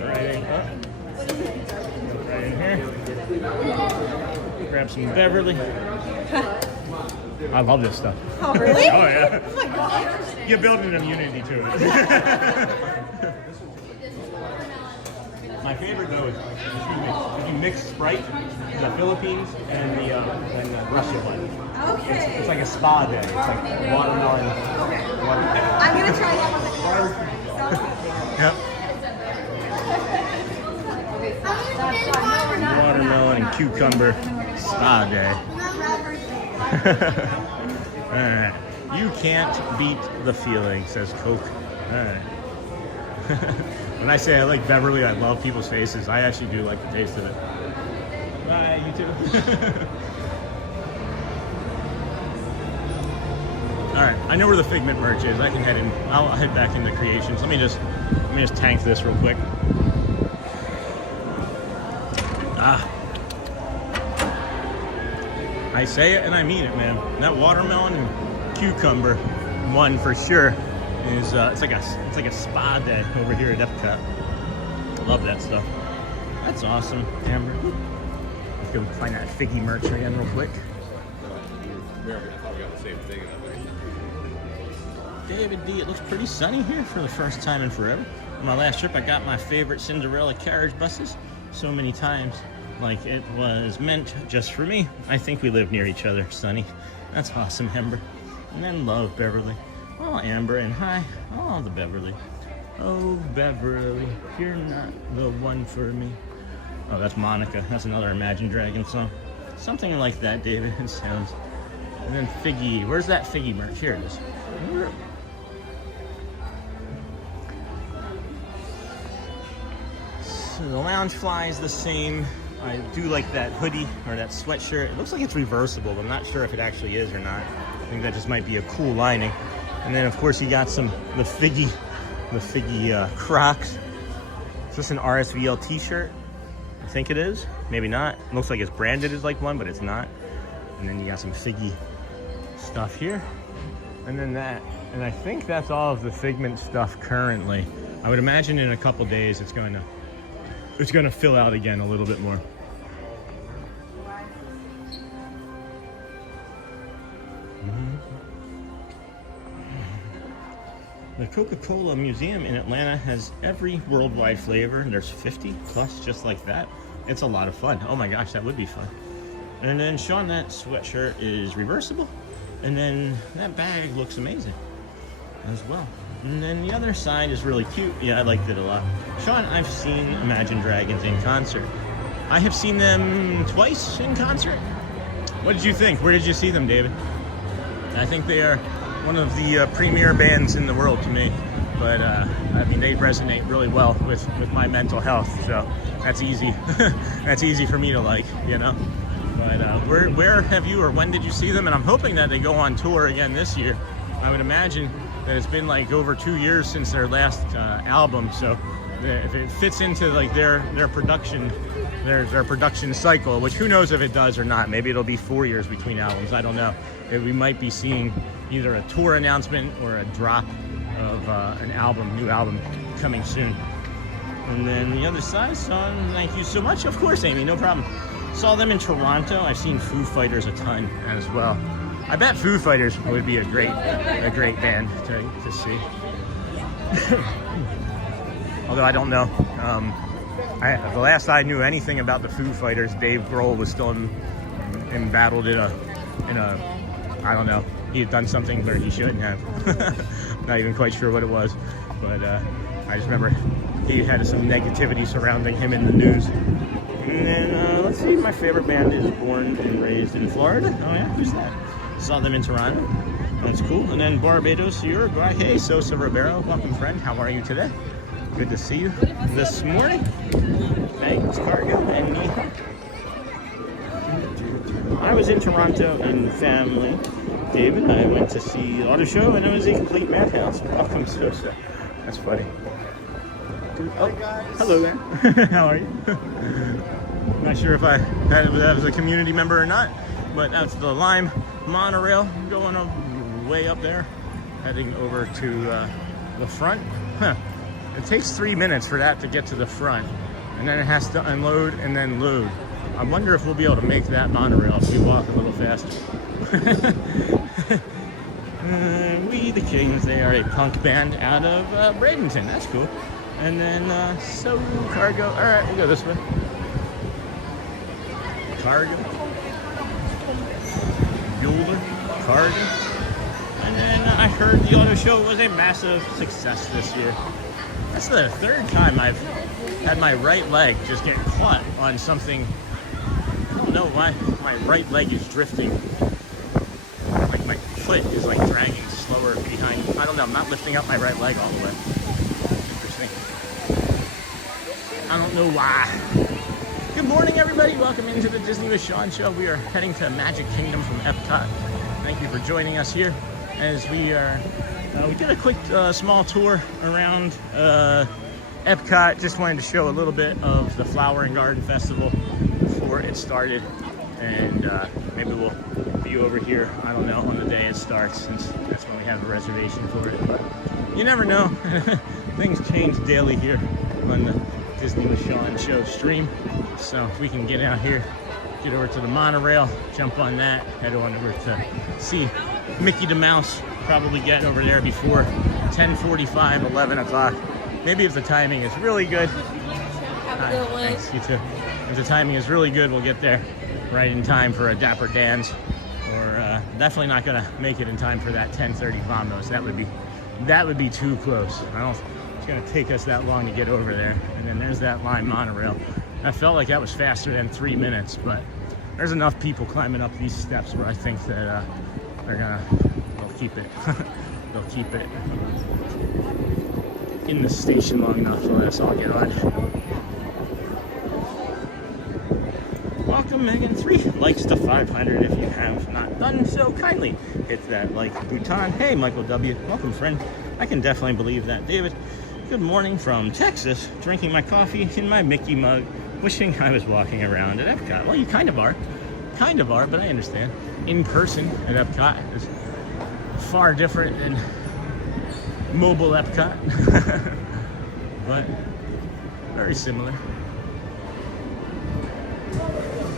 right in here. Grab some Beverly. I love this stuff. Oh, really? Oh, yeah. Oh, my gosh. You're building an immunity to it. My favorite, though, is if you mix Sprite, the Philippines, and the Russia one. Okay. It's like a spa day. It's like watermelon. I'm going to try that one. Yep. Watermelon and cucumber spa day. You can't beat the feeling, says Coke. When I say I like Beverly, I love people's faces. I actually do like the taste of it. Bye, you too. All right, I know where the Figment merch is. I can head in. I'll head back into Creations. Let me just tank this real quick. I say it and I mean it, man. That watermelon and cucumber one for sure is it's like a spa day over here at Epcot. Love that stuff. That's awesome, Amber. Let's go find that Figgy merch again real quick. I thought we got the same thing. David D, it looks pretty sunny here for the first time in forever. On my last trip, I got my favorite Cinderella carriage buses so many times. Like it was meant just for me. I think we live near each other, Sunny. That's awesome, Amber. And then love Beverly. Oh, Amber, and hi. Oh, the Beverly. Oh, Beverly, you're not the one for me. Oh, that's Monica. That's another Imagine Dragons song. Something like that, David. It sounds. And then Figgy. Where's that Figgy merch? Here it is. So the lounge fly is the same. I do like that hoodie or that sweatshirt. It looks like it's reversible, but I'm not sure if it actually is or not. I think that just might be a cool lining. And then of course you got the Figgy Crocs. Is this an RSVL t-shirt? I think it is. Maybe not. It looks like it's branded as like one, but it's not. And then you got some Figgy stuff here. And then that. And I think that's all of the Figment stuff currently. I would imagine in a couple days it's going to fill out again a little bit more. The Coca-Cola Museum in Atlanta has every worldwide flavor. There's 50 plus just like that. It's a lot of fun. Oh my gosh, that would be fun. And then Sean, that sweatshirt is reversible. And then that bag looks amazing as well. And then the other side is really cute. Yeah, I liked it a lot. Sean, I've seen Imagine Dragons in concert. I have seen them twice in concert. What did you think? Where did you see them, David? I think they are one of the premier bands in the world to me. But I mean, they resonate really well with my mental health. So that's easy. That's easy for me to like, you know. But where have you, or when did you see them? And I'm hoping that they go on tour again this year. I would imagine that it's been like over 2 years since their last album, so if it fits into like their production cycle, which who knows if it does or not. Maybe it'll be 4 years between albums. I don't know. We might be seeing either a tour announcement or a drop of an new album coming soon. And then the other side, son, thank you so much. Of course, Amy, no problem. Saw them in Toronto. I've seen Foo Fighters a ton as well. I bet Foo Fighters would be a great band to see. Although I don't know. The last I knew anything about the Foo Fighters, Dave Grohl was still embattled in a I don't know. He had done something where he shouldn't have. Not even quite sure what it was, but I just remember he had some negativity surrounding him in the news. And then let's see, my favorite band is Born and Raised in Florida. Oh yeah, who's that? Saw them in Toronto. That's cool. And then Barbados, Uruguay. Hey, Sosa Rivero, welcome friend. How are you today? Good to see you this morning. Thanks, Cargo and me. I was in Toronto in family. David, I went to see the auto show and it was a complete madhouse. Welcome, Sosa. That's funny. Oh, hello there. How are you? Not sure if that was a community member or not, but that's the Lime monorail going way up there, heading over to the front. Huh. It takes 3 minutes for that to get to the front, and then it has to unload and then load. I wonder if we'll be able to make that monorail if we walk a little faster. We the Kings, they are a punk band out of Bradenton. That's cool. And then so Cargo. All right, we'll go this way. Cargo. Bueller. Cargo. And then I heard the auto show was a massive success this year. That's the third time I've had my right leg just get caught on something. I don't know why my right leg is drifting. Like my foot is like dragging slower behind. I don't know, I'm not lifting up my right leg all the way. Interesting. I don't know why. Good morning, everybody. Welcome into the Disney with Sean show. We are heading to Magic Kingdom from EPCOT. Thank you for joining us here as we are. We did a quick small tour around EPCOT. Just wanted to show a little bit of the Flower and Garden Festival before it started, and maybe we'll be over here, I don't know, on the day it starts, since that's when we have a reservation for it. But you never know. Things change daily here on the Disney with Sean show stream. So if we can get out here, get over to the monorail, jump on that, head on over to see Mickey the Mouse. Probably get over there before 10:45, 11 o'clock. Maybe if the timing is really good. Have a good one. Thanks, you too. If the timing is really good, we'll get there right in time for a Dapper Dan's. Or definitely not gonna make it in time for that 10:30 Vamos. That would be too close. I don't. It's gonna take us that long to get over there. And then there's that Lime monorail. I felt like that was faster than 3 minutes, but there's enough people climbing up these steps where I think that they'll keep it. They'll keep it in the station long enough to let us all get on. Welcome, Megan. 3 likes to 500 if you have not done so. Kindly hit that like button. Hey, Michael W. Welcome, friend. I can definitely believe that. David, good morning from Texas. Drinking my coffee in my Mickey mug. Wishing I was walking around at EPCOT. Well, you kind of are. Kind of are, but I understand. In person at EPCOT is far different than mobile EPCOT. But very similar.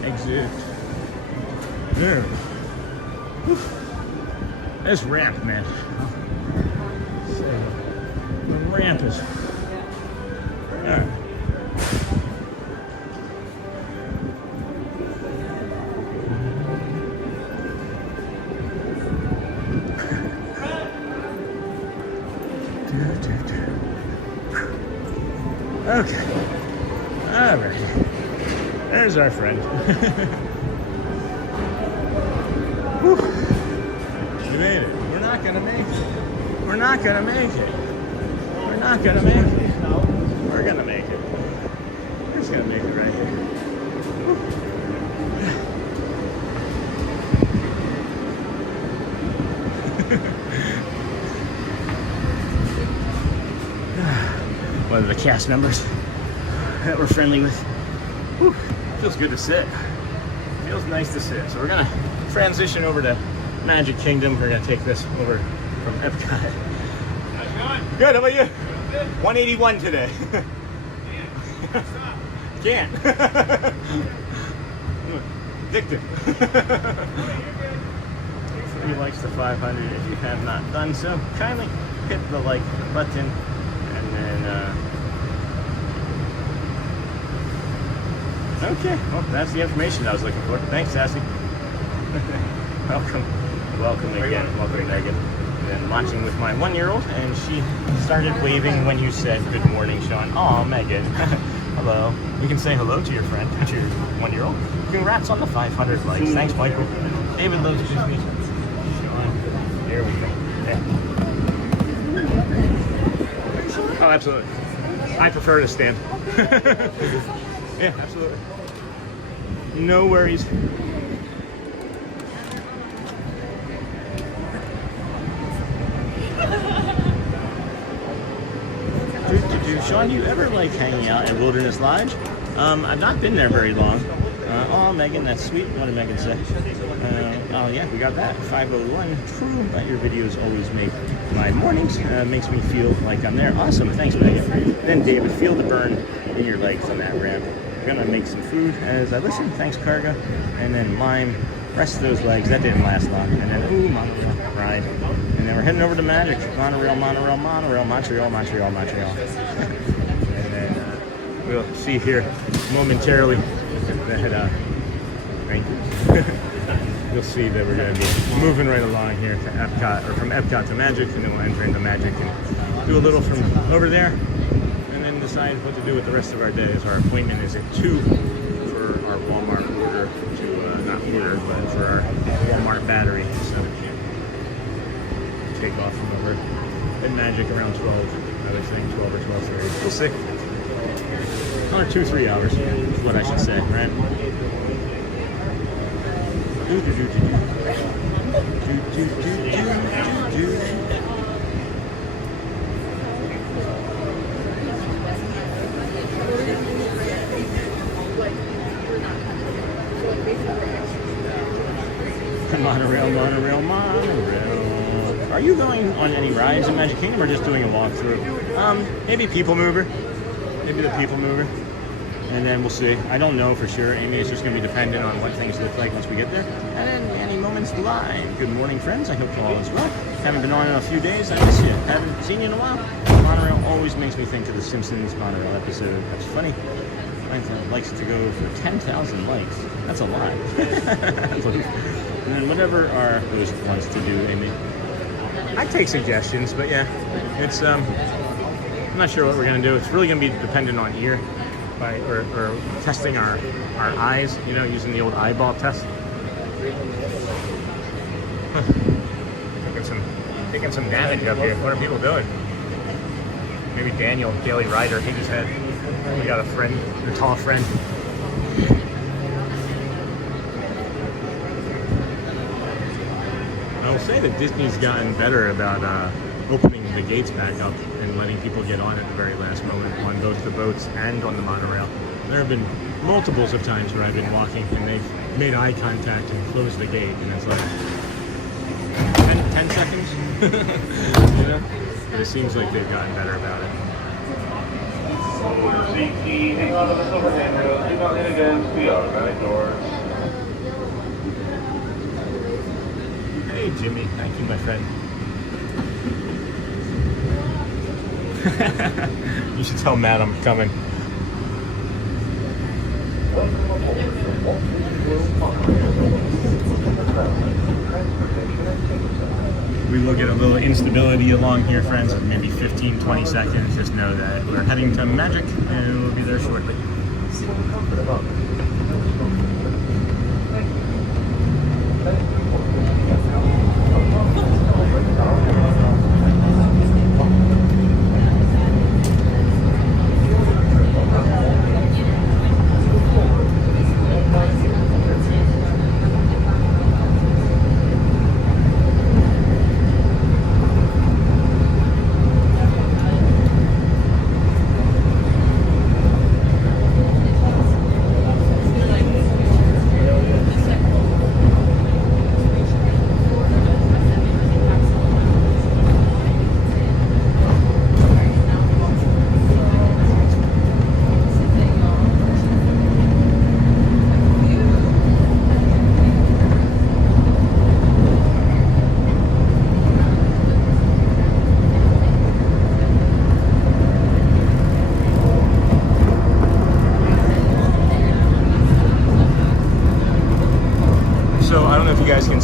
Exit. There. Whew. This ramp, man. So, the ramp is. Alright. Okay. Alright. There's our friend. Whew. We made it. We're not gonna make it. We're not gonna make it. We're not gonna make it. We're gonna make it. We're just gonna make it right here. One of the cast members that we're friendly with. Whew. Feels good to sit. Feels nice to sit. So we're gonna transition over to Magic Kingdom. We're gonna take this over from EPCOT. How's it going? Good, how about you? Good. 181 today. Can't. Addicted. who likes the 500. If you have not done so, kindly hit the like button, and then okay, well, that's the information I was looking for. Thanks, Sassy. Welcome again. Welcome, Megan. And watching with my 1-year-old, and she started waving when you said good morning, Sean. Aw, Megan. Hello. You can say hello to your friend, to your 1-year-old. Congrats on the 500 likes. Thanks, Michael. David loves Disney. Sean. There we go. Yeah. Oh, absolutely. I prefer to stand. Yeah, absolutely. No worries. Sean, do you ever like hanging out at Wilderness Lodge? I've not been there very long. Oh, Megan, that's sweet. What did Megan say? Oh, yeah, we got that. 501. True, but your videos always make my mornings. Makes me feel like I'm there. Awesome. Thanks, Megan. Then, David, feel the burn in your legs on that ramp. We're going to make some food as I listen. Thanks, Carga. And then lime. Rest those legs. That didn't last long. And then, ooh, monorail ride. And then we're heading over to Magic. Monorail, monorail, monorail, Montreal, Montreal, Montreal. And then we'll see here momentarily that, thank you. You'll see that we're going to be moving right along here to EPCOT, or from EPCOT to Magic, and then we'll enter into Magic and do a little from over there, and then decide what to do with the rest of our day, as our appointment is at 2 for our Walmart order to, not order, but for our Walmart battery. So take off from over in Magic around 12, I would think 12 or 12:30. We'll see. Or 2-3 hours is what I should say, right? Monorail, monorail, monorail. Are you going on any rides in Magic Kingdom or just doing a walkthrough? Maybe People Mover. Maybe the People Mover. And then we'll see. I don't know for sure, Amy. It's just going to be dependent on what things look like once we get there. And then Annie Moments Live. Good morning, friends. I hope all is well. Haven't been on in a few days. I miss you. Haven't seen you in a while. Monorail always makes me think of the Simpsons Monorail episode. That's funny. Likes to go for 10,000 likes. That's a lot. And then whatever our host wants to do, Amy. I take suggestions, but yeah, it's I'm not sure what we're gonna do. It's really gonna be dependent on ear, or testing our eyes. You know, using the old eyeball test. Taking some damage up here. What are people doing? Maybe Daniel, Daily Rider, hit his head. We got a friend, a tall friend. I will say that Disney's gotten better about opening the gates back up and letting people get on at the very last moment on both the boats and on the monorail. There have been multiples of times where I've been walking and they've made eye contact and closed the gate, and it's like 10 seconds. You know? But it seems like they've gotten better about it. Hang on to the silver handrails. Do not lean against the automatic doors. Hey Jimmy, thank you, my friend. You should tell Matt I'm coming. We will get a little instability along here, friends, of maybe 15-20 seconds. Just know that we're heading to Magic and we'll be there shortly.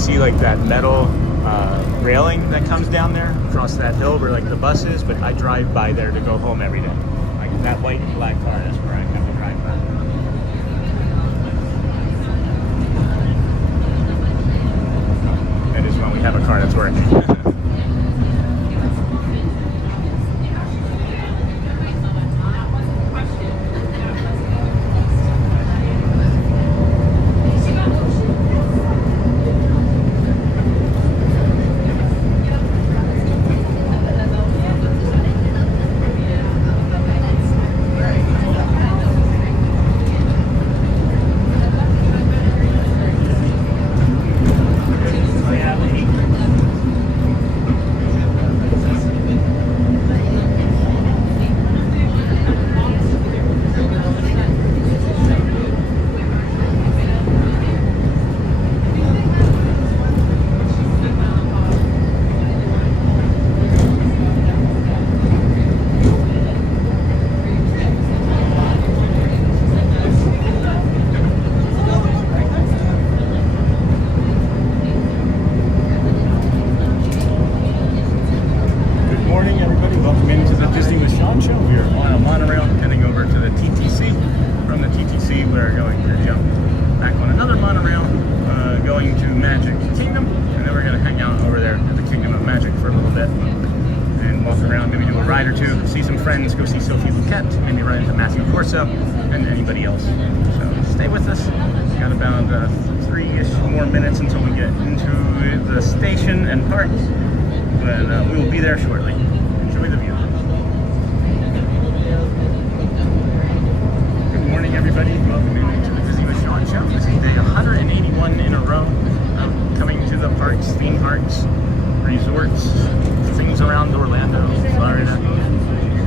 see like that metal railing that comes down there across that hill where like the bus is, but I drive by there to go home every day. Like that white and black car, that's where I have to drive by. That is when we have a car that's working. And anybody else. So stay with us. We got about 3-ish more minutes until we get into the station and park, but we will be there shortly. Enjoy the view. Good morning, everybody. Welcome into the Disney with Sean show. This is day 181 in a row of coming to the parks, theme parks, resorts, things around Orlando, Florida.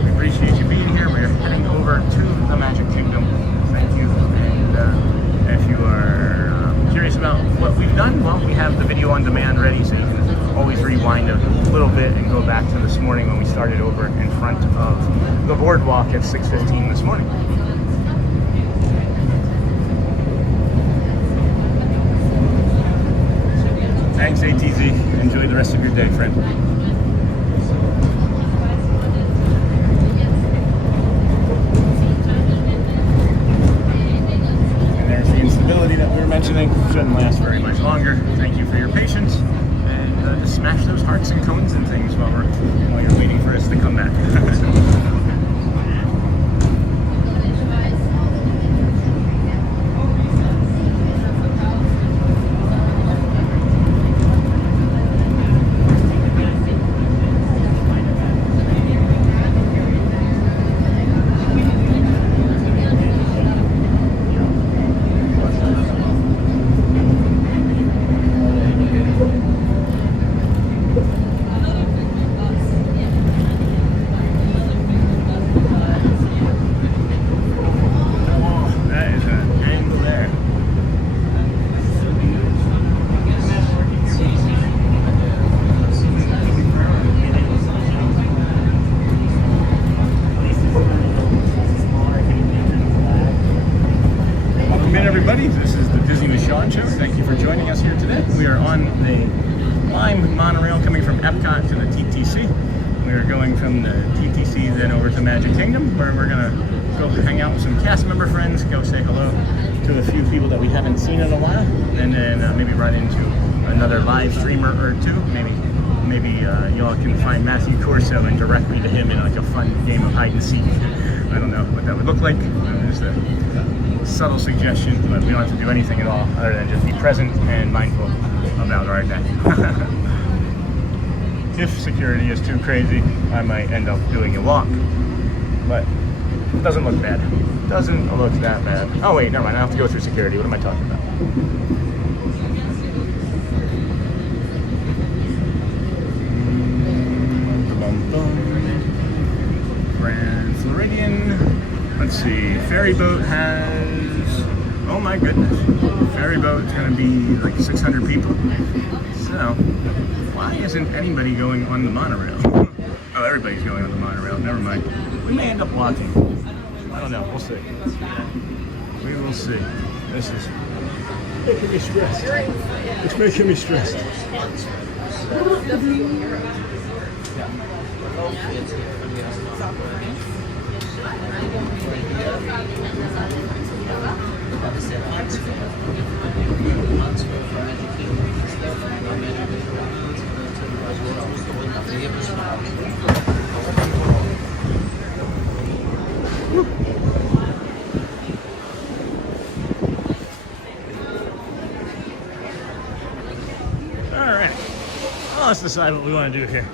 We appreciate you being here. We're heading over to the Magic Kingdom. Thank you. And if you are curious about what we've done, well, we have the video on demand ready, so you can always rewind a little bit and go back to this morning when we started over in front of the boardwalk at 6:15 this morning. Thanks, ATZ. Enjoy the rest of your day, friend. That we were mentioning shouldn't last very much longer. Thank you for your patience, and just smash those hearts and cones and things while you're waiting for us to come back. This is the Disney with Sean show. Thank you for joining us here today. We are on the Lime monorail coming from EPCOT to the TTC. We are going from the TTC then over to Magic Kingdom, where we're going to go hang out with some cast member friends, go say hello to a few people that we haven't seen in a while, and then maybe run into another live streamer or two. Maybe y'all can find Matthew Corso and direct me to him in like a fun game of hide and seek. I don't know what that would look like. Just a subtle suggestion, but we don't have to do anything at all other than just be present and mindful about our day. If security is too crazy, I might end up doing a walk, but it doesn't look bad. Doesn't look that bad. Oh wait, never mind, I have to go through security. What am I talking about? Grand Floridian. Let's see, ferry boat has, oh my goodness, ferry boat's gonna be like 600 people. So, why isn't anybody going on the monorail? Oh, everybody's going on the monorail, never mind. We may end up walking. I don't know, we'll see. We will see. This is making me stressed. It's making me stressed. Alright, well, let's decide what we want to do here.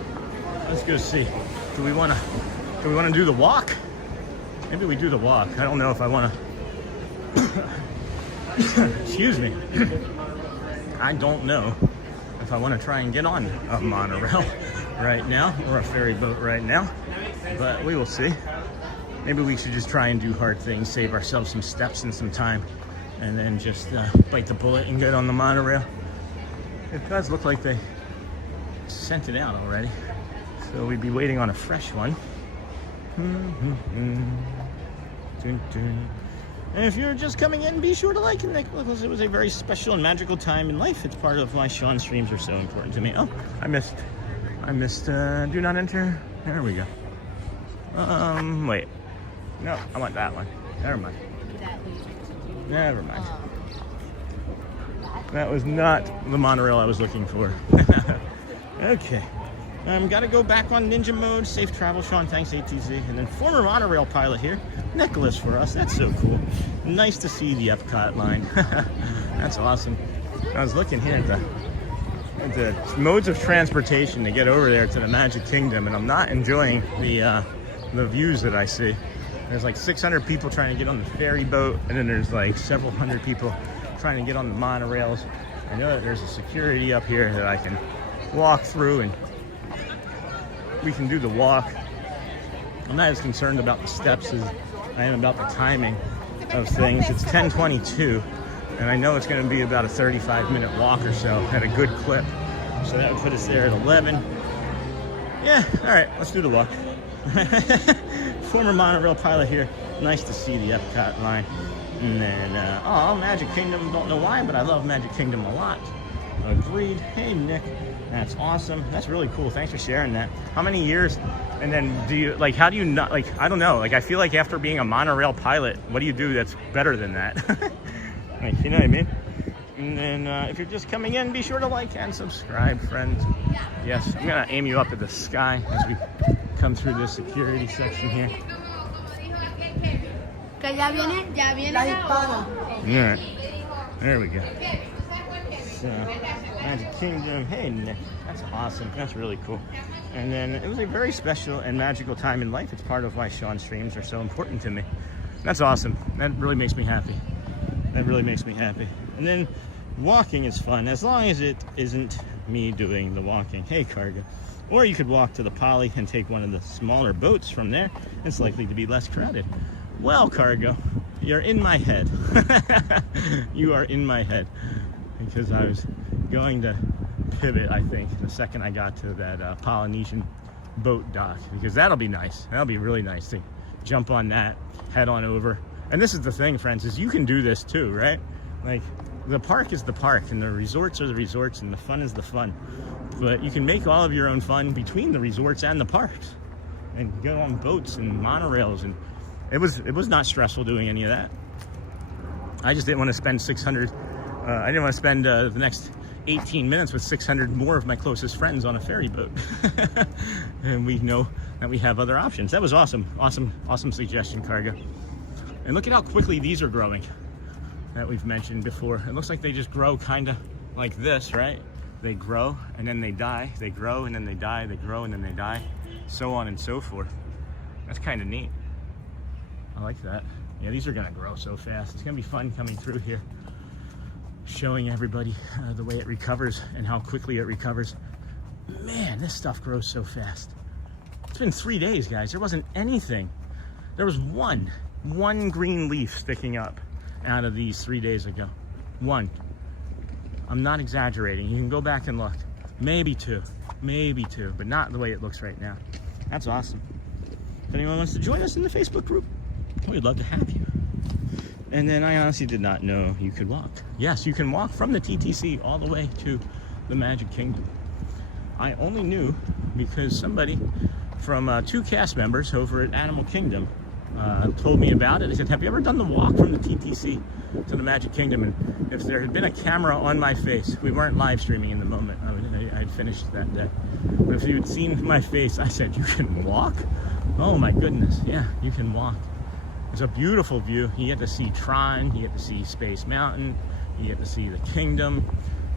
Let's go see. Do we want to do the walk? Maybe we do the walk. I don't know if I want to. Excuse me. I don't know if I want to try and get on a monorail right now or a ferry boat right now, but we will see. Maybe we should just try and do hard things, save ourselves some steps and some time, and then just bite the bullet and get on the monorail. It does look like they sent it out already, so we'd be waiting on a fresh one. And if you're just coming in, be sure to like and because it was a very special and magical time in life. It's part of why Sean streams are so important to me. Oh, I missed do not enter. There we go. Wait. No, I want that one. Never mind. Never mind. That was not the monorail I was looking for. Okay. Gotta go back on ninja mode. Safe travel, Sean. Thanks, ATZ. And then former monorail pilot here, Nicholas for us. That's so cool. Nice to see the EPCOT line. That's awesome. I was looking here at the modes of transportation to get over there to the Magic Kingdom, and I'm not enjoying the views that I see. There's like 600 people trying to get on the ferry boat, and then there's like several hundred people trying to get on the monorails. I know that there's a security up here that I can walk through, and we can do the walk. I'm not as concerned about the steps as I am about the timing of things. It's 10:22, and I know it's going to be about a 35-minute walk or so at a good clip. So that would put us there at 11. Yeah, all right, let's do the walk. Former monorail pilot here. Nice to see the EPCOT line. And then, Magic Kingdom. Don't know why, but I love Magic Kingdom a lot. Agreed. Hey, Nick. That's awesome. That's really cool. Thanks for sharing that. How many years? And then do you, like, how do you not, like, I don't know. Like, I feel like after being a monorail pilot, what do you do that's better than that? Like, you know what I mean? And then if you're just coming in, be sure to like and subscribe, friends. Yes, I'm going to aim you up at the sky as we come through this security section here. Alright, there we go. So, Magic Kingdom. Hey, Nick. That's awesome. That's really cool. And then it was a very special and magical time in life. It's part of why Sean streams are so important to me. That's awesome. That really makes me happy. That really makes me happy. And then walking is fun as long as it isn't me doing the walking. Hey, Cargo. Or you could walk to the Poly and take one of the smaller boats from there. It's likely to be less crowded. Well, Cargo, you're in my head. You are in my head. Because I was going to pivot, I think, the second I got to that Polynesian boat dock. Because that'll be nice. That'll be really nice to jump on that, head on over. And this is the thing, friends, is you can do this too, right? Like, the park is the park, and the resorts are the resorts, and the fun is the fun. But you can make all of your own fun between the resorts and the parks. And go on boats and monorails, and it was not stressful doing any of that. I just didn't want to spend 600. I didn't want to spend the next 18 minutes with 600 more of my closest friends on a ferry boat. And we know that we have other options. That was awesome. Awesome suggestion, Cargo. And look at how quickly these are growing that we've mentioned before. It looks like they just grow kind of like this, right? They grow and then they die. They grow and then they die. They grow and then they die. So on and so forth. That's kind of neat. I like that. Yeah, these are gonna grow so fast. It's gonna be fun coming through here, showing everybody the way it recovers and how quickly it recovers. Man, this stuff grows so fast. It's been 3 days, guys. There wasn't anything. There was one green leaf sticking up out of these 3 days ago. One. I'm not exaggerating. You can go back and look. Maybe two, but not the way it looks right now. That's awesome. If anyone wants to join us in the Facebook group, we'd love to have you. And then I honestly did not know you could walk. Yes, you can walk from the TTC all the way to the Magic Kingdom. I only knew because somebody from 2 cast members over at Animal Kingdom told me about it. They said, have you ever done the walk from the TTC to the Magic Kingdom? And if there had been a camera on my face, we weren't live streaming in the moment. I had finished that day. But if you had seen my face, I said, you can walk? Oh my goodness, yeah, you can walk. It's a beautiful view. You get to see Tron, you get to see Space Mountain, you get to see the Kingdom,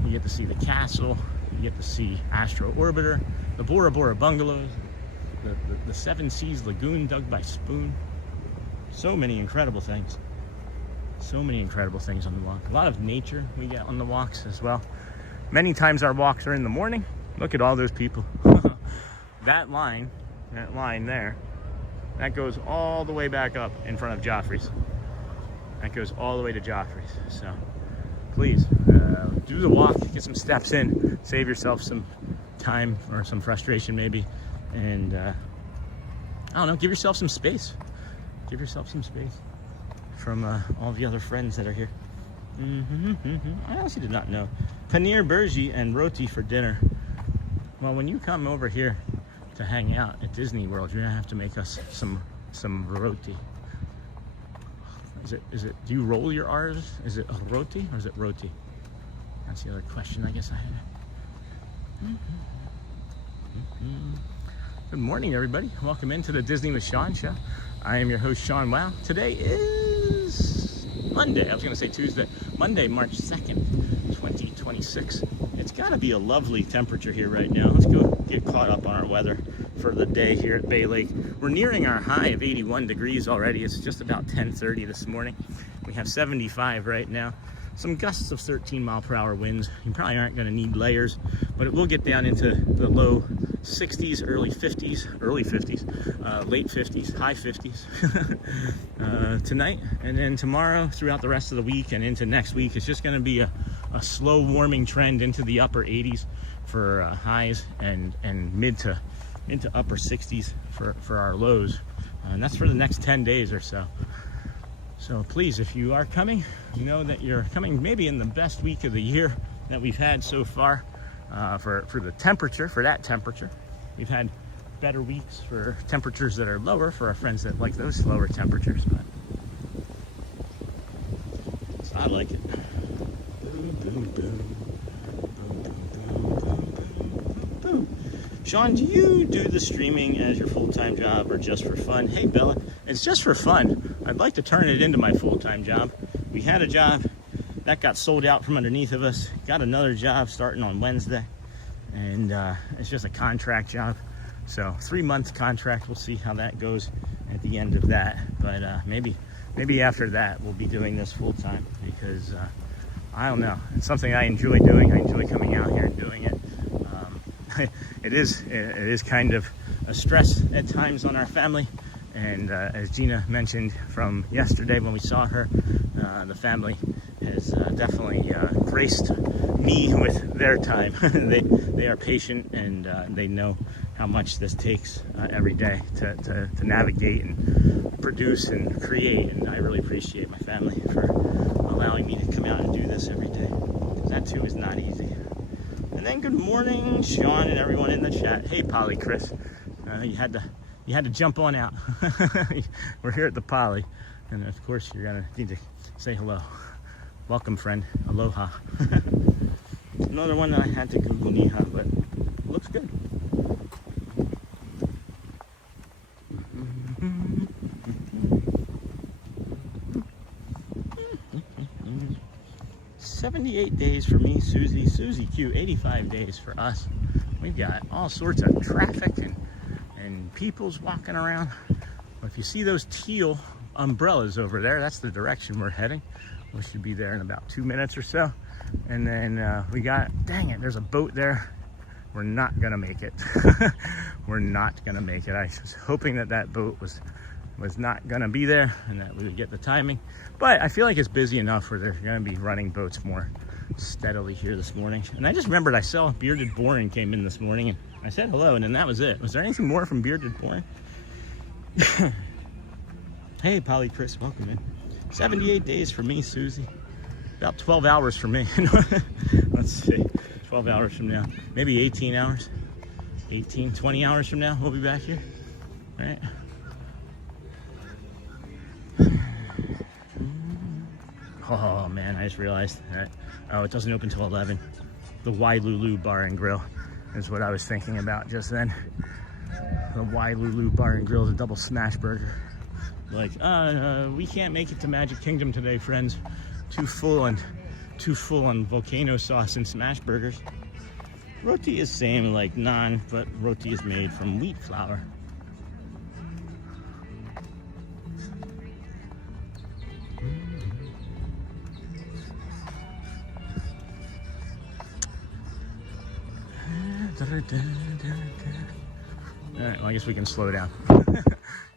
you get to see the castle, you get to see Astro Orbiter, the Bora Bora bungalows, the Seven Seas Lagoon dug by Spoon. So many incredible things. So many incredible things on the walk. A lot of nature we get on the walks as well. Many times our walks are in the morning. Look at all those people. That line there, that goes all the way back up in front of Joffrey's. That goes all the way to Joffrey's. So please do the walk, get some steps in, save yourself some time or some frustration maybe, and I don't know, give yourself some space. Give yourself some space from all the other friends that are here. I honestly did not know. Paneer Burji and roti for dinner. Well, when you come over here to hang out at Disney World, you're gonna have to make us some roti. Is it? Do you roll your R's? Is it a roti or is it roti? That's the other question I guess I had. Good morning, everybody. Welcome into the Disney with Sean show. I am your host, Sean Wow. Today is Monday. I was going to say Tuesday. Monday, March 2nd, 2026. It's got to be a lovely temperature here right now. Let's go get caught up on our weather for the day here at Bay Lake. We're nearing our high of 81 degrees already. It's just about 10:30 this morning. We have 75 right now. Some gusts of 13-mile-per-hour winds. You probably aren't going to need layers, but it will get down into the low 60s, early 50s, late 50s, high 50s tonight. And then tomorrow, throughout the rest of the week and into next week, it's just going to be a slow warming trend into the upper 80s for highs and mid to into upper 60s for our lows. And that's for the next 10 days or so. So please, if you are coming, you know that you're coming maybe in the best week of the year that we've had so far for the temperature, for that temperature. We've had better weeks for temperatures that are lower for our friends that like those lower temperatures, but so I like it. Boom, boom, boom. Boom, boom, boom, boom, boom. Sean, do you do the streaming as your full-time job or just for fun? Hey, Bella, it's just for fun. I'd like to turn it into my full-time job. We had a job that got sold out from underneath of us. Got another job starting on Wednesday, and it's just a contract job. So 3-month contract. We'll see how that goes at the end of that. But maybe after that we'll be doing this full-time because I don't know. It's something I enjoy doing. I enjoy coming out here and doing it. It is kind of a stress at times on our family. And as Gina mentioned from yesterday when we saw her, the family has definitely graced me with their time. They are patient and they know how much this takes every day to navigate and produce and create. And I really appreciate my family for allowing me to come out and do this every day. That too is not easy. And then good morning, Sean and everyone in the chat. Hey, Polly Chris, you had to jump on out. We're here at the Poly, and of course you're gonna need to say hello. Welcome, friend. Aloha. Another one that I had to Google Niha, but it looks good. 78 days for me, Susie Q, 85 days for us. We've got all sorts of traffic and people's walking around. If you see those teal umbrellas over there, that's the direction we're heading. We should be there in about 2 minutes or so. And then we got, dang it, there's a boat there. We're not gonna make it. We're not gonna make it. I was hoping that boat was not gonna be there and that we would get the timing. But I feel like it's busy enough where they're gonna be running boats more steadily here this morning. And I just remembered I saw Bearded Borin came in this morning and I said hello and then that was it. Was there anything more from Bearded Borin? Hey, Polly Chris, welcome in. 78 days for me, Susie. About 12 hours for me. Let's see, 12 hours from now. Maybe 18 hours. 18, 20 hours from now, we'll be back here, right? Oh man, I just realized that, oh, it doesn't open till 11. The Wailulu Bar and Grill is what I was thinking about just then. The Wailulu Bar and Grill is a double smash burger. Like, we can't make it to Magic Kingdom today, friends. Too full on volcano sauce and smash burgers. Roti is same like naan, but roti is made from wheat flour. Alright, well, I guess we can slow down.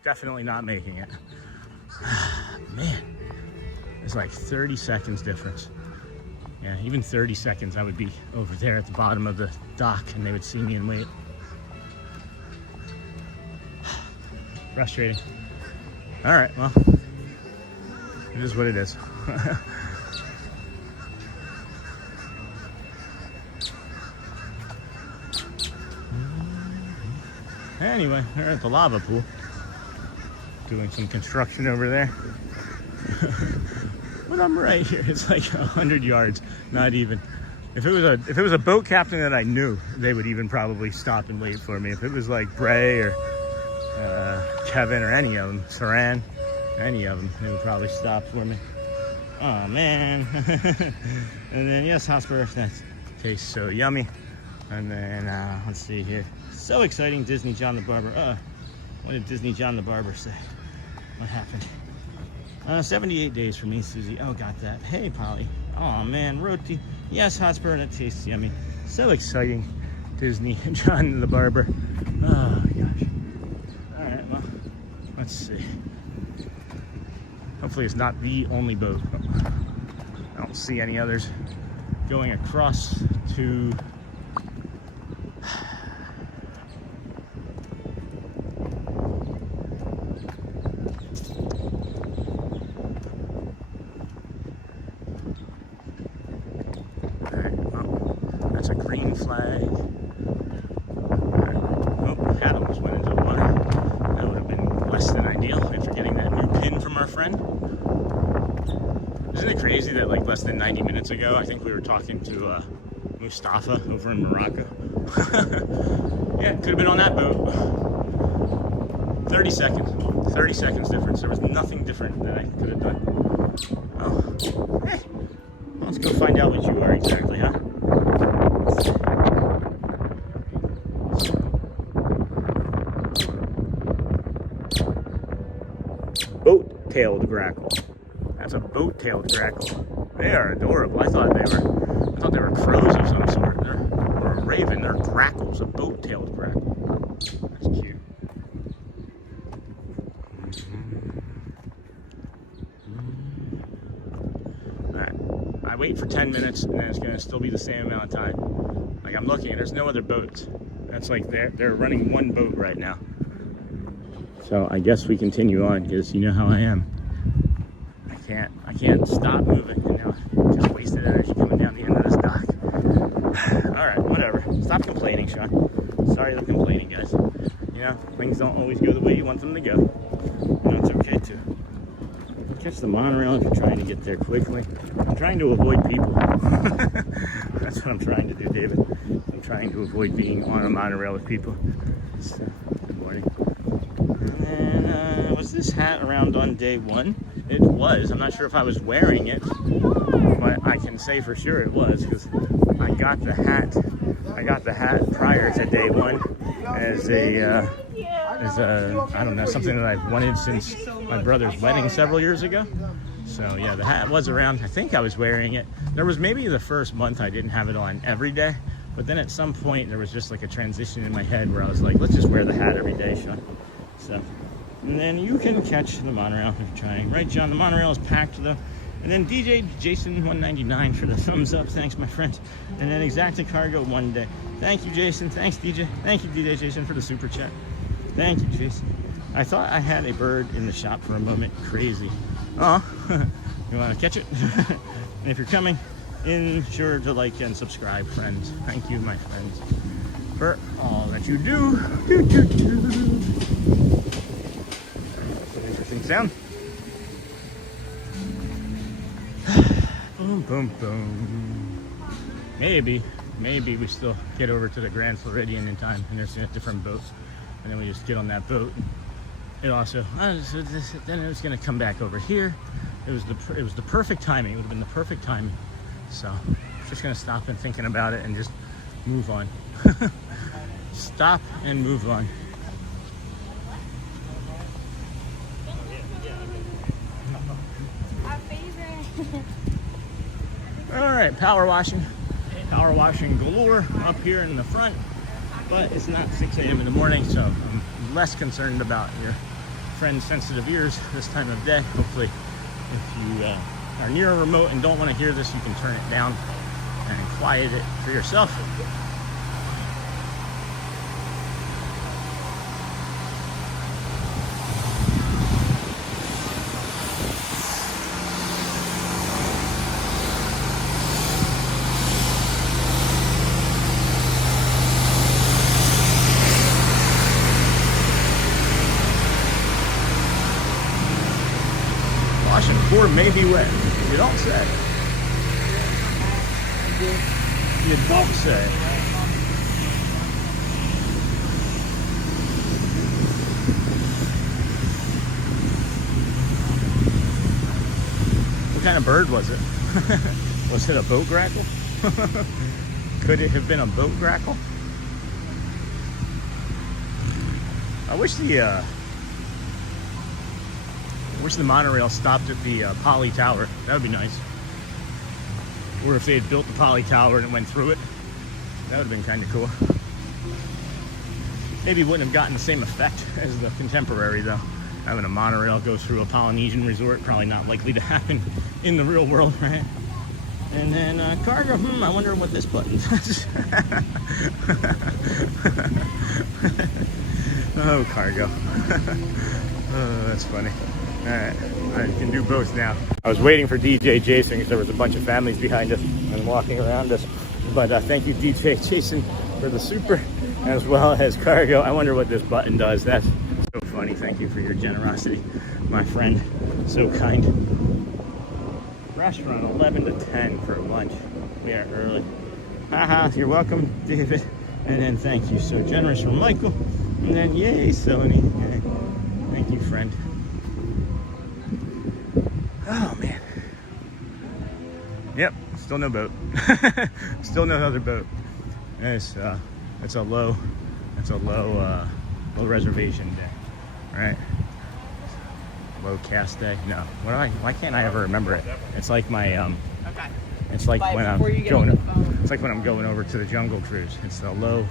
Definitely not making it. Man, it's like 30 seconds difference. Yeah, even 30 seconds, I would be over there at the bottom of the dock and they would see me and wait. Frustrating. All right, well, it is what it is. Anyway, we're at the lava pool. Doing some construction over there. But I'm right here. It's like 100 yards, not even. If it was a boat captain that I knew, they would even probably stop and wait for me. If it was like Bray or Kevin or any of them, Saran, any of them, they would probably stop for me. Oh man. And then yes, Hosper, that tastes so yummy. And then let's see here. So exciting, Disney John the Barber. What did Disney John the Barber say? What happened? 78 days for me, Susie. Oh, got that. Hey, Polly. Oh, man, roti. Yes, Hotspur, that tastes yummy. So exciting, Disney John the Barber. Oh, gosh. All right, well, let's see. Hopefully it's not the only boat. I don't see any others going across to... flag. Oh, hat almost went into the water. That would have been less than ideal after getting that new pin from our friend. Isn't it crazy that like less than 90 minutes ago, I think we were talking to Mustafa over in Morocco. Yeah, could have been on that boat. 30 seconds. 30 seconds difference. There was nothing different that I could have done. Oh, hey. Let's go find out what you are exactly, huh? Boat-tailed grackle. That's a boat-tailed grackle. They are adorable. I thought they were crows of some sort. Or a raven. They're grackles. A boat-tailed grackle. That's cute. Alright. I wait for 10 minutes and then it's gonna still be the same amount of time. Like I'm looking, there's no other boats. That's like they're running one boat right now. So I guess we continue on because you know how I am. I can't stop moving, and now I just wasted energy coming down the end of this dock. Alright, whatever. Stop complaining, Sean. Sorry for complaining, guys. You know, things don't always go the way you want them to go. You know, it's okay too. Catch the monorail if you're trying to get there quickly. I'm trying to avoid people. That's what I'm trying to do, David. I'm trying to avoid being on a monorail with people. So, good morning. And then, was this hat around on day one? It was. I'm not sure if I was wearing it, but I can say for sure it was because I got the hat. I got the hat prior to day one as a I don't know, something that I've wanted since my brother's wedding several years ago. So yeah, the hat was around. I think I was wearing it. There was maybe the first month I didn't have it on every day, but then at some point there was just like a transition in my head where I was like, let's just wear the hat every day, Sean. So, and then you can catch the monorail if you're trying. Right, John? The monorail is packed though. And then DJ Jason 199 for the thumbs up. Thanks, my friend. And then Exacting Cargo one day. Thank you, Jason. Thanks, DJ. Thank you, DJ Jason, for the super chat. Thank you, Jason. I thought I had a bird in the shop for a moment. Crazy. Oh, you want to catch it? And if you're coming, sure to like and subscribe, friends. Thank you, my friends, for all that you do. Interesting sound. Boom, boom, boom. Maybe we still get over to the Grand Floridian in time, and there's a different boat, and then we just get on that boat. It also, then it was gonna come back over here. It was the perfect timing. It would have been the perfect timing. So, just gonna stop and thinking about it and just move on. Stop and move on. Our favorite. All right, power washing galore up here in the front, but it's not 6 a.m. in the morning, so I'm less concerned about your friend's sensitive ears this time of day. Hopefully, if you are near a remote and don't want to hear this, you can turn it down and quiet it for yourself. Washing floor may be wet. You don't say. You don't say. What kind of bird was it? Was it a boat grackle? Could it have been a boat grackle? I wish the monorail stopped at the Poly Tower. That would be nice. Or if they had built the Poly Tower and it went through it, that would have been kind of cool. Maybe wouldn't have gotten the same effect as the Contemporary though. Having a monorail go through a Polynesian resort, probably not likely to happen in the real world, right? And then cargo, I wonder what this button does. Oh, cargo. Oh, that's funny. Alright, I can do both now. I was waiting for DJ Jason because there was a bunch of families behind us and walking around us. But thank you, DJ Jason, for the super, as well as cargo. I wonder what this button does. That's so funny. Thank you for your generosity, my friend. So kind. Restaurant 11 to 10 for lunch. We are early. Haha, you're welcome, David. And then thank you. So generous from Michael. And then yay, Sony. Yay. Thank you, friend. Oh man. Yep, still no boat. Still no other boat. It's a low reservation day, right? Low cast day. No, why can't I ever remember it? It's like my Okay. It's like But when I'm before you get going. on the phone. It's like when I'm going over to the Jungle Cruise. It's a low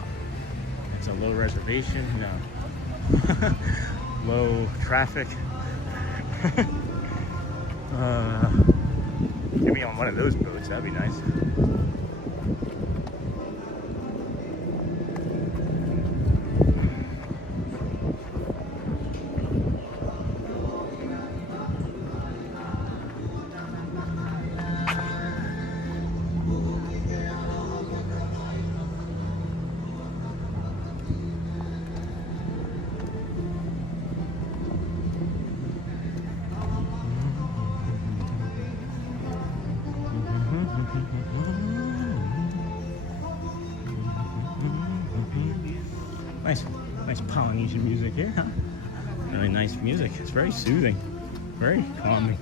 reservation. No. Low traffic. Get me on one of those boats. That'd be nice. Nice Polynesian music here, huh? Really nice music. It's very soothing, very calming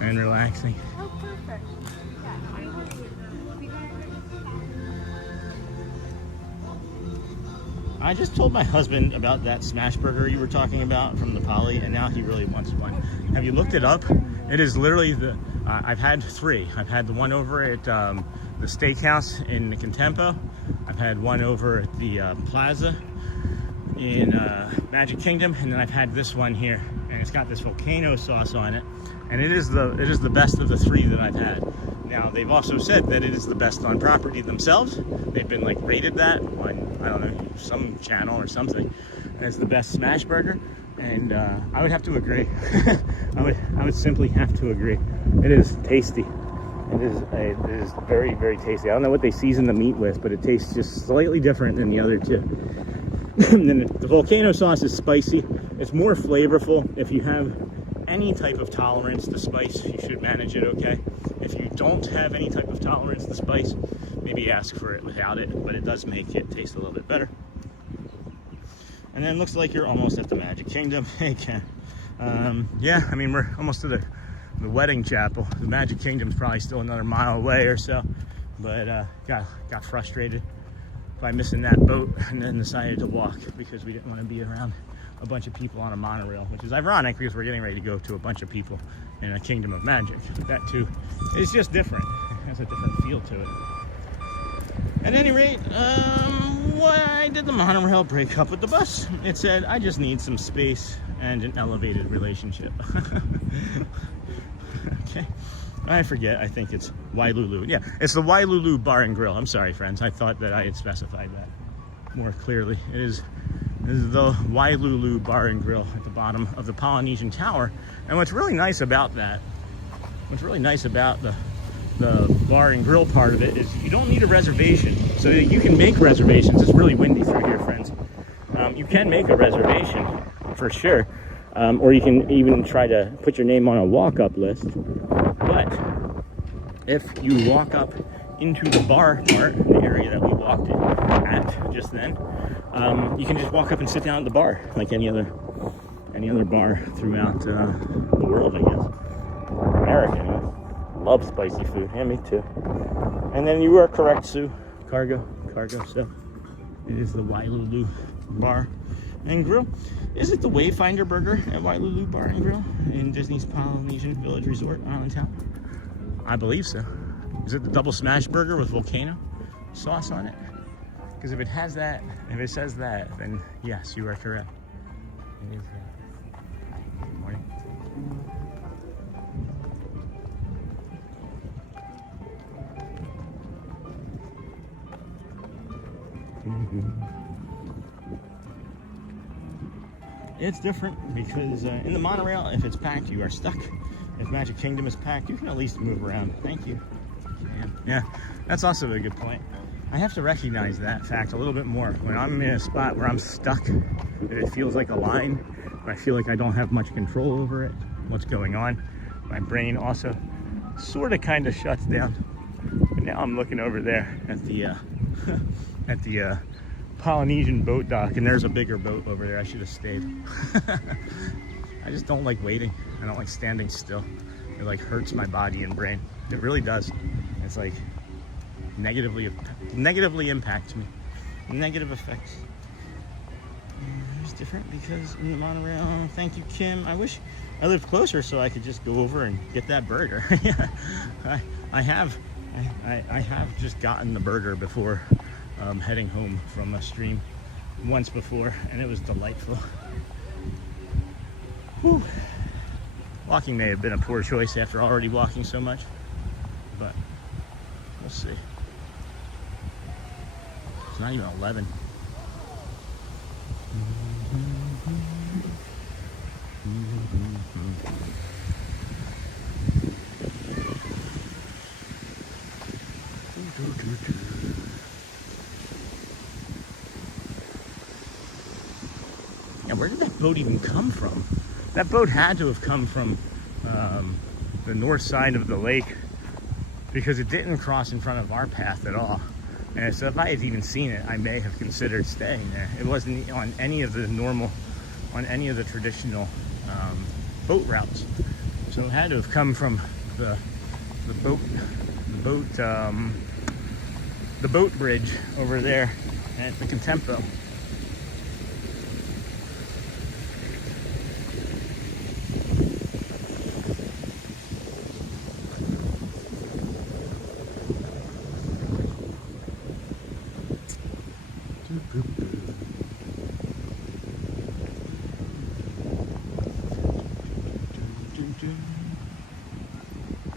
and relaxing. Oh, perfect. I just told my husband about that smash burger you were talking about from the Poly, and now he really wants one. Have you looked it up? It is literally I've had three. I've had the one over at the steakhouse in the Contempo. I've had one over at the Plaza in Magic Kingdom, and then I've had this one here, and it's got this volcano sauce on it, and it is the best of the three that I've had. Now they've also said that it is the best on property themselves. They've been like rated that on, I don't know, some channel or something, as the best smash burger, and I would have to agree. I would simply have to agree. It is tasty. It is very, very tasty. I don't know what they season the meat with, but it tastes just slightly different than the other two. Then the volcano sauce is spicy. It's more flavorful. If you have any type of tolerance to spice, you should manage it okay. If you don't have any type of tolerance to spice, maybe ask for it without it, but it does make it taste a little bit better. And then it looks like you're almost at the Magic Kingdom. Hey, Ken. Yeah, I mean, we're almost to the wedding chapel. The Magic Kingdom's probably still another mile away or so, but got frustrated by missing that boat, and then decided to walk because we didn't want to be around a bunch of people on a monorail, which is ironic because we're getting ready to go to a bunch of people in a Kingdom of Magic. That too is just different. It has a different feel to it. At any rate, why did the monorail break up with the bus? It said, I just need some space and an elevated relationship. Okay. I forget. I think it's Wailulu. Yeah, it's the Wailulu Bar and Grill. I'm sorry, friends. I thought that I had specified that more clearly. It is the Wailulu Bar and Grill at the bottom of the Polynesian Tower. And what's really nice about that, the bar and grill part of it, is you don't need a reservation. So you can make reservations. It's really windy through here, friends. You can make a reservation for sure. Or you can even try to put your name on a walk-up list. But if you walk up into the bar part, the area that we walked in at just then, you can just walk up and sit down at the bar like any other bar throughout the world, I guess. America, anyway. Love spicy food. Yeah, me too. And then you are correct, Sue. Cargo. So it is the Wailulu Bar and Grill. Is it the Wayfinder Burger at Wailulu Bar and Grill in Disney's Polynesian Village Resort, Island Town? I believe so. Is it the double smash burger with volcano sauce on it? Because if it has that, if it says that, then yes, you are correct. It is that. Good morning. It's different because in the monorail, if it's packed, you are stuck. If Magic Kingdom is packed, you can at least move around. Thank you. Yeah, that's also a good point. I have to recognize that fact a little bit more. When I'm in a spot where I'm stuck, it feels like a line, I feel like I don't have much control over it, what's going on. My brain also sort of kind of shuts down. But now I'm looking over there at the Polynesian boat dock, and there's a bigger boat over there. I should have stayed. I just don't like waiting. I don't like standing still. It like hurts my body and brain. It really does. It's like negatively impacts me. Negative effects. It's different because in the monorail, thank you, Kim. I wish I lived closer so I could just go over and get that burger. Yeah, I have just gotten the burger before heading home from a stream once before, and it was delightful. Whew. Walking may have been a poor choice after already walking so much, but we'll see. It's not even 11. Now, where did that boat even come from? That boat had to have come from the north side of the lake, because it didn't cross in front of our path at all. And so if I had even seen it, I may have considered staying there. It wasn't on any of the traditional boat routes. So it had to have come from the boat bridge over there at the Contempo.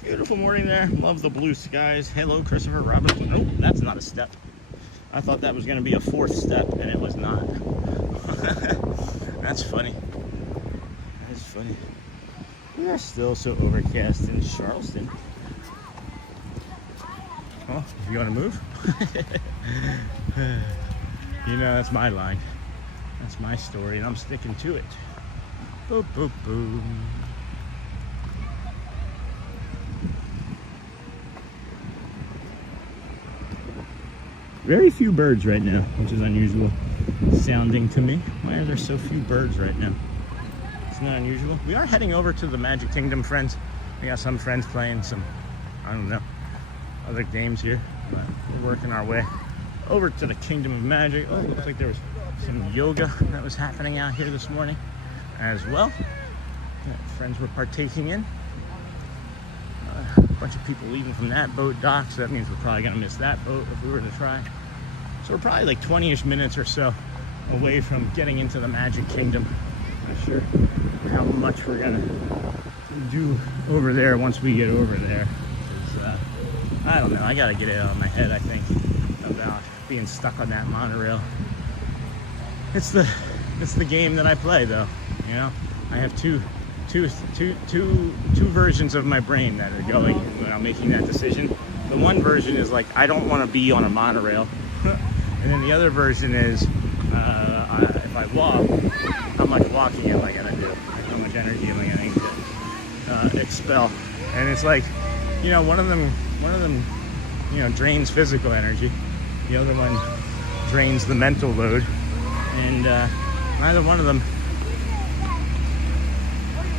Beautiful morning there. Love the blue skies. Hello, Christopher Robinson. Oh, that's not a step. I thought that was going to be a fourth step, and it was not. That's funny. funny. We are still so overcast in Charleston. Oh, you want to move? You know, that's my line. That's my story, and I'm sticking to it. Boop, boop, boom. Very few birds right now, which is unusual sounding to me. Why are there so few birds right now? It's not unusual. We are heading over to the Magic Kingdom, friends. We got some friends playing some, I don't know, other games here, but we're working our way over to the Kingdom of Magic. Oh, it looks like there was some yoga that was happening out here this morning as well, that friends were partaking in. A bunch of people leaving from that boat dock, so that means we're probably gonna miss that boat if we were to try. So we're probably like 20-ish minutes or so away from getting into the Magic Kingdom. Not sure how much we're gonna do over there once we get over there. I don't know, I gotta get it out of my head, I think, about being stuck on that monorail. It's the game that I play, though. You know, I have two versions of my brain that are going when I'm making that decision. The one version is like, I don't want to be on a monorail, and then the other version is, if I walk, how much walking am I gonna do? Like, how much energy am I gonna expel? And it's like, you know, one of them, you know, drains physical energy. The other one drains the mental load, and neither one of them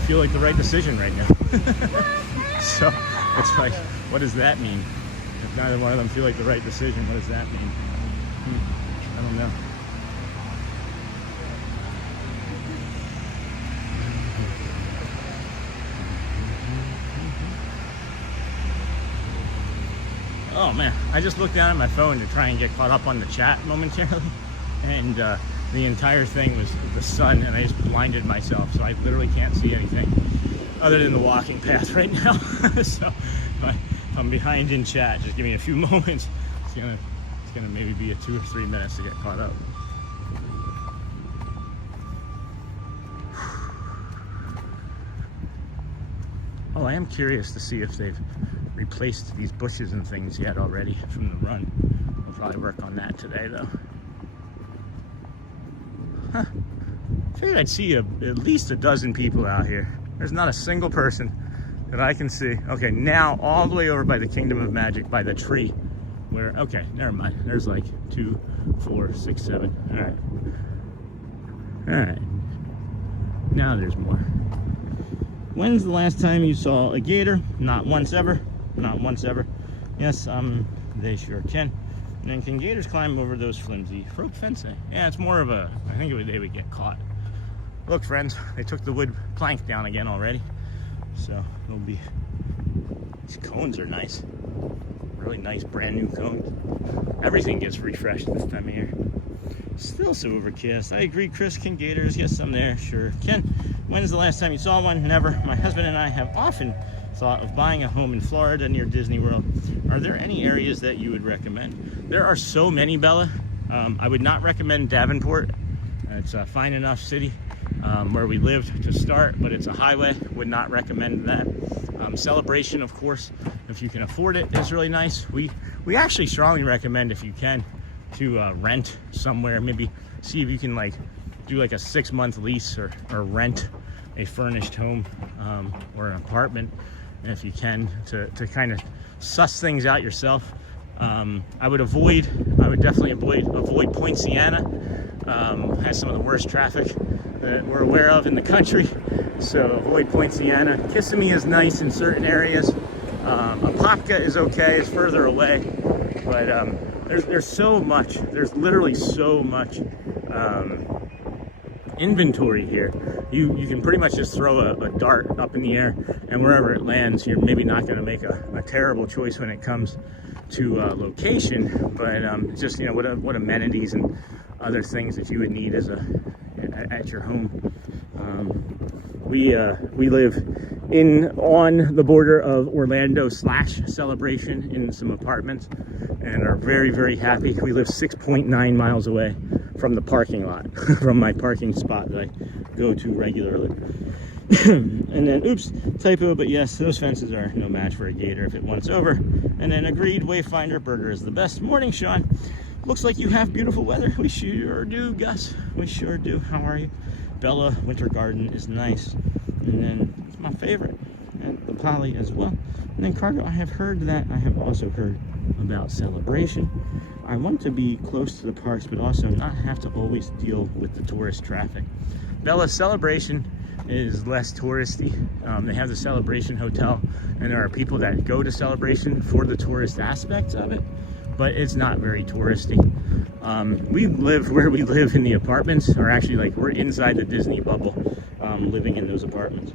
feel like the right decision right now. So it's like, what does that mean? If neither one of them feel like the right decision, what does that mean? I don't know. Oh man, I just looked down at my phone to try and get caught up on the chat momentarily, and the entire thing was the sun, and I just blinded myself, so I literally can't see anything other than the walking path right now. So if I'm behind in chat, just give me a few moments. It's gonna maybe be 2 or 3 minutes to get caught up. Oh, I am curious to see if they've replaced these bushes and things yet already from the run. We'll probably work on that today, though. Huh. I figured I'd see at least a dozen people out here. There's not a single person that I can see. Okay, now all the way over by the Kingdom of Magic, by the tree, where, okay, never mind. There's like 2, 4, 6, 7. All right. Now there's more. When's the last time you saw a gator? Not once ever. Not once ever. Yes, they sure can. And then can gators climb over those flimsy rope fencing? Yeah, it's more of a, I think they would get caught. Look, friends, they took the wood plank down again already. So it'll be, these cones are nice. Really nice brand new cones. Everything gets refreshed this time of year. Still so overcast. I agree, Chris. Can gators? Yes, I'm there. Sure. Ken, when's the last time you saw one? Never. My husband and I have often thought of buying a home in Florida near Disney World. Are there any areas that you would recommend? There are so many, Bella. I would not recommend Davenport. It's a fine enough city where we lived to start, but it's a highway. Would not recommend that. Celebration, of course, if you can afford it, is really nice. We actually strongly recommend, if you can, to rent somewhere. Maybe see if you can like do like a 6-month lease or rent a furnished home or an apartment, if you can, to kind of suss things out yourself. I would definitely avoid Point Siena. Has some of the worst traffic that we're aware of in the country, so avoid Point Siena. Kissimmee is nice in certain areas. Apopka is okay, it's further away, but there's so much. There's literally so much inventory here. You can pretty much just throw a dart up in the air, and wherever it lands, you're maybe not going to make a terrible choice when it comes to location, but just, you know, what amenities and other things that you would need at your home. We live on the border of Orlando / Celebration in some apartments, and are very, very happy. We live 6.9 miles away from the parking lot, from my parking spot that I go to regularly. And then, oops, typo, but yes, those fences are no match for a gator if it wants over. And then agreed, Wayfinder Burger is the best. Morning, Sean. Looks like you have beautiful weather. We sure do, Gus. We sure do. How are you? Bella Winter Garden is nice. And then it's my favorite. And the Poly as well. And then Cargo, I have heard that. I have also heard about Celebration. I want to be close to the parks, but also not have to always deal with the tourist traffic. Bella, Celebration is less touristy. They have the Celebration Hotel, and there are people that go to Celebration for the tourist aspects of it, but it's not very touristy. We live where we live in the apartments, or actually like we're inside the Disney bubble, living in those apartments.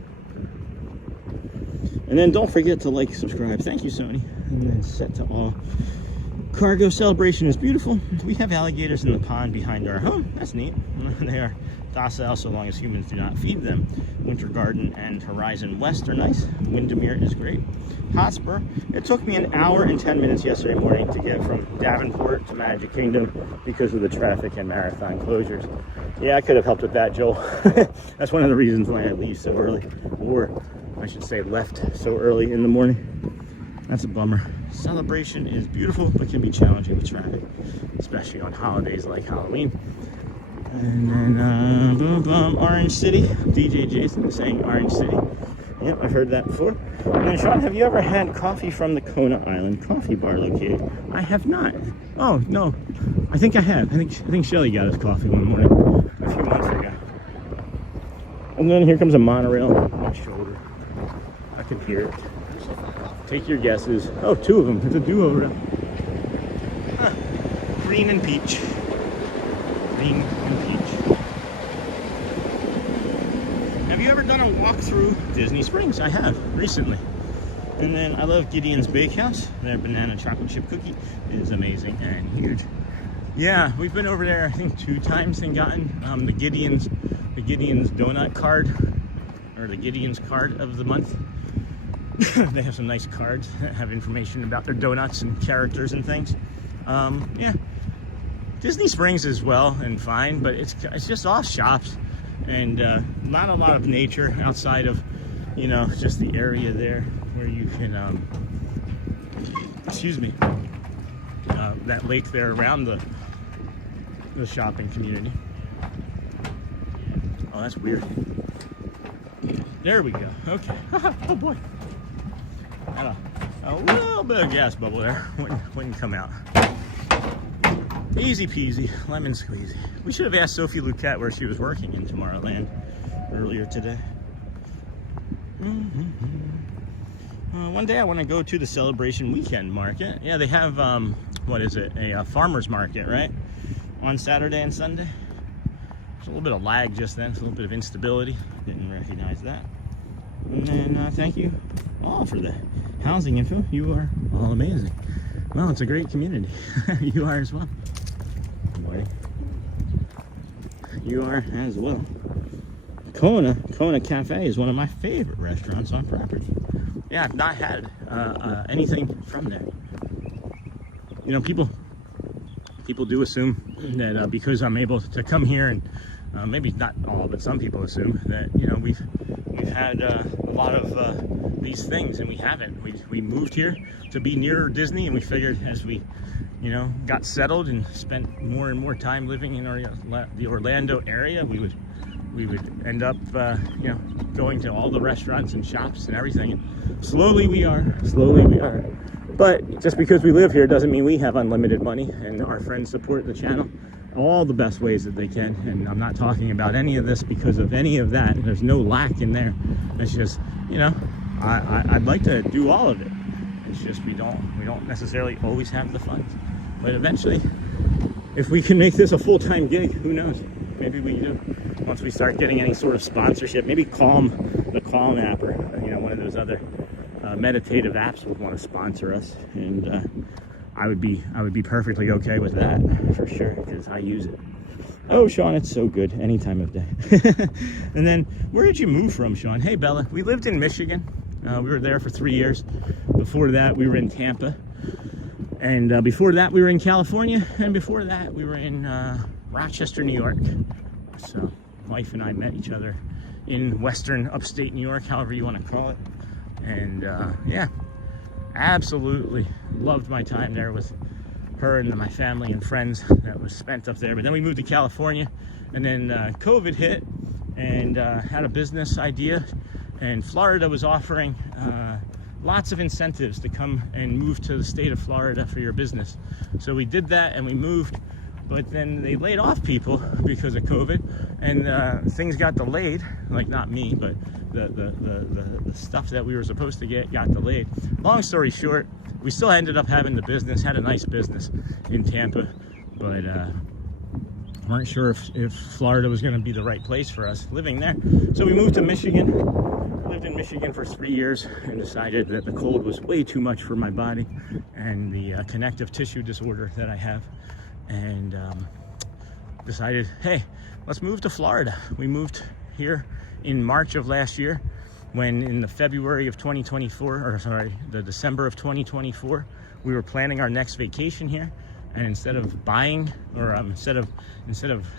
And then don't forget to like, subscribe. Thank you, Sony. And then set to all. Cargo, Celebration is beautiful. We have alligators in the pond behind our home. That's neat. They are docile so long as humans do not feed them. Winter Garden and Horizon West are nice. Windermere is great. Hotspur, it took me an hour and 10 minutes yesterday morning to get from Davenport to Magic Kingdom because of the traffic and marathon closures. Yeah, I could have helped with that, Joel. That's one of the reasons why I leave so early, or I should say left so early in the morning. That's a bummer. Celebration is beautiful, but can be challenging with traffic, especially on holidays like Halloween. And then, boom, boom, Orange City. DJ Jason is saying Orange City. Yep, I've heard that before. And then, Sean, have you ever had coffee from the Kona Island Coffee Bar located? I have not. Oh, no. I think I have. I think Shelly got us coffee one morning a few months ago. And then here comes a monorail on my shoulder. I can hear it. Take your guesses. Oh, two of them. It's a do-over. Huh. Green and peach. Green and peach. Have you ever done a walk through Disney Springs? I have, recently. And then I love Gideon's Bakehouse. Their banana chocolate chip cookie is amazing and huge. Yeah, we've been over there, I think 2 times and gotten the Gideon's donut card, or the Gideon's card of the month. They have some nice cards that have information about their donuts and characters and things. Yeah, Disney Springs is well and fine, but it's just all shops and not a lot of nature outside of, you know, just the area there where you can, excuse me, that lake there around the shopping community. Oh, that's weird. There we go. Okay. Oh boy. Had a little bit of gas bubble there. Wouldn't come out. Easy peasy, lemon squeezy. We should have asked Sophie Luquette where she was working in Tomorrowland earlier today. One day I want to go to the Celebration Weekend Market. Yeah, they have, what is it? A farmer's market, right? On Saturday and Sunday. There's a little bit of lag just then. It's a little bit of instability. Didn't recognize that. And then thank you all for the housing info. You are all amazing. Well, it's a great community. You are as well. Good morning. You are as well. Kona Cafe is one of my favorite restaurants on property. Yeah, I've not had anything from there. You know, people do assume that because I'm able to come here, and maybe not all, but some people assume that, you know, we've had a lot of these things, and we haven't. We moved here to be near Disney, and we figured as we, you know, got settled and spent more and more time living in the Orlando area, we would end up, you know, going to all the restaurants and shops and everything. And slowly we are. But just because we live here doesn't mean we have unlimited money, and our friends support the channel all the best ways that they can. And I'm not talking about any of this because of any of that. There's no lack in there. It's just, you know, I'd like to do all of it. It's just we don't necessarily always have the funds. But eventually, if we can make this a full-time gig, who knows? Maybe we do. Once we start getting any sort of sponsorship, maybe the Calm app, or, you know, one of those other meditative apps would want to sponsor us, and I would be perfectly okay with that for sure, because I use it. Oh, Sean, it's so good any time of day. And then, where did you move from, Sean? Hey, Bella, we lived in Michigan. We were there for 3 years. Before that, we were in Tampa, and before that, we were in California, and before that, we were in Rochester, New York. So, wife and I met each other in western upstate New York, however you want to call it. And yeah, absolutely loved my time there with her and my family and friends that was spent up there. But then we moved to California, and then COVID hit, and had a business idea, and Florida was offering lots of incentives to come and move to the state of Florida for your business. So we did that and we moved, but then they laid off people because of COVID, and things got delayed. Like, not me, but the stuff that we were supposed to get got delayed. Long story short, we still ended up having the business, had a nice business in Tampa, but weren't sure if Florida was going to be the right place for us living there. So we moved to Michigan. Lived in Michigan for 3 years and decided that the cold was way too much for my body and the connective tissue disorder that I have, and decided, hey, let's move to Florida. We moved here in March of last year, when in the February of 2024, or sorry, the December of 2024, we were planning our next vacation here. And instead of buying, or instead of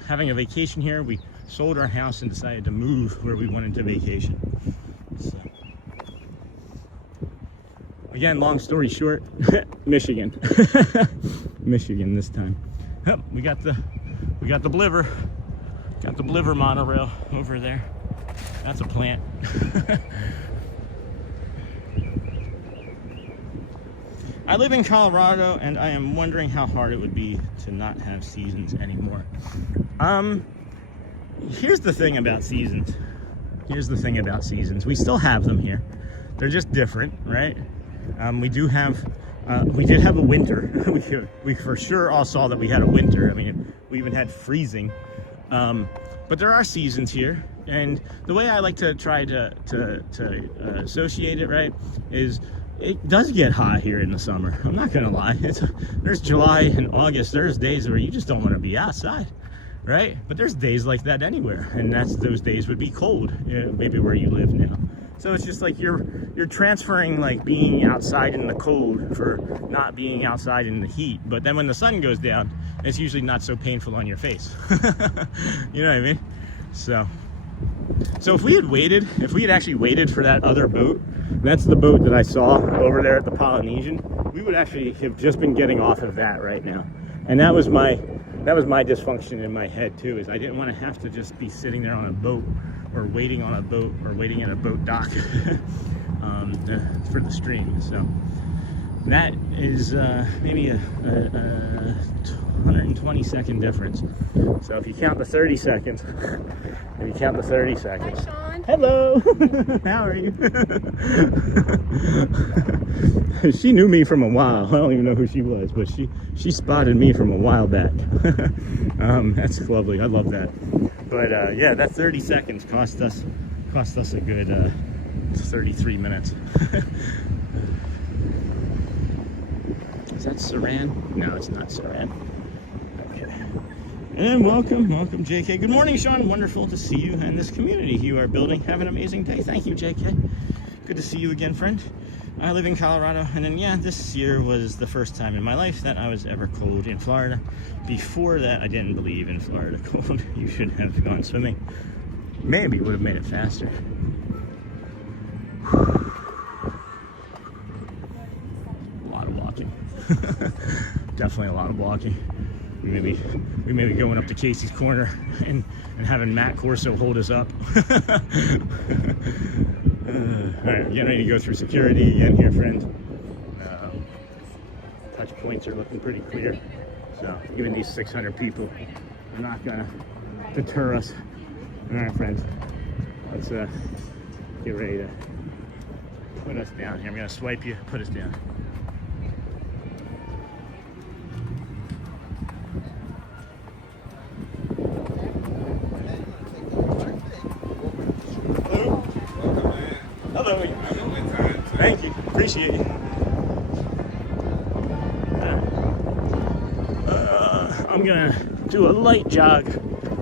having a vacation here, we sold our house and decided to move where we wanted to vacation. So, again, long story short, Michigan. Michigan this time. Yep, we got the Bliver. Got the Bliver monorail over there. That's a plant. I live in Colorado, and I am wondering how hard it would be to not have seasons anymore. Here's the thing about seasons. We still have them here. They're just different, right? We did have a winter. we for sure all saw that we had a winter. I mean, we even had freezing. But there are seasons here, and the way I like to try to associate it, right, is it does get hot here in the summer. I'm not gonna lie. There's July and August. There's days where you just don't want to be outside, right? But there's days like that anywhere, and those days would be cold, maybe where you live now. So it's just like you're transferring like being outside in the cold for not being outside in the heat. But then when the sun goes down, it's usually not so painful on your face. You know what I mean? So if we had actually waited for that other boat, that's the boat that I saw over there at the Polynesian, we would actually have just been getting off of that right now. And that was my dysfunction in my head too, is I didn't want to have to just be sitting there on a boat or waiting on a boat or waiting at a boat dock for the stream. So that is maybe a 120-second difference. So if you count the 30 seconds, Hi, Sean. Hello. How are you? She knew me from a while. I don't even know who she was, but she spotted me from a while back. That's lovely. I love that. But yeah, that 30 seconds cost us a good 33 minutes. Is that Saran? No, it's not Saran. Okay. And welcome JK. Good morning, Sean. Wonderful to see you and this community you are building. Have an amazing day. Thank you, JK. Good to see you again, friend. I live in Colorado, and then yeah, this year was the first time in my life that I was ever cold in Florida. Before that, I didn't believe in Florida cold. You should have gone swimming. Maybe would have made it faster. A lot of walking. Definitely a lot of walking. We may be going up to Casey's Corner and having Matt Corso hold us up. All right, we're getting ready to go through security again here, friends. Touch points are looking pretty clear. So even these 600 people are not gonna deter us. All right, friends, let's get ready to put us down here. I'm gonna swipe you, put us down. Hello. Thank you. Appreciate you. I'm gonna do a light jog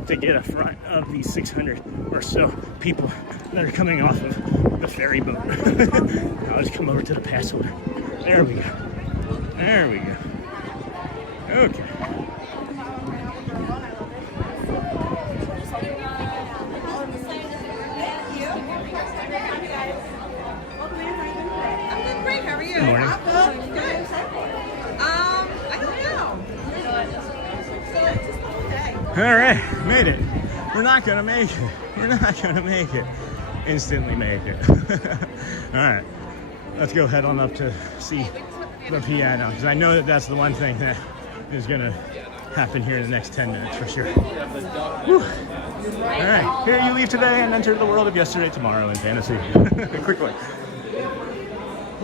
to get in front of these 600 or so people that are coming off of the ferry boat. I'll just come over to the pass holder. There we go. There we go. Okay. All right, made it. We're not gonna make it. We're not gonna make it. Instantly make it. All right, let's go head on up to see the piano, because I know that that's the one thing that is gonna happen here in the next 10 minutes for sure. Whew. All right, here you leave today and enter the world of yesterday, tomorrow in fantasy. Quickly.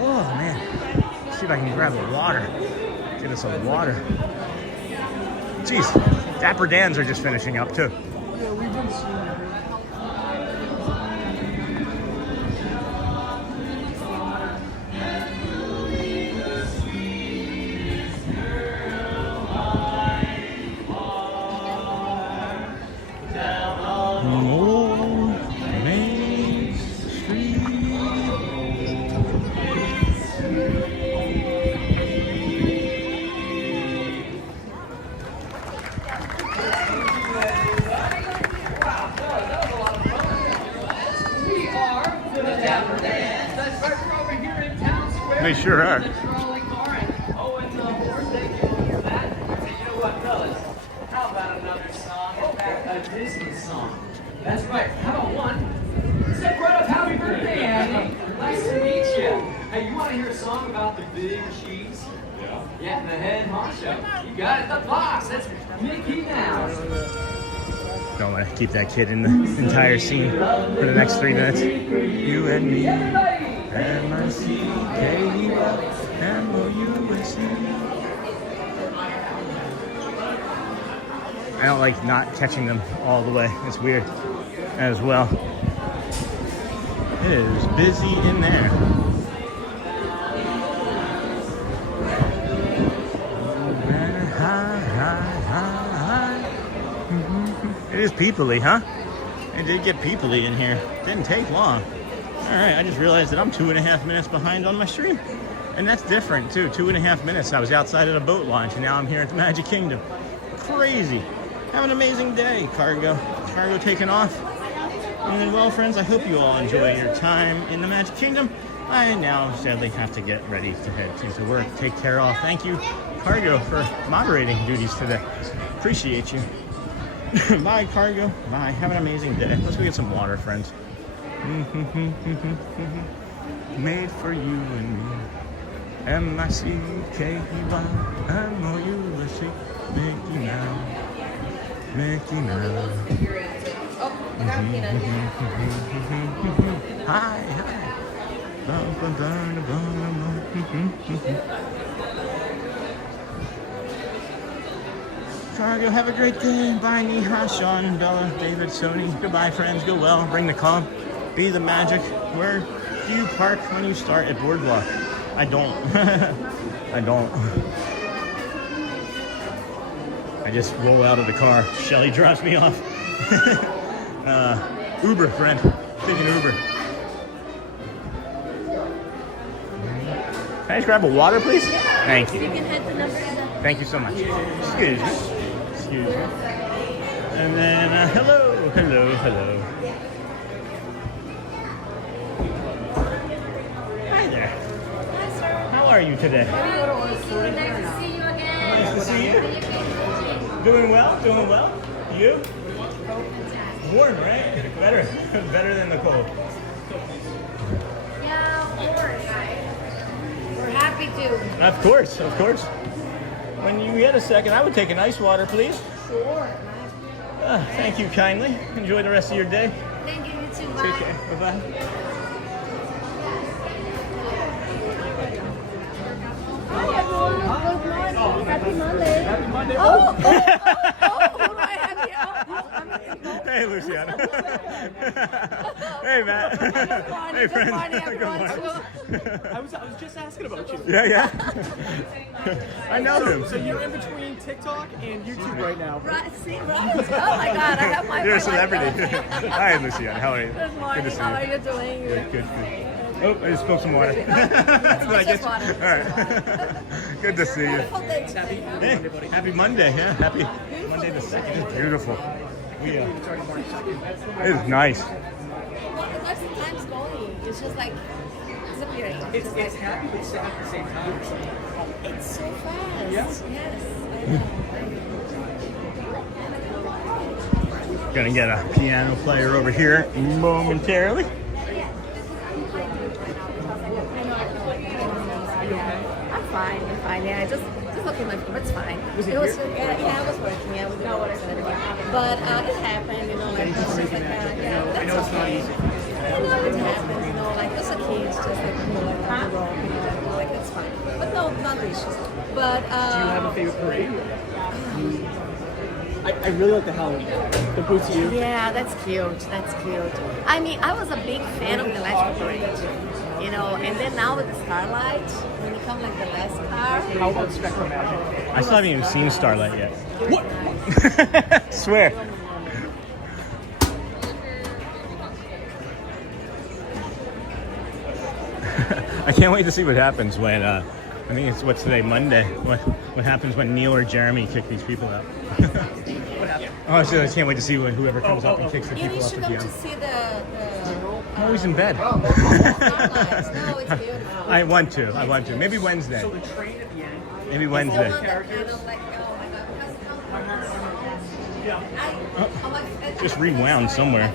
Oh man, let's see if I can grab a water. Get us some water. Jeez, Dapper Dans are just finishing up too. Yeah, we've been seeing it. They sure are. Oh, and horse they can hear that. So you know what, fellas? How about another song? In fact, a Disney song. That's right. How about one? Step right up. Happy birthday, Annie. Nice to meet you. Hey, you want to hear a song about the big cheese? Yeah. Yeah, the head honcho. You got it. The boss. That's Mickey Mouse. Don't want to keep that kid in the entire scene for the next 3 minutes. You and me. M-I-C-K-E-M-O-U-S-E. I don't like not catching them all the way. It's weird as well. It is busy in there. It is peoply, huh? It did get peoply in here. Didn't take long. All right, I just realized that I'm 2.5 minutes behind on my stream. And that's different too, 2.5 minutes. I was outside at a boat launch and now I'm here at the Magic Kingdom. Crazy. Have an amazing day, Cargo. Cargo taking off. And then, well, friends, I hope you all enjoy your time in the Magic Kingdom. I now sadly have to get ready to head into work. Take care all. Thank you, Cargo, for moderating duties today. Appreciate you. Bye, Cargo. Bye. Have an amazing day. Let's go get some water, friends. Made for you and me. M-I-C-K-E-Y-M-O-U-S-E. Mickey Mouse. Mickey Mouse. Oh, I got peanut. Hi, Cargo, have a great day. Bye, Neha, Sean, Bella, David, Sony. Goodbye, friends. Go well. Bring the calm. Be the magic. Where do you park when you start at BoardWalk? I don't. I don't. I just roll out of the car. Shelly drops me off. Uber, friend. Taking Uber. Can I just grab a water, please? Thank you. You can head the number. Thank you so much. Excuse me. Excuse me. And then, hello, hello, hello. Hi there. Hi, sir. How are you today? Nice to see you again. Nice to see you. Doing well, doing well. You? Warm, right? Better, better than the cold. Yeah, of course. We're happy to. Of course, of course. When you get a second, I would take an ice water, please. Sure. Thank you kindly. Enjoy the rest of your day. Thank you, you too. Bye. Take care. Bye-bye. Hi, everyone. Good morning. Happy Monday. Happy Monday. Oh, who do I have here? Hey, Luciana. Hey, Matt. Hey, friend. Good morning, everyone. I was just asking about you. Yeah, yeah. I know him. So you're in between TikTok and YouTube right now. Right, see, right? Oh my God, I have my. You're a my celebrity. life. Hi, Luciana. How are you? Good morning. Good to see How you. are you doing? Good, good, good. Oh, I just spilled some water. Did I It's get just you? water. All right. Good to see you. Beautiful day today. Hey, happy Monday. Yeah, happy Monday the 2nd. It's beautiful. We, it is nice. Well, it's like time's going. It's just like disappearing. It's happy but sad at the same time. It's so fast. Yes. Yes. Gonna get a piano player over here momentarily. I'm fine. I'm fine. Yeah, just looking like it's fine. It was yeah, I was working. Yeah, we know what it's gonna be. But it happened, you know, like it's just like yeah, that's okay. You know, it happens, you know, like it's a kid, it's just like you know, like the road, you know, like it's fine. But no, not issues. But Do you have a favorite parade? I really like the Halloween. The boots you. yeah, that's cute. That's cute. I mean, I was a big fan of the Electric Parade, you know, and then now with the Starlight, when you come like the last car. How about Spectrum Magic? I still haven't even seen Starlight yet. What? Swear. I can't wait to see what happens when I think it's what's today, Monday. What happens when Neil or Jeremy kick these people out? What happened? Oh, so I can't wait to see when whoever comes up and kicks the You people need off to the go piano. to see the I'm always in bed. Starlights. No, it's beautiful. I want to. Maybe Wednesday. So the train at the end. Maybe Wednesday. Just rewound somewhere.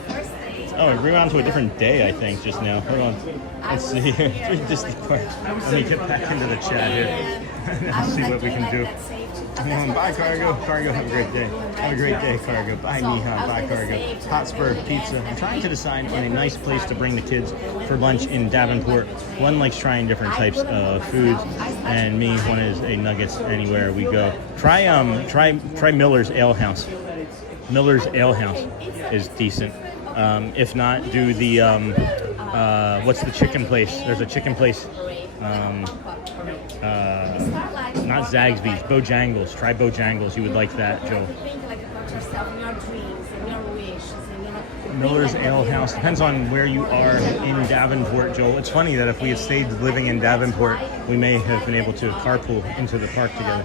Oh, it rewound to a different day, I think, just now. Hold on. Let's see here. Disney Park. Let me get back into the chat here. Let's see what we can do. Bye, Cargo. Cargo, have a great day. Have a great day, Cargo. Bye, Niha. Bye, Cargo. Hotspur Pizza. I'm trying to decide on a nice place to bring the kids for lunch in Davenport. One likes trying different types of foods, and me, one is a Nuggets anywhere we go. Try Miller's Ale House. Miller's Ale House is decent. If not, do the what's the chicken place? There's a chicken place. Not Zaxby's, Bojangles. Try Bojangles. You would like that, Joe. Miller's Ale House. Depends on where you are in Davenport, Joel. It's funny that if we had stayed living in Davenport, we may have been able to carpool into the park together.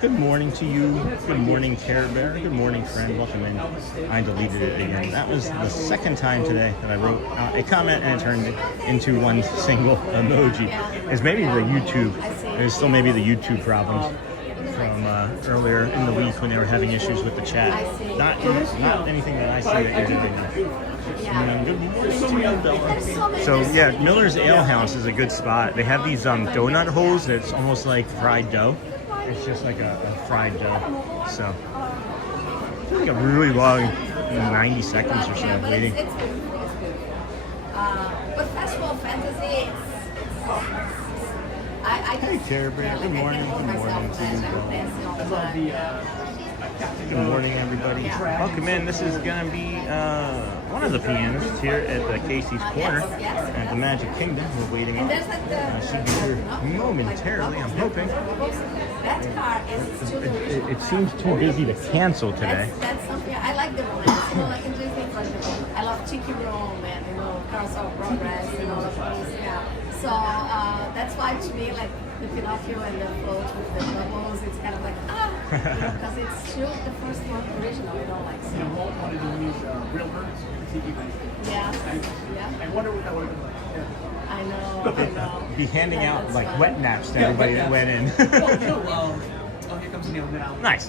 Good morning to you. Good morning, Care Bear. Good morning, friend. Welcome in. I deleted it again. That was the second time today that I wrote a comment and it turned into one single emoji. It's maybe the YouTube. There's still maybe the YouTube problems from earlier in the week when they were having issues with the chat. Not anything that I see that you're doing. Good morning, Belle. So yeah, Miller's Ale House is a good spot. They have these donut holes that's almost like fried dough. It's just like a fried dough. So it's like a really long 90 seconds or so waiting. It's beautiful. But Festival Fantasy, Hey, Care Bear. Good morning. Good morning to you. Good morning, everybody. Welcome in. This is going to be one of the pianists here at the Casey's Corner at the Magic Kingdom. We're waiting on. Should be here momentarily, I'm hoping. That car is still It seems too busy to cancel today. That's something I like the romance. You know, like enjoy things like that. I love Tiki Room and Carousel Progress and all of those. Yeah. So that's why to me, like the Pinocchio and the float with the bubbles, it's kind of like because it's still the first one original. You know, like so. Walt wanted to use real birds to TV bank. Yeah. I wonder what that would have been like. I know. Be handing out like wet naps to everybody that went in. Oh, here comes Neil now. Nice.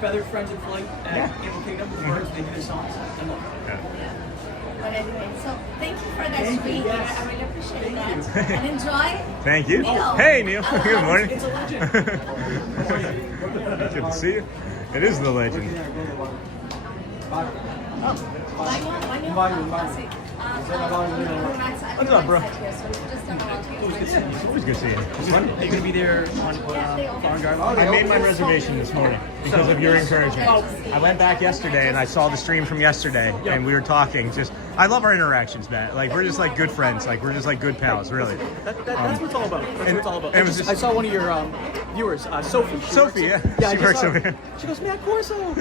Feathered Friends in Flight at Animal Kingdom. The birds, they do the songs. I love it. But anyway, so thank you for that being here. I really appreciate that. And enjoy. Thank you. Neil. Hey, Neil. Good morning. It's a legend. Good to see you. It is the legend. What's up, bro? It's Always good to see you. It's fun. Are you going to be there on Foreign Garden? I made my reservation this morning because of your encouragement. I went back yesterday and I saw the stream from yesterday and we were talking. I love our interactions, Matt. Like we're just like good friends. Like we're just like good pals, really. That's what it's all about. That's what it's all about. and it was just- I saw one of your viewers, Sophie. Sophie, yeah. Yeah, She I works saw over her. here. She goes, Matt Corso.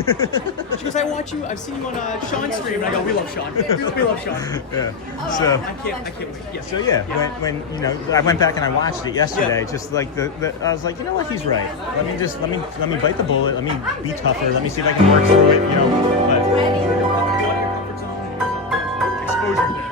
She goes, I watch you. I've seen you on Sean's stream. And I go, we love Sean. We love Sean. Yeah. So. I can't wait. Yeah. So yeah, when you know, I went back and I watched it yesterday. Just like I was like, you know what, he's right. Let me bite the bullet. Let me be tougher. Let me see if I can work through it. You know, but exposure.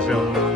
Ferris wheel.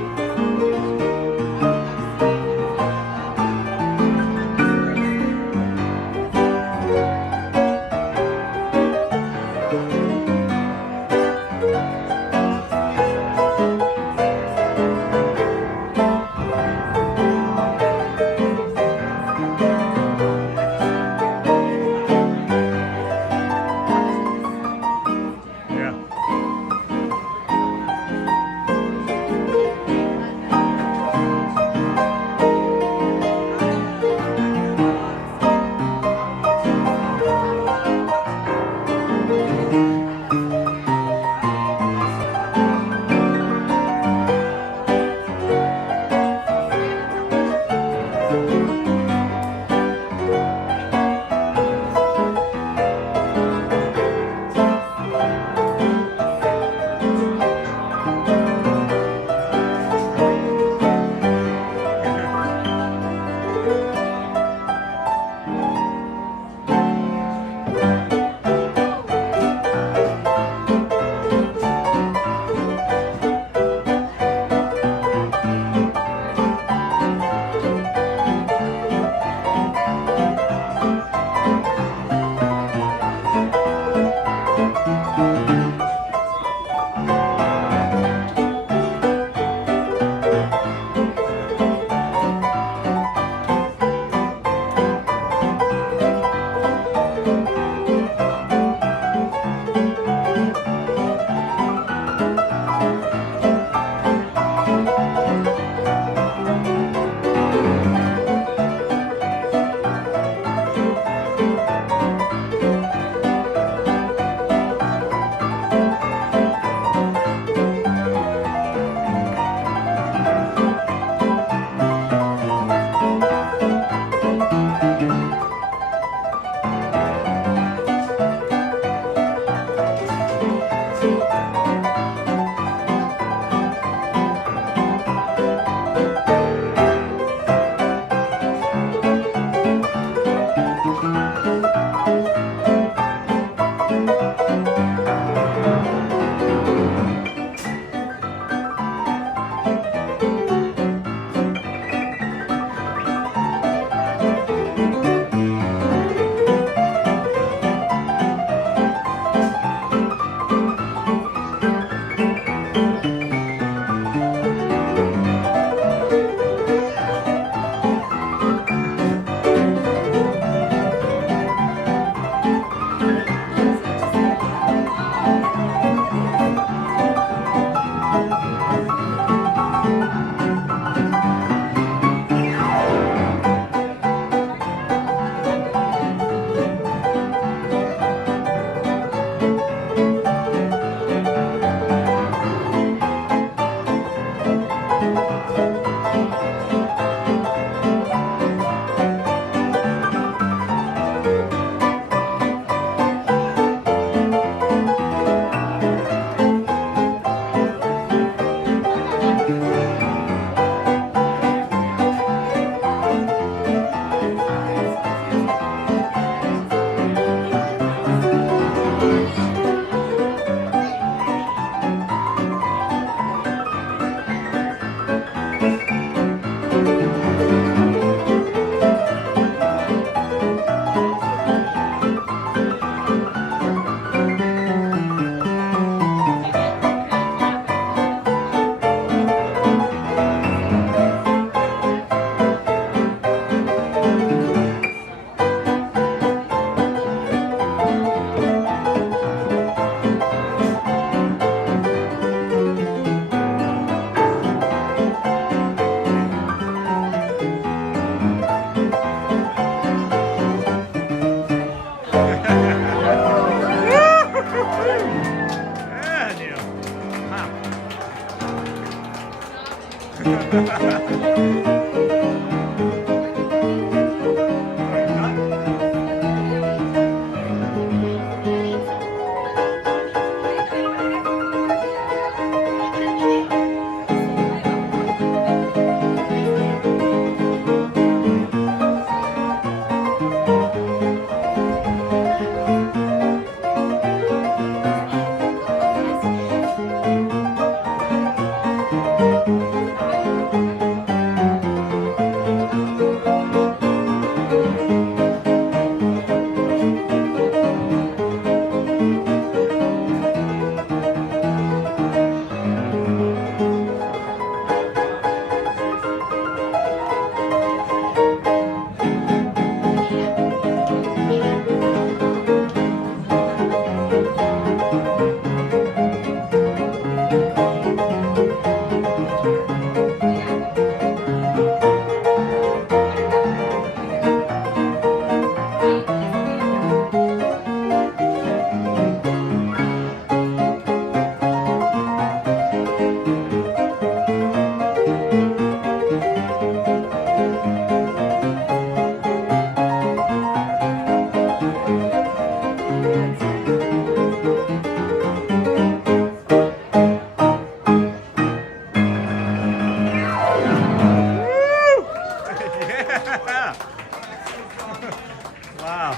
Wow.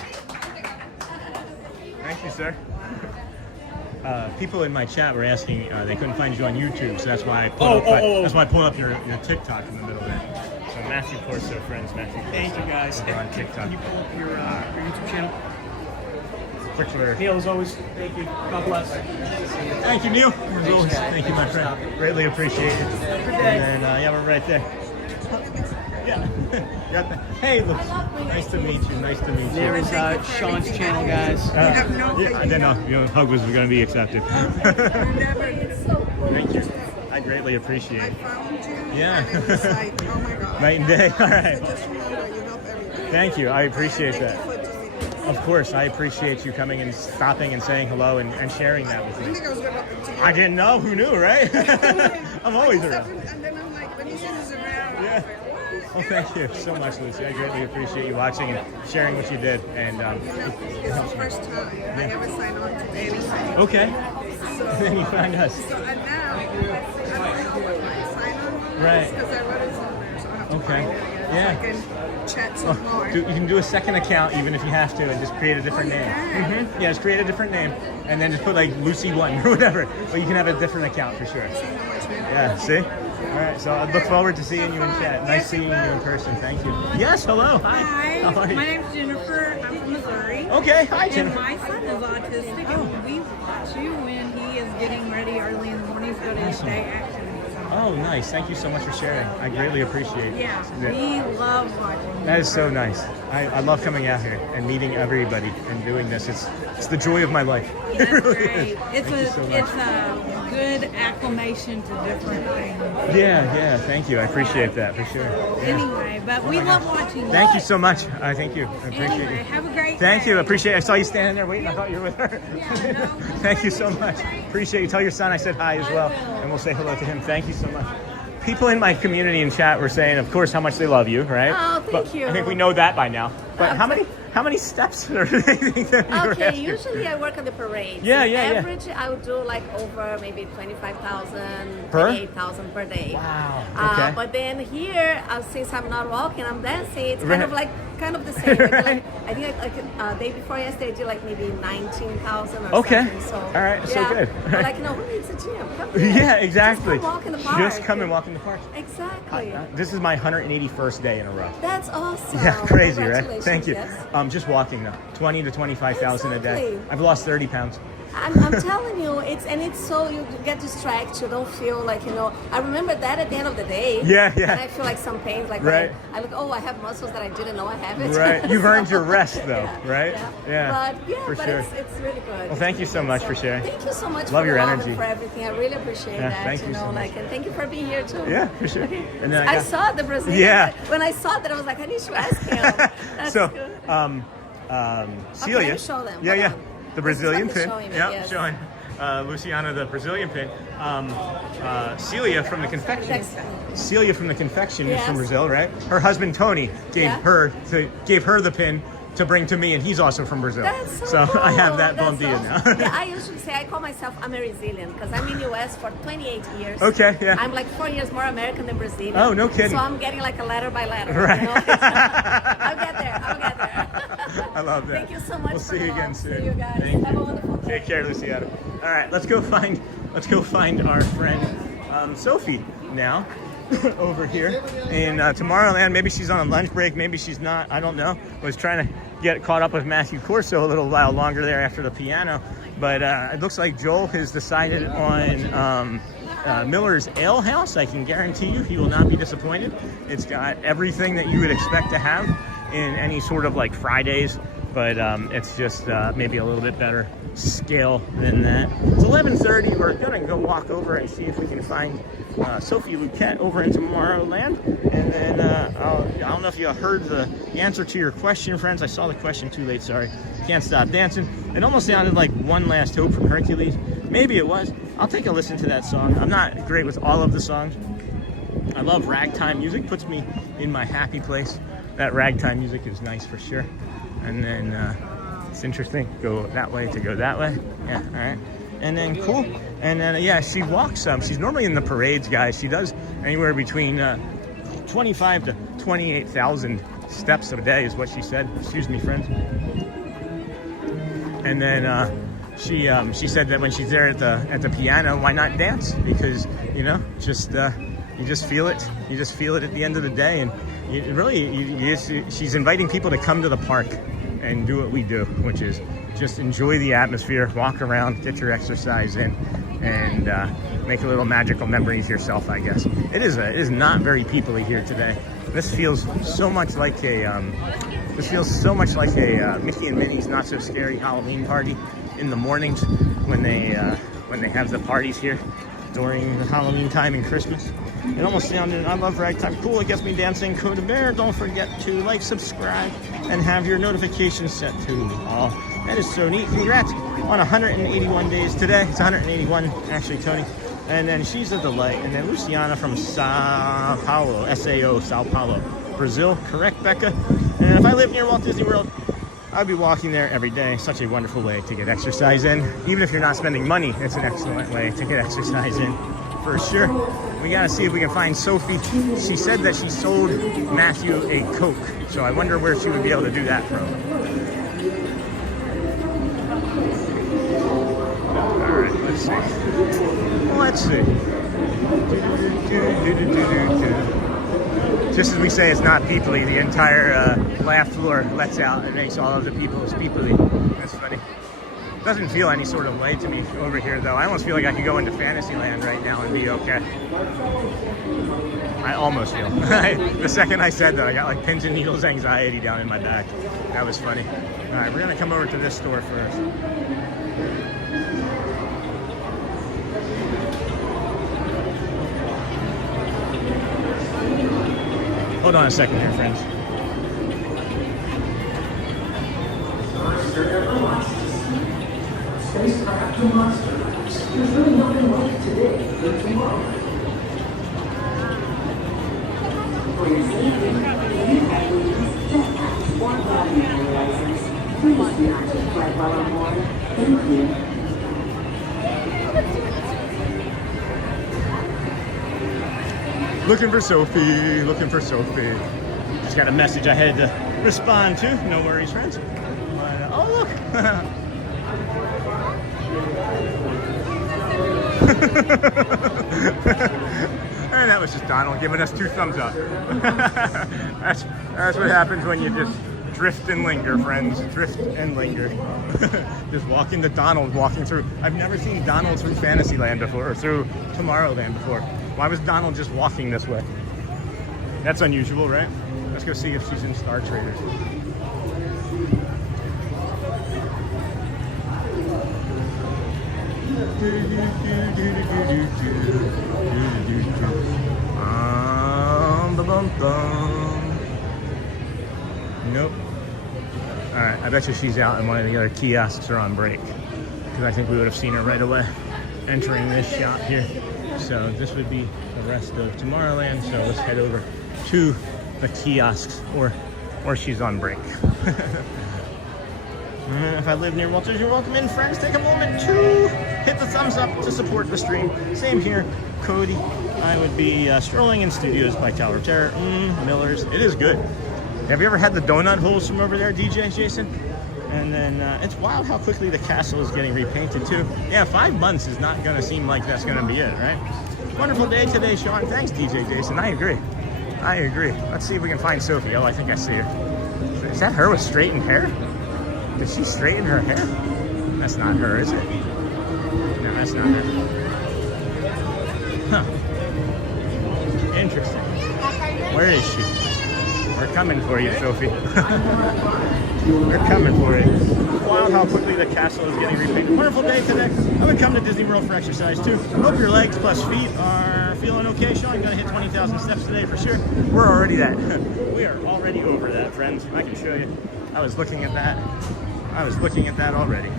Thank you, sir. People in my chat were asking they couldn't find you on YouTube, so that's why I that's why I pulled up your TikTok in the middle there. So Matthew Corso, friends, Matthew Corso. Thank you guys. Over on TikTok. Can you pull up your YouTube channel? For Twitter. Neil, as always, thank you. God bless. Thank you, Neil. As always, thank you, my friend. Greatly appreciate it. And then, yeah, we're right there. Yeah. Got that. Hey, look. Nice to meet you. Nice to meet you. There is Sean's channel, guys. Yeah, I didn't know. You know, hug was going to be accepted. Thank you. I greatly appreciate it. I found you. Yeah. And it was like, oh my God. Night and day. All right. So just remember, you help everybody. Thank you. I appreciate Thank that. you for doing this. Of course, I appreciate you coming and stopping and saying hello and sharing that with I me. think I was going to up to you. I didn't know. Who knew, right? I'm always around. And then I'm like, when he said he's around, Yeah. Well, thank you so much, Lucy. I greatly appreciate you watching and sharing what you did. And it's the first time I ever signed on to Deli. okay. So, Then you find us. So and now, I don't know what my sign-on was Right. because I wrote it on there, so I have to Okay. find it again. Yeah. So I can chat some more. You can do a second account even if you have to, and just create a different Oh, name. yeah. Yeah, just create a different name, and then just put like Lucy1 or whatever. But you can have a different account for sure. Yeah. See. All right. So I look forward to seeing you in chat. Nice seeing you in person. Thank you. Yes. Hello. Hi. Hi, How are you? my name's Jennifer. I'm from Missouri. Okay. Hi, And Jennifer. my son is autistic, and we watch you when he is getting ready early in the morning to go to his day activities. Oh, nice. Thank you so much for sharing. I greatly appreciate it. Yeah, we love watching you. That is so nice. I love coming out here and meeting everybody and doing this. It's the joy of my life. It That's really great. is. It's Thank you so much. it's a good acclimation to different things. Yeah. Thank you. I appreciate that for sure. Yeah. Anyway, but we love watching you. Thank you so much. Thank you. I appreciate Anyway, it. have a great Thank day. you. I appreciate it. I saw you standing there waiting. I thought you were with her. Yeah, no. Thank you so much. Appreciate you. Tell your son I said hi as well. And we'll say hello to him. Thank you so much. People in my community in chat were saying, of course, how much they love you, right? Oh, thank you. I think we know that by now. But how many steps are they think that you were Okay, asking? usually I work on the parade. Yeah. Average, I would do like over maybe 25,000, Per? 28,000 per day. Wow. Okay. But then here, since I'm not walking, I'm dancing. It's kind Right. of like the same. Right. I think day before yesterday, I did like maybe 19,000 or Okay. something. So, All right, so yeah. good. But like, who needs a gym? Come here. Yeah, exactly. Just come walk in the park. Just come and walk in the park. Exactly. This is my 181st day in a row. That's awesome. Yeah, crazy, right? Congratulations, Thank you. yes. Just walking though, 20 to 25,000 a day. Exactly. I've lost 30 pounds. I'm telling you, it's so you get distracted. You don't feel like I remember that at the end of the day. Yeah. And I feel like some pains, like Right. I look, I have muscles that I didn't know I have it. Right. You've earned your rest though, right? But for but sure. it's really good. Well, thank you so much for sharing. Thank you so much Love for your the love energy. and for everything. I really appreciate Yeah, that. thank you so much. and thank you for being here too. Yeah, for sure. Okay. And then I saw the Brazilian. Yeah. When I saw that, I was like, I need to ask him. That's So, good. Celia. let me show them. Yeah. Hold on. The Brazilian This is pin. what they're showing me, Yeah, yes. showing. Luciana the Brazilian pin. Celia from the confection. Celia from the confection is from Yes. Brazil, right? Her husband Tony gave her the pin to bring to me, and he's also from Brazil. That's so cool. I have that That's bom dia awesome. now. Yeah, I usually say I call myself Amerindian because I'm in US for 28 years. Okay, yeah. I'm like 4 years more American than Brazilian. Oh, no kidding. So I'm getting like a letter by letter. Right. You know? I'll get there. I love that. Thank you so much. We'll for see you the again love. soon. See you guys. Thank Have you. a wonderful day. Take care, Luciana. All right, let's go find our friend Sophie now over here in Tomorrowland. Maybe she's on a lunch break. Maybe she's not. I don't know. Was trying to get caught up with Matthew Corso a little while longer there after the piano, but it looks like Joel has decided on Miller's Ale House. I can guarantee you he will not be disappointed. It's got everything that you would expect to have in any sort of like Fridays, but it's just maybe a little bit better scale than that. It's 11:30. We're gonna go walk over and see if we can find Sophie Luquette over in Tomorrowland, and then I don't know if you heard the answer to your question, friends. I saw the question too late. Sorry. Can't Stop Dancing. It almost sounded like One Last Hope from Hercules. Maybe it was. I'll take a listen to that song. I'm not great with all of the songs. I love ragtime music. Puts me in my happy place. That ragtime music is nice for sure. And then it's interesting. Go that way to go that way. Yeah, all right. And then cool. And then yeah, she walks some. She's normally in the parades, guys. She does anywhere between 25 to 28,000 steps a day is what she said. Excuse me, friends. And then she said that when she's there at the piano, why not dance? Because you know, you just feel it. You just feel it at the end of the day, and she's inviting people to come to the park and do what we do, which is just enjoy the atmosphere, walk around, get your exercise in, and make a little magical memories yourself, I guess. It is not very people-y here today. This feels so much like a Mickey and Minnie's Not So Scary Halloween party in the mornings when they have the parties here during the Halloween time and Christmas. It almost sounded, I love ragtime. Cool, it gets me dancing. Coda Bear, don't forget to like, subscribe, and have your notifications set to all. That is so neat. Congrats on 181 days today. It's 181, actually, Tony. And then she's a delight. And then Luciana from Sao Paulo, SAO, Sao Paulo, Brazil. Correct, Becca? And if I lived near Walt Disney World, I'd be walking there every day. Such a wonderful way to get exercise in. Even if you're not spending money, it's an excellent way to get exercise in, for sure. We gotta see if we can find Sophie. She said that she sold Matthew a Coke, so I wonder where she would be able to do that from. All right, let's see. Just as we say it's not people-y, the entire laugh floor lets out and makes all of the people people-y. That's funny. Doesn't feel any sort of way to me over here, though. I almost feel like I could go into Fantasyland right now and be okay. I almost feel. The second I said that, I got like pins and needles anxiety down in my back. That was funny. All right, we're gonna come over to this store first. Hold on a second here, friends. Spacecraft to monster. There's really nothing like today or tomorrow. For your safety, you have to use jetpacks or gravity analyzers. Please do not take flight while on board. Thank you. Looking for Sophie, looking for Sophie. Just got a message I had to respond to. No worries, friends. But, oh, look. And that was just Donald giving us 2 thumbs up. That's what happens when you just drift and linger, friends. Drift and linger. Just walking to Donald, walking through. I've never seen Donald through Fantasyland before, or through Tomorrowland before. Why was Donald just walking this way? That's unusual, right? Let's go see if she's in Star Traders. Nope. Alright, I bet you she's out in one of the other kiosks or on break. Because I think we would have seen her right away entering this shop here. So this would be the rest of Tomorrowland. So let's head over to the kiosks, or she's on break. If I live near Walt Disney World, welcome in, friends. Take a moment to hit the thumbs up to support the stream. Same here, Cody. I would be strolling in Studios by Tower of Terror. Miller's. It is good. Have you ever had the donut holes from over there, DJ Jason? And then it's wild how quickly the castle is getting repainted too. Yeah, 5 months is not gonna seem like that's gonna be it, right? Wonderful day today, Sean. Thanks, DJ Jason. I agree. Let's see if we can find Sophie. Oh, I think I see her. Is that her with straightened hair? Did she straighten her hair? That's not her, is it? No, that's not her. Huh. Interesting. Where is she? We're coming for you, Sophie. We're coming for you. Wild how quickly the castle is getting repainted. Wonderful day today. I would come to Disney World for exercise too. Hope your legs plus feet are feeling okay, Sean. Gonna hit 20,000 steps today for sure. We're already that. We are already over that, friends. I can show you. I was looking at that already.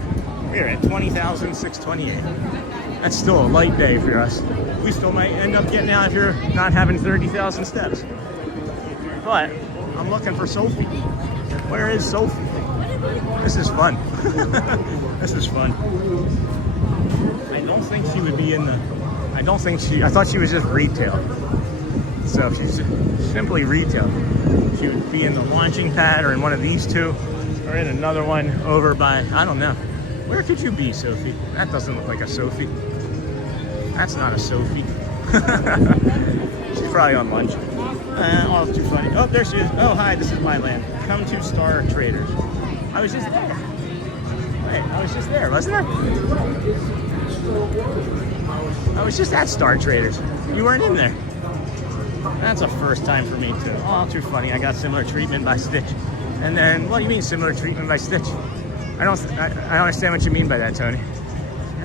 We're at 20,628. That's still a light day for us. We still might end up getting out of here not having 30,000 steps. But I'm looking for Sophie. Where is Sophie? This is fun. This is fun. I don't think she would be in the... I thought she was just retail. So she's simply retail. She would be in the launching pad or in one of these two or in another one over by, I don't know. Where could you be, Sophie? That doesn't look like a Sophie. That's not a Sophie. She's probably on lunch. Oh, too funny. Oh, there she is. Oh, hi, this is my land. Come to Star Traders. I was just there. Wait, I was just there, wasn't I? I was just at Star Traders. You weren't in there. That's a first time for me, too. Oh, too funny. I got similar treatment by Stitch. And then, what do you mean similar treatment by Stitch? I don't understand what you mean by that, Tony.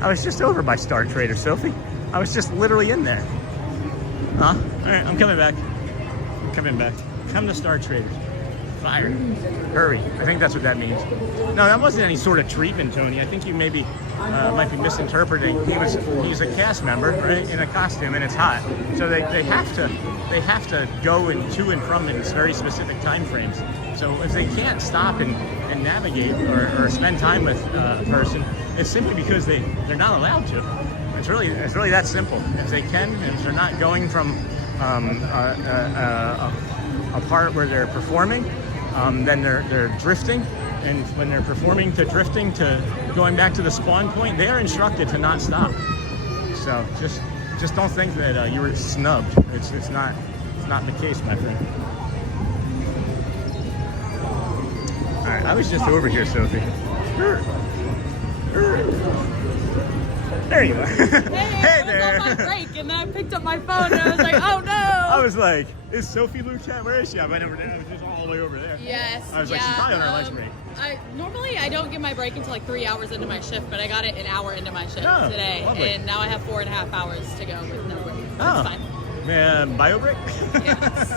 I was just over by Star Traders, Sophie. I was just literally in there. Huh? All right, I'm coming back. Coming back. Come to Star Traders. Fire. Hurry. I think that's what that means. No, that wasn't any sort of treatment, Tony. I think you maybe might be misinterpreting. He's a cast member, right, in a costume, and it's hot. So they have to go to and from in very specific time frames. So if they can't stop and navigate or spend time with a person, it's simply because they're not allowed to. It's really that simple. If they can, if they're not going from a part where they're performing, then they're drifting, and when they're performing to drifting to going back to the spawn point, they are instructed to not stop. So just don't think that you were snubbed. It's not the case, my friend. All right, I was just over here, Sophie. There you are. Hey there. I was on my break and I picked up my phone and I was like, oh no. I was like, is Sophie Luke chat? Where is she? I went over there. I was just all the way over there. Yes. I was like, she's probably on her lunch break. Normally I don't get my break until like 3 hours into my shift, but I got it an hour into my shift today. Lovely. And now I have 4.5 hours to go with no break. Oh. It's fine. Bio break? Yes.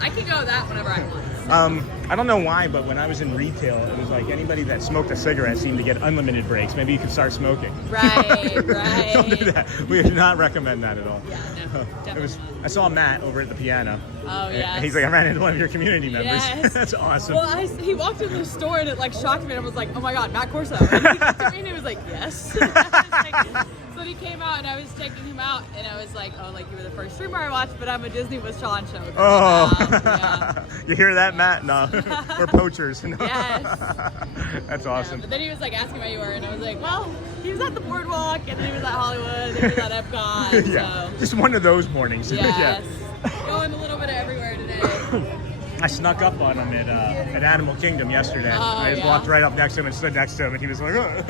I can go that whenever I want. So. I don't know why, but when I was in retail, it was like anybody that smoked a cigarette seemed to get unlimited breaks. Maybe you could start smoking. Right. Don't do that. We do not recommend that at all. Yeah, no, definitely not. I saw Matt over at the piano. Oh, yeah. And he's like, I ran into one of your community members. Yes. That's awesome. Well, he walked in the store and it like shocked me and I was like, oh my god, Matt Corso. And he looked at me and he was like, yes. So he came out and I was checking him out and I was like, oh, like you were the first streamer I watched, but I'm a Disney with Sean show. Oh, yeah. You hear that, Matt? No, we're poachers. No. Yes. That's awesome. Yeah, but then he was like asking where you were and I was like, well, he was at the BoardWalk and then he was at Hollywood and he was at EPCOT. Yeah, so. just one of those mornings. Yes. Yeah. Going a little bit of everywhere today. I snuck up on him at Animal Kingdom yesterday. I just walked right up next to him and stood next to him, and he was like, oh.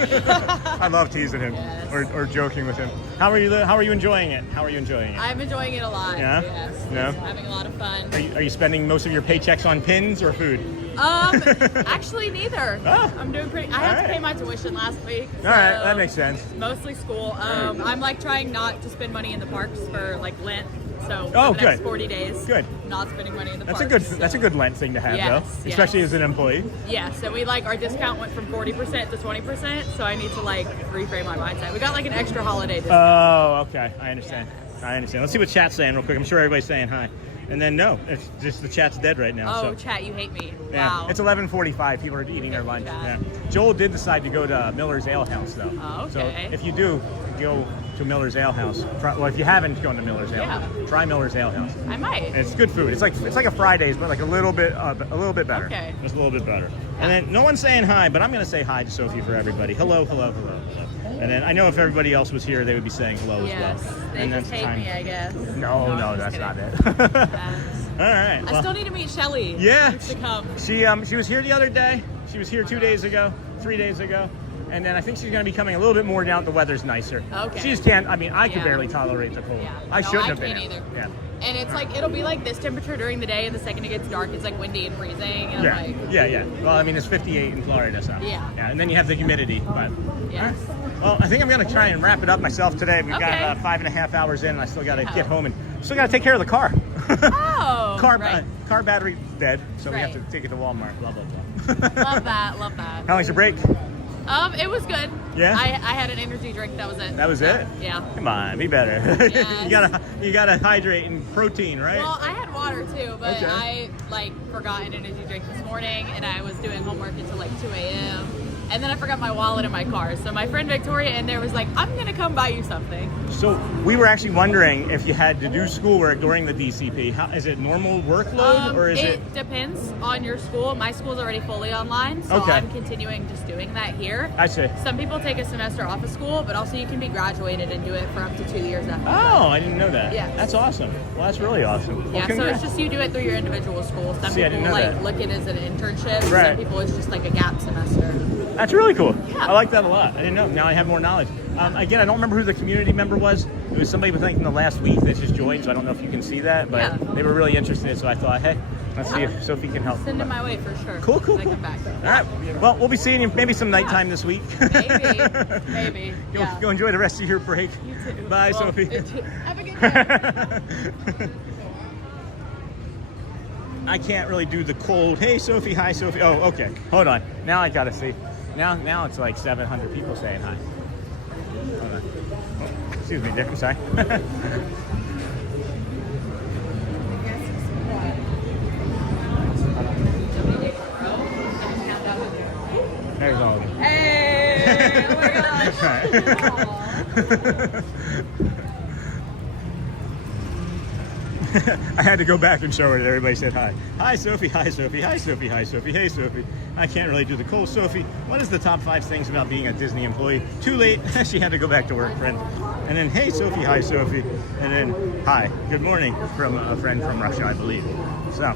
I love teasing him or joking with him. How are you enjoying it? How are you enjoying it? I'm enjoying it a lot. Yeah? Yes. Yeah? Having a lot of fun. Are you spending most of your paychecks on pins or food? Actually neither. Oh. I'm doing pretty. I had to pay my tuition last week. All right, that makes sense. Mostly school. I'm like trying not to spend money in the parks for like Lent. So Oh, for the next good. 40 days, Good. not spending money in the That's parks. that's a good Lent thing to have, Yes, though, especially as an employee. Yeah, so we like our discount went from 40% to 20%, so I need to like reframe my mindset. We got like an extra holiday discount. Oh, okay. I understand. Let's see what chat's saying real quick. I'm sure everybody's saying hi. And then no, it's just the chat's dead right now. Oh, so. chat, you hate me. Yeah, Wow. it's 11:45. People are eating their lunch. Yeah. Joel did decide to go to Miller's Ale House, though. Oh, okay. So if you do go to Miller's Ale House, well, if you haven't gone to Miller's Ale House, try Miller's Ale House. I might. It's good food. It's like a Fridays, but like a little bit better. Okay. Just a little bit better. And then no one's saying hi, but I'm gonna say hi to Sophie for everybody. Hello, hello, hello, hello. And then I know if everybody else was here, they would be saying hello as well. They And just that's hate time. me, I guess. No, that's not it. All right. I still need to meet Shelly. Yeah. To come. She was here the other day. She was here 2 days ago, 3 days ago. And then I think she's going to be coming a little bit more now that the weather's nicer. Okay. She just can't, I could barely tolerate the cold. Yeah. I shouldn't have been. I can't either. Yeah. And it's like, it'll be like this temperature during the day, and the second it gets dark, it's like windy and freezing. And I'm like, Yeah. Well, I mean, it's 58 in Florida, so. Yeah. And then you have the humidity, but. Yes. Well, I think I'm going to try and wrap it up myself today. We've got Okay. 5.5 hours in, and I still got to get home and still got to take care of the car. Oh. Car battery dead, so we have to Right. take it to Walmart. Blah blah blah. Love that. Love that. How long's your break? It was good. Yeah? I had an energy drink. That was it. That was it? Yeah. Come on, be better. Yes. you gotta hydrate and protein, right? Well, I had water too, but Okay. I forgot an energy drink this morning, and I was doing homework until like 2 a.m. and then I forgot my wallet in my car. So my friend Victoria in there was like, I'm gonna come buy you something. So we were actually wondering if you had to do schoolwork during the DCP. How, is it normal workload or is it? It depends on your school. My school's already fully online, so Okay. I'm continuing just doing that here. I see. Some people take a semester off of school, but also you can be graduated and do it for up to 2 years after. Oh, I didn't know that. Yeah. That's awesome. Well, that's really awesome. Well, Yeah, so congrats. it's just you do it through your individual school. Some See, I didn't people know like that. look at it as an internship. Right. Some people it's just like a gap semester. That's really cool. Yeah. I like that a lot. I didn't know. Now I have more knowledge. Again, I don't remember who the community member was. It was somebody within the last week that just joined, so I don't know if you can see that, but Yeah. they were really interested, so I thought, hey, let's see if Sophie can help. Send it my way for sure. Cool, cool, when I cool. come back. All right. Well, we'll be seeing you maybe some nighttime this week. Maybe. Maybe. Go, Yeah. go enjoy the rest of your break. You too. Bye, Well, Sophie. Have a good day. I can't really do the cold, hey, Sophie, hi, Sophie. Oh, okay. Hold on. Now I got to see. Now it's like 700 people saying hi. Hold on. Oh, excuse me, Dick. I'm sorry. There's all of them. Hey! Oh my gosh. I had to go back and show her that everybody said hi. Hi, Sophie. Hi, Sophie. Hi, Sophie. Hi, Sophie. Hey, Sophie. I can't really do the cold. Sophie, what is the top 5 things about being a Disney employee? Too late. She had to go back to work, friend. And then, hey, Sophie. Hi, Sophie. And then, hi. Good morning from a friend from Russia, I believe. So,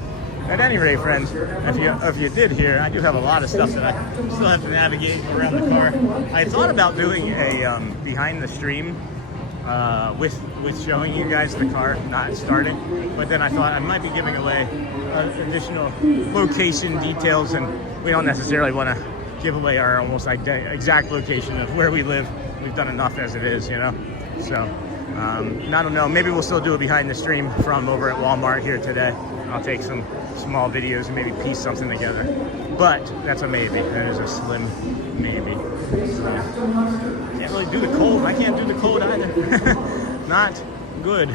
at any rate, friends, if you did hear, I do have a lot of stuff that I still have to navigate around the car. I thought about doing a behind the stream with showing you guys the car not started, but then I thought I might be giving away additional location details, and we don't necessarily want to give away our almost exact location of where we live. We've done enough as it is, you know. So I don't know, maybe we'll still do a behind the stream from over at Walmart here today. I'll take some small videos and maybe piece something together, but that's a maybe. That is a slim maybe. So, can't really do the cold. I can't do the cold either. Not good.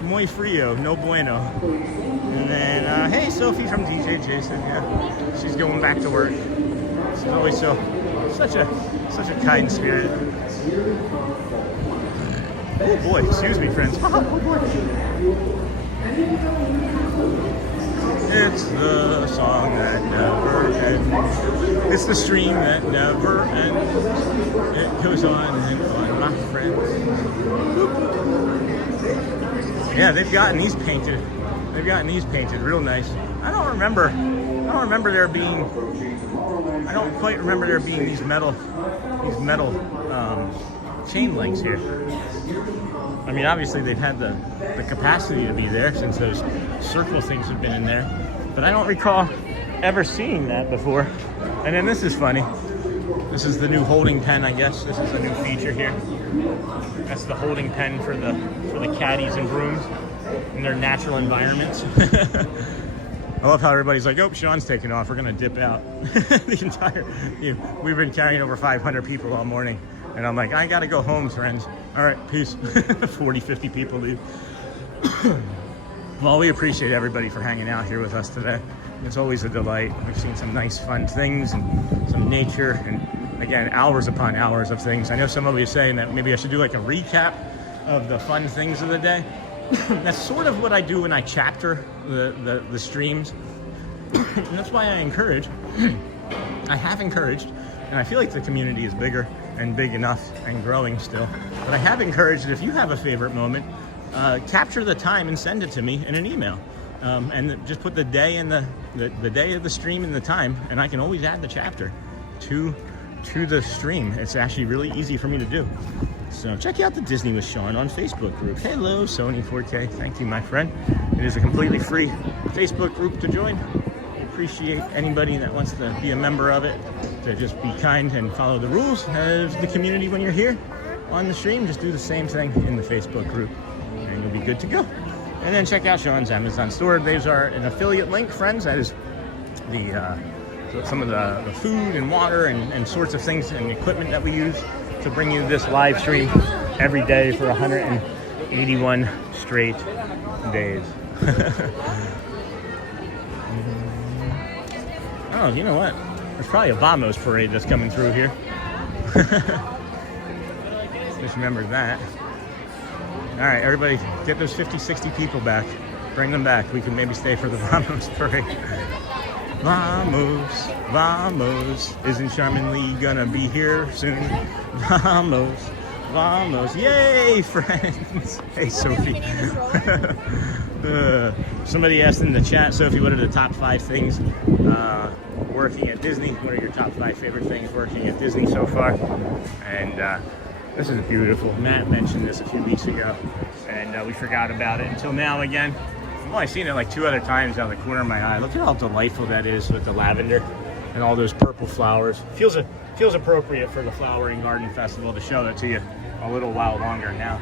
Muy frio, no bueno. And then, hey, Sophie from DJ Jason. Yeah, she's going back to work. She's always such a kind spirit. Oh boy, excuse me, friends. Oh boy. It's the song that never ends. It's the stream that never ends. It goes on and on, my friends. Yeah, they've gotten these painted. They've gotten these painted real nice. I don't remember there being. I don't quite remember there being these metal chain links here. I mean, obviously they've had the capacity to be there since those circle things have been in there, but I don't recall ever seeing that before. And then this is funny. This is the new holding pen, I guess. This is a new feature here. That's the holding pen for the caddies and brooms in their natural environments. I love how everybody's like, oh, Sean's taking off. We're going to dip out. We've been carrying over 500 people all morning. And I'm like, I got to go home, friends. All right, peace. 40, 50 people leave. Well, we appreciate everybody for hanging out here with us today. It's always a delight. We've seen some nice, fun things and some nature. And again, hours upon hours of things. I know some of you are saying that maybe I should do like a recap of the fun things of the day. That's sort of what I do when I chapter the streams. And that's why I have encouraged, and I feel like the community is bigger and big enough and growing still, but I have encouraged that if you have a favorite moment, capture the time and send it to me in an email. And just put the day and the day of the stream and the time, and I can always add the chapter to the stream. It's actually really easy for me to do. So check out the Disney with Sean on Facebook group. Hello, Sony 4K. Thank you, my friend. It is a completely free Facebook group to join. I appreciate anybody that wants to be a member of it, to just be kind and follow the rules as the community when you're here on the stream. Just do the same thing in the Facebook group, and you'll be good to go. And then check out Sean's Amazon store. Those are an affiliate link, friends. That is some of the food and water and sorts of things and equipment that we use to bring you this live stream every day for 181 straight days. Oh, you know what? There's probably a Vamos parade that's coming through here. Just remember that. All right, everybody, get those 50, 60 people back. Bring them back. We can maybe stay for the Vamos parade. Vamos, vamos. Isn't Charmin gonna be here soon? Vamos, vamos. Yay, friends. Hey, Sophie. Somebody asked in the chat, Sophie, what are the top 5 things working at Disney? What are your top 5 favorite things working at Disney so far? And this is beautiful. Matt mentioned this a few weeks ago, and we forgot about it until now again. I've only seen it like 2 other times out of the corner of my eye. Look at how delightful that is with the lavender and all those purple flowers. Feels appropriate for the Flowering Garden Festival to show it to you a little while longer now.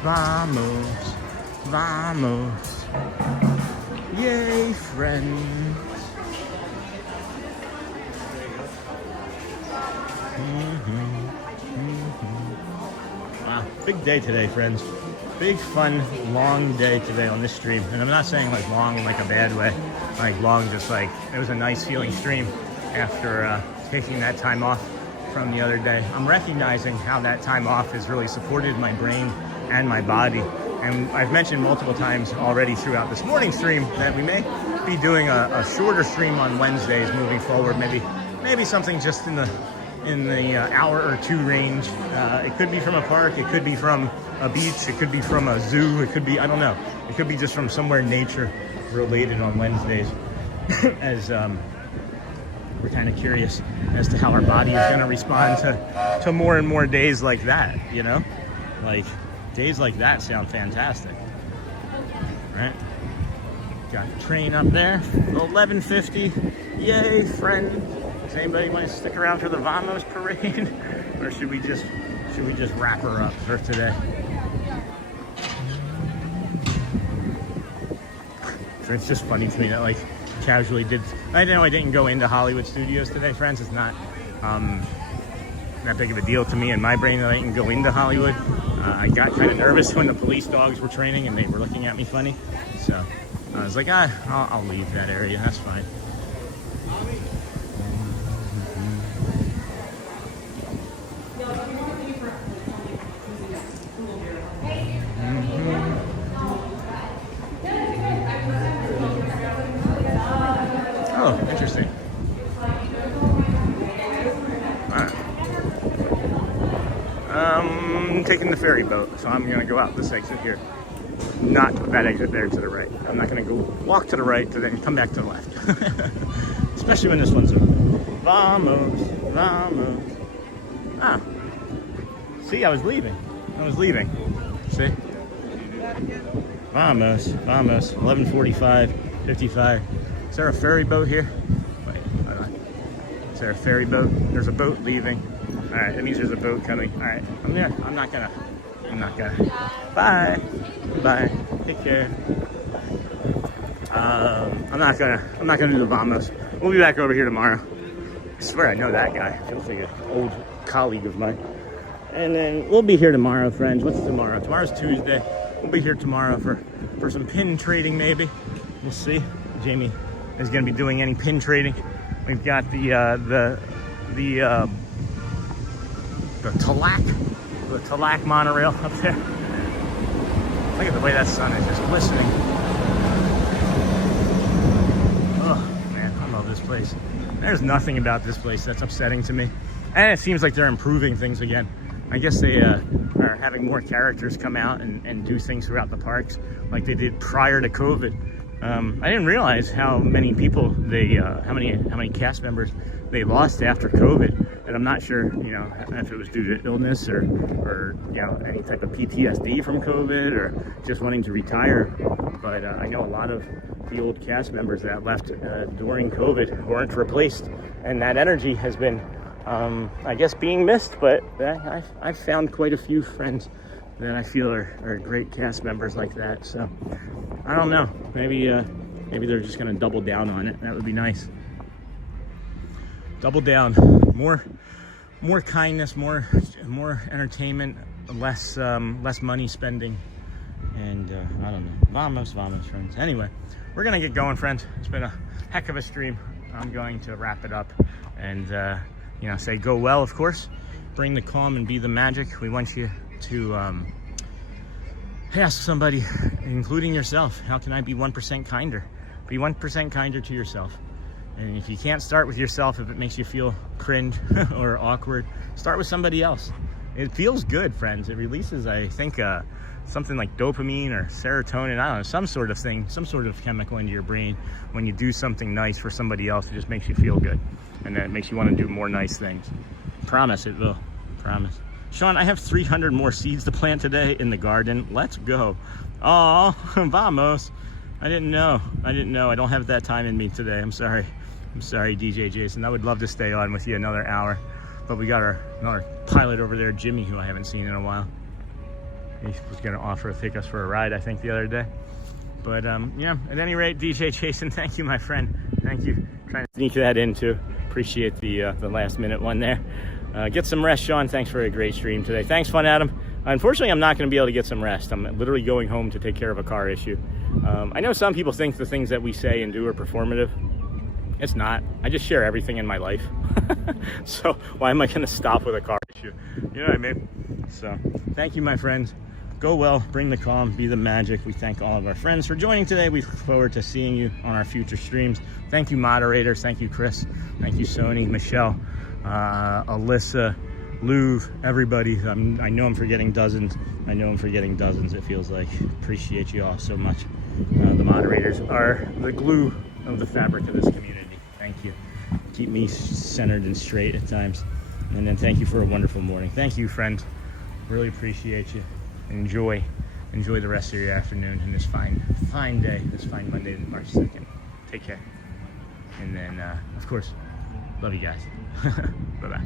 Vamos, vamos, yay, friends. Wow, big day today, friends. Big, fun, long day today on this stream. And I'm not saying like long in like a bad way. Like long, just like it was a nice feeling stream after taking that time off from the other day. I'm recognizing how that time off has really supported my brain and my body. And I've mentioned multiple times already throughout this morning stream that we may be doing a shorter stream on Wednesdays moving forward. Maybe something just in the hour or 2 range. It could be from a park, it could be from a beach, it could be from a zoo, it could be, I don't know. It could be just from somewhere nature related on Wednesdays. As we're kind of curious as to how our body is going to respond to more and more days like that, you know? Like, days like that sound fantastic, right? Got a train up there, 11:50. Yay, friend. Does anybody want to stick around for the Vamos parade? Or should we just wrap her up for today? So it's just funny to me that like casually I know I didn't go into Hollywood Studios today, friends. It's not that big of a deal to me in my brain that I didn't go into Hollywood. I got kind of nervous when the police dogs were training and they were looking at me funny. So I was like, I'll leave that area. That's fine. Oh, interesting. Alright. I'm taking the ferry boat, so I'm going to go out this exit here. Not that exit there to the right. I'm not going to go walk to the right to then come back to the left. Especially when this one's open. Vamos, vamos. Ah. See, I was leaving. See? Vamos, vamos. 11:45, 55. Is there a ferry boat here? Wait, hold on. Is there a ferry boat? There's a boat leaving. All right, that means there's a boat coming. All right, I'm there. I'm not gonna. Bye. Bye. Take care. I'm not gonna do the Vamos. We'll be back over here tomorrow. I swear I know that guy. Feels like an old colleague of mine. And then we'll be here tomorrow, friends. What's tomorrow? Tomorrow's Tuesday. We'll be here tomorrow for some pin trading, maybe. We'll see. Jamie is going to be doing any pin trading. We've got the Touchpoint Monorail up there. Look at the way that sun is just glistening. Oh man, I love this place. There's nothing about this place that's upsetting to me. And it seems like they're improving things again. I guess they are having more characters come out and do things throughout the parks like they did prior to COVID. I didn't realize how many people how many cast members they lost after COVID, and I'm not sure, you know, if it was due to illness or you know, any type of PTSD from COVID or just wanting to retire. But I know a lot of the old cast members that left during COVID weren't replaced, and that energy has been, I guess, being missed. But I've found quite a few friends that I feel are great cast members like that. So I don't know. Maybe they're just gonna double down on it. That would be nice. Double down. More kindness, more entertainment, less money spending, and I don't know. Vamos, friends. Anyway, we're gonna get going, friends. It's been a heck of a stream. I'm going to wrap it up and you know, say go well, of course. Bring the calm and be the magic. We want you to ask somebody, including yourself, how can I be 1% kinder? Be 1% kinder to yourself. And if you can't start with yourself, if it makes you feel cringe or awkward, start with somebody else. It feels good, friends. It releases, I think, something like dopamine or serotonin, I don't know, some sort of thing, some sort of chemical into your brain. When you do something nice for somebody else, it just makes you feel good. And then it makes you want to do more nice things. Promise it will. Promise. Sean, I have 300 more seeds to plant today in the garden. Let's go. Oh, vamos. I didn't know. I don't have that time in me today. I'm sorry, DJ Jason. I would love to stay on with you another hour. But we got another pilot over there, Jimmy, who I haven't seen in a while. He was going to offer to take us for a ride, I think, the other day. But yeah, at any rate, DJ Jason, thank you, my friend. Thank you. Trying to sneak that in too. Appreciate the last minute one there. Get some rest, Sean. Thanks for a great stream today. Thanks, Fun Adam. Unfortunately, I'm not going to be able to get some rest. I'm literally going home to take care of a car issue. I know some people think the things that we say and do are performative. It's not. I just share everything in my life. So why am I going to stop with a car issue? You know what I mean? So thank you, my friends. Go well, bring the calm, be the magic. We thank all of our friends for joining today. We look forward to seeing you on our future streams. Thank you, moderators. Thank you, Chris. Thank you, Sony, Michelle, Alyssa, Lou, everybody. I know I'm forgetting dozens. It feels like. Appreciate you all so much. The moderators are the glue of the fabric of this community. Thank you. Keep me centered and straight at times. And then thank you for a wonderful morning. Thank you, friends. Really appreciate you. Enjoy the rest of your afternoon and this fine day, this fine Monday, March 2nd. Take care. And then, of course, love you guys. Bye-bye.